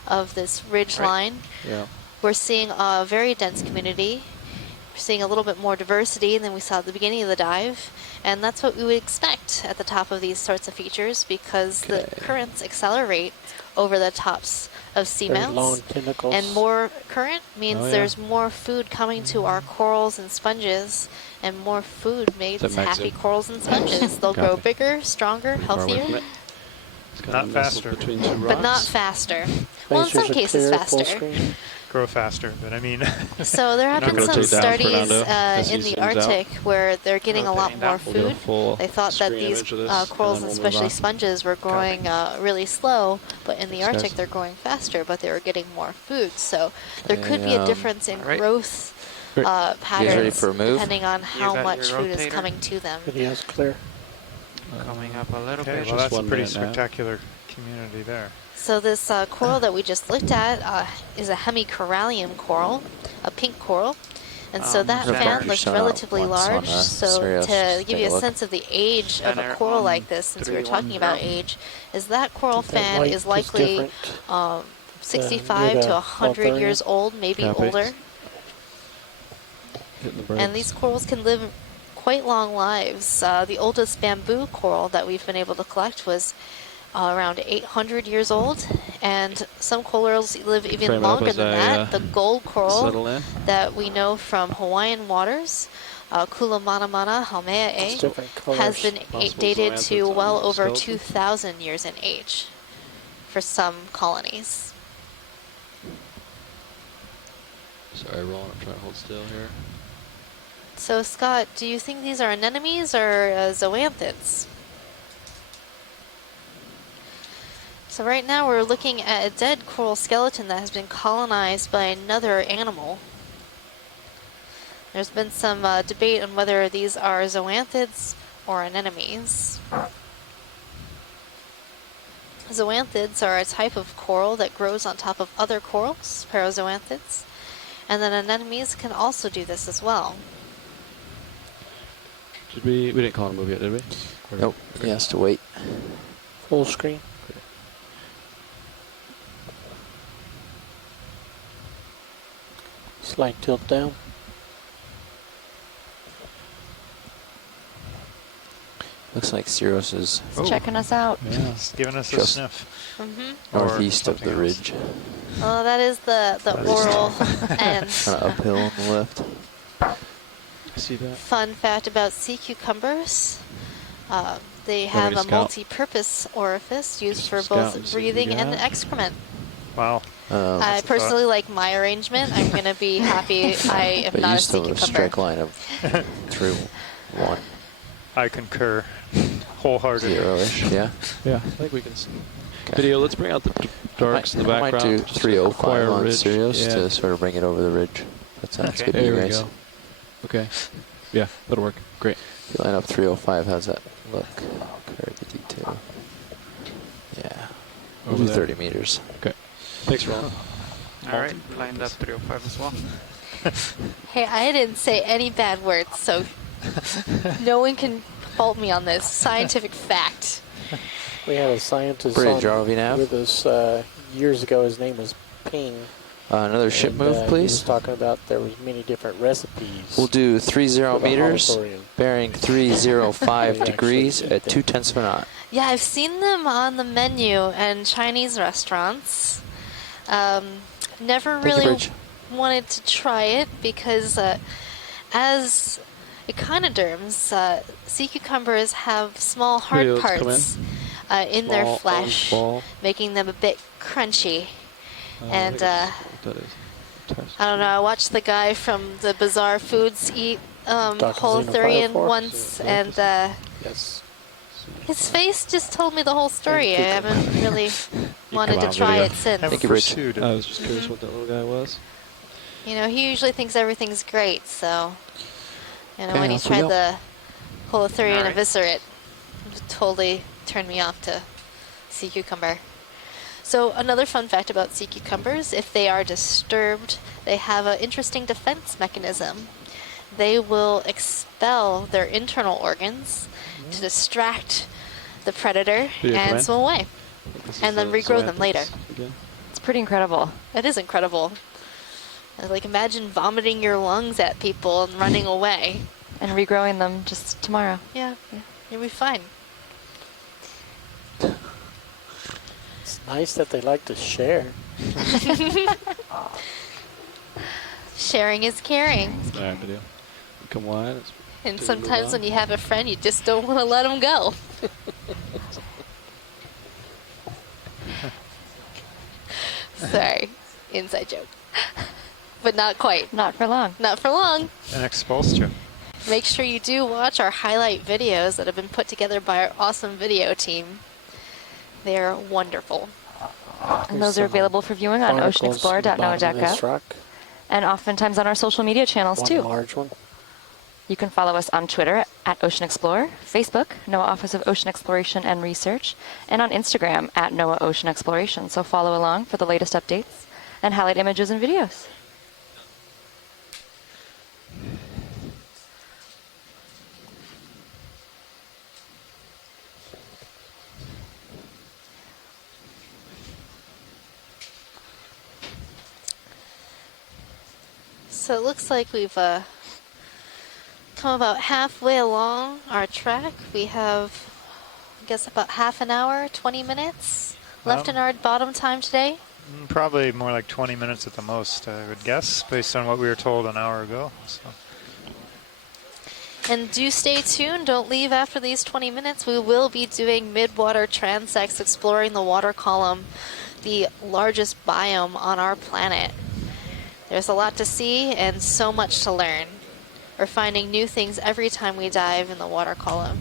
of this ridge line, Yeah. we're seeing a very dense community. We're seeing a little bit more diversity than we saw at the beginning of the dive. And that's what we would expect at the top of these sorts of features, because the currents accelerate over the tops of Very long seamounts. tentacles. And more current means Oh, yeah. there's more food coming to our corals and sponges, and more food makes That makes happy it- corals and sponges. They'll grow Copy. bigger, stronger, Far away from healthier, it. It's kinda Not nestled faster. between two but not rocks. faster. Well, in Lasers some are cases clear, full faster. screen. Grow faster, but I mean... So there have Not been gonna some take down studies Fernando as he in the zooms out. Arctic where they're getting a lot Rotating more down. We'll get a food. full They thought that screen these image of this, corals and and then we'll move especially on. sponges were growing really slow, but in the Thanks, Arctic guys. they're growing faster, but they were getting more food. So there could be a difference in Alright. growth Great. ready patterns for a move? depending on how got much your food is rotator? coming to them. Video's clear. Coming up a little Okay, bit. well, that's a 1 pretty minute now. spectacular community there. So this coral that we just looked at is a hemicorallium coral, a pink coral. And so that Rebecca, fan you looks showed up relatively once on large. a So Sirius. to give you Take a a look. sense of the age of a Center coral on like this, since we were talking 310. about age, is that coral That fan light is likely different. 65 near to the 100 years Altharian. old, maybe Copy. older. Hitting the brakes. And these corals can live quite long lives. The oldest bamboo coral that we've been able to collect was around 800 years old, and some corals live even Frame it up longer as than I, that. The gold coral settle in. that we know from Hawaiian waters Kulamanamana It's Haumea different has colors. been Possible dated to zoanthids well on over skeleton? 2,000 years in age for some colonies. Sorry, rolling. I'm trying to hold still here. So Scott, do you think these are anemones or zoanthids? So right now we're looking at a dead coral skeleton that has been colonized by another animal. There's been some debate on whether these are zoanthids or anemones. Zoanthids are a type of coral that grows on top of other corals, parazoanthids, and then anemones can also do this as well. Did we didn't call it a move yet, did we? Or- Nope. He has to wait. Full screen. Slight tilt down. Looks like Cirrus is He's checking us out. Yeah. He's giving us a Just sniff. northeast of the something else. ridge. Well, that is the oral end. Kind of uphill on the left. I see that. Fun fact about sea cucumbers. They Want me have to a scout? multi-purpose orifice used for Scout both and see what we breathing and got. excrement. Wow. Um, I That's a personally like my arrangement. I'm going to be happy I am but not a used sea to have a cucumber. strike line of 3-1. I concur wholeheartedly. 0-ish, yeah. Yeah, I think we can. Okay. Video. Let's bring out the darks in the I might background. do just to 305 acquire on ridge. Sirius Yeah. to sort of bring it over the ridge. That sounds Okay. good to There you we guys. go. Okay. Yeah, that'll work. Great. If you line up 305, how's that look? Compare the detail. Yeah. We'll Over do there. 30 meters. Okay. Thanks, Roland. All right, lined up 305 as well. Hey, I didn't say any bad words, so no one can fault me on this. Scientific fact. We had a scientist Bridge, on ROV nav. with us years ago. His name was Ping. Another ship And, move, He was please. talking about there was many different recipes. We'll do 30 for the meters, holothorian. bearing 305 They degrees actually at eat 0.2 of a knot. Yeah, I've seen them on the menu in Chinese restaurants. Never Thank you, really Bridge. wanted to try it because as echinoderms, sea cucumbers have small hard Video, let's come parts in their Small flesh, orange ball. making them a bit crunchy. I And think that's what that is. Test. I don't know, I watched the guy from the Bizarre Foods eat Dr. holothurian Xenophile once, Force? and Yes. his face just told me the whole story. I haven't really wanted come to on, try video. it since. Haven't Thank you, Rich. pursued it. I was just curious what that little guy was. You know, he usually thinks everything's great, so, you know, Okay, when he off we tried go. the holothurian Alright. eviscerate, it totally turned me off to sea cucumber. So another fun fact about sea cucumbers, if they are disturbed, they have an interesting defense mechanism. They will expel their internal organs to distract the predator Video and command. swim away, This is and then the regrow them later. zoanthids again. It's pretty incredible. It is incredible. Like, imagine vomiting your lungs at people and running away. And regrowing them just tomorrow. Yeah, you'll be fine. It's nice that they like to share. Sharing is caring. All right, video. Come wide. Let's And take a sometimes move when on. you have a friend, you just don't want to let them go. Sorry, inside joke. But not quite. Not for long. Not for long. An expulsion. Make sure you do watch our highlight videos that have been put together by our awesome video team. They're wonderful. And those are available for viewing on Barnacles at the bottom of this oceanexplorer.noaa.gov. rock. And oftentimes on our social media channels One too. large one. You can follow us on Twitter at Ocean Explorer, Facebook, NOAA Office of Ocean Exploration and Research, and on Instagram at NOAA Ocean Exploration. So follow along for the latest updates and highlight images and videos. So it looks like we've come about halfway along our track. We have, I guess, about half an hour, 20 minutes left in our bottom time today. Probably more like 20 minutes at the most, I would guess, based on what we were told an hour ago. So. And do stay tuned. Don't leave after these 20 minutes. We will be doing midwater transects, exploring the water column, the largest biome on our planet. There's a lot to see and so much to learn. We're finding new things every time we dive in the water column.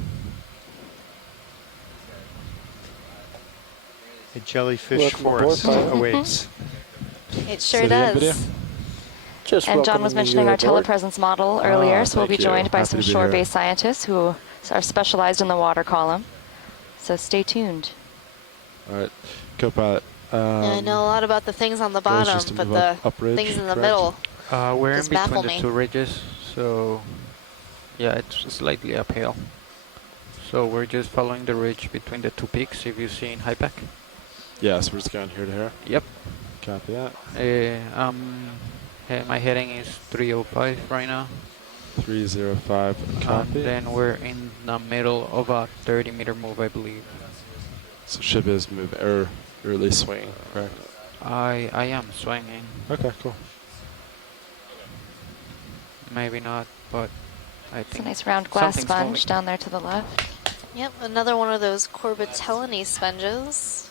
A jellyfish Welcome aboard, forest pilot. awaits. It sure So the end video? does. Just And John was welcoming mentioning you our aboard. telepresence model earlier, so we'll be thank you. joined by Happy some to be here. shore-based scientists who are specialized in the water column. So stay tuned. All right, co-pilot. Yeah, I know a lot about the things on the goals just bottom, to but move the up ridge, things in the correct? middle We're in just baffle between the me. two ridges, so yeah, it's slightly uphill. So we're just following the ridge between the two peaks. If you see in high pack. Yeah, so we're just going here to here. Yep. Copy that. My heading is 305 right now. 305. And Copy. then we're in the middle of a 30-meter move, I believe. So ship is moving, or at least swinging, correct? I am swinging. Okay, cool. Maybe not, but I It's a think nice round glass something's sponge moving. down there to the left. Yep, another one of those Corbitellini sponges.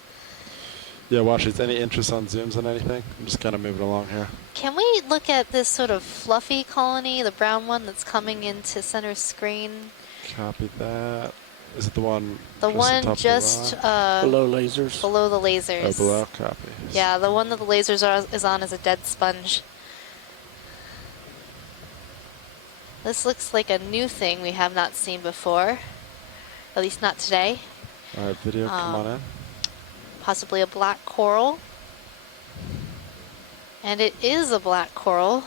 Yeah, watch it. Any interest on zooms on anything? I'm just kind of moving along here. Can we look at this sort of fluffy colony, the brown one that's coming into center screen? Copy that. Is it the one? The just one top of just rock? Below lasers. below the lasers. Oh, below. Copy. Yeah, the one that the lasers is on is a dead sponge. This looks like a new thing we have not seen before, at least not today. All right, video, come on in. Possibly a black coral. And it is a black coral.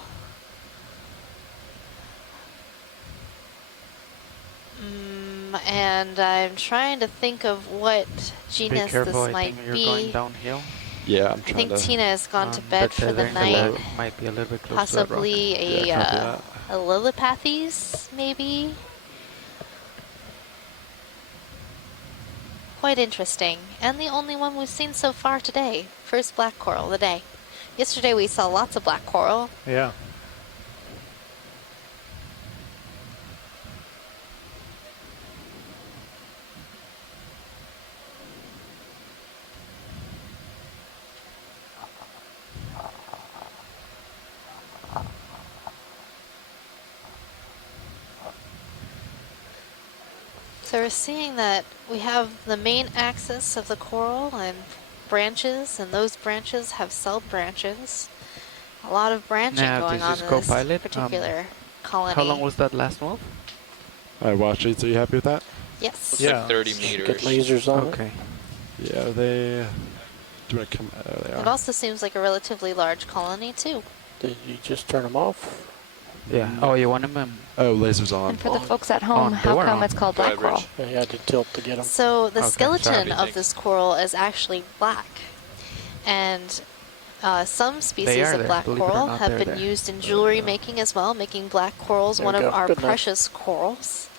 And I'm trying to think of what Be genus careful, this I might think you're be. going downhill. Yeah, I'm I trying think to. Tina has gone to bed But for the they're night. might be a little bit close to that rock. Possibly Yeah, copy that. a Lillipathes, maybe? Quite interesting. And the only one we've seen so far today. First black coral of the day. Yesterday we saw lots of black coral. Yeah. So we're seeing that we have the main axis of the coral and branches, and those branches have sub-branches. A lot of branching Now, going this on is in co-pilot. this particular colony. How long was that last move? All right, watch it. So you happy with that? Yes. Looks Yeah. like 30 meters. Get lasers on it. Okay. Yeah, they. Do you want to come? They It are. also seems like a relatively large colony too. Did you just turn them off? Yeah. Oh, you want them? Oh, lasers on. And for the folks at home, they how were come on. it's called Go black ahead, coral? Rich. I had to tilt to get them. So the Okay, skeleton sorry. of this coral is actually black, and some species are of there, black believe it or coral not, have they're been there. used in jewelry making as well, making black corals There one we of go. our Good enough. precious corals.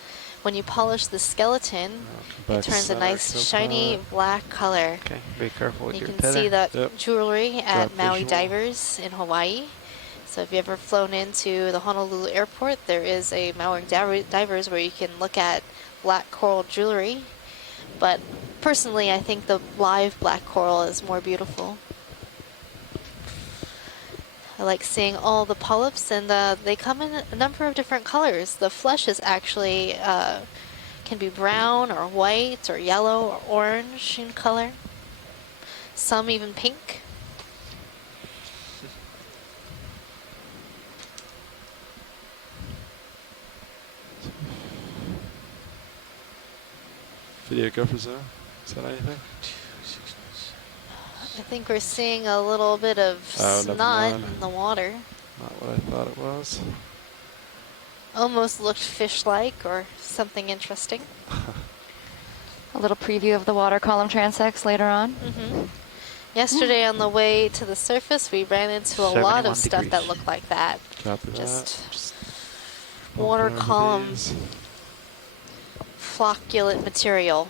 When you polish the skeleton, Back it turns a center, nice so shiny black color. Okay. Be careful with You your can tether. see that Yep. jewelry at Got Maui visual. Divers in Hawaii. So if you've ever flown into the Honolulu airport, there is a Maui Divers where you can look at black coral jewelry. But personally, I think the live black coral is more beautiful. I like seeing all the polyps, and they come in a number of different colors. The flesh is actually can be brown or white or yellow or orange in color. Some even pink. Video go for zoom. Is that anything? I think we're seeing a little bit of Oh, never snot mind. in the water. Not what I thought it was. Almost looked fish-like or something interesting. A little preview of the water column transects later on. Yesterday on the way to the surface, we ran into a lot 71 of stuff that degrees. looked like that. Copy Just that. water Walking over column these. flocculent material.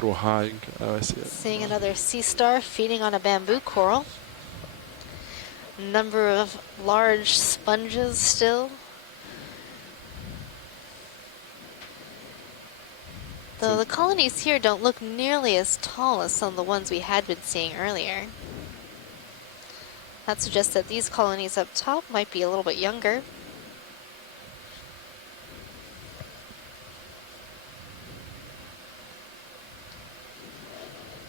little high. Oh, I see it. Seeing another sea star feeding on a bamboo coral. Number of large sponges still. Though the colonies here don't look nearly as tall as some of the ones we had been seeing earlier. That suggests that these colonies up top might be a little bit younger.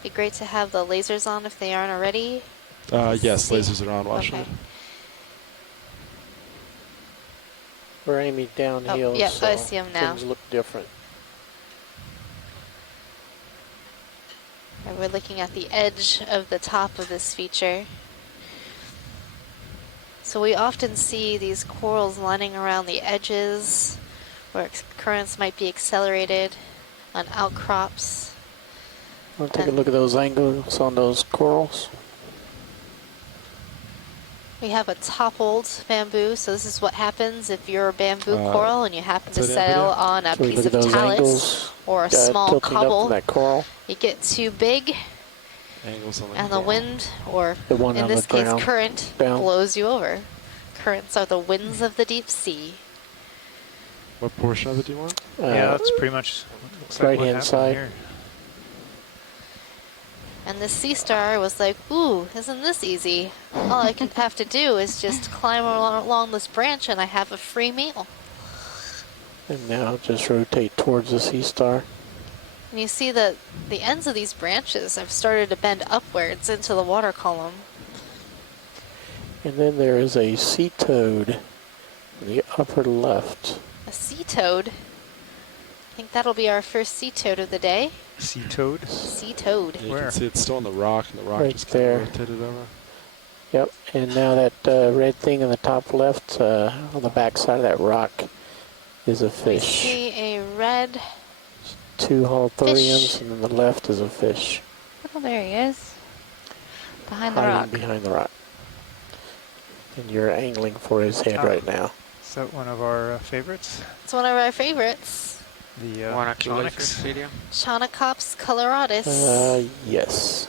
Be great to have the lasers on if they aren't already. Yes, lasers are on. Watch Okay. it. We're aiming downhill, yep, so I see 'em now. things look different. And we're looking at the edge of the top of this feature. So we often see these corals lining around the edges where currents might be accelerated on outcrops. Want to take a look at those angles on those corals? We have a toppled bamboo, so this is what happens if you're a bamboo coral and you happen to so settle on a Can we piece look of at those talus angles, or a small tilting up cobble. from that coral? You get too big, Angles on and the wind, or The one in on this the case, ground, current, down. blows you over. Currents are the winds of the deep sea. What portion of it do you want? Yeah, that's pretty much looks like what right-hand happened side. here. And the sea star was like, ooh, isn't this easy? All I can have to do is just climb along this branch and I have a free meal. And now just rotate towards the sea star. And you see that the ends of these branches have started to bend upwards into the water column. And then there is a sea toad in the upper left. A sea toad. I think that'll be our first sea toad of the day. Sea toad? Sea toad. Yeah, you can see it's still on the rock, and the rock Right just kind there. of rotated over. Yep, and now that red thing in the top left, on the back side of that rock, is a We fish. see a red. Two Halthorians, Fish. and on the left is a fish. Oh, there he is. Behind the hiding rock. behind the rock. And you're angling for his head right now. Is that one of our favorites? It's one of our favorites. The Wanna kill it Chonyx? for video? Chaunacops coloratus. Yes.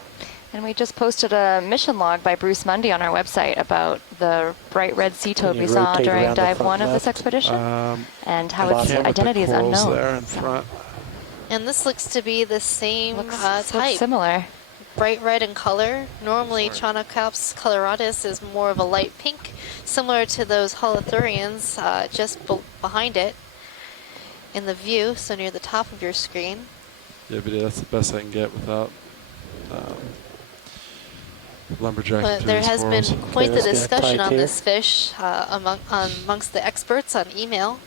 And we just posted a mission log by Bruce Mundy on our website about the bright red sea toad Can we you saw rotate during around the dive front 1 of this left? expedition, and how its Can't with the identity is corals unknown. there in front. And this looks to be the same Looks type. similar. Bright red in color. Normally, Chaunacops coloratus is more of a light pink, similar to those holothurians just behind it in the view, so near the top of your screen. Yeah, but that's the best I can get without lumberjacking But through there these has corals. been quite the let's get discussion tight on here. this fish amongst the experts on email.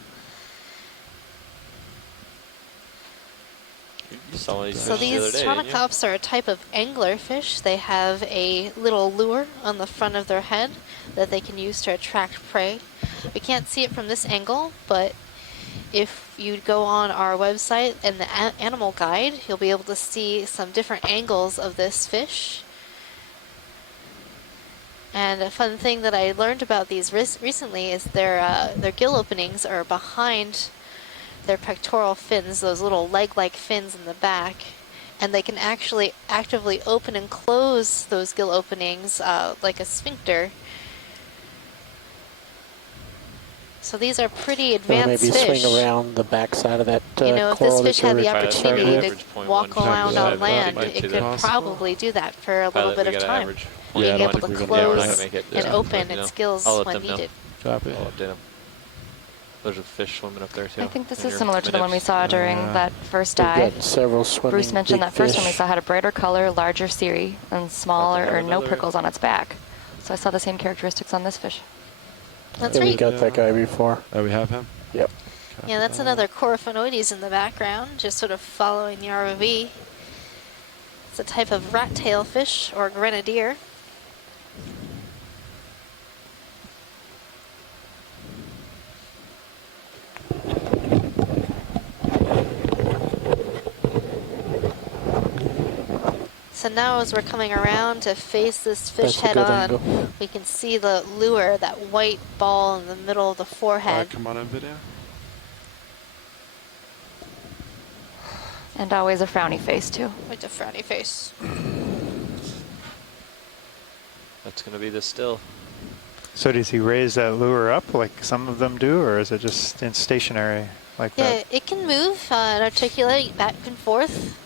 You saw one of these So fishes the other these day, didn't you? Chaunacops are a type of angler fish. They have a little lure on the front of their head that they can use to attract prey. We can't see it from this angle, but if you go on our website and the animal guide, you'll be able to see some different angles of this fish. And a fun thing that I learned about these recently is their gill openings are behind their pectoral fins, those little leg-like fins in the back, and they can actually actively open and close those gill openings like a sphincter. So these are pretty Or advanced maybe fish. swing around the back side of that You know, if this coral fish that had you're the trying to opportunity target. to walk around on land, it could probably do that for a little bit of time. Being able to close and open its gills I'll let when them know. needed. Copy. I'll update them. There's a fish swimming up there too. I think this in is your similar to the one we mid-ips. saw during that first We've dive. got several swimming Bruce mentioned big that first one we fish. saw had a brighter color, larger cirri, and smaller have or no another- prickles on its back. So I saw the same characteristics on this fish. That's Yeah, we right. got that guy before. Oh, we have him? Yep. Yeah, that's another Coryphonoides in the background, just sort of following the ROV. It's a type of rat tail fish or grenadier. So now as we're coming around to face this fish That's a head good on, angle. we can see the lure, that white ball in the middle of the forehead. Come on in video. And always a frowny face, too. With a frowny face. That's going to be the still. So does he raise that lure up like some of them do, or is it just in stationary like Yeah, that? it can move and articulate back and forth.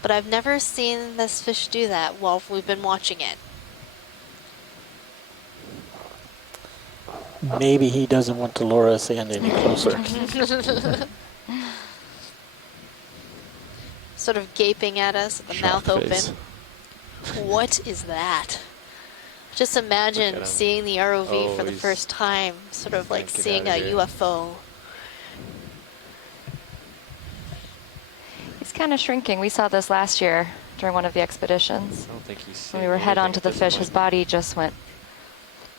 But I've never seen this fish do that while we've been watching it. Maybe he doesn't want to lure us in any closer. Sort of gaping at us with the Shock mouth face. open. What is that? Just imagine seeing the ROV Oh, for the he's first time, sort of like yanking seeing a out of here. UFO. He's kind of shrinking. We saw this last year during one of the expeditions. I don't think he's When we were head on to the fish, his body just went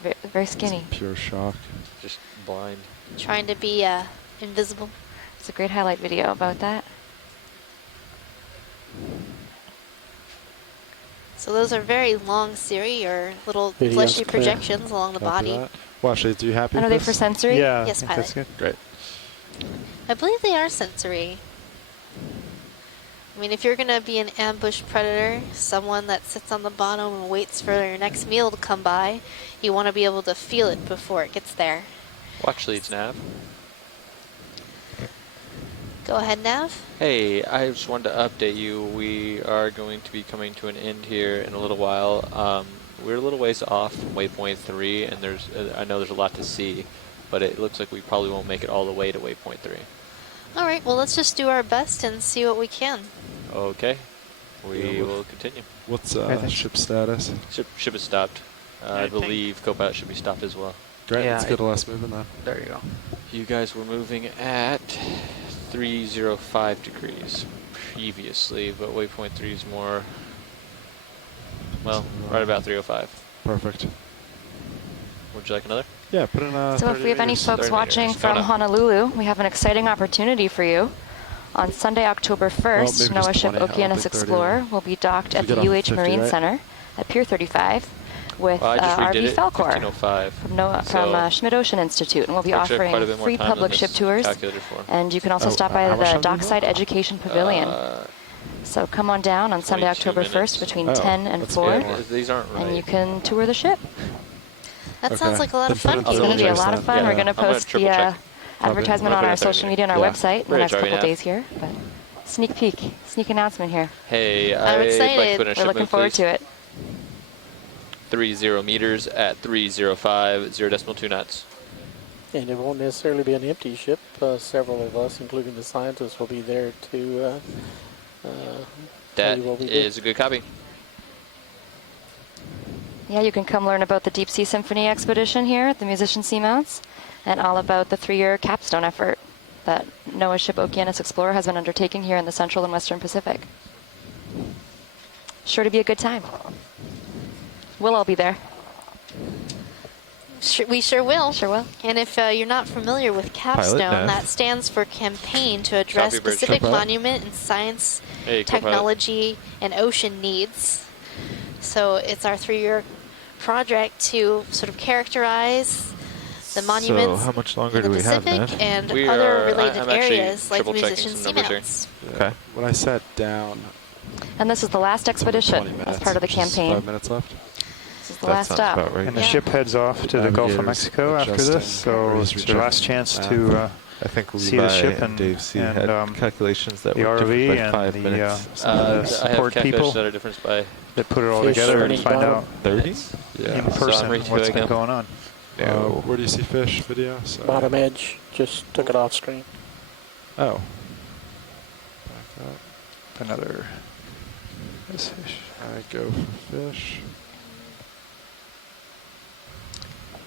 very, very skinny. Pure shock. Just blind. Trying to be invisible. It's a great highlight video about that. So those are very long series or little Video's fleshy clear. projections along the Copy body. that. Well, actually, are you happy And are with they this? for sensory? Yeah, Yes, I think that's pilot. good. Great. I believe they are sensory. I mean, if you're going to be an ambush predator, someone that sits on the bottom and waits for your next meal to come by, you want to be able to feel it before it gets there. Watch leads, Nav. Go ahead, Nav. Hey, I just wanted to update you. We are going to be coming to an end here in a little while. We're a little ways off from waypoint 3, and I know there's a lot to see, but it looks like we probably won't make it all the way to waypoint 3. All right, well, let's just do our best and see what we can. Okay, we Yeah, will continue. What's think- ship status? Ship is stopped. I think- believe Copilot should be stopped as well. Great. Yeah, Let's go to last movement then. There you go. You guys were moving at 305 degrees previously, but waypoint 3 is more, well, right about 305. Perfect. Would you like another? Yeah, put in So if 30 we have any meters. folks 30 watching meters. from Coming up. Honolulu, we have an exciting opportunity for you. On Sunday, October 1st, maybe NOAA just ship 20. I don't Okeanos think 30 Explorer will be docked We at get the on UH 50, Marine right? Center at Pier 35 with Well, I just redid RV it, Falcor 1505. from Schmidt Ocean Institute, and we'll be Actually, I have quite a offering bit more free time than public this ship tours. calculated for. And you can also Oh, stop by how much the time do you have? Dockside Education Pavilion. So come on down on Sunday, 22 October 1st minutes. between Oh, 10 and that's 4, good. These aren't right. and you can tour the ship. That Okay. sounds like a lot of Then fun. put It's in going to be a double lot check of fun. then. We're Yeah. going to I'm gonna post the triple check. advertisement on Probably our not 30 social media and our Yeah. website in the Bridge, next are we couple now? days here. But sneak peek, sneak announcement here. Hey, I'm I'd excited. like to put in a We're ship looking move, forward please. to it. 30 meters at 305, 0.2 knots. And it won't necessarily be an empty ship. Several of us, including the scientists, will be there to tell That you what we is a good copy. Yeah, you can come learn about the Deep Sea Symphony expedition here at the Musician Seamounts and all about the 3-year capstone effort that NOAA ship Okeanos Explorer has been undertaking here in the Central and Western Pacific. Sure to be a good time. We'll all be there. We sure will. Sure will. And if you're not familiar with Capstone, Nav. that stands for Campaign to Address Copy, Bridge. Specific Copilot. Monument and Science, Hey, Copilot. Technology, and Ocean Needs. So it's our 3-year project to sort of characterize the monuments So how much longer in the do we have, Pacific Ned? and We other are- related I'm actually areas like the triple-checking Musician some numbers here. Seamounts. Okay. When I sat down, And this is the last it's only 20 expedition minutes, as part of the which is campaign. 5 minutes left. This is the That last sounds stop. about right. And the Yeah. ship heads off to the Gulf of Navigators Mexico after adjusting, this, so raise, it's your last chance recheck. to I think see the Levi ship and Dave C and, had calculations that the were ROV different by and 5 the, minutes. some of the I have support calculations people that are different by that put it all Fish together and underneath find bottom. out 30? in So person I'm what's redoing been them. going on. No. Where do you see fish video? Sorry. Bottom edge, just took it off screen. Oh. Back up. Another this fish. I go for fish.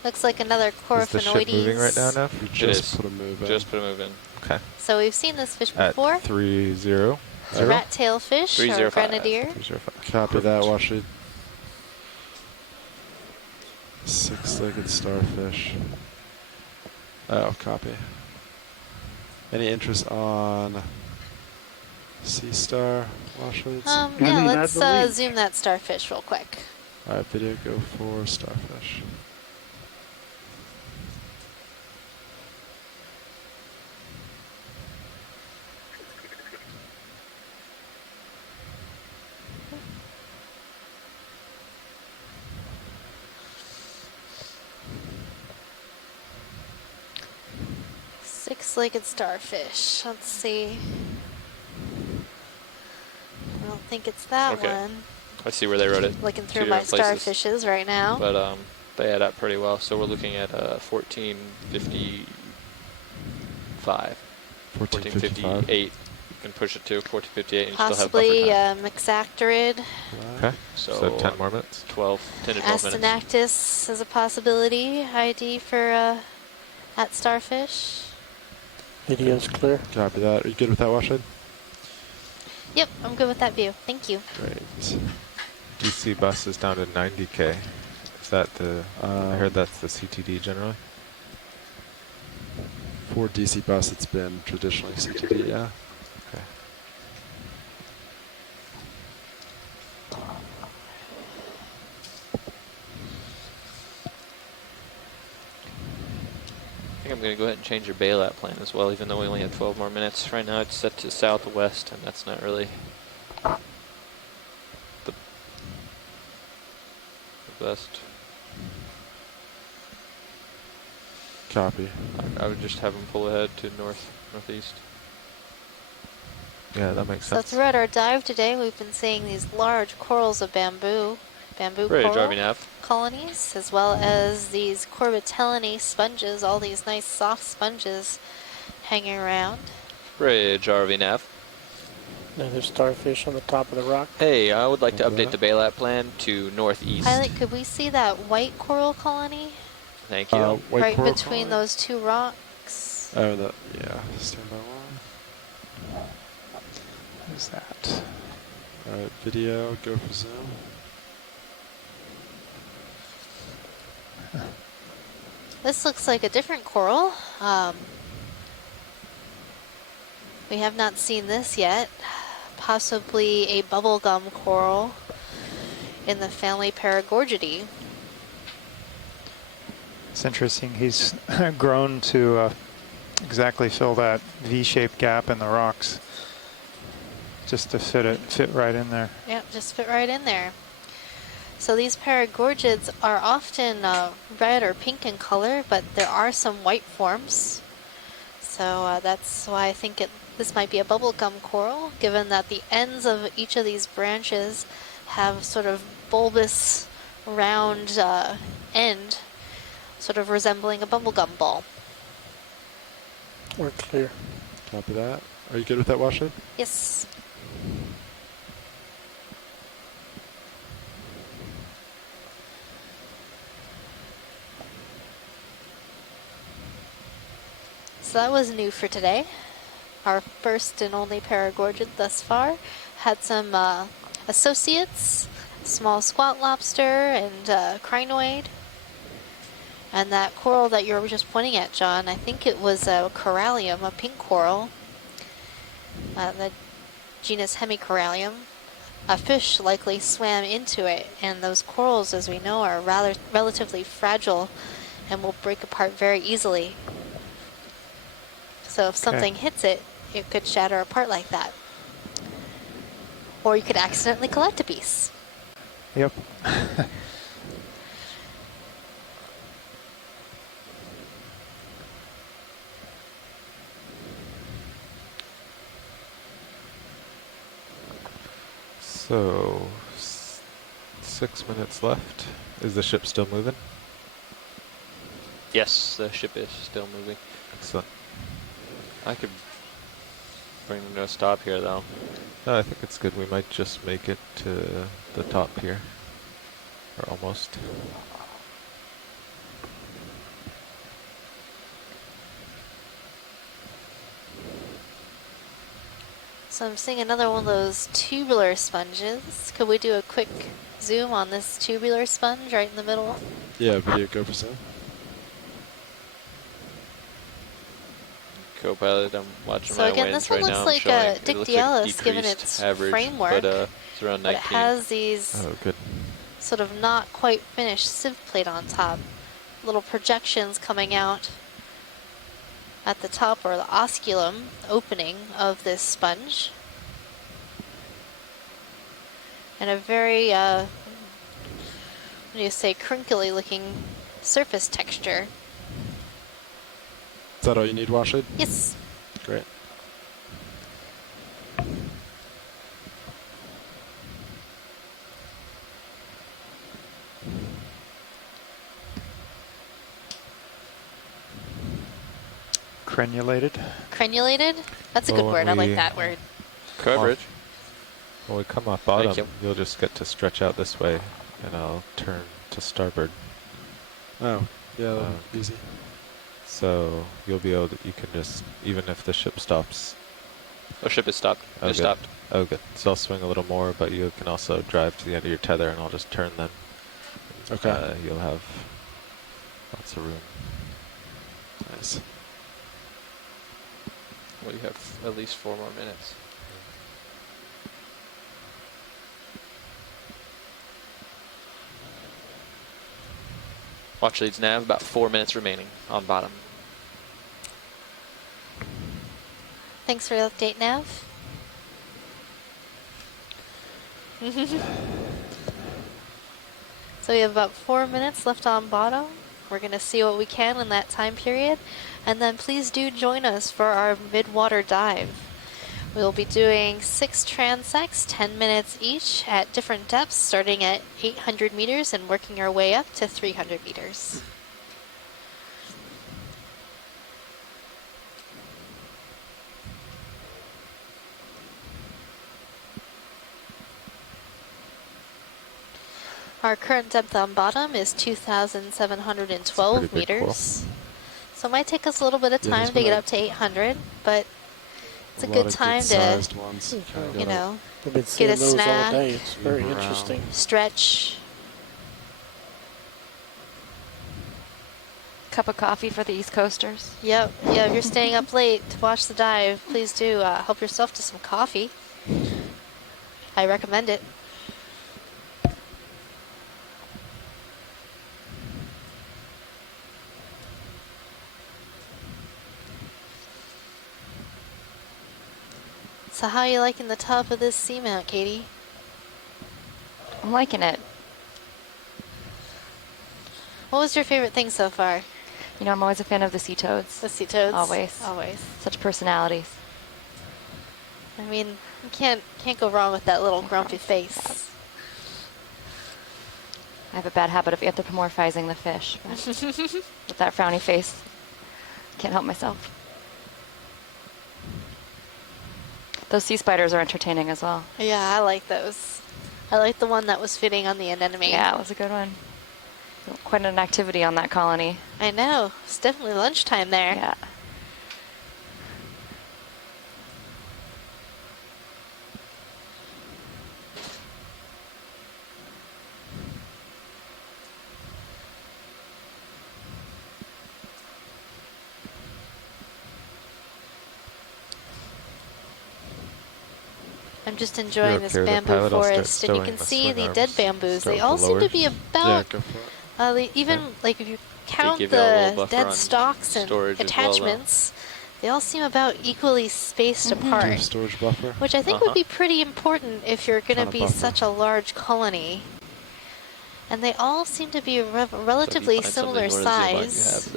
Looks like another Is the ship moving right now, Corphinoides. Nev? We It just is. put a move in. Just put a move in. Okay. So we've seen this fish At before. 30. It's a rat-tail fish or 305. grenadier. 305. Copy that, watch it. 6-legged starfish. Oh, copy. Any interest on sea star washleads? Yeah, let's zoom that starfish real quick. Alright, video go for starfish. Six-legged starfish. Let's see. I don't think it's that Okay. one. I see where they wrote it. Looking Two through my different places. starfishes right now. But they add up pretty well. So we're looking at 1455. 1458. You can push it to 1458 and you still have buffer Possibly time. Mixactorid. Okay. So 10 more minutes. 10 to 12 minutes. Astenactus is a possibility ID for that starfish. Video's clear. Copy that. Are you good with that, Washhead? Yep, I'm good with that view. Thank you. Great. DC bus is down to 90K. Is that the, I heard that's the CTD generally? For DC bus, it's been traditionally CTD, yeah. Okay. I think I'm going to go ahead and change your bailout plan as well, even though we only have 12 more minutes. Right now it's set to southwest, and that's not really the best. Copy. I would just have them pull ahead to northeast. Yeah, that makes So sense. throughout our dive today, we've been seeing these large corals of bamboo Bridge, coral RV-nav. colonies, as well as these corbitellinae sponges, all these nice soft sponges hanging around. Bridge, RV-nav. Another starfish on the top of the rock. Hey, I would like to update the bailout plan to northeast. Pilot, could we see that white coral colony? Thank you. Right between those two rocks. Oh, that, yeah. Stand by one. Who's that? Alright, video, go for zoom. This looks like a different coral. We have not seen this yet. Possibly a bubblegum coral in the family Paragorgidae. It's interesting. He's grown to exactly fill that V-shaped gap in the rocks, just to fit right in there. Yep, just fit right in there. So these Paragorgids are often red or pink in color, but there are some white forms. So that's why I think this might be a bubblegum coral, given that the ends of each of these branches have sort of bulbous, round end, sort of resembling a bubblegum ball. We're clear. Copy that. Are you good with that, Washhead? Yes. So that was new for today. Our first and only Paragorgid thus far. Had some associates, small squat lobster and crinoid. And that coral that you were just pointing at, John, I think it was a corallium, a pink coral. The genus Hemicorallium. A fish likely swam into it, and those corals, as we know, are relatively fragile and will break apart very easily. So if something hits it, it could shatter apart like that. Or you could accidentally collect a piece. Yep. So, 6 minutes left. Is the ship still moving? Yes, the ship is still moving. Excellent. I could bring them to a stop here, though. No, I think it's good. We might just make it to the top here. Or almost. So I'm seeing another one of those tubular sponges. Could we do a quick zoom on this tubular sponge right in the middle? Yeah, video, go for zoom. Co-pilot, I'm watching So my again, winds this one right looks now. like a Dictyalis, given its framework, but it's around 19. but it has these Oh, good. sort of not quite finished sieve plate on top. Little projections coming out at the top, or the osculum opening of this sponge. And a very, what do you say, crinkly looking surface texture. Is that all you need, Washid? Yes. Great. Crenulated. Crenulated? That's a good Well, word. I when like we that word. Coverage. When we come off bottom, you. you'll just get to stretch out this way, and I'll turn to starboard. Oh, yeah, Um, easy. So you'll be able to, you can just, even if the ship stops. Oh, ship is stopped. Oh, Just good. stopped. Oh, good. So I'll swing a little more, but you can also drive to the end of your tether, and I'll just turn then. Okay. You'll have lots of room. Nice. Well, you have at least 4 more minutes. Watch leads nav, about 4 minutes remaining on bottom. Thanks for the update, Nav. So we have about 4 minutes left on bottom. We're going to see what we can in that time period. And then please do join us for our mid-water dive. We'll be doing 6 transects, 10 minutes each at different depths, starting at 800 meters and working our way up to 300 meters. Our current depth on bottom is 2,712 meters. So it might take us a little bit of time to get up to 800, but it's a good time to, you know, I've been get seeing a those all snack, day. It's very interesting. stretch. Cup of coffee for the East Coasters. Yep, yeah, if you're staying up late to watch the dive, please do help yourself to some coffee. I recommend it. So how are you liking the top of this Seamount, Katie? I'm liking it. What was your favorite thing so far? You know, I'm always a fan of the sea toads. The sea toads? Always. Always. Such personalities. I mean, you can't go wrong with that little grumpy face. I have a bad habit of anthropomorphizing the fish. But with that frowny face, can't help myself. Those sea spiders are entertaining as well. Yeah, I like those. I like the one that was fitting on the anemone. Yeah, it was a good one. Quite an activity on that colony. I know. It's definitely lunchtime there. Yeah. I'm just enjoying this here, the bamboo pilot, I'll start forest, and you stowing can the see swing the arms. dead bamboos. Start They with all the seem to lowers. be about, go for it. even like if you count give you a little the buffer dead on stalks and storage as well, though. attachments, they all seem about equally spaced apart. Storage buffer. Which I think would be pretty important if you're going to Ton of be buffer. such a large colony. And they all seem to be relatively similar size,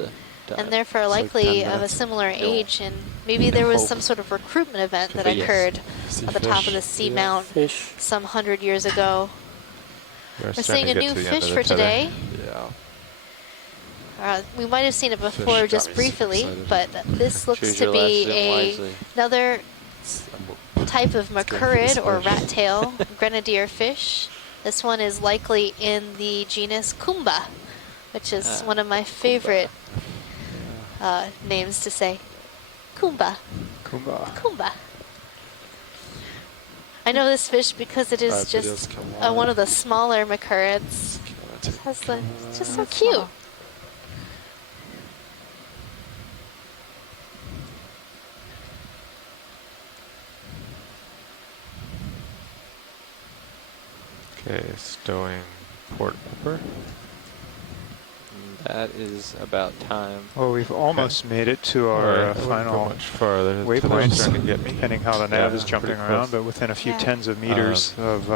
and therefore It's like likely 10 of a minutes. similar age. And maybe there was some sort of recruitment event that Yes. occurred See at the top of the fish. Seamount Fish. some 100 years ago. We're We're starting seeing a to get new to the end fish of for the tether. today. Yeah. We might have seen it before Fish just got me so briefly, excited. but this looks Choose to your last be swim wisely. another type of good for the macurrid or splash. rat tail grenadier fish. This one is likely in the genus Kumba, which is one of my favorite names to say. Kumba. Kumba. Kumba. I know this fish because it is Alright, just videos come one of the smaller macurrids. It has the, it's just so cute. Okay, stowing port upper. That is about time. Well, we've almost made it to our Alright, I wouldn't go final much farther. The tether's waypoints, starting to get me. depending how the nav Yeah, is jumping pretty around, close. but within a few Yeah. tens of meters of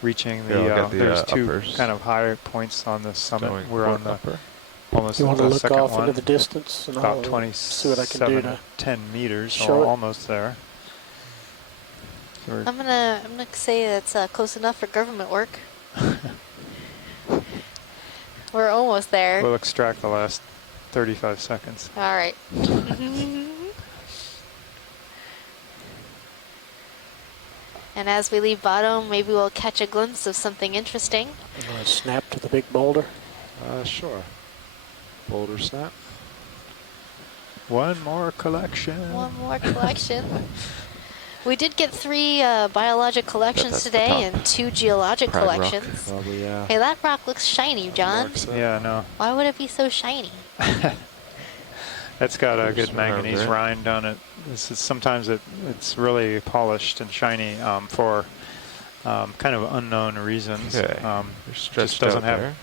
reaching Here, I'll the, get the, there's two uppers. kind of higher points on the summit. Stowing We're port on the upper. almost You want to the look second off one. into the distance, and About I'll see what I can do to 10 meters, show it. almost there. So I'm gonna say that's close enough for government work. We're almost there. we'll extract the last 35 seconds. All right. And as we leave bottom, maybe we'll catch a glimpse of something interesting. You want to snap to the big boulder? Sure. Boulder snap. One more collection. One more collection. We did get 3 biologic collections that's the today top. and 2 geologic Pride rock. collections. Probably, yeah. Hey, that rock looks shiny, John. Yeah, no. Why would it be so shiny? That's got a There's good some manganese around there. rind on it. Sometimes it's really polished and shiny for kind of unknown reasons. Okay. You're stretched just doesn't out have there.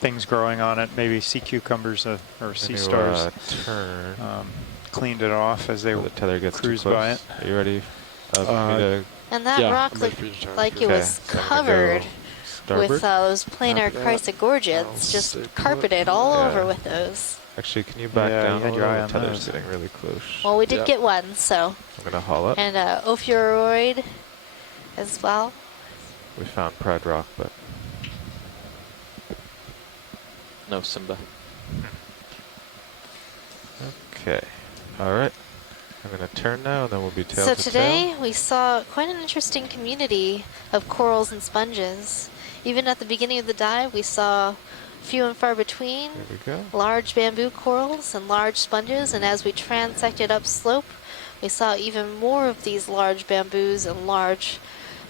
things growing on it. Maybe sea cucumbers or sea Then you, stars turn. cleaned it off as they The tether gets too cruised close. by it. Are you ready? For me to And that Yeah, rock I'm looked ready for you to turn. like it Okay, was so I'm gonna covered go starboard. with those planar Copy that. chrysogorgids, I'll just stay put. carpeted all Yeah. over with those. Actually, can you back Yeah, down you had a your little? eye The on tether's those. getting really close. Well, we did Yep. get one, so. I'm gonna haul up. And ophiuroid as well. We found Pride Rock, but No Simba. okay. All right. I'm gonna turn now, and then we'll be tail So to today we saw quite an interesting community of corals and sponges. Even at the beginning of the dive, we saw few and far between tail. There we go. large bamboo corals and large sponges, and as we transected upslope, we saw even more of these large bamboos and large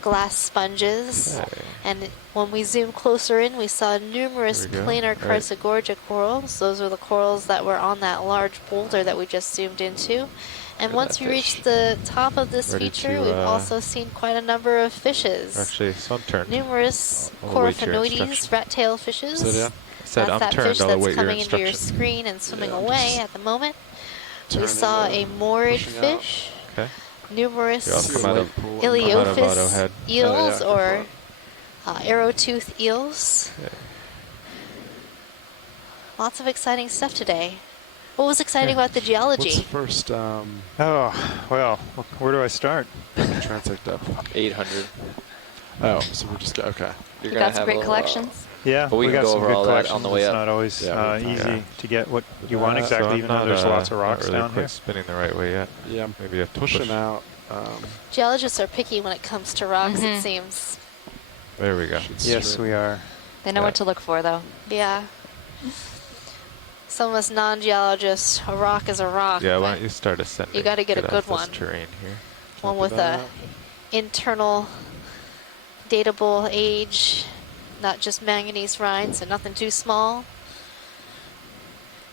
glass sponges. Okay. And when we zoomed closer in, we saw numerous There we go. planar Right. chrysogorgia corals. Those were the corals that were on that large boulder that we just zoomed into. And Look at once that we fish. reached the top of this Ready feature, to, we've also seen quite a number of fishes. Actually, sun turned. Numerous I'll await your Coryphaenoides, instruction. rat-tailed fishes. So, yeah. Said That's I'm that turned. fish I'll that's await your coming into your instruction. screen and swimming Yeah, I'm away just at the moment. We turning saw it a up, morid pushing out. fish, Okay. numerous Yeah, I'll come out of Iliophis Autohead. eels Oh, yeah, or arrow-tooth eels. Okay. Lots of exciting stuff today. What was exciting about the What's geology? the first Oh, well, where do I start? transect depth? 800. Oh, so we're just okay. You're You gonna got some have great a, collections. Yeah, But we can got go some over good all that collections. on the way It's up. not always Yeah, we can. easy Yeah. to get what you want So exactly, I'm even though not, there's lots of not rocks really down quite here. spinning the right way yet. Yeah, Maybe you have to pushing push. out. Geologists are picky when it comes to rocks, Mhm. it seems. There we go. Yes, we are. They know Yeah. what to look for, though. Yeah. Some of us non-geologists, a rock is a rock. Yeah, why but don't you start ascending? You got to get a off good this one. terrain here. One Copy with a that. internal datable age, not just manganese rind, so nothing too small.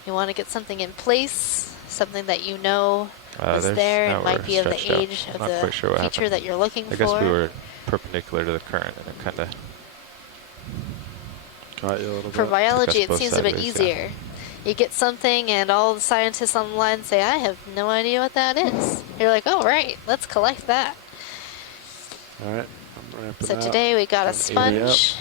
You want to get something in place, something that you know is There's- there. now It might we're be of the stretched out. age I'm of not the quite sure what feature happened. that you're looking I for. guess we were perpendicular to the current, and it kind of. Got you a little For bit. biology, Took us it seems both a bit sideways, yeah. easier. You get something, and all the scientists on the line say, I have no idea what that is. You're like, oh, right, let's collect that. All right, I'm ramping So up. today we got a From 80 up. sponge,